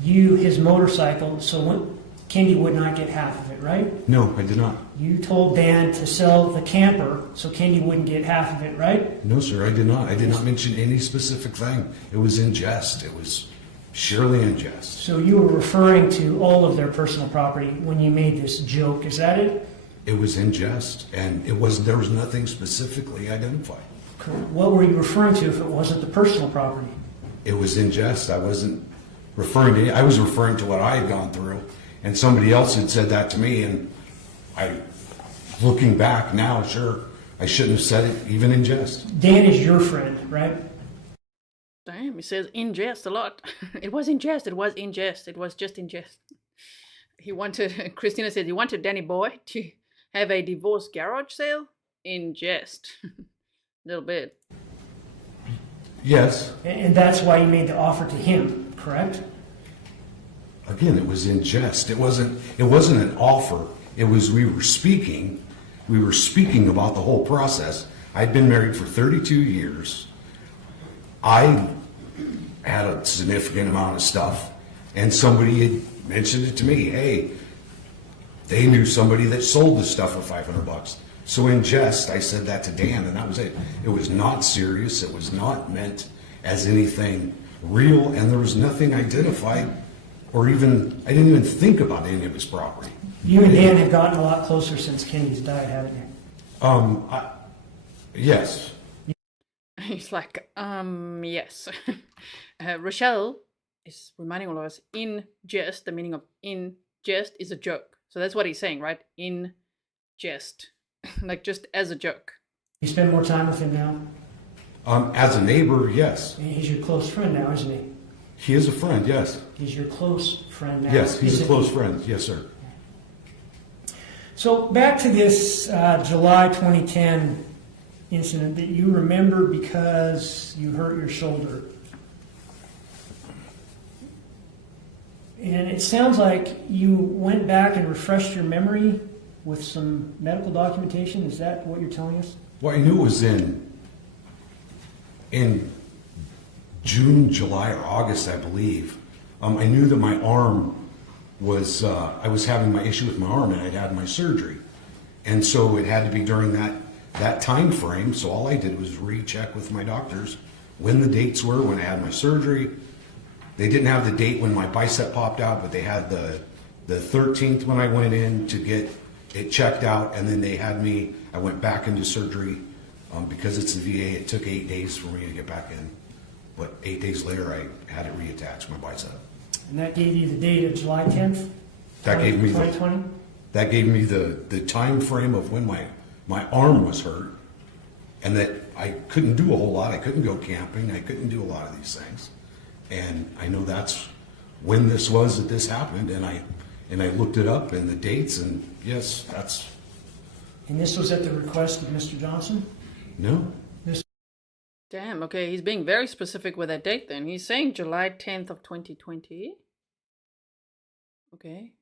you his motorcycle so Kendy would not get half of it, right? No, I did not. You told Dan to sell the camper so Kendy wouldn't get half of it, right? No, sir, I did not. I did not mention any specific thing. It was in jest. It was surely in jest. So you were referring to all of their personal property when you made this joke, is that it? It was in jest, and there was nothing specifically identified. What were you referring to if it wasn't the personal property? It was in jest. I wasn't referring to, I was referring to what I had gone through, and somebody else had said that to me, and looking back now, sure, I shouldn't have said it even in jest. Dan is your friend, right? Damn, he says in jest a lot. It was in jest, it was in jest, it was just in jest. Christina said he wanted Danny Boy to have a divorce garage sale in jest. A little bit. Yes. And that's why you made the offer to him, correct? Again, it was in jest. It wasn't an offer. It was we were speaking about the whole process. I'd been married for 32 years. I had a significant amount of stuff, and somebody had mentioned it to me. Hey, they knew somebody that sold the stuff for $500. So in jest, I said that to Dan, and that was it. It was not serious. It was not meant as anything real, and there was nothing identified, or even I didn't even think about any of his property. You and Dan have gotten a lot closer since Kenny's died, haven't you? Yes. He's like, yes. Rochelle is reminding all of us, in jest, the meaning of in jest is a joke. So that's what he's saying, right? In jest. Like just as a joke. You spend more time with him now? As a neighbor, yes. And he's your close friend now, isn't he? He is a friend, yes. He's your close friend now. Yes, he's a close friend. Yes, sir. So back to this July 2010 incident that you remember because you hurt your shoulder. And it sounds like you went back and refreshed your memory with some medical documentation. Is that what you're telling us? Well, I knew it was in June, July, or August, I believe. I knew that my arm was, I was having my issue with my arm, and I'd had my surgery. And so it had to be during that time frame. So all I did was recheck with my doctors when the dates were, when I had my surgery. They didn't have the date when my bicep popped out, but they had the 13th when I went in to get it checked out, and then they had me, I went back into surgery. Because it's the VA, it took 8 days for me to get back in. But 8 days later, I had it reattached, my bicep. And that gave you the date of July 10th? That gave me 2020? That gave me the time frame of when my arm was hurt, and that I couldn't do a whole lot. I couldn't go camping. I couldn't do a lot of these things. And I know that's when this was that this happened, and I looked it up and the dates, and yes, that's... And this was at the request of Mr. Johnson? No. Damn, okay, he's being very specific with that date then. He's saying July 10th of 2020. Okay,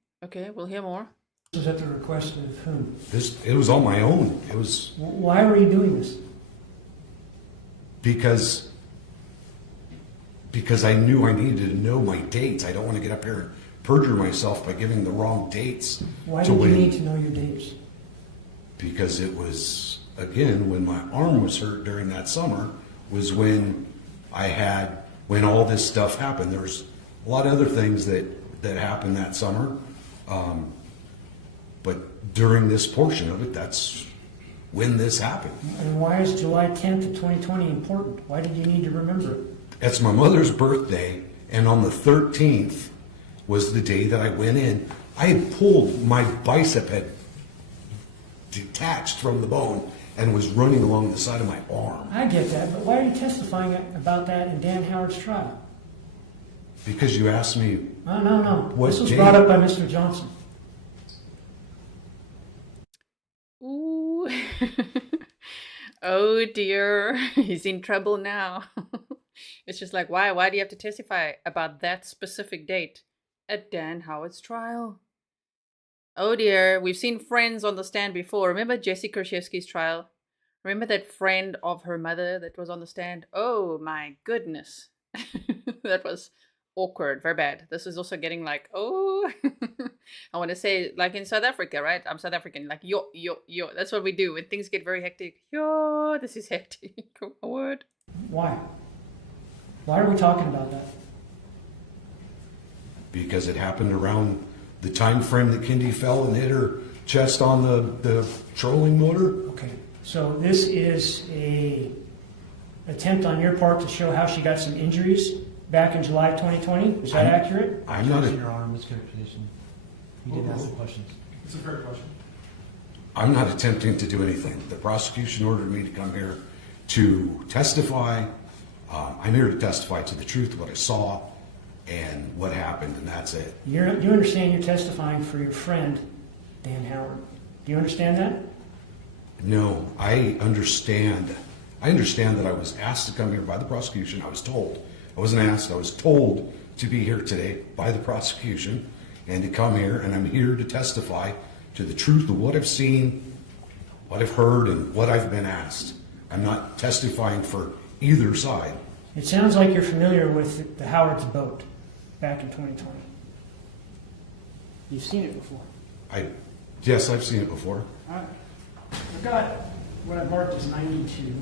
we'll hear more. This was at the request of whom? It was on my own. It was... Why were you doing this? Because I knew I needed to know my dates. I don't want to get up here and perjure myself by giving the wrong dates. Why did you need to know your dates? Because it was, again, when my arm was hurt during that summer, was when when all this stuff happened. There was a lot of other things that happened that summer. But during this portion of it, that's when this happened. And why is July 10th of 2020 important? Why did you need to remember it? It's my mother's birthday, and on the 13th was the day that I went in. I had pulled, my bicep had detached from the bone and was running along the side of my arm. I get that, but why are you testifying about that in Dan Howard's trial? Because you asked me... No. What this was date? brought up by Mr. Johnson. Ooh. Oh dear, he's in trouble now. It's just like, why do you have to testify about that specific date at Dan Howard's trial? Oh dear, we've seen friends on the stand before. Remember Jesse Kershevsky's trial? Remember that friend of her mother that was on the stand? Oh my goodness. That was awkward, very bad. This is also getting like, oh, I want to say like in South Africa, right? I'm South African, like yo. That's what we do when things get very hectic. Yo, this is hectic. Oh my word. Why? Why are we talking about that? Because it happened around the time frame that Kendy fell and hit her chest on the trolling motor. Okay, so this is a attempt on your part to show how she got some injuries back in July of 2020. Is that accurate? I'm not. Your Honor, mischaracterization. You didn't ask the questions. It's a fair question. I'm not attempting to do anything. The prosecution ordered me to come here to testify. I'm here to testify to the truth, what I saw, and what happened, and that's it. You understand you're testifying for your friend, Dan Howard. Do you understand that? No, I understand. I understand that I was asked to come here by the prosecution. I was told. I wasn't asked. I was told to be here today by the prosecution and to come here, and I'm here to testify to the truth of what I've seen, what I've heard, and what I've been asked. I'm not testifying for either side. It sounds like you're familiar with the Howard's boat back in 2020. You've seen it before. Yes, I've seen it before. All right. I've got what I've marked as 92.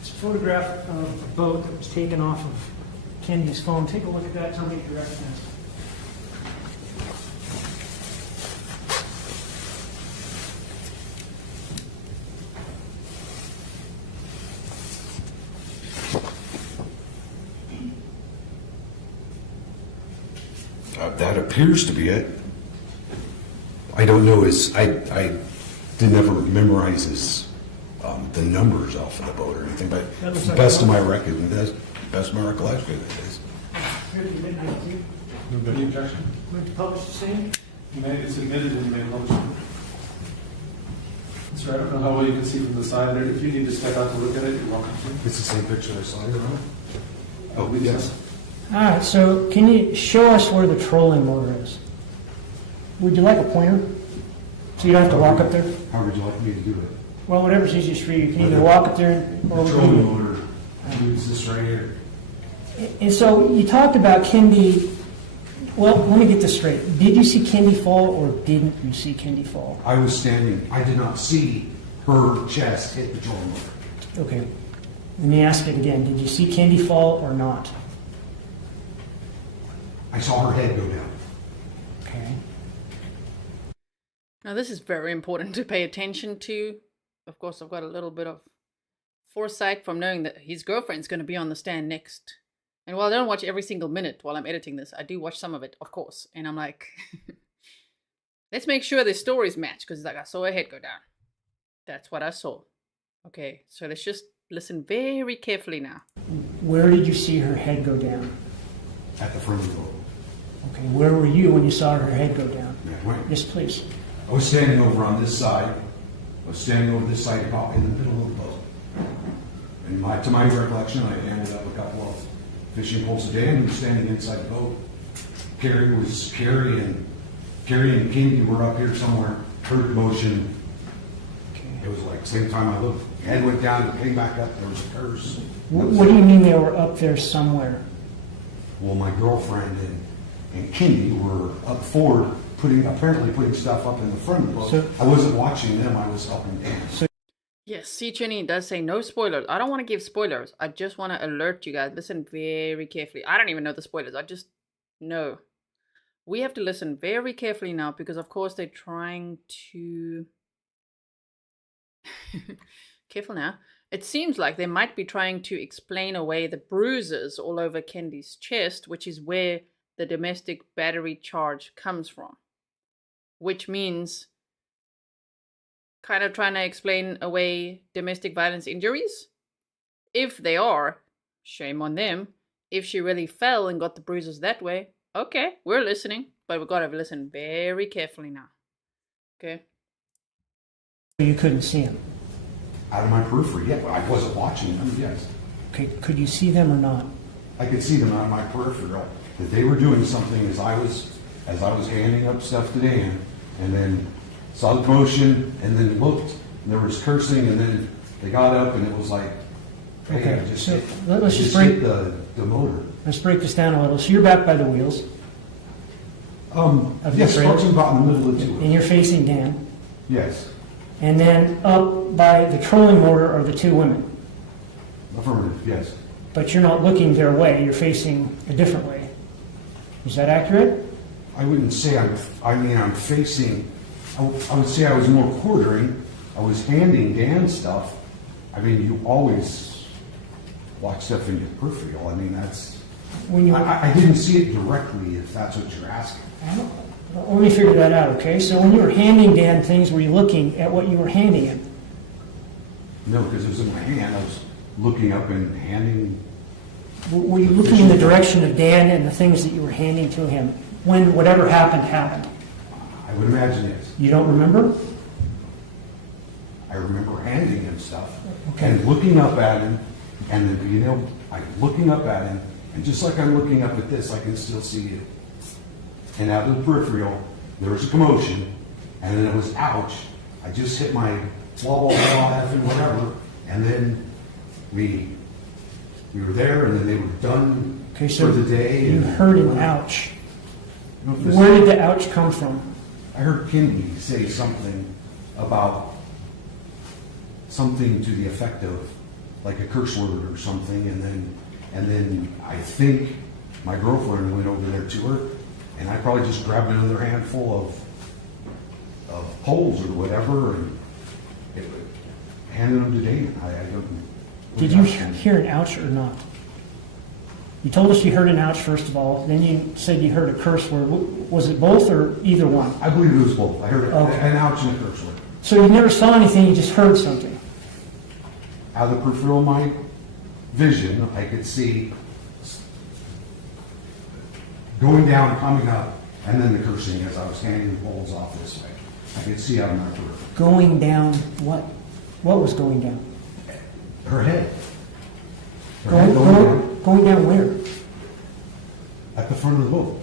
It's a photograph of a boat that was taken off of Kendy's phone. Take a look at that. Tell me if you recognize it. That appears to be it. I don't know I did never memorize the numbers off of the boat or anything, but to the best of my record, best of my recollection, it is. Here's the midnight view. Any objection? Going to publish the same? It's admitted and made motion. Sir, I don't know how well you can see from the side. If you need to step out to look at it, you're welcome to. It's the same picture I saw here, right? Oh, yes. All right, so can you show us where the trolling motor is? Would you like a pointer? So you don't have to walk up there? How would you like me to do it? Well, whatever's easiest for you. You can either walk up there or... The trolling motor, use this right here. And so you talked about Kendy. Well, let me get this straight. Did you see Kendy fall or didn't you see Kendy fall? I was standing. I did not see her chest hit the trolling motor. Okay. Let me ask it again. Did you see Kendy fall or not? I saw her head go down. Okay. Now this is very important to pay attention to. Of course, I've got a little bit of foresight from knowing that his girlfriend's going to be on the stand next. And while I don't watch every single minute while I'm editing this, I do watch some of it, of course. And I'm like, let's make sure the stories match, because like I saw her head go down. That's what I saw. Okay, so let's just listen very carefully now. Where did you see her head go down? At the front of the boat. Okay, where were you when you saw her head go down? Yeah, right. Yes, please. I was standing over on this side. I was standing over this side about in the middle of the boat. And to my recollection, I handed up a couple of fishing poles a day and we were standing inside the boat. Kerry and Kendy were up here somewhere, heard motion. Okay. It was like the same time I looked, head went down and came back up, there was a curse. What do you mean they were up there somewhere? Well, my girlfriend and Kendy were up forward apparently putting stuff up in the front of the boat. So, I wasn't watching them, I was helping Dan. Yes, C. Cheney does say no spoilers. I don't want to give spoilers. I just want to alert you guys. Listen very carefully. I don't even know the spoilers. I just know. We have to listen very carefully now because, of course, they're trying to... Careful now. It seems like they might be trying to explain away the bruises all over Kendy's chest, which is where the domestic battery charge comes from. Which means kind of trying to explain away domestic violence injuries. If they are, shame on them. If she really fell and got the bruises that way, okay, we're listening. But we've got to listen very carefully now. Okay? You couldn't see him? Out of my periphery, yeah. I wasn't watching them, yes. Okay, could you see them or not? I could see them out of my periphery. That they were doing something as I was handing up stuff to Dan. and then saw the commotion, and then looked, and there was cursing, and then they got up, and it was like, hey, Okay, I just so hit, let's I just hit break- the motor. Let's break this down a little. So you're back by the wheels. Of your Yes, trailer. parking about in the middle of the two. And you're facing Dan. Yes, And then up by the trolling motor are the two women. affirmative, yes. But you're not looking their way, you're facing a different way. Is that accurate? I wouldn't say I'm facing, I would say I was more quartering. I was handing Dan stuff. I mean, you always watch stuff in your peripheral. I mean, that's, When you, I didn't see it directly, if that's what you're asking. Let me figure that out, okay? So when you were handing Dan things, were you looking at what you were handing him? No, because it was in my hand. I was looking up and handing. Were you looking in the direction of Dan and the things that you were handing to him when whatever happened, happened? I would imagine yes. You don't remember? I remember handing him stuff Okay. and looking up at him, and then I'm looking up at him, and just like I'm looking up at this, I can still see you. And out of the peripheral, there was a commotion, and then it was ouch. I just hit my blah blah blah and whatever, and then we were there, and then they were done Okay, so for the day. you and- heard an ouch. I don't know if this- Where did the ouch come from? I heard Kendy say something about something to the effect of like a curse word or something, and then I think my girlfriend went over there to her, and I probably just grabbed another handful of poles or whatever, and handed them to Dana. I don't. Did you hear an ouch or not? You told us you heard an ouch first of all, then you said you heard a curse word. Was it both or either one? I believe it was both. I heard Okay. an ouch and a curse word. So you never saw anything, you just heard something. Out of the peripheral of my vision, I could see going down, coming up, and then the cursing as I was handing the poles off this way. I could see out of my peripheral. Going down what? What was going down? Her head. Her head going down Going down where? at the front of the boat.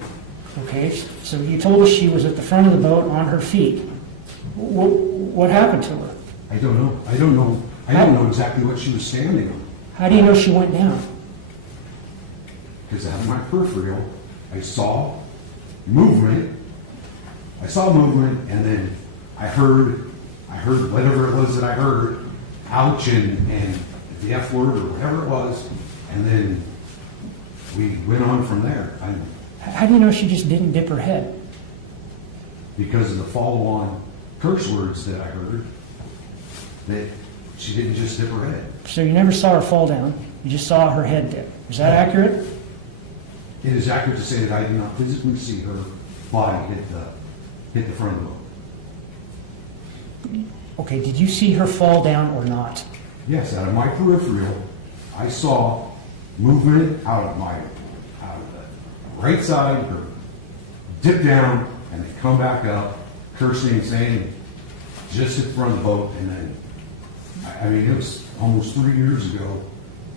Okay, so you told us she was at the front of the boat on her feet. What happened to her? I don't know. I don't know exactly what she was standing on. How do you know she went down? Because out of my peripheral, I saw movement. And then I heard whatever it was that I heard, ouch and the F word or whatever it was, and then we went on from there. How do you know she just didn't dip her head? Because of the follow-on curse words that I heard, that she didn't just dip her head. So you never saw her fall down, you just saw her head dip. Is that accurate? It is accurate to say that I did not physically see her body hit the front of the boat. Okay, did you see her fall down or not? Yes, out of my peripheral, I saw movement out of the right side, her dip down, and then come back up, cursing, saying, just in front of the boat, and then, I mean, it was almost 3 years ago.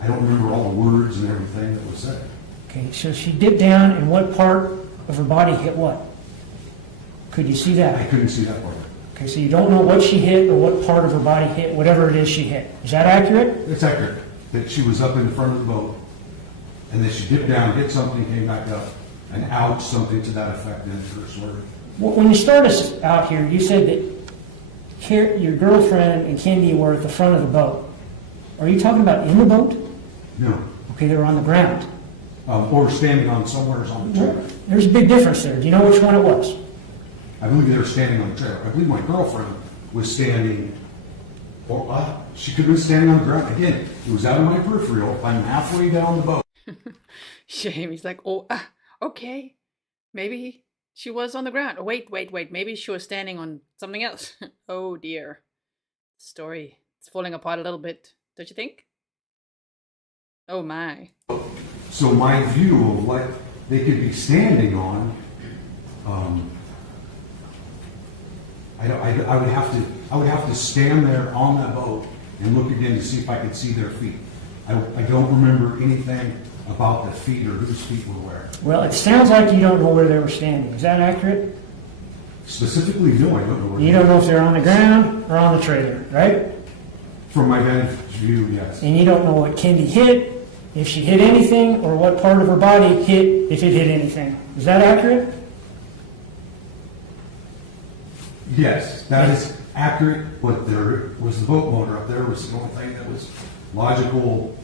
I don't remember all the words and everything that was said. Okay, so she dipped down and what part of her body hit what? Could you see I that? couldn't see that part. Okay, so you don't know what she hit or what part of her body hit, whatever it is she hit. Is that accurate? It's accurate that she was up in the front of the boat, and then she dipped down, hit something, came back up, and ouch, something to that effect, and then curse word. When you started us out here, you said that your girlfriend and Kendy were at the front of the boat. Are you talking about in the boat? No. Okay, they were on the ground. Or standing on somewhere on the trailer. There's a big difference there. Do you know which one it was? I believe they were standing on the trailer. I believe my girlfriend was standing, or she could have been standing on the ground. Again, it was out of my peripheral. I'm halfway down the boat. Shame. He's like, okay. Maybe she was on the ground. Oh, wait. Maybe she was standing on something else. Oh, dear. Story. It's falling apart a little bit, don't you think? Oh, my. So my view of what they could be standing on, I would have to stand there on that boat and look again to see if I could see their feet. I don't remember anything about the feet or whose feet were where. Well, it sounds like you don't know where they were standing. Is that accurate? Specifically, no, I don't know where. You don't know if they're on the ground or on the trailer, right? From my vantage view, yes. And you don't know what Kendy hit, if she hit anything, or what part of her body hit, if it hit anything. Is that accurate? Yes, that is accurate, but there was the boat motor up there was the only thing that was logical.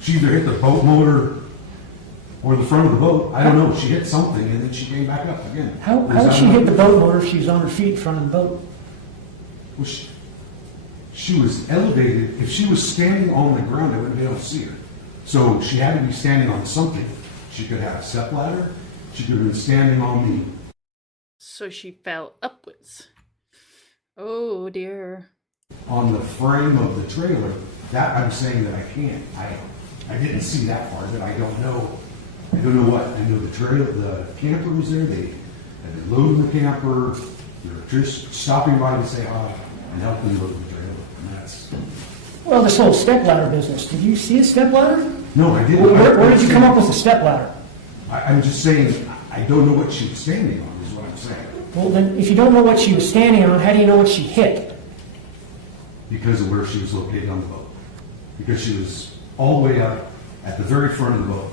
She either hit the boat motor or the front of the boat. I don't know. She hit something and then she came back up again. How did she hit the boat motor if she was on her feet in front of the boat? Well, she was elevated. If she was standing on the ground, I wouldn't be able to see her. So she had to be standing on something. She could have a step ladder. She could have been standing on the... So she fell upwards. Oh dear. On the frame of the trailer. That I'm saying that I can't. I didn't see that part of it. I don't know. I don't know what. I know the trailer, the camper was there. They had been loading the camper. They were just stopping by to say hi and help them load the trailer. And that's... Well, this whole stepladder business. Did you see a stepladder? No, I didn't. Where did you come up with a stepladder? I'm just saying I don't know what she was standing on is what I'm saying. Well, then, if you don't know what she was standing on, how do you know what she hit? Because of where she was located on the boat. Because she was all the way up at the very front of the boat.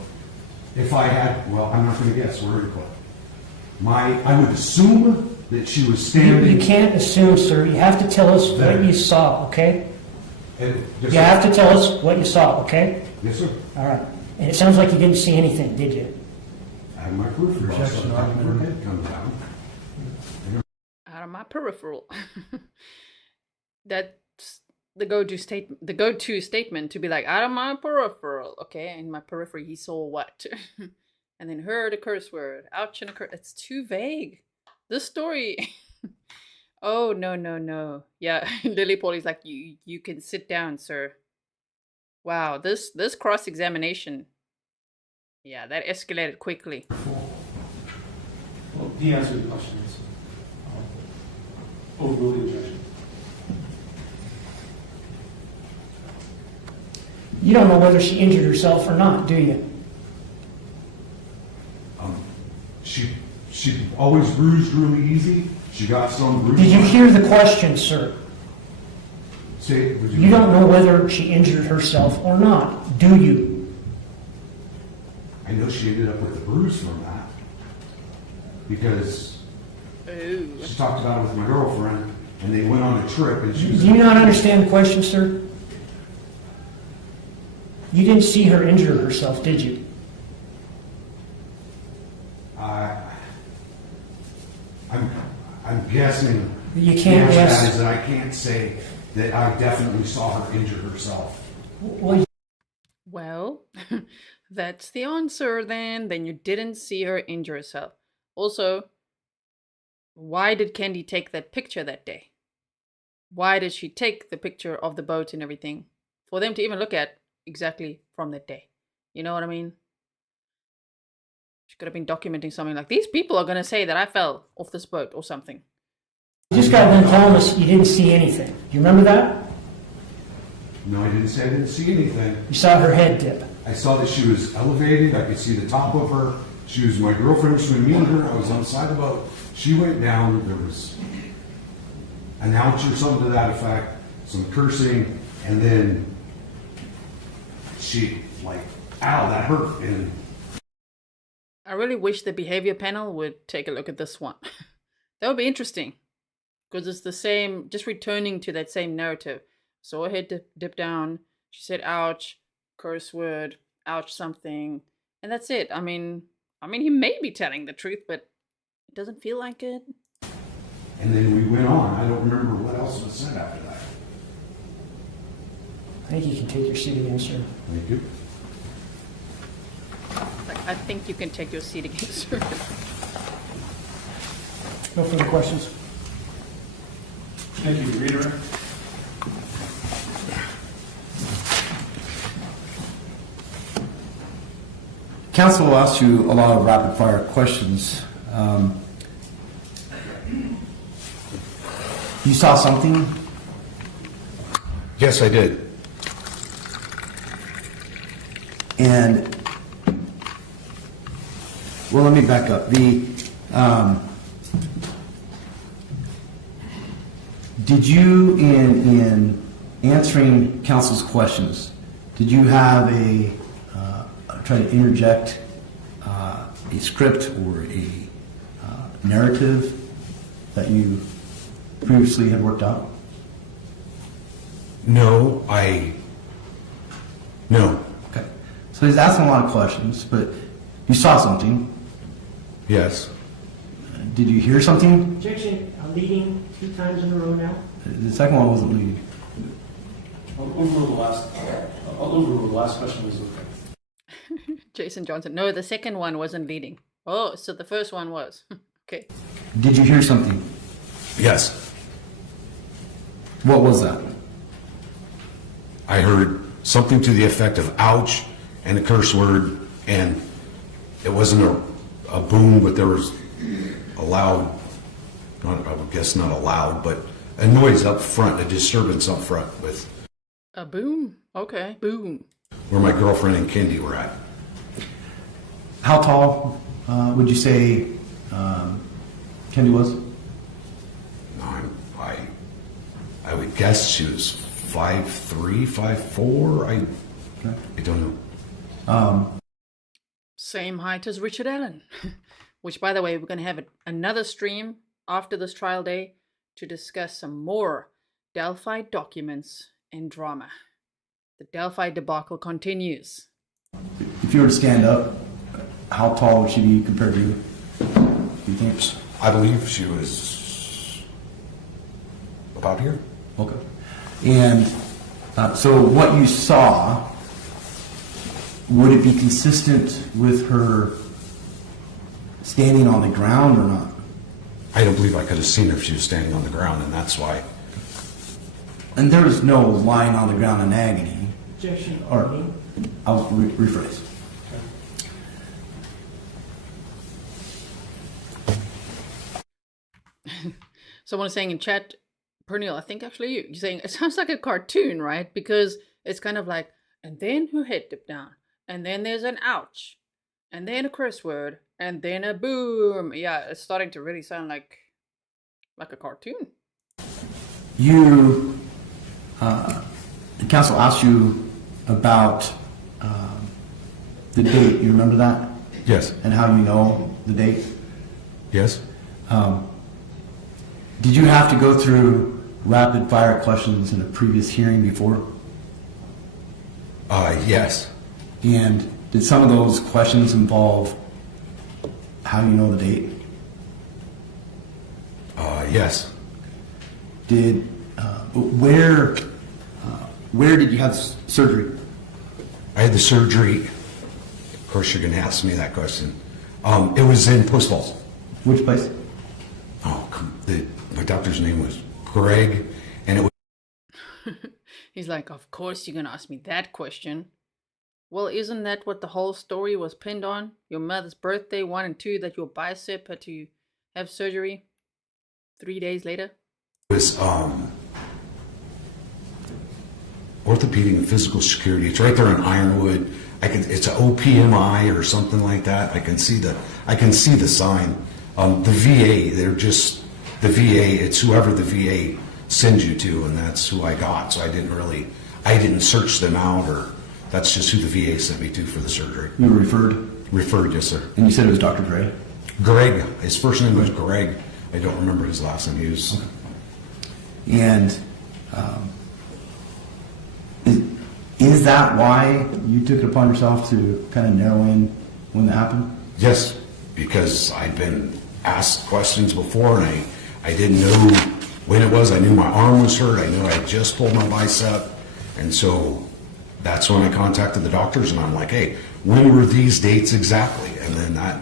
If I had, well, I'm not going to guess. We're in court. I would assume that she was standing... You can't assume, sir. You have to tell us what you saw, okay? Yes, you have to tell us what you saw, okay? Yes, sir. All right. And it sounds like you didn't see anything, did you? I have my peripheral. Objection, Her head comes down. Out of my peripheral. That's the go-to statement. The go-to statement to be like, out of my peripheral. Okay, in my periphery, he saw what, and then heard a curse word. Ouch and a curse. It's too vague. This story. Oh no. Yeah, Lily Polly's like, you can sit down, sir. Wow, this cross-examination. Yeah, that escalated quickly. Well, the answer to the question is overrule the objection. You don't know whether she injured herself or not, do you? She always bruised really easy. She got some bruised. Did you hear the question, sir? Say, you don't know whether she injured herself or not, do you? I know she ended up with a bruise from that because she talked about it with my girlfriend, and they went on a trip. And she was... Do you not understand the question, sir? You didn't see her injure herself, did you? I'm guessing. You can't guess. guess. That is that I can't say that I definitely saw her injure herself. Well, that's the answer then. Then you didn't see her injure herself. Also, why did Kendy take that picture that day? Why did she take the picture of the boat and everything for them to even look at exactly from that day? You know what I mean? She could have been documenting something like, these people are going to say that I fell off this boat or something. You just got done telling us you didn't see anything. Do you remember that? No, I didn't say I didn't see anything. You saw her head dip. I saw that she was elevated. I could see the top of her. She was my girlfriend. Was me and her. I was on the side of the boat. She went down. There was an ouch or something to that effect, some cursing, and then she like, ow, that hurt. And I really wish the behavior panel would take a look at this one. That would be interesting. Because it's the same, just returning to that same narrative. Saw her head dip down. She said, ouch, curse word, ouch something. And that's it. I mean, he may be telling the truth, but it doesn't feel like it. And then we went on. I don't remember what else was said after that. I think you can take your seat again, sir. Thank you. Like, I think you can take your seat again, sir. No further questions? Thank you, Reader. Counsel will ask you a lot of rapid-fire questions. You saw something? Yes, I did. And, well, let me back up. Did you, in answering counsel's questions, did you have try to interject a script or a narrative that you previously had worked out? No. Okay. So he's asking a lot of questions, but you saw something. Yes. Did you hear something? Objection, leading 2 times in a row now. The second one wasn't leading. I'll overrule the last question was okay. Jason Johnson. No, the second one wasn't leading. Oh, so the first one was. Okay. Did you hear something? Yes. What was that? I heard something to the effect of ouch and a curse word, and it wasn't a boom, but there was a loud, I would guess not a loud, but a noise up front, a disturbance up front with A boom? Okay, boom. where my girlfriend and Kendy were at. How tall would you say Kendy was? I would guess she was 5'3", 5'4". I don't know. Same height as Richard Allen. Which, by the way, we're going to have another stream after this trial day to discuss some more Delphi documents and drama. The Delphi debacle continues. If you were to stand up, how tall would she be compared to you? Do you think? I believe she was about here. Okay. And so what you saw, would it be consistent with her standing on the ground or not? I don't believe I could have seen her if she was standing on the ground, and that's why. And there was no lying on the ground in agony. Objection. Or, I'll rephrase. Someone is saying in chat, Pernil, I think actually you're saying it sounds like a cartoon, right? Because it's kind of like, and then her head dipped down, and then there's an ouch, and then a curse word, and then a boom. Yeah, it's starting to really sound like a cartoon. You, the council asked you about the date. You remember that? Yes. And how you know the date? Yes. Did you have to go through rapid fire questions in a previous hearing before? Yes. And did some of those questions involve how you know the date? Yes. Did where did you have surgery? I had the surgery. Of course, you're going to ask me that question. It was in Post Falls. Which place? My doctor's name was Greg, and it was. He's like, of course you're going to ask me that question. Well, isn't that what the whole story was pinned on? Your mother's birthday, 1 and 2, that your bicep had to have surgery 3 days later? It was orthopedic and physical security. It's right there in Ironwood. It's an OPMI or something like that. I can see the sign. The VA, they're just the VA. It's whoever the VA sends you to, and that's who I got. So I didn't search them out, or that's just who the VA sent me to for the surgery. You were referred? Referred, yes, sir. And you said it was Dr. Gray? Greg. His first name was Greg. I don't remember his last name. He was. Okay. And is that why you took it upon yourself to kind of narrow in when that happened? Yes, because I'd been asked questions before, and I didn't know when it was. I knew my arm was hurt. I knew I had just pulled my bicep. And so that's when I contacted the doctors, and I'm like, hey, when were these dates exactly? And then that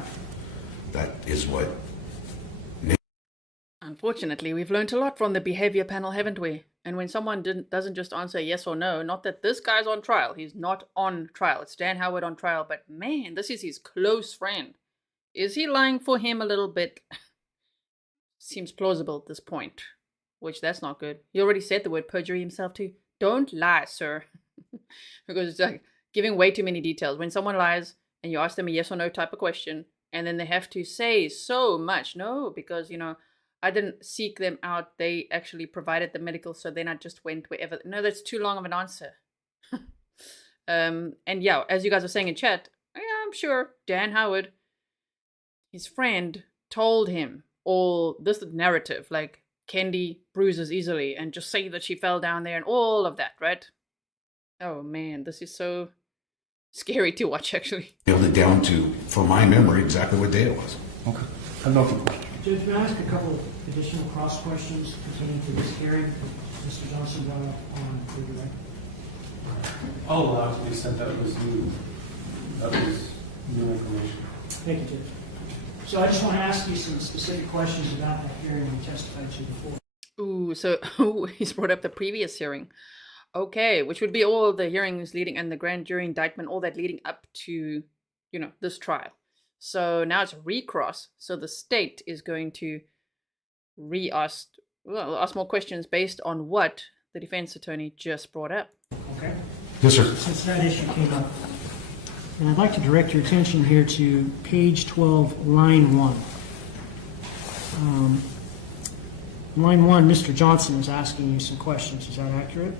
is what. Unfortunately, we've learned a lot from the behavior panel, haven't we? And when someone doesn't just answer yes or no, not that this guy's on trial. He's not on trial. It's Dan Howard on trial. But man, this is his close friend. Is he lying for him a little bit? Seems plausible at this point. Which, that's not good. He already said the word perjury himself too. Don't lie, sir. Because it's like giving way too many details. When someone lies and you ask them a yes or no type of question, and then they have to say so much. No, because, I didn't seek them out. They actually provided the medical, so then I just went wherever. No, that's too long of an answer. And yeah, as you guys are saying in chat, yeah, I'm sure Dan Howard, his friend, told him all this narrative, like Kendy bruises easily, and just say that she fell down there and all of that, right? Oh man, this is so scary to watch, actually. Nailed it down to, for my memory, exactly what day it was. Okay. I know for Judge, may I ask a couple of additional cross questions pertaining to this hearing Mr. Johnson brought up on the direct? I'll allow it to the extent that was new information. Thank you, Judge. So I just want to ask you some specific questions about that hearing you testified to before. Ooh, so he's brought up the previous hearing. Okay, which would be all the hearings leading and the grand jury indictment, all that leading up to, you know, this trial. So now it's recross. So the state is going to ask more questions based on what the defense attorney just brought up. Okay. Yes, sir. Since that issue came up, and I'd like to direct your attention here to page 12, line 1. Line 1, Mr. Johnson is asking you some questions. Is that accurate?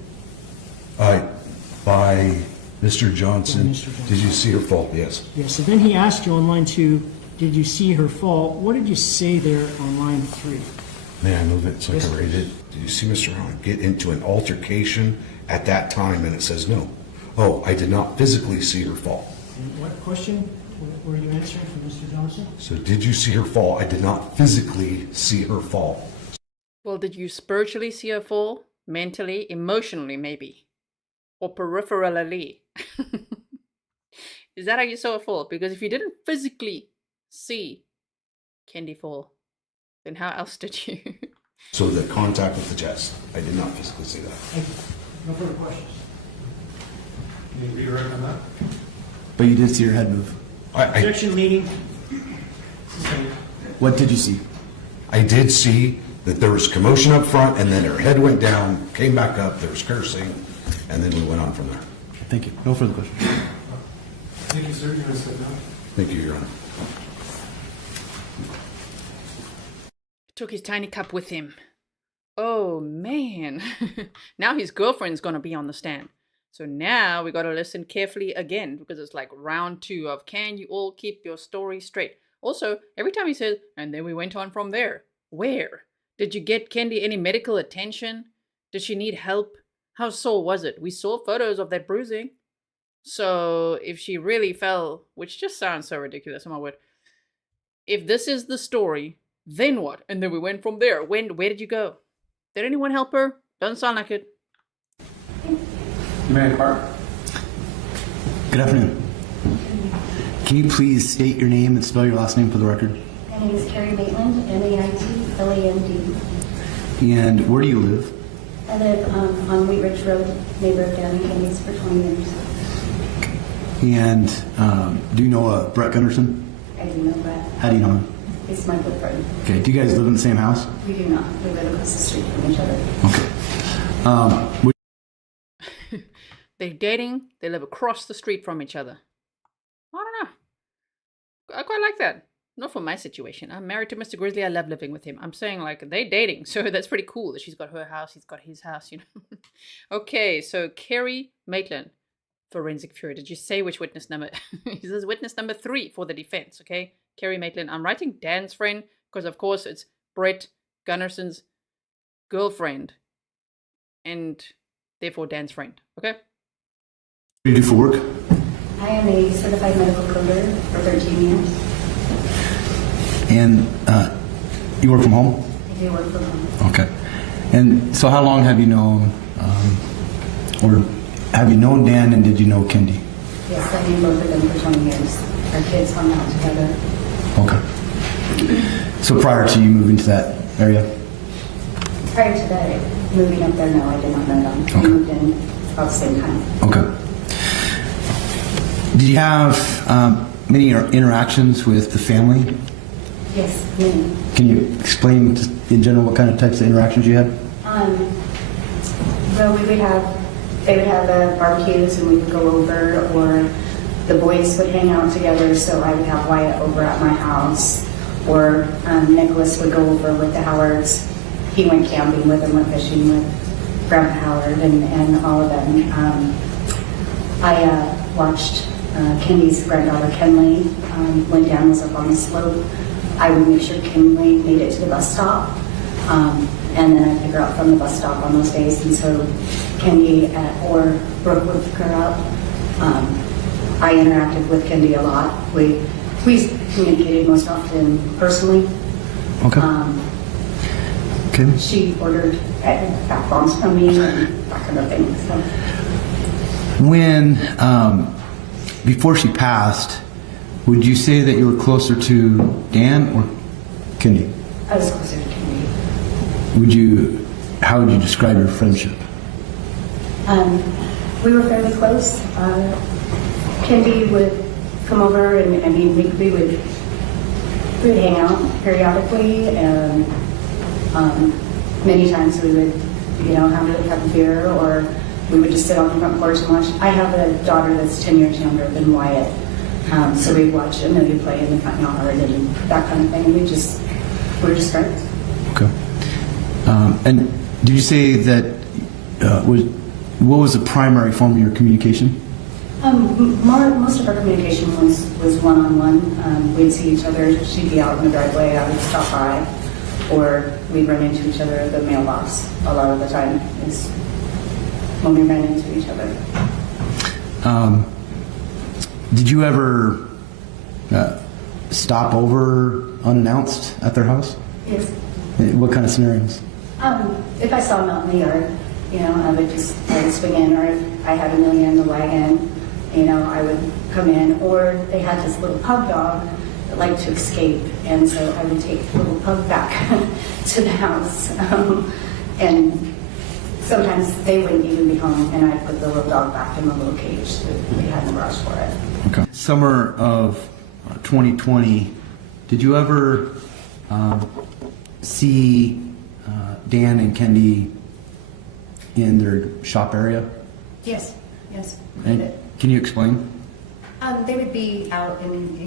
By Mr. Johnson, By Mr. Johnson. Did you see her fall? Yes. Yes. So then he asked you on line 2, did you see her fall? What did you say there on line 3? May I move it so I can read it? Did you see Mr. Howard get into an altercation at that time? And it says no. Oh, I did not physically see her fall. And what question were you answering from Mr. Johnson? So did you see her fall? I did not physically see her fall. Well, did you spiritually see her fall? Mentally? Emotionally, maybe? Or peripherally? Is that how you saw her fall? Because if you didn't physically see Kendy fall, then how else did you? So the contact with the chest, I did not physically see that. Thank you. No further questions. Can you reiterate on that? But you did see her head move. Objection leading. What did you see? I did see that there was commotion up front, and then her head went down, came back up, there was cursing, and then we went on from there. Thank you. No further questions. Thank you, sir. You're going to sit down. Thank you, Your Honor. Took his tiny cup with him. Oh man. Now his girlfriend's gonna be on the stand. So now we gotta listen carefully again, because it's like round 2 of can you all keep your story straight. Also, every time he says, and then we went on from there. Where? Did you get Kendy any medical attention? Did she need help? How sore was it? We saw photos of that bruising. So if she really fell, which just sounds so ridiculous, oh my word. If this is the story, then what? And then we went from there. Where did you go? Did anyone help her? Doesn't sound like it. Mayor Clark. Good afternoon. Can you please state your name and spell your last name for the record? My name is Kerry Maitland, Maitland. And where do you live? I live on Wheat Ridge Road, neighborhood down in Kendy's for 20 years. And do you know Brett Gunderson? I do know Brett. How do you know him? He's my good friend. Okay. Do you guys live in the same house? We do not. We live across the street from each other. Okay. They're dating. They live across the street from each other. I don't know. I quite like that. Not for my situation. I'm married to Mr. Grizzly. I love living with him. I'm saying like they're dating. So that's pretty cool that she's got her house. He's got his house, you know. Okay. So Kerry Maitland, Forensic Fury. Did you say which witness number? This is witness number 3 for the defense. Okay. Kerry Maitland. I'm writing Dan's friend because of course it's Brett Gunderson's girlfriend. And therefore Dan's friend. Okay. What do you do for work? I am a certified medical coder for 13 years. And you work from home? I do work from home. Okay. And so how long have you known, or have you known Dan and did you know Kendy? Yes, I knew both of them for 20 years. Our kids hung out together. Okay. So prior to you moving to that area? Prior to that, moving up there, no, I did not know them. Okay. We moved in about the same time. Okay. Did you have many interactions with the family? Yes, many. Can you explain just in general what kind of types of interactions you had? Well, they would have barbecues and we would go over, or the boys would hang out together, so I would have Wyatt over at my house. or Nicholas would go over with the Howards. He went camping with them, went fishing with Grandpa Howard and all of them. I watched Kendy's granddaughter, Kenley, went down, was up on the slope. I would make sure Kenley made it to the bus stop, and then I'd pick her up from the bus stop on those days. And so Kendy or Brooke would pick her up. I interacted with Kendy a lot. We communicated most often personally. Okay. Okay. She ordered back bombs from me and that kind of thing. So. When, before she passed, would you say that you were closer to Dan or Kendy? I was closer to Kendy. How would you describe your friendship? We were fairly close. Kendy would come over and we would hang out periodically, and many times we would, have a beer, or we would just sit on the front porch and watch. I have a daughter that's 10 years younger than Wyatt, so we'd watch Amelia play in the front yard and that kind of thing. And we were just friends. Okay. And did you say that what was the primary form of your communication? Most of our communication was one-on-one. We'd see each other. She'd be out in the driveway. I would stop by, or we'd run into each other at the mailbox. A lot of the time is when we ran into each other. Did you ever stop over unannounced at their house? Yes. What kind of scenarios? If I saw them out in the yard, I would swing in, or if I had Amelia in the wagon, I would come in. Or they had this little pug dog that liked to escape, and so I would take the little pug back to the house. And sometimes they wouldn't even be home, and I'd put the little dog back in the little cage that we had in the garage for it. Okay. Summer of 2020, did you ever see Dan and Kendy in their shop area? Yes. And can you explain? They would be out in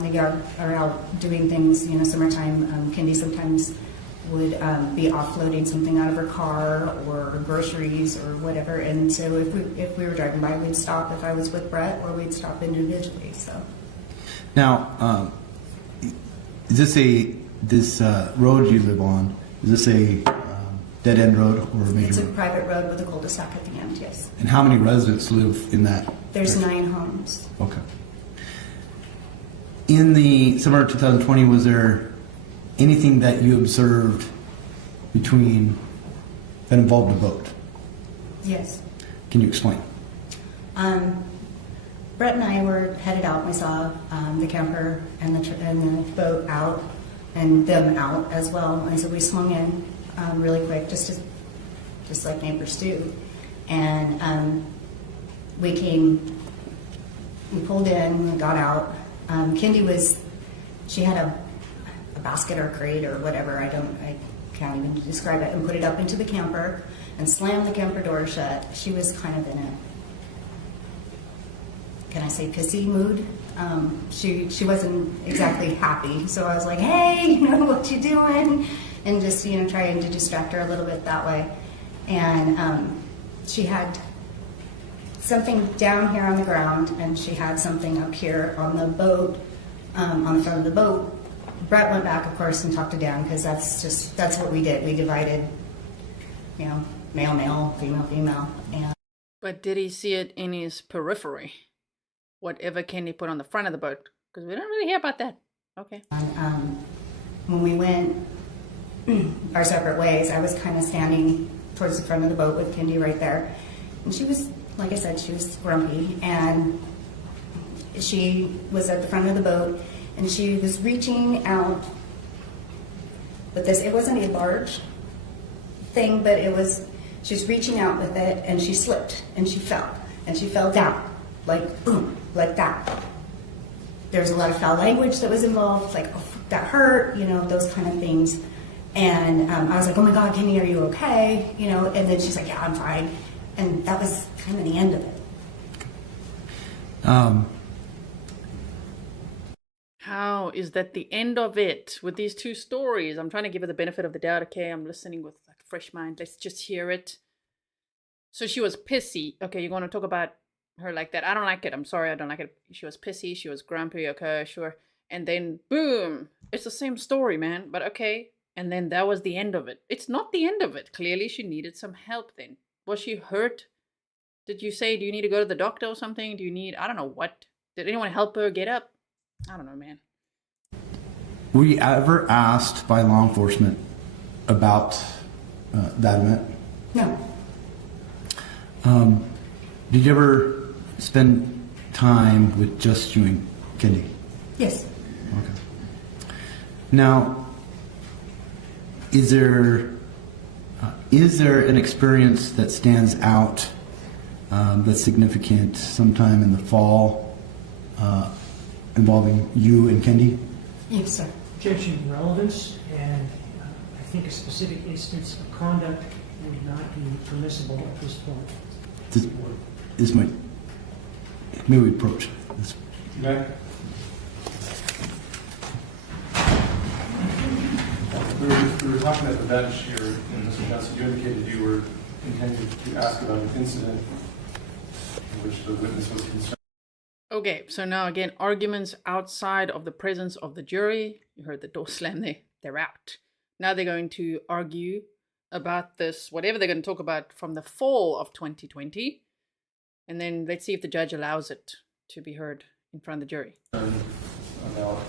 the yard, or out doing things. Summertime. Kendy sometimes would be offloading something out of her car, or groceries, or whatever. And so if we were driving by, we'd stop if I was with Brett, or we'd stop individually. So. Now, is this road you live on? Is this a dead end road or a major It's a road? private road with a cul-de-sac at the end. Yes. And how many residents live in that? There's 9 homes. Okay. In the summer of 2020, was there anything that you observed that involved a boat? Yes. Can you explain? Brett and I were headed out. We saw the camper and the boat out, and them out as well. And so we swung in really quick, just like neighbors do. And we pulled in, we got out. Kendy she had a basket or crate or whatever, I can't even describe it, and put it up into the camper and slammed the camper door shut. She was kind of in a, can I say, pissy mood. She wasn't exactly happy, so I was like, hey, what you doing? And just, trying to distract her a little bit that way. And she had something down here on the ground, and she had something up here on the boat, on the front of the boat. Brett went back, of course, and talked to Dan, because that's what we did. We divided, male, female. And But did he see it in his periphery? Whatever Kendy put on the front of the boat? Because we don't really hear about that. Okay. When we went our separate ways, I was kind of standing towards the front of the boat with Kendy right there. And she was, like I said, she was grumpy. And she was at the front of the boat, and she was reaching out with this. It wasn't a large thing, but she was reaching out with it, and she slipped, and she fell. And she fell down, like boom, like that. There's a lot of foul language that was involved, like, oh, that hurt, those kind of things. And I was like, oh my God, Kendy, are you okay? And then she's like, yeah, I'm fine. And that was kind of the end of it. How is that the end of it with these two stories? I'm trying to give her the benefit of the doubt. Okay, I'm listening with like a fresh mind. Let's just hear it. So she was pissy. Okay, you're going to talk about her like that. I don't like it. I'm sorry, I don't like it. She was pissy. She was grumpy. Okay, sure. And then, boom. It's the same story, man. But okay. And then that was the end of it. It's not the end of it. Clearly, she needed some help then. Was she hurt? Did you say, do you need to go to the doctor or something? Do you need, I don't know what. Did anyone help her get up? I don't know, man. Were you ever asked by law enforcement about that event? No. Did you ever spend time with just you and Kendy? Yes. Okay. Now, is there an experience that stands out that's significant sometime in the fall involving you and Kendy? Yes, sir. Objection relevance, and I think a specific instance of conduct would not be permissible at this point. This might, maybe we approach this. Okay. We were talking at the bench here, and Mr. Johnson, you indicated you were intending to ask about an incident in which the witness was concerned. Okay, so now again, arguments outside of the presence of the jury. You heard the door slam there. They're out. Now they're going to argue about this, whatever they're going to talk about from the fall of 2020. And then let's see if the judge allows it to be heard in front of the jury. About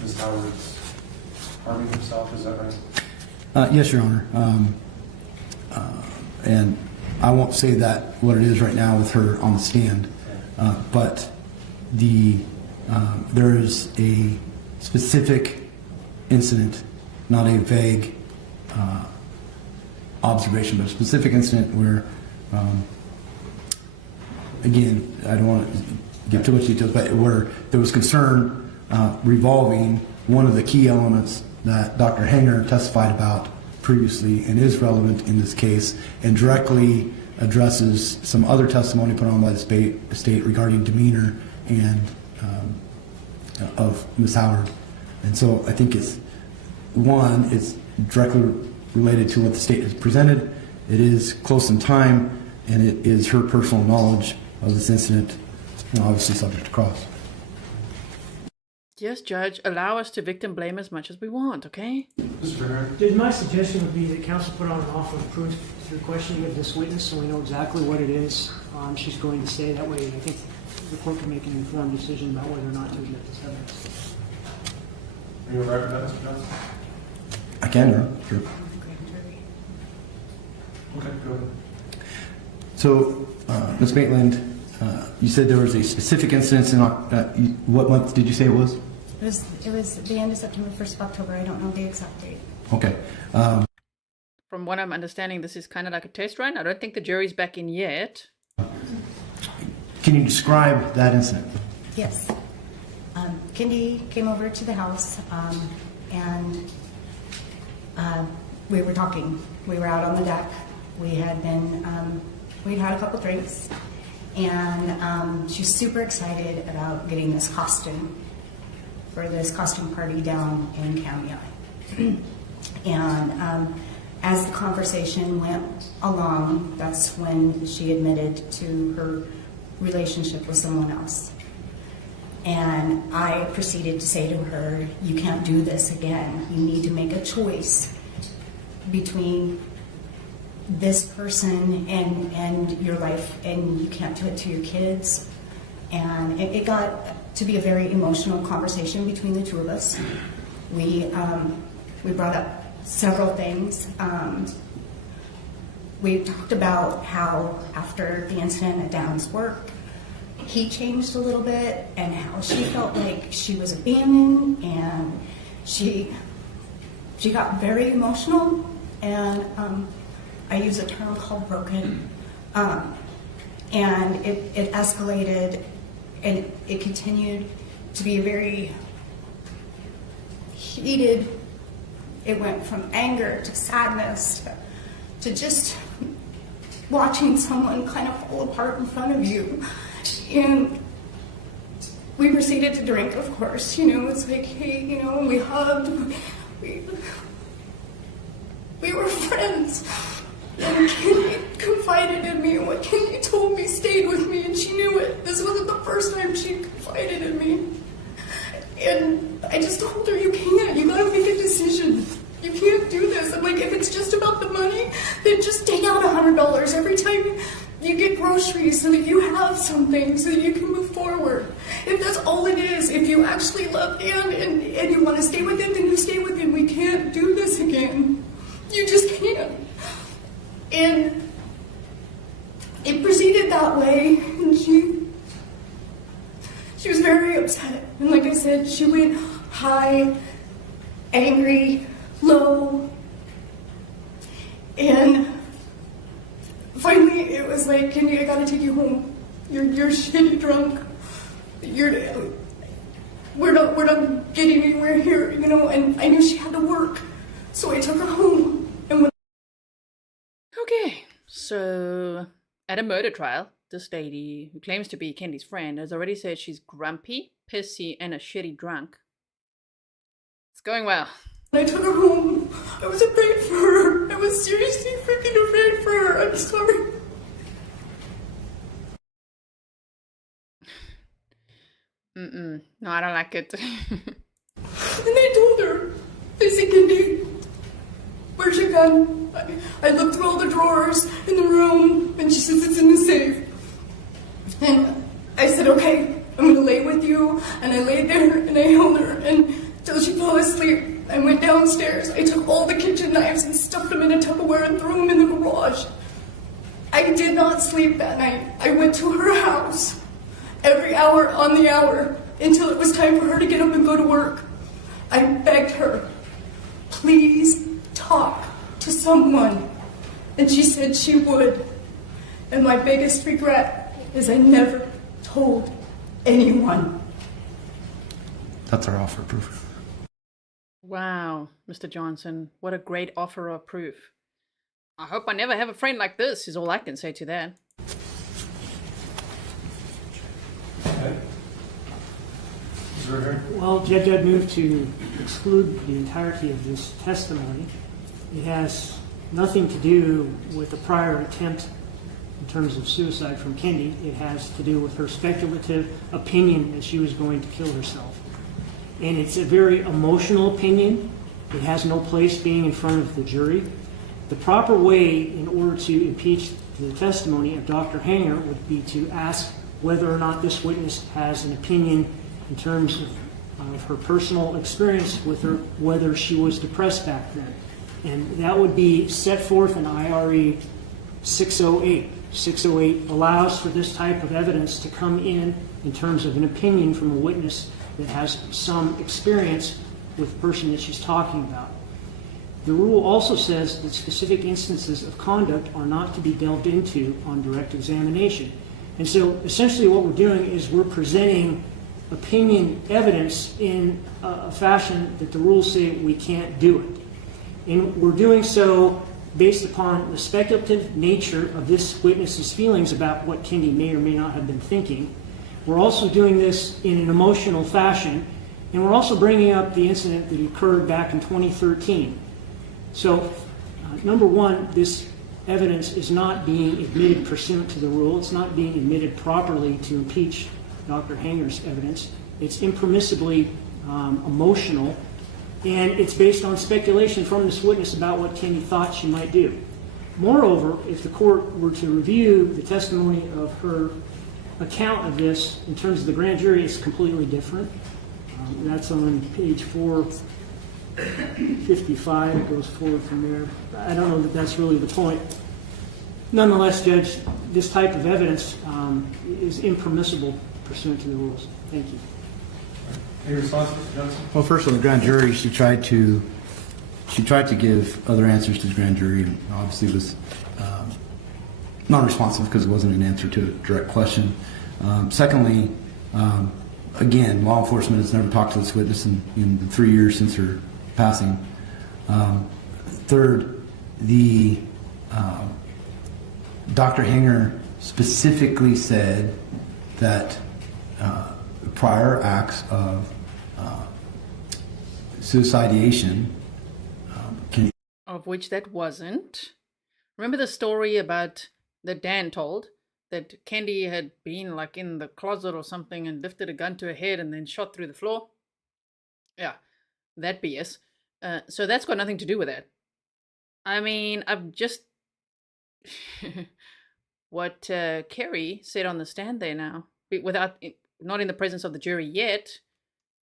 Ms. Howard's harming herself, is that right? Yes, Your Honor. And I won't say that what it is right now with her on the stand, but there is a specific incident, not a vague observation, but a specific incident where, again, I don't want to give too much details, but where there was concern revolving one of the key elements that Dr. Hangar testified about previously and is relevant in this case, and directly addresses some other testimony put on by the state regarding demeanor and of Ms. Howard. And so I think it's directly related to what the state has presented. It is close in time, and it is her personal knowledge of this incident, obviously subject to cross. Yes, Judge, allow us to victim blame as much as we want, okay? My suggestion would be that counsel put on an offer of proof through questioning of this witness so we know exactly what it is she's going to say. That way, I think the court can make an informed decision about whether or not to admit this evidence. Are you all right with that, Mr. Johnson? I can, sure. Okay, go ahead. So, Ms. Maitland, you said there was a specific incident in what month did you say it was? It was the end of September, 1st of October. I don't know the exact date. Okay. From what I'm understanding, this is kind of like a test run. I don't think the jury's back in yet. Can you describe that incident? Yes. Kendy came over to the house, and we were talking. We were out on the deck. We had been, we'd had a couple drinks, and she was super excited about getting this costume for this costume party down in Cameo. And as the conversation went along, that's when she admitted to her relationship with someone else. And I proceeded to say to her, you can't do this again. You need to make a choice between this person and your life, and you can't do it to your kids. And it got to be a very emotional conversation between the two of us. We brought up several things. We talked about how after the incident at Dan's work, he changed a little bit, and how she felt like she was abandoned, and she got very emotional, and I use a term called broken, and it escalated, and it continued to be very heated. It went from anger to sadness to just watching someone kind of fall apart in front of you. And we proceeded proceeded to drink, of course. You know, it's like, hey, you know, we hugged. We were friends. And Kendy confided in me, and what Kendy told me stayed with me, and she knew it. This wasn't the first time she confided in me. And I just told her, you can't. You gotta make a decision. You can't do this. I'm like, if it's just about the money, then just take out $100 every time you get groceries so that you have something, so that you can move forward. If that's all it is, if you actually love Dan and you want to stay with him, then you stay with him. We can't do this again. You just can't. And it proceeded that way, and she was very upset. And like I said, she went high, angry, low, and finally it was like, Kendy, I gotta take you home. You're shitty drunk. We're not getting anywhere here, you know. And I knew she had to work, so I took her home. And when Okay, so at a murder trial, this lady, who claims to be Kendy's friend, has already said she's grumpy, pissy, and a shitty drunk. It's going well. I took her home, I was afraid for her. I was seriously freaking afraid for her. I'm sorry. No, I don't like it. And I told her, I said, Kendy, where's your gun? I looked through all the drawers in the room, and she says it's in the safe. And I said, okay, I'm gonna lay with you. And I laid there and I held her until she fell asleep. I went downstairs, I took all the kitchen knives and stuffed them in a Tupperware and threw them in the garage. I did not sleep that night. I went to her house every hour on the hour until it was time for her to get up and go to work. I begged her, please talk to someone. And she said she would. And my biggest regret is I never told anyone. That's our offer of proof. Wow, Mr. Johnson, what a great offer of proof. I hope I never have a friend like this, is all I can say to that. Well, Judge, I'd move to exclude the entirety of this testimony. It has nothing to do with a prior attempt in terms of suicide from Kendy. It has to do with her speculative opinion that she was going to kill herself. And it's a very emotional opinion. It has no place being in front of the jury. The proper way in order to impeach the testimony of Dr. Hangar would be to ask whether or not this witness has an opinion in terms of her personal experience with her, whether she was depressed back then. And that would be set forth in IRE 608. 608 allows for this type of evidence to come in terms of an opinion from a witness that has some experience with the person that she's talking about. The rule also says that specific instances of conduct are not to be delved into on direct examination. And so essentially what we're doing is we're presenting opinion evidence in a fashion that the rules say we can't do it. And we're doing so based upon the speculative nature of this witness's feelings about what Kendy may or may not have been thinking. We're also doing this in an emotional fashion, and we're also bringing up the incident that occurred back in 2013. So, number one, this evidence is not being admitted pursuant to the rule. It's not being admitted properly to impeach Dr. Hangar's evidence. It's impermissibly emotional, and it's based on speculation from this witness about what Kendy thought she might do. Moreover, if the court were to review the testimony of her account of this in terms of the grand jury, it's completely different. That's on page 455. It goes forward from there. I don't know that that's really the point. Nonetheless, Judge, this type of evidence is impermissible pursuant to the rules. Thank you. Any responses, Mr. Johnson? Well, first on the grand jury, she tried to give other answers to the grand jury, and obviously was non-responsive because it wasn't an answer to a direct question. Secondly, again, law enforcement has never talked to this witness in the 3 years since her passing. Third, the Dr. Hangar specifically said that prior acts of suicidation. Of which that wasn't. Remember the story about that Dan told? That Kendy had been like in the closet or something and lifted a gun to her head and then shot through the floor? Yeah, that BS. So that's got nothing to do with that. I mean, I've just... what Kerry said on the stand there now, not in the presence of the jury yet.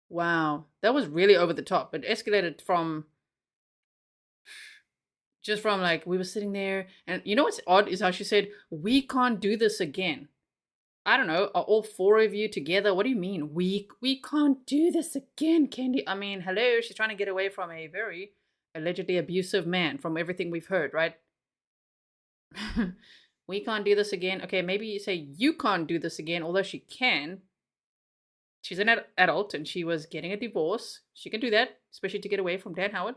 Wow, that was really over the top. It escalated from like, we were sitting there, and you know what's odd is how she said, we can't do this again. I don't know, are all four of you together? What do you mean, we can't do this again, Kendy? I mean, hello, she's trying to get away from a very allegedly abusive man, from everything we've heard, right? We can't do this again. Okay, maybe you say you can't do this again, although she can. She's an adult and she was getting a divorce. She can do that, especially to get away from Dan Howard.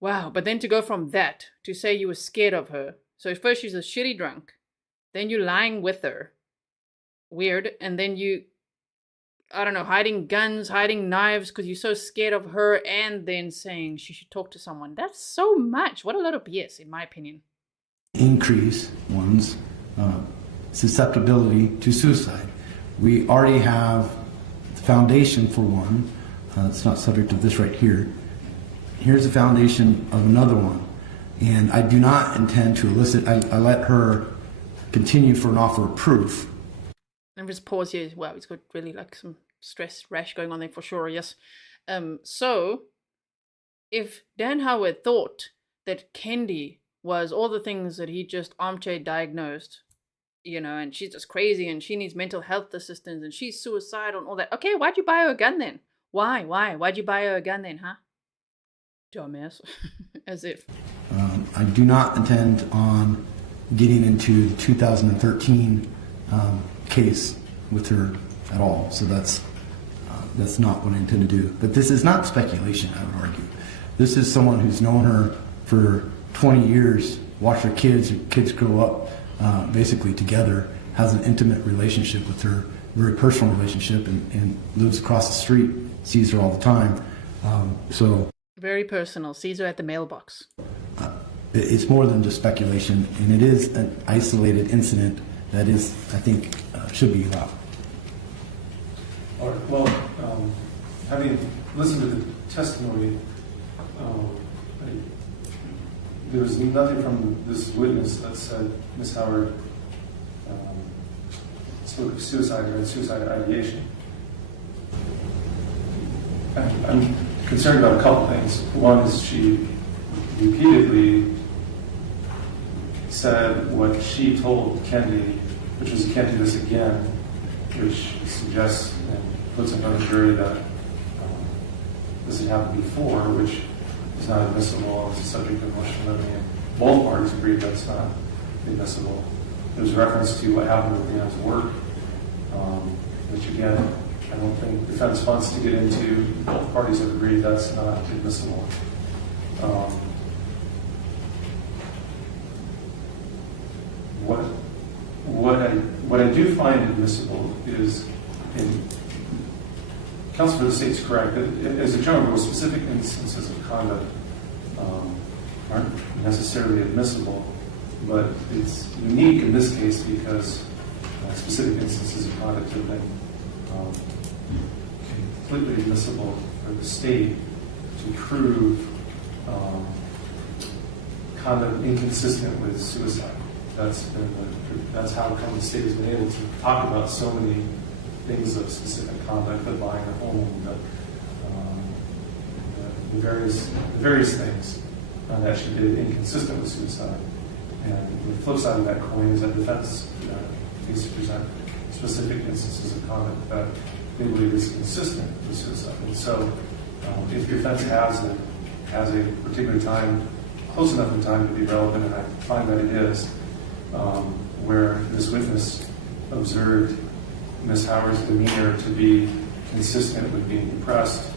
Wow, but then to go from that to say you were scared of her. So first she's a shitty drunk. Then you're lying with her. Weird. And then you, I don't know, hiding guns, hiding knives because you're so scared of her, and then saying she should talk to someone. That's so much. What a lot of BS, in my opinion. Increase one's susceptibility to suicide. We already have the foundation for one. It's not subject of this right here. Here's the foundation of another one. And I do not intend to elicit, I let her continue for an offer of proof. And just pause here. Wow, he's got really like some stress rash going on there for sure, yes. So, if Dan Howard thought that Kendy was all the things that he just armchair diagnosed, you know, and she's just crazy and she needs mental health assistance and she's suicidal and all that. Okay, why'd you buy her a gun then? Why'd you buy her a gun then, huh? Dumbass. As if. I do not intend on getting into the 2013 case with her at all. So that's not what I intend to do. But this is not speculation, I would argue. This is someone who's known her for 20 years, watched her kids grow up basically together, has an intimate relationship with her, very personal relationship, and lives across the street, sees her all the time. Very personal. Sees her at the mailbox. It's more than just speculation, and it is an isolated incident that is, I think, should be allowed. All right, well, having listened to the testimony, there was nothing from this witness that said Ms. Howard spoke of suicide or had suicide ideation. I'm concerned about a couple things. One is she repeatedly said what she told Kendy, which was, "You can't do this again," which suggests and puts in front of the jury that this had happened before, which is not admissible as a subject of motion limiting. Both parties agreed that's not admissible. There's reference to what happened with Leon's work, which again, I don't think defense wants to get into. Both parties have agreed that's not admissible. What I do find admissible is, in counsel for the state's correct, that as a general rule, specific instances of conduct aren't necessarily admissible, but it's unique in this case because specific instances of conduct have been completely admissible for the state to prove conduct inconsistent with suicide. That's how come the state has been able to talk about so many things of specific conduct, the buying a home, the various things that she did inconsistent with suicide. And the flip side of that coin is that defense needs to present specific instances of conduct that they believe is consistent with suicide. And so, if the offense has a particular time, close enough in time to be relevant, and I find that it is, where this witness observed Ms. Howard's demeanor to be consistent with being depressed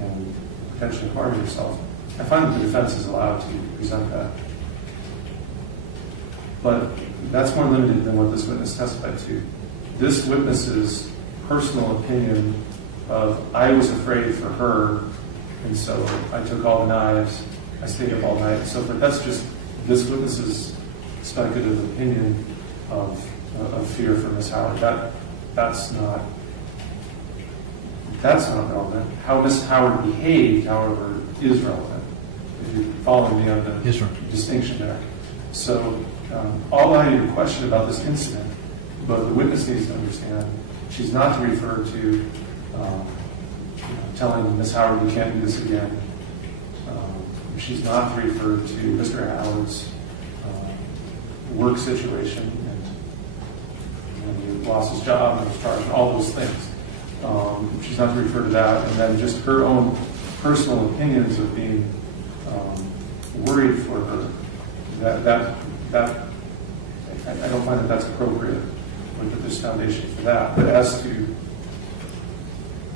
and potentially harming herself, I find that the defense is allowed to present that. But that's more limited than what this witness testified to. This witness's personal opinion of I was afraid for her, and so I took all the knives, I stayed up all night, and so forth. That's just this witness's speculative opinion of fear for Miss Howard. That's not relevant. How Miss Howard behaved, however, is relevant. If you're following me on the distinction there. So I'll allow you to question about this incident, but the witness needs to understand she's not to refer to telling Miss Howard you can't do this again. She's not to refer to Mr. Howard's work situation and he lost his job and was charged and all those things. She's not to refer to that, and then just her own personal opinions of being worried for her. That I don't find that that's appropriate. We put this foundation for that. But as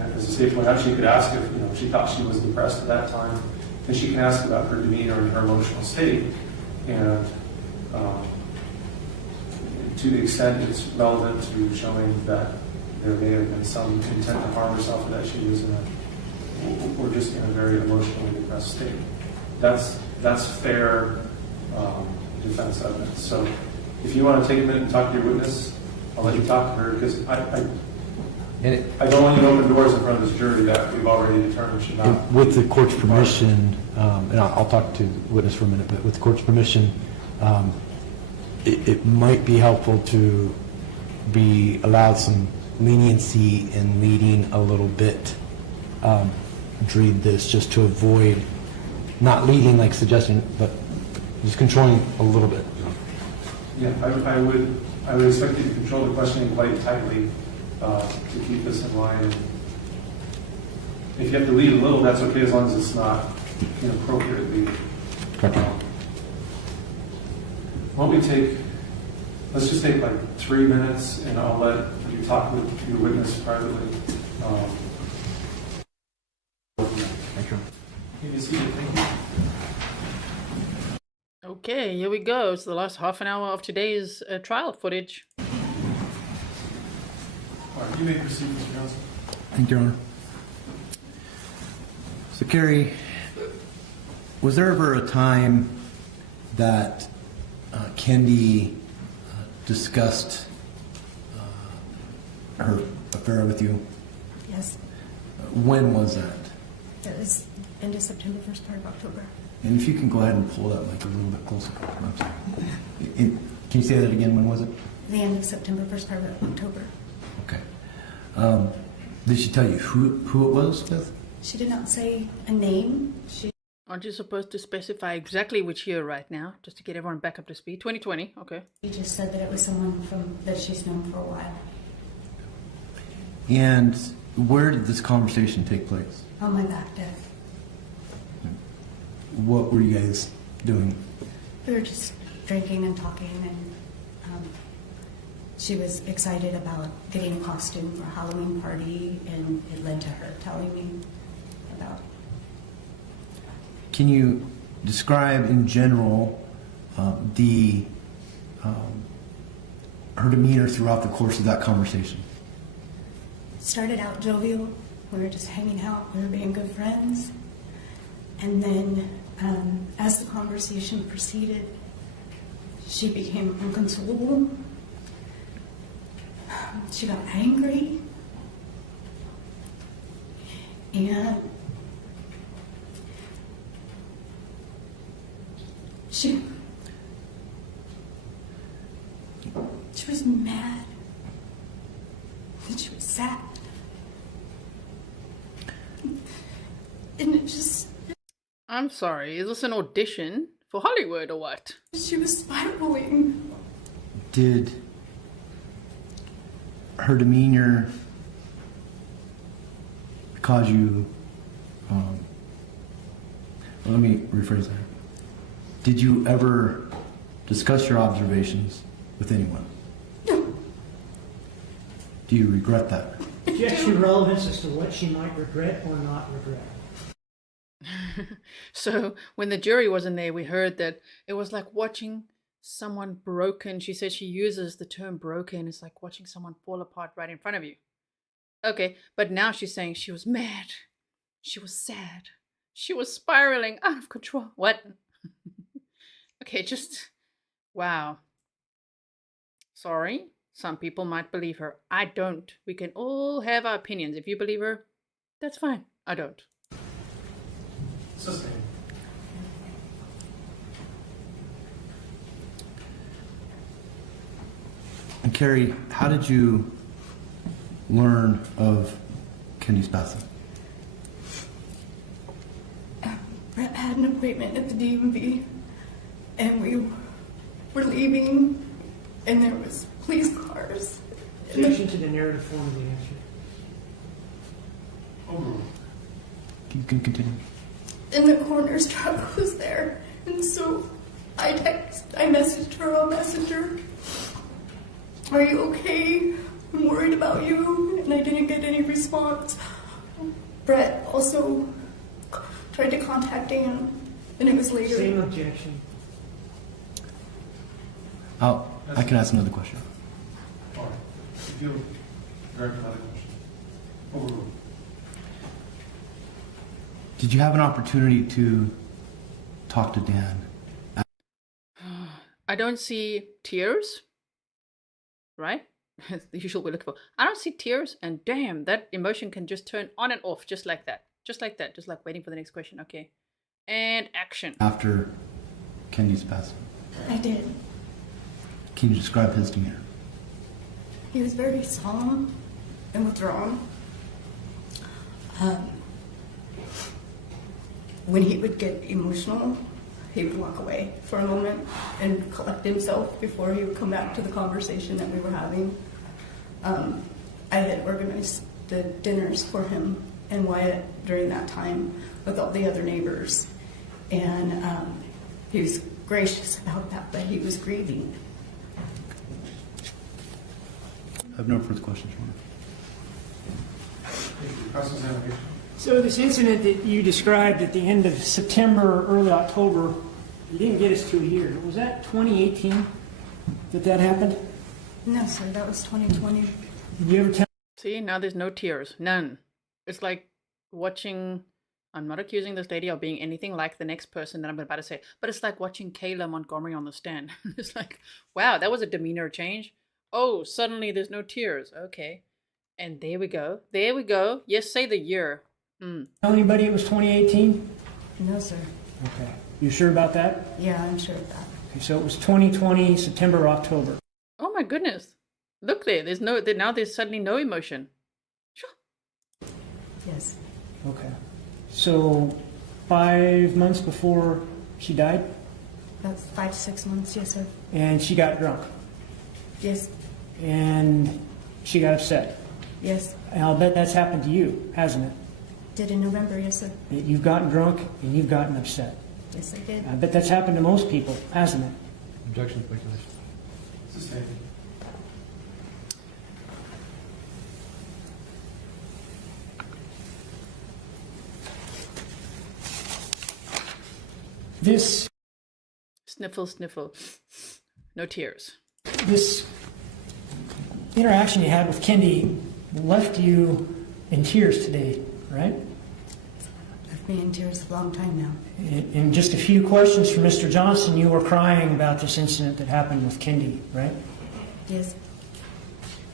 a safe point out, she could ask if she thought she was depressed at that time, then she can ask about her demeanor and her emotional state, and to the extent it's relevant to showing that there may have been some intent to harm herself, or that she was or just in a very emotionally depressed state. That's fair defense evidence. So if you want to take a minute and talk to your witness, I'll let you talk to her, because I don't want you to open doors in front of this jury that we've already determined should not. With the court's permission, and I'll talk to the witness for a minute, but with the court's permission, it might be helpful to be allowed some leniency in leading a little bit. Read this just to avoid not leading like suggesting, but just controlling a little bit. Yeah, I would expect you to control the questioning quite tightly to keep this in line. If you have to lead a little, that's okay, as long as it's not inappropriately. Why don't we let's just take like 3 minutes, and I'll let you talk with your witness privately. Thank you. You can see it. Thank you. Okay, here we go. It's the last half an hour of today's trial footage. All right, you may proceed, Mr. Johnson. Thank you, Your Honor. So, Kerry, was there ever a time that Kendy discussed her affair with you? Yes. When was that? It was end of September, first part of October. And if you can go ahead and pull that mic a little bit closer. I'm sorry. Can you say that again? When was it? The end of September, first part of October. Okay. Did she tell you who it was with? She did not say a name. Aren't you supposed to specify exactly which year right now, just to get everyone back up to speed? 2020, okay. She just said that it was someone that she's known for a while. And where did this conversation take place? On my back deck. What were you guys doing? We were just drinking and talking, and she was excited about getting a costume for a Halloween party, and it led to her telling me about. Can you describe in general her demeanor throughout the course of that conversation? It started out jovial. We were just hanging out. We were being good friends. And then as the conversation proceeded, she became inconsolable. She got angry. And she was mad. And she was sad. And it just... I'm sorry, is this an audition for Hollywood or what? She was spiraling. Did her demeanor cause you... let me rephrase that. Did you ever discuss your observations with anyone? No. Do you regret that? Objection relevance as to what she might regret or not regret. So when the jury wasn't there, we heard that it was like watching someone broken. She said she uses the term broken. It's like watching someone fall apart right in front of you. Okay, but now she's saying she was mad. She was sad. She was spiraling out of control. What? Okay, just... Wow. Sorry. Some people might believe her. I don't. We can all have our opinions. If you believe her, that's fine. I don't. Sustained. And Kerry, how did you learn of Kendy's passing? Brett had an appointment at the DMV, and we were leaving, and there was police cars. Objection to the narrative form of the answer. You can continue. And the coroner's truck was there, and so I messaged her on Messenger, "Are you okay? I'm worried about you," and I didn't get any response. Brett also tried to contact Dan, and it was later. Same objection. I can ask another question. All right. If you direct another question. Overruled. Did you have an opportunity to talk to Dan? I don't see tears. Right? That's the usual we're looking for. I don't see tears, and damn, that emotion can just turn on and off just like that. Just like that. Just like waiting for the next question. Okay. And action. After Kendy's passing? I did. Can you describe his demeanor? He was very solemn and withdrawn. When he would get emotional, he would walk away for a moment and collect himself before he would come back to the conversation that we were having. I had organized the dinners for him and Wyatt during that time with all the other neighbors. And he was gracious about that, but he was grieving. I have no further questions. So this incident that you described at the end of September or early October, you didn't get us to a year. Was that 2018 that happened? No, sir, that was 2020. Did you ever tell? See, now there's no tears. None. It's like watching... I'm not accusing this lady of being anything like the next person that I'm about to say, but it's like watching Kayla Montgomery on the stand. It's like, wow, that was a demeanor change. Oh, suddenly there's no tears. Okay. And there we go. There we go. Yes, say the year. Tell anybody it was 2018? No, sir. Okay. You sure about that? Yeah, I'm sure of that. Okay, so it was 2020, September, October. Oh my goodness. Look there. There's no... Now there's suddenly no emotion. Sure. Yes. Okay. So 5 months before she died? That's 5 to 6 months, yes, sir. And she got drunk? Yes. And she got upset? Yes. And I'll bet that's happened to you, hasn't it? Did in November, yes, sir. You've gotten drunk and you've gotten upset. Yes, I did. I bet that's happened to most people, hasn't it? Objection, speculation. Sustained. This Sniffle, sniffle. No tears. this interaction you had with Kendy left you in tears today, right? Left me in tears a long time now. In just a few questions from Mr. Johnson, you were crying about this incident that happened with Kendy, right? Yes.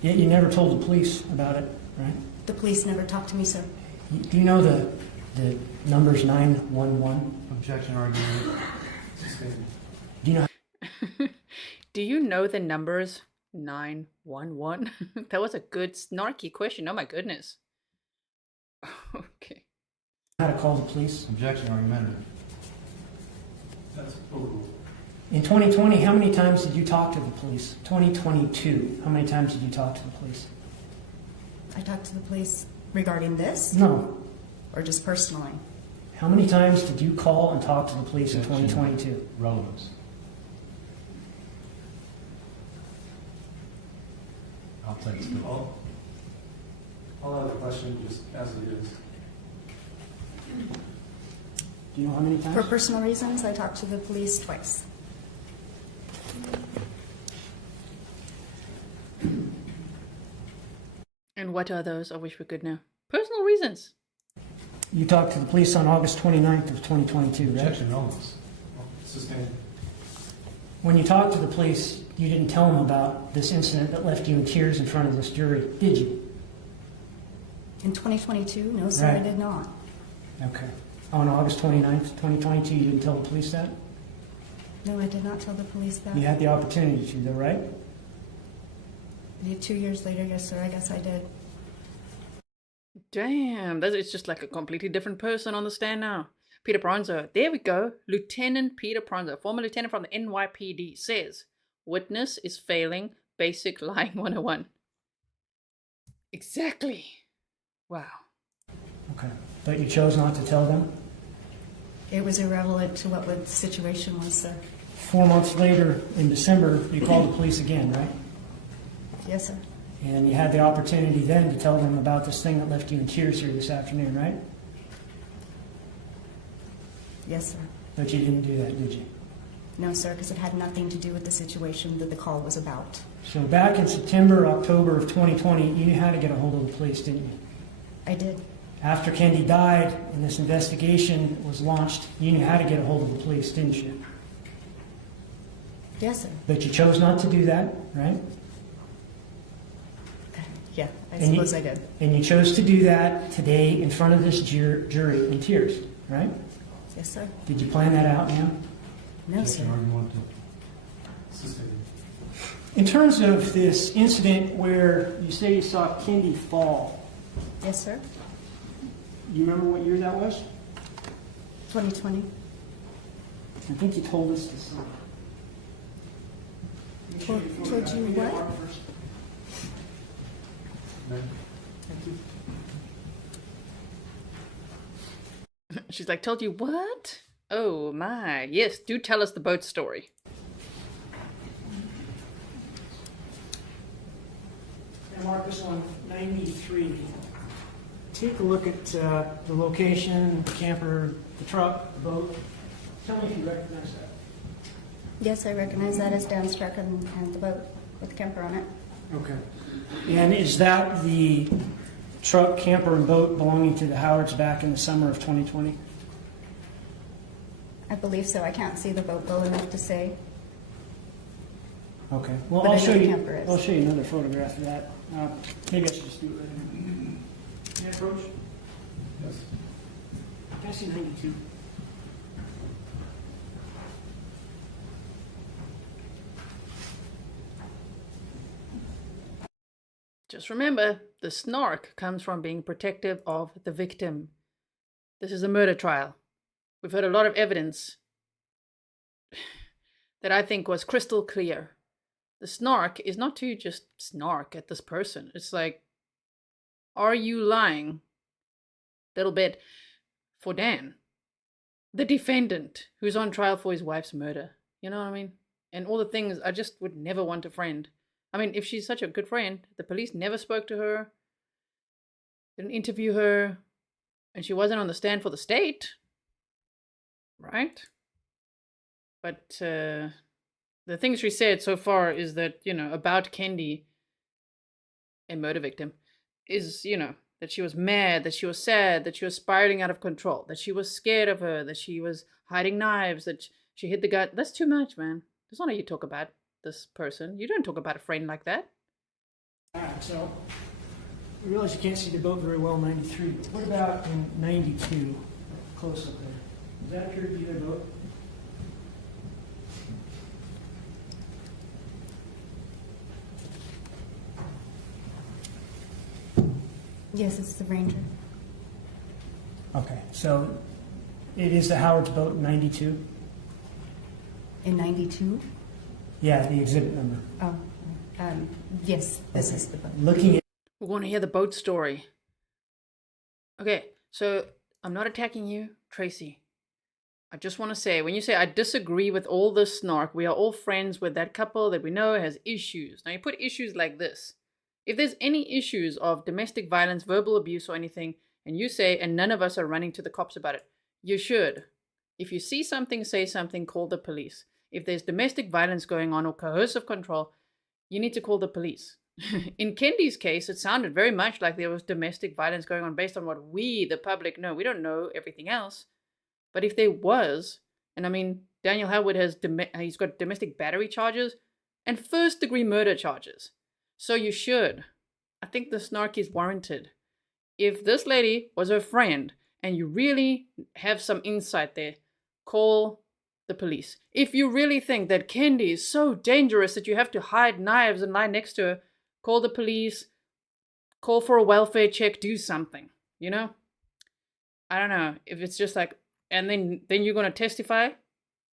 Yet you never told the police about it, right? The police never talked to me, sir. Do you know the numbers 911? Objection, argument. Sustained. Do you know? Do you know the numbers 911? That was a good snarky question. Oh my goodness. Okay. How to call the police? Objection, argumentative. That's overruled. In 2020, how many times did you talk to the police? 2022, how many times did you talk to the police? I talked to the police regarding this? No. Or just personally? How many times did you call and talk to the police in 2022? Relevance. I'll take it. I'll have a question just as it is. Do you know how many times? For personal reasons, I talked to the police twice. And what are those? I wish we could know. Personal reasons. You talked to the police on August 29th of 2022, right? Objection, Owens. Sustained. When you talked to the police, you didn't tell them about this incident that left you in tears in front of this jury, did you? In 2022? No, sir, I Right. did not. Okay. On August 29th, 2022, you didn't tell the police that? No, I did not tell the police that. You had the opportunity to, though, right? 2 years later, yes, sir, I guess I did. Damn, it's just like a completely different person on the stand now. Peter Pronzo, there we go. Lieutenant Peter Pronzo, former lieutenant from the NYPD, says, witness is failing basic lying 101. Exactly. Wow. Okay. But you chose not to tell them? It was irrelevant to what the situation was, sir. 4 months later, in December, you called the police again, right? Yes, sir. And you had the opportunity then to tell them about this thing that left you in tears here this afternoon, right? Yes, sir. But you didn't do that, did you? No, sir, because it had nothing to do with the situation that the call was about. So back in September, October of 2020, you knew how to get a hold of the police, didn't you? I did. After Kendy died and this investigation was launched, you knew how to get a hold of the police, didn't you? Yes, sir. But you chose not to do that, right? Yeah, I And suppose I did. And you chose to do that today in front of this jury in tears, right? Yes, sir. Did you plan that out, ma'am? No, sir. Sustained. In terms of this incident where you say you saw Kendy fall, Yes, sir. you remember what year that was? 2020. I think you told us this. Told you what? She's like, told you what? Oh my. Yes, do tell us the boat story. And mark this one, 93. Take a look at the location, the camper, the truck, the boat. Tell me if you recognize that. Yes, I recognize that as Dan's truck and the boat with the camper on it. Okay. And is that the truck, camper, and boat belonging to the Howards back in the summer of 2020? I believe so. I can't see the boat well enough to say. Okay. Well, But I I'll know show the you. camper is. I'll show you another photograph of that. Maybe I should just do it right now. Can I approach? Yes. Can I see 92? Just remember, the snark comes from being protective of the victim. This is a murder trial. We've heard a lot of evidence that I think was crystal clear. The snark is not to just snark at this person. It's like, are you lying? Little bit for Dan, the defendant, who's on trial for his wife's murder. You know what I mean? And all the things I just would never want a friend. I mean, if she's such a good friend, the police never spoke to her, didn't interview her, and she wasn't on the stand for the state, right? But the things she said so far is that, about Kendy, a murder victim, is, that she was mad, that she was sad, that she was spiraling out of control, that she was scared of her, that she was hiding knives, that she hit the guy. That's too much, man. That's not how you talk about this person. You don't talk about a friend like that. All right, so I realize you can't see the boat very well in 93, but what about in 92? Close up there. Does that appear to be their boat? Yes, it's the Ranger. Okay, so it is the Howard's boat in 92? In 92? Yeah, the exhibit number. Oh, yes, this is the boat. Looking at We want to hear the boat story. Okay, so I'm not attacking you, Tracy. I just want to say, when you say I disagree with all this snark, we are all friends with that couple that we know has issues. Now you put issues like this. If there's any issues of domestic violence, verbal abuse or anything, and you say, and none of us are running to the cops about it, you should. If you see something, say something, call the police. If there's domestic violence going on or coercive control, you need to call the police. in Kendy's case, it sounded very much like there was domestic violence going on based on what we, the public, know. We don't know everything else. But if there was, and I mean, Daniel Howard he's got domestic battery charges and first-degree murder charges. So you should. I think the snark is warranted. If this lady was her friend and you really have some insight there, call the police. If you really think that Kendy is so dangerous that you have to hide knives and lie next to her, call the police, call for a welfare check, do something, you know? I don't know if it's just like, and then you're going to testify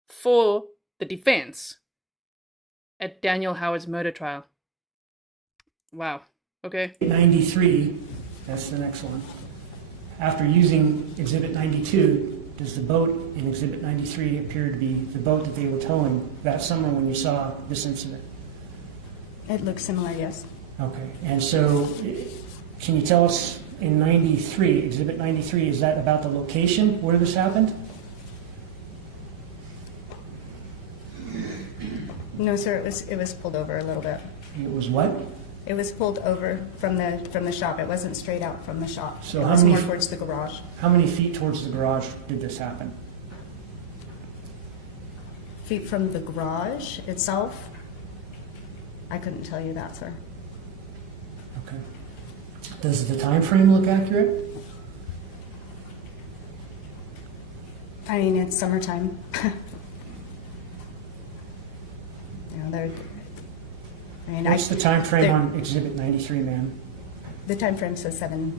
for the defense at Daniel Howard's murder trial. Wow. Okay. 93, that's the next one. After using Exhibit 92, does the boat in Exhibit 93 appear to be the boat that they were towing that summer when you saw this incident? It looks similar, yes. Okay, and so can you tell us in 93, Exhibit 93, is that about the location where this happened? No, sir, it was pulled over a little bit. It was what? It was pulled over from the shop. It wasn't straight out from the shop. So it how was many more towards the garage. How many feet towards the garage did this happen? Feet from the garage itself? I couldn't tell you that, sir. Okay. Does the time frame look accurate? I mean, it's summertime. What's the time frame on Exhibit 93, ma'am? The time frame says 7/15.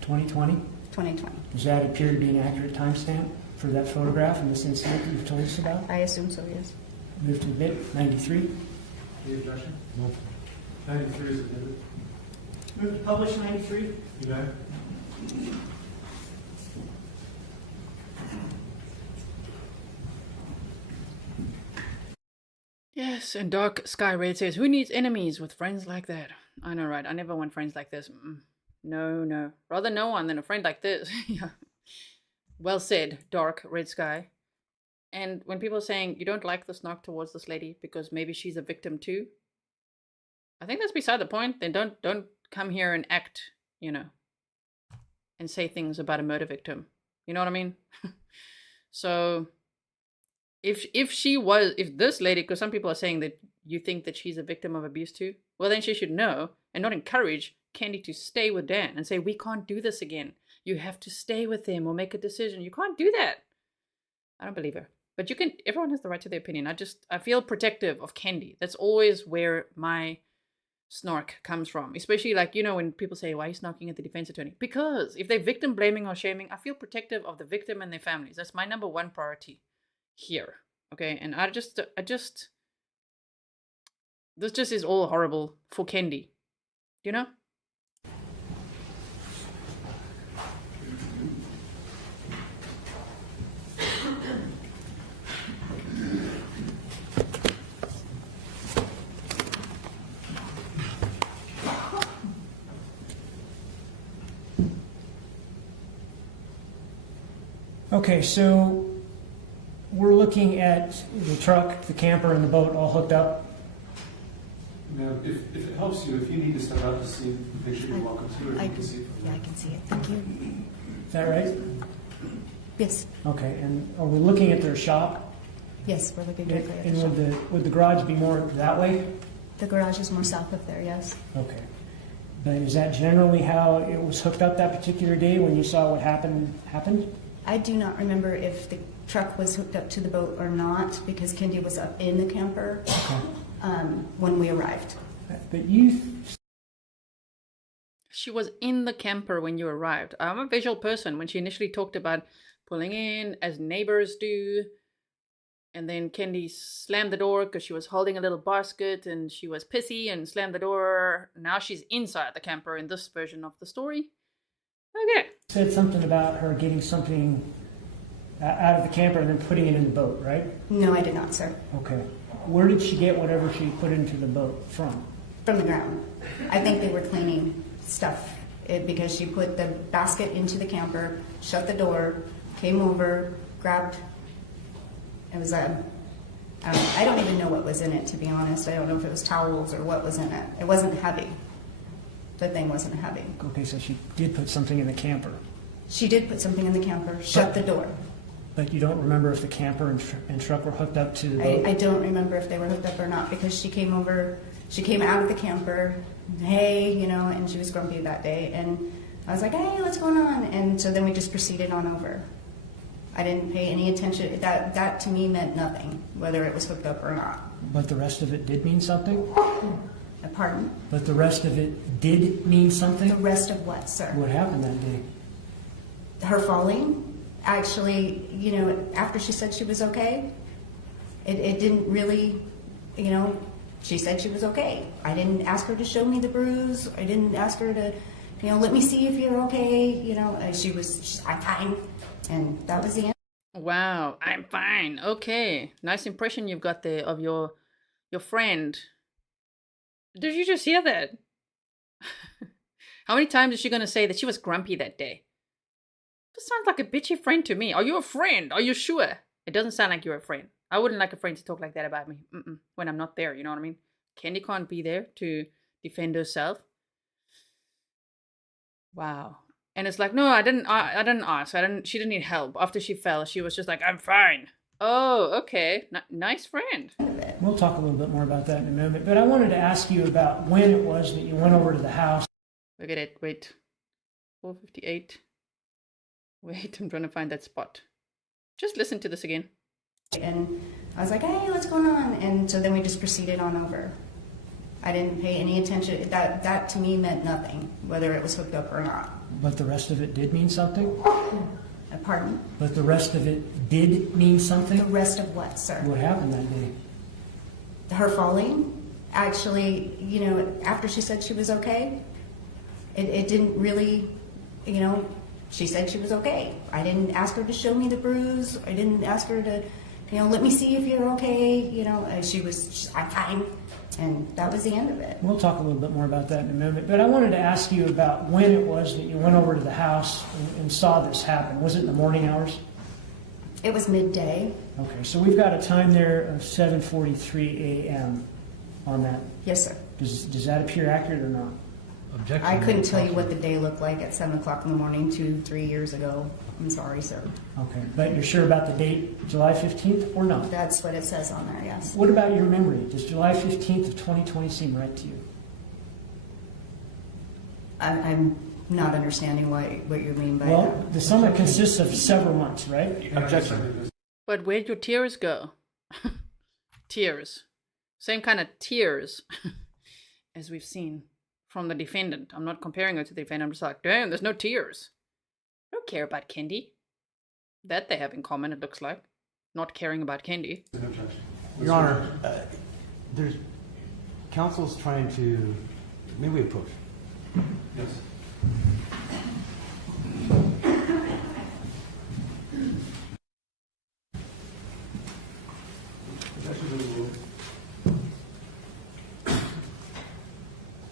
2020? 2020. Does that appear to be an accurate timestamp for that photograph and this incident that you've told us about? I assume so, yes. Move to admit 93. Any objection? No. 93 is admitted. Move to publish 93. You got it? Yes, and Dark Sky Red says, who needs enemies with friends like that? I know, right? I never want friends like this. No. Rather no one than a friend like this. Yeah. Well said, Dark Red Sky. And when people are saying you don't like the snark towards this lady because maybe she's a victim too, I think that's beside the point. Then don't come here and act, and say things about a murder victim. You know what I mean? So if this lady, because some people are saying that you think that she's a victim of abuse too, well then she should know and not encourage Kendy to stay with Dan and say, we can't do this again. You have to stay with him or make a decision. You can't do that. I don't believe her. But everyone has the right to their opinion. I feel protective of Kendy. That's always where my snark comes from. Especially when people say, why are you snarking at the defense attorney? Because if they're victim blaming or shaming, I feel protective of the victim and their families. That's my number one priority here. Okay. And this just is all horrible for Kendy. Okay, so we're looking at the truck, the camper, and the boat all hooked up. Now, if it helps you, if you need to step out to see the picture, you're welcome to, or you can see it. Yeah, I can see it. Thank you. Is that right? Yes. Okay, and are we looking at their shop? Yes, we're looking directly at the And shop. would the garage be more that way? The garage is more south of there, yes. Okay. But is that generally how it was hooked up that particular day when you saw what happened? I do not remember if the truck was hooked up to the boat or not because Kendy was up in the camper when we arrived. But she was in the camper when you arrived. I'm a visual person. When she initially talked about pulling in as neighbors do, and then Kendy slammed the door because she was holding a little basket and she was pissy and slammed the door. Now she's inside the camper in this version of the story. Okay. Said something about her getting something out of the camper and then putting it in the boat, right? No, I did not, sir. Okay. Where did she get whatever she put into the boat from? From the ground. I think they were cleaning stuff because she put the basket into the camper, shut the door, came over, grabbed, it was a I don't even know what was in it, to be honest. I don't know if it was towels or what was in it. It wasn't heavy. The thing wasn't heavy. Okay, so she did put something in the camper. She did put something in the camper, shut the door. But you don't remember if the camper and truck were hooked up to the boat? I don't remember if they were hooked up or not, because she came out of the camper, hey, you know, and she was grumpy that day. And I was like, hey, what's going on? And so then we just proceeded on over. I didn't pay any attention. That to me meant nothing, whether it was hooked up or not. But the rest of it did mean something? Pardon? But the rest of it did mean something? The rest of what, sir? What happened that day? Her falling. Actually, you know, after she said she was okay, it didn't really, you know, she said she was okay. I didn't ask her to show me the bruise. I didn't ask her to, you know, let me see if you're okay. You know, I'm fine. And that was the end. Wow, I'm fine. Okay. Nice impression you've got there of your friend. Did you just hear that? How many times is she going to say that she was grumpy that day? This sounds like a bitchy friend to me. Are you a friend? Are you sure? It doesn't sound like you're a friend. I wouldn't like a friend to talk like that about me. When I'm not there, you know what I mean? Kendy can't be there to defend herself. Wow. And it's like, no, I didn't ask. She didn't need help. After she fell, she was just like, I'm fine. Oh, okay. Nice friend. We'll talk a little bit more about that in a moment. But I wanted to ask you about when it was that you went over to the house. Look at it. Wait. 4:58. Wait, I'm trying to find that spot. Just listen to this again. And I was like, hey, what's going on? And so then we just proceeded on over. I didn't pay any attention. That to me meant nothing, whether it was hooked up or not. But the rest of it did mean something? Pardon? But the rest of it did mean something? The rest of what, sir? What happened that day? Her falling. Actually, you know, after she said she was okay, it didn't really, you know, she said she was okay. I didn't ask her to show me the bruise. I didn't ask her to, you know, let me see if you're okay. You know, I'm fine. And that was the end of it. We'll talk a little bit more about that in a moment. But I wanted to ask you about when it was that you went over to the house and saw this happen. Was it in the morning hours? It was midday. Okay, so we've got a time there of 7:43 a.m. on that. Yes, sir. Does that appear accurate or not? Objection. I couldn't tell you what the day looked like at 7 o'clock in the morning 2-3 years ago. I'm sorry, sir. Okay, but you're sure about the date, July 15th, or not? That's what it says on there, yes. What about your memory? Does July 15th of 2020 seem right to you? I'm not understanding what you mean by well, that. The summer consists of several months, right? Objection. But where'd your tears go? Tears. Same kind of tears as we've seen from the defendant. I'm not comparing her to the defendant. I'm just like, damn, there's no tears. I don't care about Kendy. That they have in common, it looks like. Not caring about Kendy. Your Honor, there's counsel's trying to. May we approach? Yes.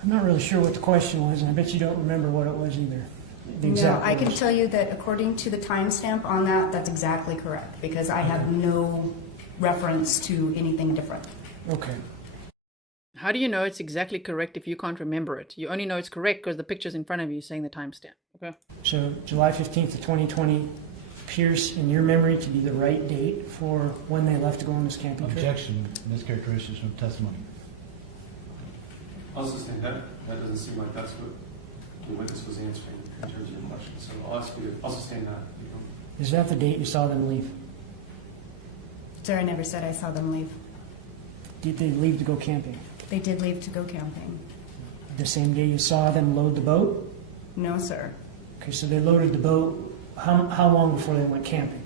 I'm not really sure what the question was, and I bet you don't remember what it was either. No, I can tell you that according to the timestamp on that, that's exactly correct, because I have no reference to anything different. Okay. How do you know it's exactly correct if you can't remember it? You only know it's correct because the picture's in front of you saying the timestamp. Okay. So July 15th of 2020 appears in your memory to be the right date for when they left to go on this camping trip? Objection. Mischaracterization of testimony. I'll sustain that. That doesn't seem like that's what the witness was answering in terms of your question. So I'll sustain that. Is that the date you saw them leave? Sir, I never said I saw them leave. Did they leave to go camping? They did leave to go camping. The same day you saw them load the boat? No, sir. Okay, so they loaded the boat. How long before they went camping?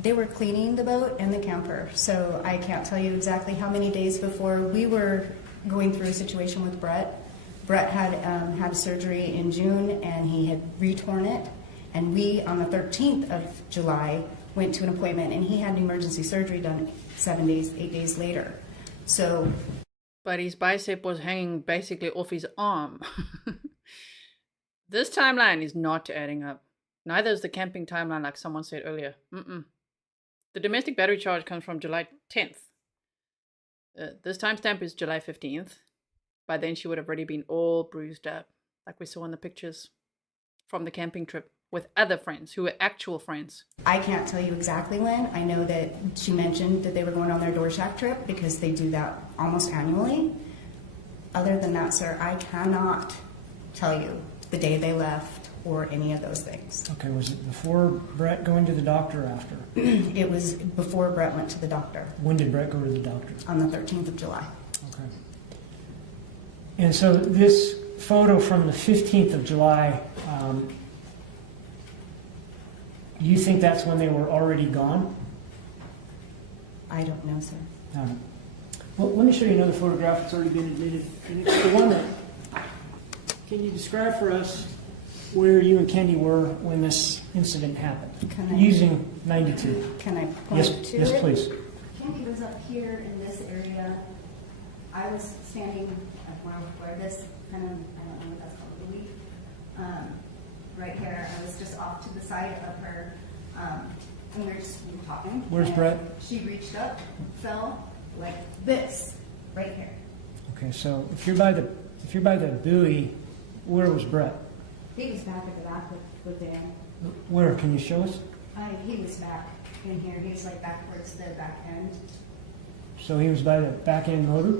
They were cleaning the boat and the camper, so I can't tell you exactly how many days before. We were going through a situation with Brett. Brett had had surgery in June, and he had retorn it. And we, on the 13th of July, went to an appointment, and he had an emergency surgery done 8 days later. So, but his bicep was hanging basically off his arm. This timeline is not adding up. Neither is the camping timeline, like someone said earlier. The domestic battery charge comes from July 10th. This timestamp is July 15th. By then she would have already been all bruised up, like we saw in the pictures from the camping trip with other friends who were actual friends. I can't tell you exactly when. I know that she mentioned that they were going on their door shack trip because they do that almost annually. Other than that, sir, I cannot tell you the day they left or any of those things. Okay, was it before Brett going to the doctor or after? It was before Brett went to the doctor. When did Brett go to the doctor? On the 13th of July. Okay. And so this photo from the 15th of July, you think that's when they were already gone? I don't know, sir. Well, let me show you another photograph that's already been admitted. And it's the one that, can you describe for us where you and Kendy were when this incident happened? Using 92. Can I point to it? Yes, please. Kendy was up here in this area. I was standing where this kind of, I don't know what that's called, a leaf. Right here, I was just off to the side of her, and we were just talking. Where's Brett? She reached up, fell like this, right here. Okay, so if you're by the buoy, where was Brett? He was back at the back with Dan. Where? Can you show us? He was back in here. He was like back towards the back end. So he was by the back end motor?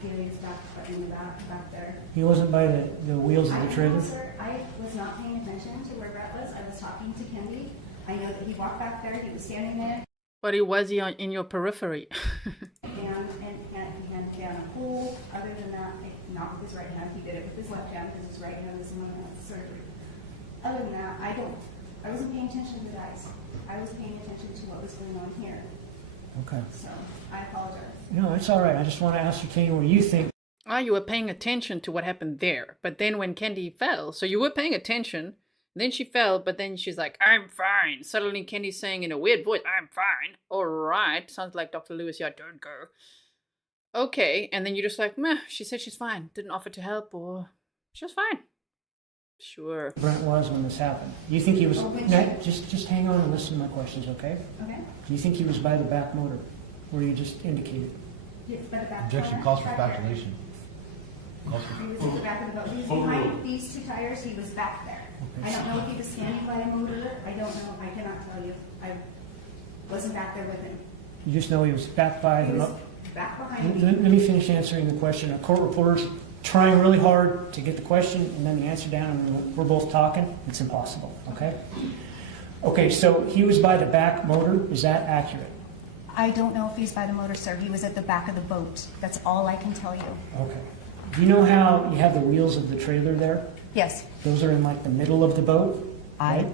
He was back in the back there. He wasn't by the wheels of the trailer? Sir, I was not paying attention to where Brett was. I was talking to Kendy. I know that he walked back there. He was standing there. But was he in your periphery? And he handed down a hole. Other than that, not with his right hand. He did it with his left hand because his right hand was the one that had the surgery. Other than that, I wasn't paying attention to the guys. I was paying attention to what was going on here. Okay. So I apologize. No, it's all right. I just want to ascertain what you think. You were paying attention to what happened there. But then when Kendy fell, so you were paying attention, then she fell, but then she's like, I'm fine. Suddenly Kendy's saying in a weird voice, I'm fine. All right. Sounds like Dr. Lewis, yeah, don't go. Okay. And then you're just like, meh, she said she's fine. Didn't offer to help, or she was fine. Sure. Brent was when this happened. You think he was... Just hang on and listen to my questions, okay? Okay. Do you think he was by the back motor, where you just indicated? Yes, by the back. Objection calls for speculation. He was at the back of the boat. He was behind these two tires. He was back there. Okay. I don't know if he was standing by a motor. I don't know. I cannot tell you. I wasn't back there with him. You just know he was back by He the... was back behind me. Let me finish answering the question. A court reporter's trying really hard to get the question and then the answer down, and we're both talking. It's impossible, okay? Okay, so he was by the back motor. Is that accurate? I don't know if he's by the motor, sir. He was at the back of the boat. That's all I can tell you. Okay. Do you know how you have the wheels of the trailer there? Yes. Those are in like the middle of the boat? Right?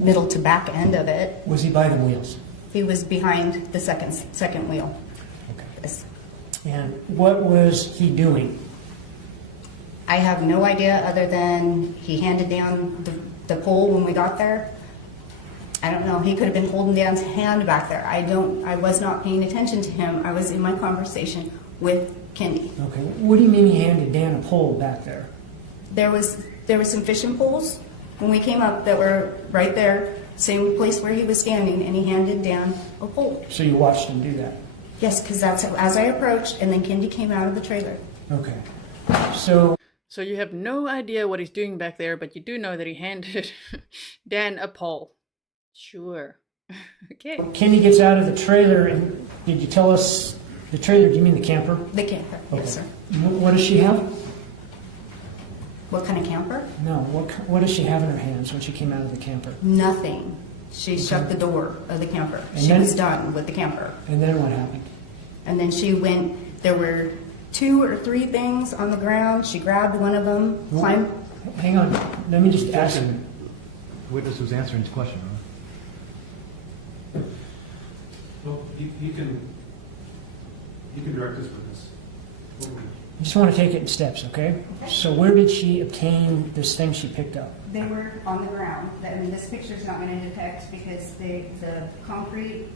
Middle to back end of it. Was he by the wheels? He was behind the second wheel. Okay. Yes. And what was he doing? I have no idea other than he handed down the pole when we got there. I don't know. He could have been holding Dan's hand back there. I was not paying attention to him. I was in my conversation with Kendy. Okay. What do you mean he handed Dan a pole back there? There was some fishing poles when we came up that were right there, same place where he was standing, and he handed Dan a pole. So you watched him do that? Yes, because that's as I approached, and then Kendy came out of the trailer. Okay. So you have no idea what he's doing back there, but you do know that he handed Dan a pole. Sure. Okay. Kendy gets out of the trailer, and did you tell us the trailer? Do you mean the camper? The camper, Okay. yes, sir. What does she have? What kind of camper? No. What does she have in her hands when she came out of the camper? Nothing. She shut the door of the camper. And She then- was done with the camper. And then what happened? And then she went, there were 2 or 3 things on the ground. She grabbed one of them, climbed. Hang on. Let me just ask you. Witness was answering his question, Well, he can direct his witness. I just want to take it in steps, okay? So where did she obtain this thing she picked up? They were on the ground. I mean, this picture's not going to detect because the concrete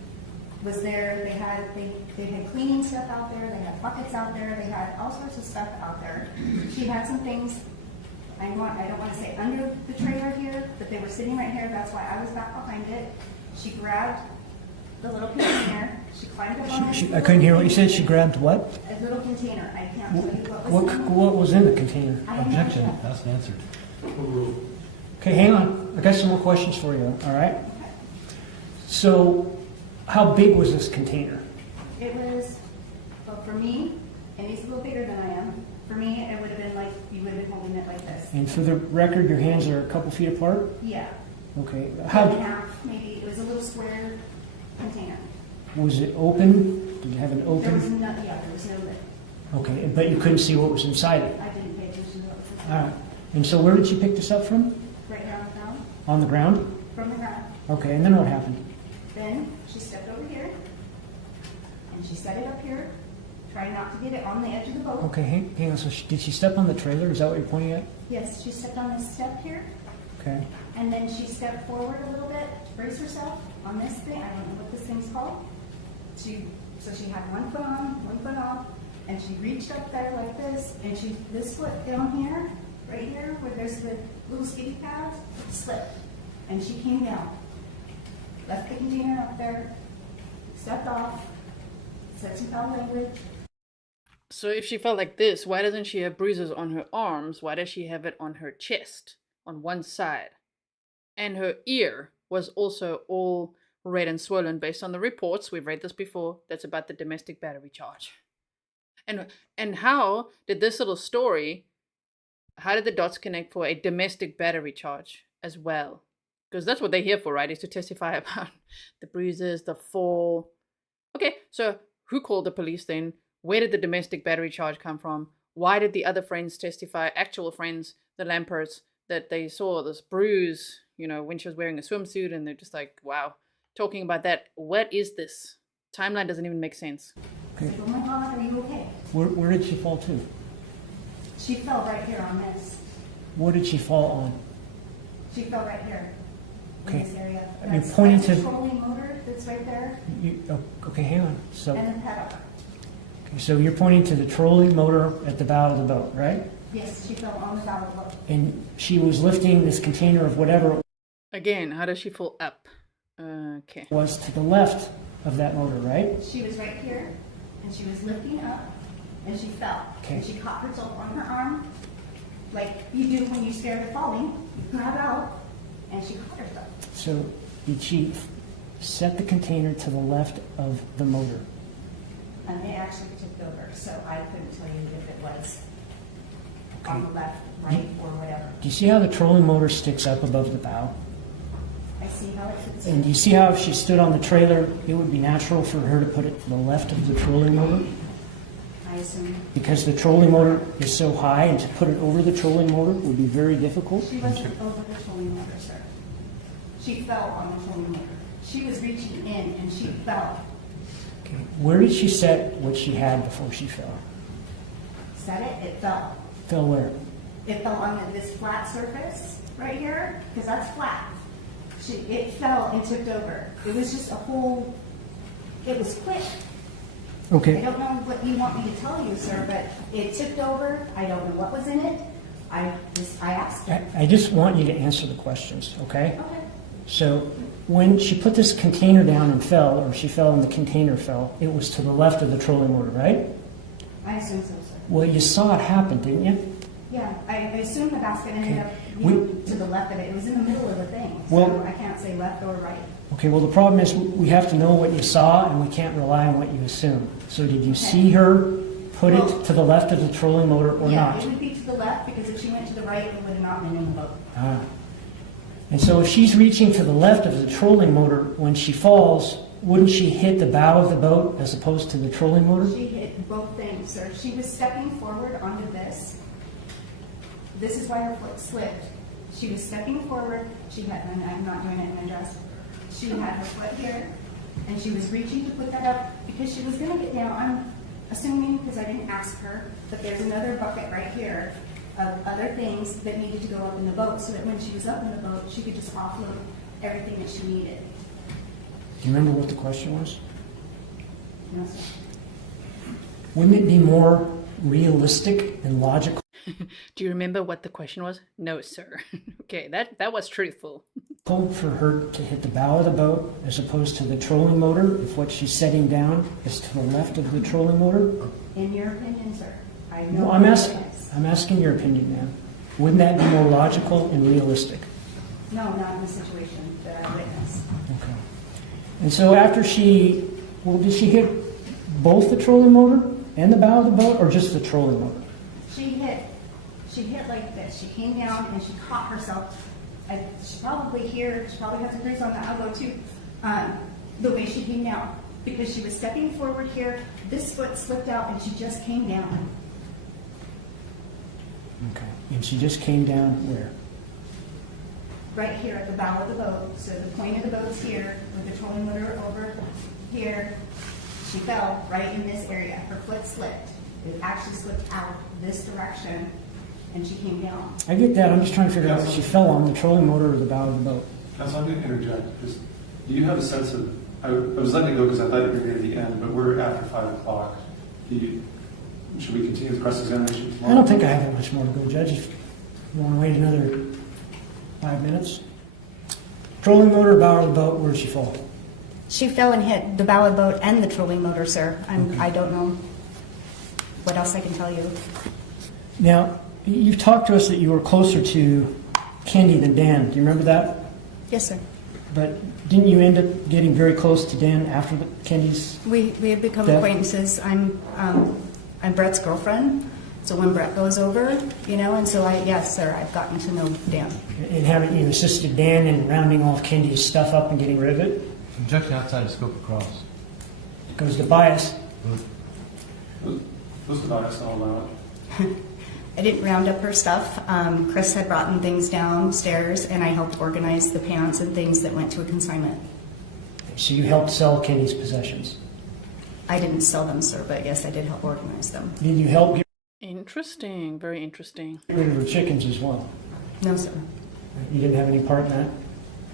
was there. They had cleaning stuff out there. They had buckets out there. They had all sorts of stuff out there. She had some things. I don't want to say under the trailer here, but they were sitting right here. That's why I was back behind it. She grabbed the little container. She climbed up on this. I couldn't hear what you said. She grabbed what? A little container. I can't tell you what was in it. What was in the container? I don't Objection, know. that's answered. Okay, hang on. I got some more questions for you, all right? So, how big was this container? It was, well, for me, and he's a little bigger than I am. For me, it would have been like, you would have been holding it like this. And for the record, your hands are a couple feet apart? Yeah. Okay. Cut in half, maybe. It was a little square container. Was it open? Did you have an There was open? no, yeah, there was no lid. Okay, but you couldn't see what was inside it? I didn't pay attention to what was All inside. right. And so where did she pick this up from? Right here on the ground, On the ground? from the ground. Okay, and then what happened? Then she stepped over here, and she set it up here, trying not to get it on the edge of the boat. Okay, hang on. So did she step on the trailer? Is that what you're pointing at? Yes, she stepped on this step here, Okay. and then she stepped forward a little bit to brace herself on this thing. I don't know what this thing's called. So she had one foot on, one foot off, and she reached up there like this, and this foot down here, right here, where there's the little skiddy pads, slipped, and she came down. Left the container up there, stepped off, said some foul language. So if she felt like this, why doesn't she have bruises on her arms? Why does she have it on her chest, on one side? And her ear was also all red and swollen based on the reports. We've read this before. That's about the domestic battery charge. And how did this little story, how did the dots connect for a domestic battery charge as well? Because that's what they're here for, right? Is to testify about the bruises, the fall. Okay, so who called the police then? Where did the domestic battery charge come from? Why did the other friends testify, actual friends, the Lamperts, that they saw this bruise, you know, when she was wearing a swimsuit, and they're just like, wow, talking about that. What is this? Timeline doesn't even make sense. I said, oh my God, are you okay? Where did she fall to? She fell right here on this. What did she fall on? She fell right here. Okay. In this area. You're pointing that's to- the trolling motor that's right there, Okay, hang on. So, and the pedal. okay, so you're pointing to the trolling motor at the bow of the boat, right? Yes, she fell on the bow of the boat. And she was lifting this container of whatever Again, how does she fall up? Okay. was to the left of that motor, right? She was right here, and she was lifting up, and she fell. Okay. And she caught herself on her arm, like you do when you're scared of falling. You grab out, and she caught herself. So did she set the container to the left of the motor? And it actually tipped over, so I couldn't tell you if it was on the left, right, or whatever. Do you see how the trolling motor sticks up above the bow? I see how it fits. And do you see how if she stood on the trailer, it would be natural for her to put it to the left of the trolling motor? I assume. Because the trolling motor is so high, and to put it over the trolling motor would be very difficult. She wasn't over the trolling motor, sir. She fell on the trolling motor. She was reaching in, and she fell. Okay. Where did she set what she had before she fell? Set it, it fell. Fell where? It fell on this flat surface right here, because that's flat. It fell and tipped over. It was just a whole, it was quick. Okay. I don't know what you want me to tell you, sir, but it tipped over. I don't know what was in it. I asked her. I just want you to answer the questions, okay? Okay. So when she put this container down and fell, or she fell and the container fell, it was to the left of the trolling motor, right? I assume so, sir. Well, you saw it happen, didn't you? Yeah, I assume the basket ended up to the left of it. It was in the middle of the thing, so Well- I can't say left or right. Okay, well, the problem is we have to know what you saw, and we can't rely on what you assume. So did you see her put it to the left of the trolling motor or Yeah, not? it would be to the left, because if she went to the right, it would have not been in the boat. Ah. And so if she's reaching to the left of the trolling motor, when she falls, wouldn't she hit the bow of the boat as opposed to the trolling motor? She hit both things, sir. She was stepping forward onto this. This is why her foot slipped. She was stepping forward. She had, and I'm not doing it in a dress. She had her foot here, and she was reaching to put that up because she was going to get down. I'm assuming, because I didn't ask her, but there's another bucket right here of other things that needed to go up in the boat, so that when she was up in the boat, she could just offload everything that she needed. Do you remember what the question was? No, sir. Wouldn't it be more realistic and logical? Do you remember what the question was? No, sir. Okay, that was truthful. Told for her to hit the bow of the boat as opposed to the trolling motor if what she's setting down is to the left of the trolling motor? In your opinion, sir? I know. No, I'm asking your opinion, ma'am. Wouldn't that be more logical and realistic? No, not in the situation that I witnessed. Okay. And so after did she hit both the trolling motor and the bow of the boat, or just the trolling motor? She hit like this. She came down and she caught herself. She probably has a bruise on the elbow too, the way she came down. Because she was stepping forward here, this foot slipped out and she just came down. Okay. And she just came down where? Right here at the bow of the boat. So the point of the boat's here, with the trolling motor over here. She fell right in this area. Her foot slipped. It actually slipped out this direction, and she came down. I get that. I'm just trying to figure out if she fell on the trolling motor or the bow of the boat. Counsel, I'm going to interject. Because do you have a sense of, I was letting it go because I thought you were near the end, but we're after 5 o'clock. Should we continue the cross-examination tomorrow? I don't think I have that much more to go, Judge. If you want to wait another 5 minutes. Trolling motor, bow of the boat, where did she fall? She fell and hit the bow of the boat and the trolling motor, sir. I don't know what else I can tell you. Now, you've talked to us that you were closer to Kendy than Dan. Do you remember that? Yes, sir. But didn't you end up getting very close to Dan after Kendy's We have become death? acquaintances. I'm Brett's girlfriend. So when Brett goes over, and so yes, sir, I've gotten to know Dan. And haven't you assisted Dan in rounding off Kendy's stuff up and getting rid of it? Objection outside of scope of cross. Goes to bias. Who's the bias? I'll allow it. I didn't round up her stuff. Chris had brought things downstairs, and I helped organize the pants and things that went to a consignment. So you helped sell Kendy's possessions? I didn't sell them, sir, but yes, I did help organize them. Did you help get Interesting, very interesting. rid of her chickens as well? No, sir. You didn't have any part in that?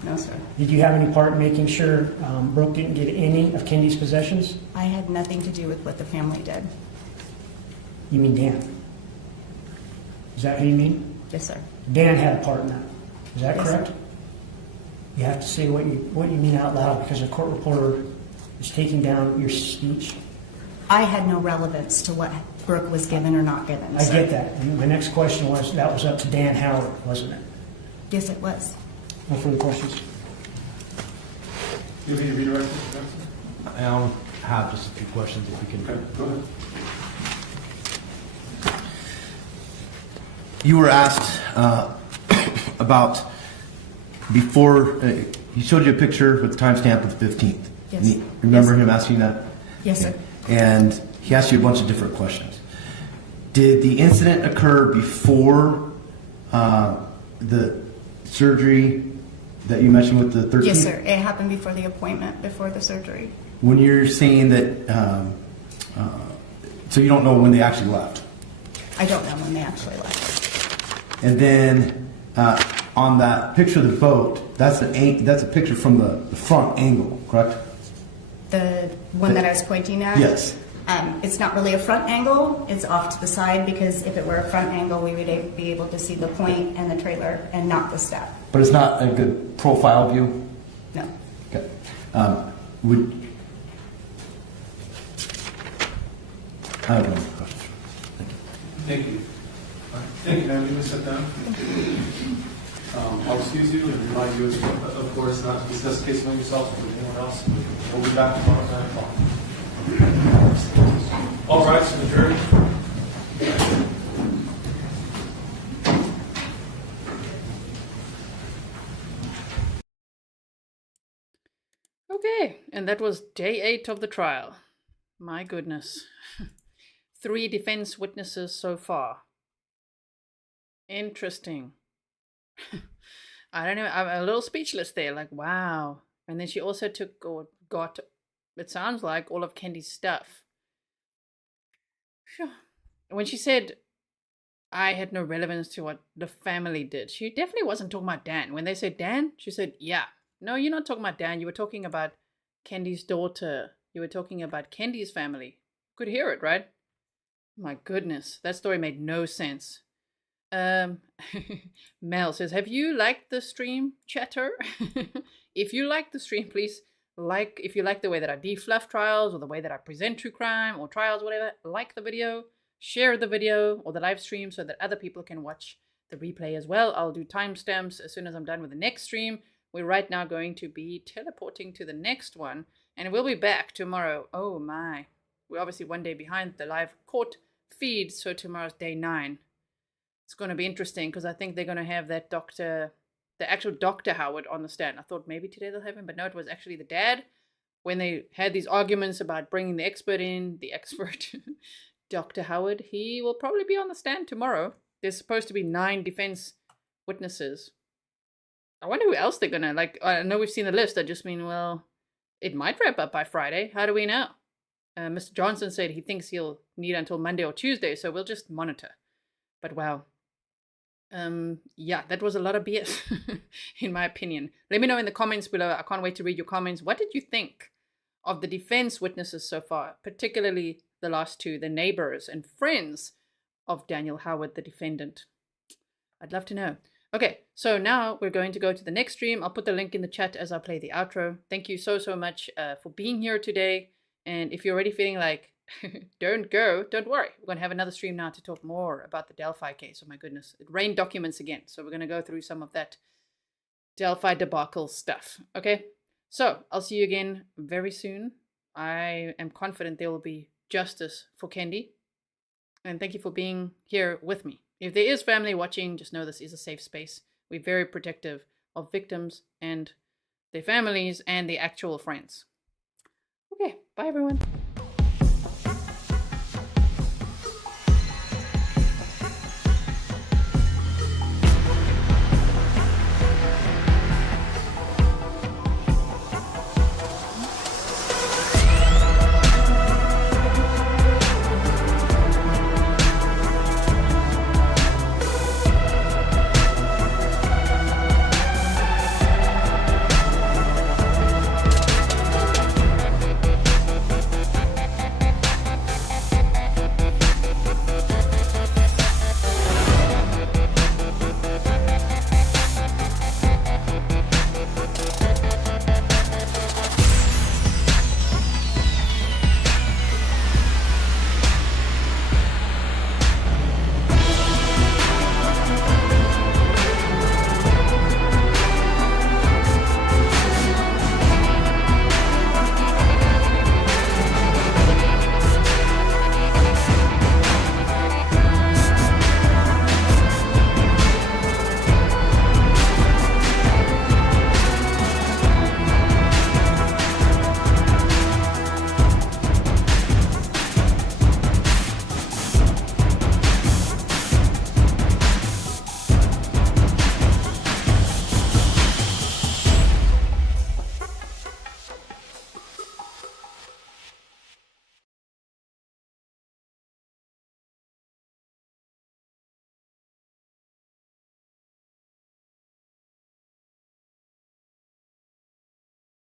No, sir. Did you have any part in making sure Brooke didn't get any of Kendy's possessions? I had nothing to do with what the family did. You mean Dan? Is that who you mean? Yes, sir. Dan had a part in that. Is that Yes, correct? sir. You have to say what you mean out loud because a court reporter is taking down your speech. I had no relevance to what Brooke was given or not given. I sir. get that. And my next question was, that was up to Dan Howard, wasn't it? Yes, it was. No further questions? You have any redirections, Johnson? I have just a few questions if we can. Okay, go ahead. You were asked about before, he showed you a picture with the timestamp of the 15th. Yes. Remember him asking that? Yes, sir. And he asked you a bunch of different questions. Did the incident occur before the surgery that you mentioned with the 13th? Yes, sir. It happened before the appointment, before the surgery. When you're saying that, so you don't know when they actually left? I don't know when they actually left. And then on that picture of the boat, that's a picture from the front angle, correct? The one that I was pointing at? Yes. It's not really a front angle. It's off to the side because if it were a front angle, we would be able to see the point and the trailer and not the step. But it's not a good profile view? No. Okay. I have no more questions. Thank you. Thank you, ma'am. You may sit down. I'll excuse you and remind you, of course, not to discuss the case among yourselves with anyone else. We'll be back tomorrow at 9 o'clock. All rise to adjourn. Okay, and that was day 8 of the trial. My goodness. 3 defense witnesses so far. Interesting. I don't know, I'm a little speechless there, like, wow. And then she also took or got, it sounds like, all of Kendy's stuff. Phew. When she said, I had no relevance to what the family did, she definitely wasn't talking about Dan. When they said Dan, she said, yeah. No, you're not talking about Dan. You were talking about Kendy's daughter. You were talking about Kendy's family. Could hear it, right? My goodness, that story made no sense. Mel says, have you liked the stream, chatter? If you like the stream, please if you like the way that I defluff trials or the way that I present true crime or trials, whatever, like the video, share the video or the live stream so that other people can watch the replay as well. I'll do timestamps as soon as I'm done with the next stream. We're right now going to be teleporting to the next one, and we'll be back tomorrow. Oh my. We're obviously one day behind the live court feed, so tomorrow's day 9. It's going to be interesting because I think they're going to have that the actual Dr. Howard on the stand. I thought maybe today they'll have him, but no, it was actually the dad. When they had these arguments about bringing the expert in, the expert, Dr. Howard, he will probably be on the stand tomorrow. There's supposed to be 9 defense witnesses. I wonder who else they're going to, like, I know we've seen the list. I just mean, well, it might wrap up by Friday. How do we know? Mr. Johnson said he thinks he'll need until Monday or Tuesday, so we'll just monitor. But wow. Yeah, that was a lot of BS, in my opinion. Let me know in the comments below. I can't wait to read your comments. What did you think of the defense witnesses so far, particularly the last 2, the neighbors and friends of Daniel Howard, the defendant? I'd love to know. Okay, so now we're going to go to the next stream. I'll put the link in the chat as I play the outro. Thank you so much for being here today. And if you're already feeling like, don't go, don't worry. We're going to have another stream now to talk more about the Delphi case. Oh my goodness, it rained documents again. So we're going to go through some of that Delphi debacle stuff. Okay, so I'll see you again very soon. I am confident there will be justice for Kendy. And thank you for being here with me. If there is family watching, just know this is a safe space. We're very protective of victims and their families and their actual friends. Okay, bye everyone.